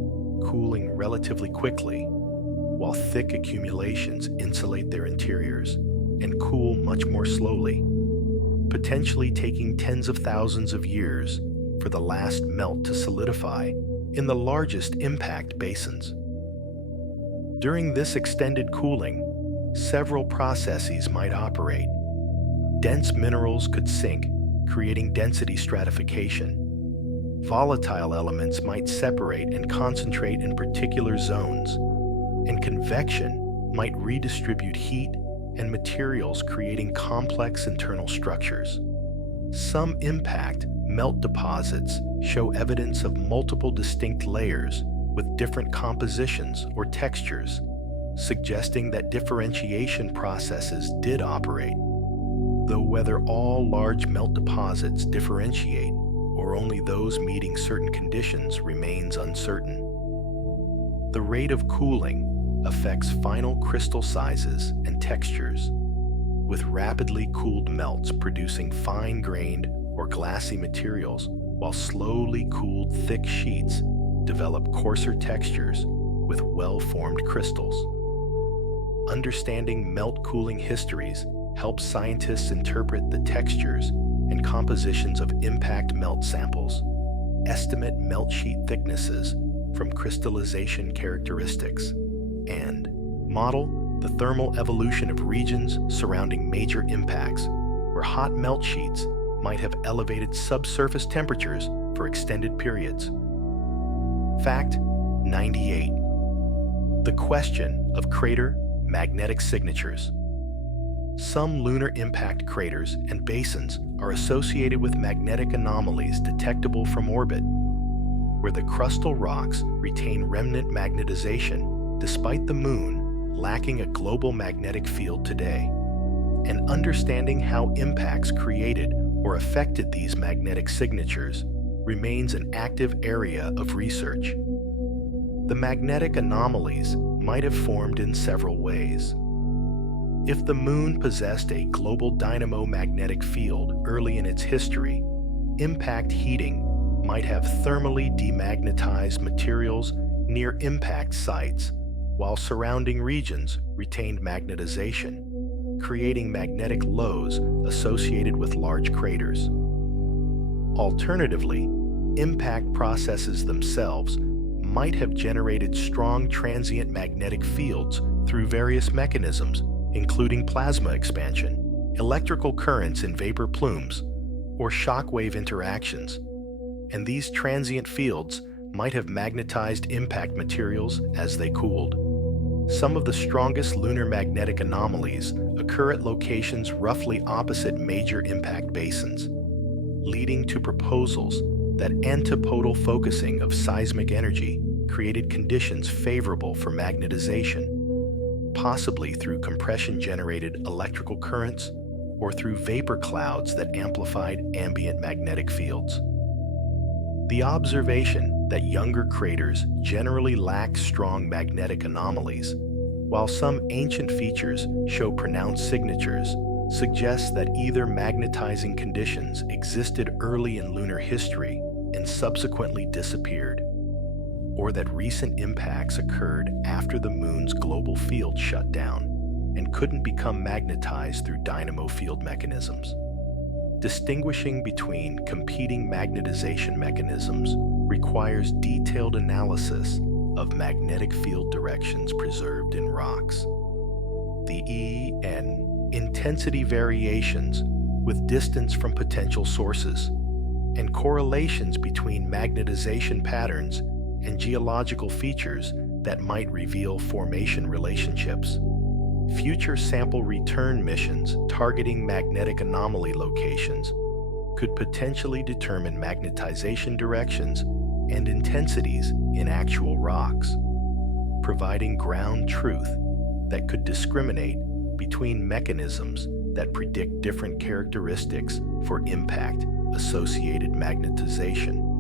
cooling relatively quickly, while thick accumulations insulate their interiors and cool much more slowly, potentially taking tens of thousands of years for the last melt to solidify in the largest impact basins. During this extended cooling, several processes might operate. Dense minerals could sink, creating density stratification. Volatile elements might separate and concentrate in particular zones, and convection might redistribute heat and materials, creating complex internal structures. Some impact melt deposits show evidence of multiple distinct layers with different compositions or textures, suggesting that differentiation processes did operate, though whether all large melt deposits differentiate or only those meeting certain conditions remains uncertain. The rate of cooling affects final crystal sizes and textures, with rapidly cooled melts producing fine-grained or glassy materials, while slowly cooled thick sheets develop coarser textures with well-formed crystals. Understanding melt cooling histories helps scientists interpret the textures and compositions of impact melt samples, estimate melt sheet thicknesses from crystallization characteristics, and model the thermal evolution of regions surrounding major impacts where hot melt sheets might have elevated subsurface temperatures for extended periods. Fact 98. The question of crater magnetic signatures. Some lunar impact craters and basins are associated with magnetic anomalies detectable from orbit, where the crustal rocks retain remnant magnetization despite the moon lacking a global magnetic field today. and understanding how impacts created or affected these magnetic signatures remains an active area of research. The magnetic anomalies might have formed in several ways. If the Moon possessed a global dynamo magnetic field early in its history, impact heating might have thermally demagnetized materials near impact sites, while surrounding regions retained magnetization, creating magnetic lows associated with large craters. Alternatively, impact processes themselves might have generated strong transient magnetic fields through various mechanisms, including plasma expansion, electrical currents in vapor plumes, or shockwave interactions, and these transient fields might have magnetized impact materials as they cooled. Some of the strongest lunar magnetic anomalies occur at locations roughly opposite major impact basins, leading to proposals that antipodal focusing of seismic energy created conditions favorable for magnetization, possibly through compression-generated electrical currents or through vapor clouds that amplified ambient magnetic fields. The observation that younger craters generally lack strong magnetic anomalies, while some ancient features show pronounced signatures, suggests that either magnetizing conditions existed early in lunar history and subsequently disappeared, or that recent impacts occurred after the Moon's global field shut down and couldn't become magnetized through dynamo field mechanisms. Distinguishing between competing magnetization mechanisms requires detailed analysis of magnetic field directions preserved in rocks. The E-N intensity variations with distance from potential sources, and correlations between magnetization patterns and geological features that might reveal formation relationships. Future sample return missions targeting magnetic anomaly locations could potentially determine magnetization directions and intensities in actual rocks, providing ground truth that could discriminate between mechanisms that predict different characteristics for impact-associated magnetization.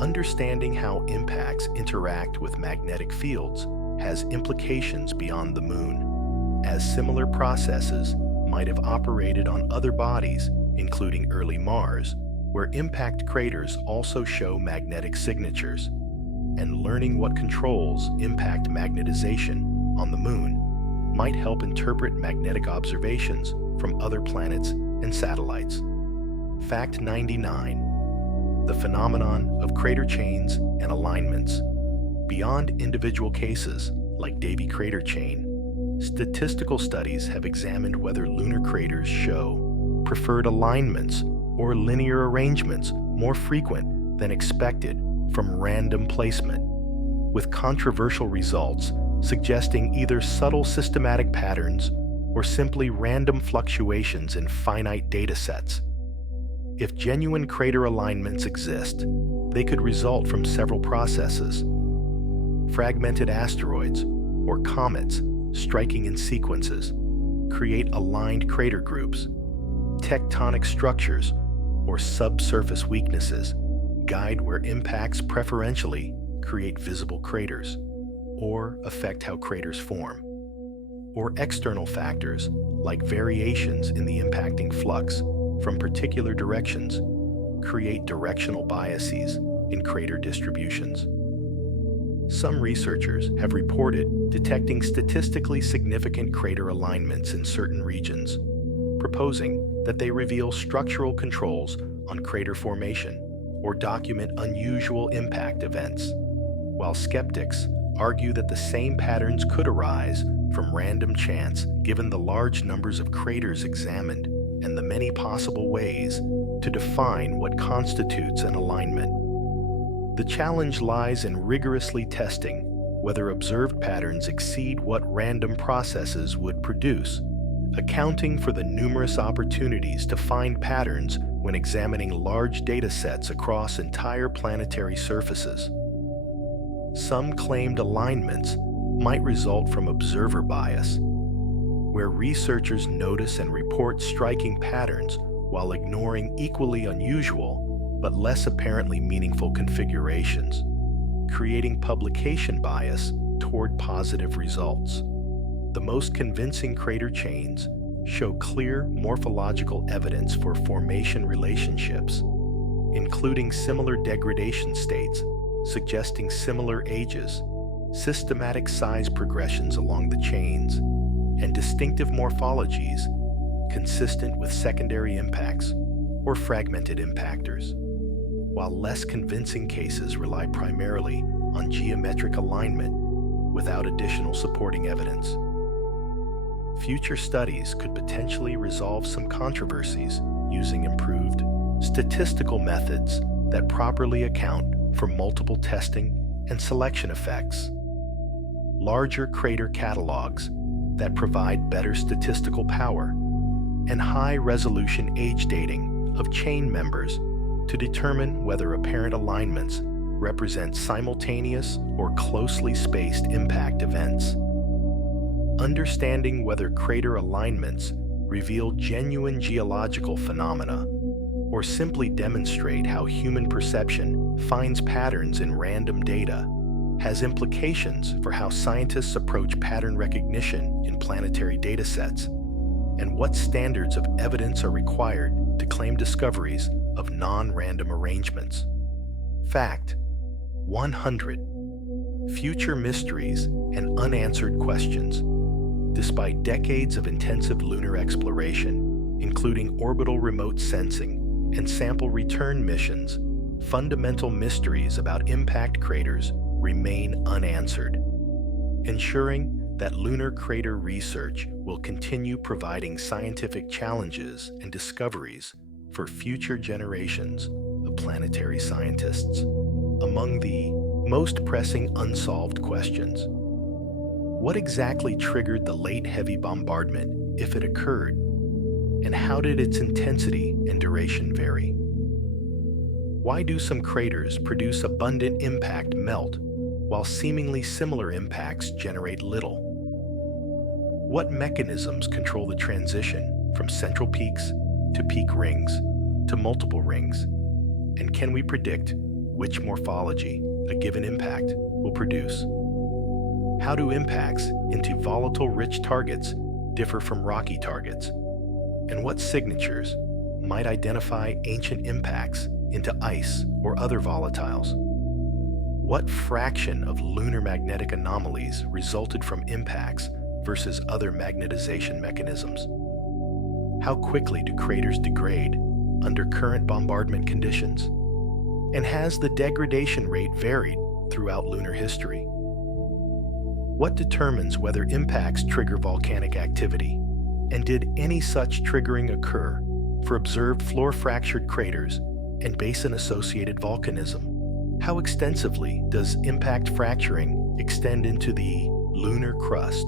Understanding how impacts interact with magnetic fields has implications beyond the Moon, as similar processes might have operated on other bodies, including early Mars, where impact craters also show magnetic signatures. And learning what controls impact magnetization on the Moon might help interpret magnetic observations from other planets and satellites. Fact 99. The phenomenon of crater chains and alignments. Beyond individual cases, like Davy Crater Chain, statistical studies have examined whether lunar craters show preferred alignments or linear arrangements more frequent than expected from random placement, with controversial results suggesting either subtle systematic patterns or simply random fluctuations in finite data sets. If genuine crater alignments exist, they could result from several processes: fragmented asteroids or comets striking in sequences create aligned crater groups; tectonic structures or subsurface weaknesses guide where impacts preferentially create visible craters or affect how craters form; or external factors like variations in the impacting flux from particular directions create directional biases in crater distributions. Some researchers have reported detecting statistically significant crater alignments in certain regions, proposing that they reveal structural controls on crater formation or document unusual impact events, while skeptics argue that the same patterns could arise from random chance given the large numbers of craters examined and the many possible ways to define what constitutes an alignment. The challenge lies in rigorously testing whether observed patterns exceed what random processes would produce, accounting for the numerous opportunities to find patterns when examining large data sets across entire planetary surfaces. Some claimed alignments might result from observer bias, where researchers notice and report striking patterns while ignoring equally unusual but less apparently meaningful configurations, creating publication bias toward positive results. The most convincing crater chains show clear morphological evidence for formation relationships, including similar degradation states, suggesting similar ages, systematic size progressions along the chains, and distinctive morphologies consistent with secondary impacts or fragmented impactors, while less convincing cases rely primarily on geometric alignment without additional supporting evidence. Future studies could potentially resolve some controversies using improved statistical methods that properly account for multiple testing and selection effects, larger crater catalogs that provide better statistical power, and high-resolution age dating of chain members to determine whether apparent alignments represent simultaneous or closely spaced impact events. Understanding whether crater alignments reveal genuine geological phenomena or simply demonstrate how human perception finds patterns in random data has implications for how scientists approach pattern recognition in planetary datasets and what standards of evidence are required to claim discoveries of non-random arrangements. Fact 100. Future mysteries and unanswered questions. Despite decades of intensive lunar exploration, including orbital remote sensing and sample return missions, fundamental mysteries about impact craters remain unanswered, ensuring that lunar crater research will continue providing scientific challenges and discoveries for future generations of planetary scientists. Among the most pressing unsolved questions: what exactly triggered the late heavy bombardment, if it occurred, and how did its intensity and duration vary? Why do some craters produce abundant impact melt, while seemingly similar impacts generate little? What mechanisms control the transition from central peaks to peak rings to multiple rings? And can we predict which morphology a given impact will produce? How do impacts into volatile rich targets differ from rocky targets? And what signatures might identify ancient impacts into ice or other volatiles? What fraction of lunar magnetic anomalies resulted from impacts versus other magnetization mechanisms? How quickly do craters degrade under current bombardment conditions? And has the degradation rate varied throughout lunar history? What determines whether impacts trigger volcanic activity? And did any such triggering occur for observed floor-fractured craters and basin-associated volcanism? How extensively does impact fracturing extend into the lunar crust?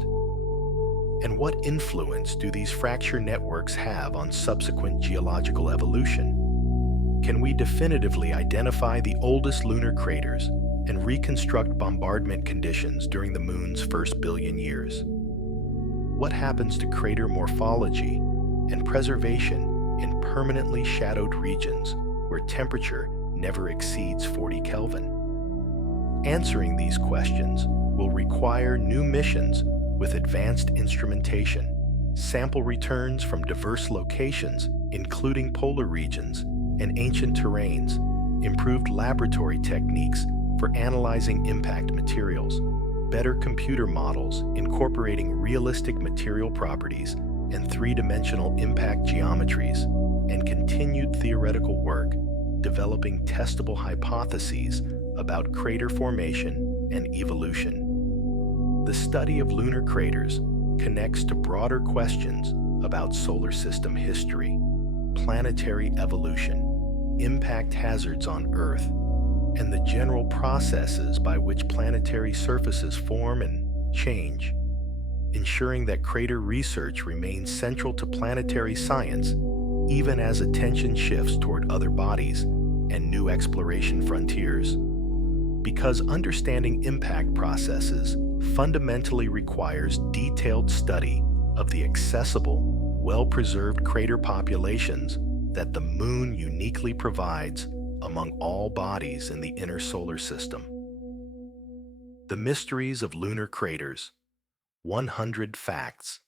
And what influence do these fracture networks have on subsequent geological evolution? Can we definitively identify the oldest lunar craters and reconstruct bombardment conditions during the Moon's first billion years? What happens to crater morphology and preservation in permanently shadowed regions where temperature never exceeds 40 Kelvin? Answering these questions will require new missions with advanced instrumentation, sample returns from diverse locations, including polar regions and ancient terrains, improved laboratory techniques for analyzing impact materials, better computer models incorporating realistic material properties and three-dimensional impact geometries, and continued theoretical work developing testable hypotheses about crater formation and evolution. The study of lunar craters connects to broader questions about solar system history, planetary evolution, impact hazards on Earth, and the general processes by which planetary surfaces form and change, ensuring that crater research remains central to planetary science even as attention shifts toward other bodies and new exploration frontiers. Because understanding impact processes fundamentally requires detailed study of the accessible, well-preserved crater populations that the Moon uniquely provides among all bodies in the inner solar system. The Mysteries of Lunar Craters, 100 Facts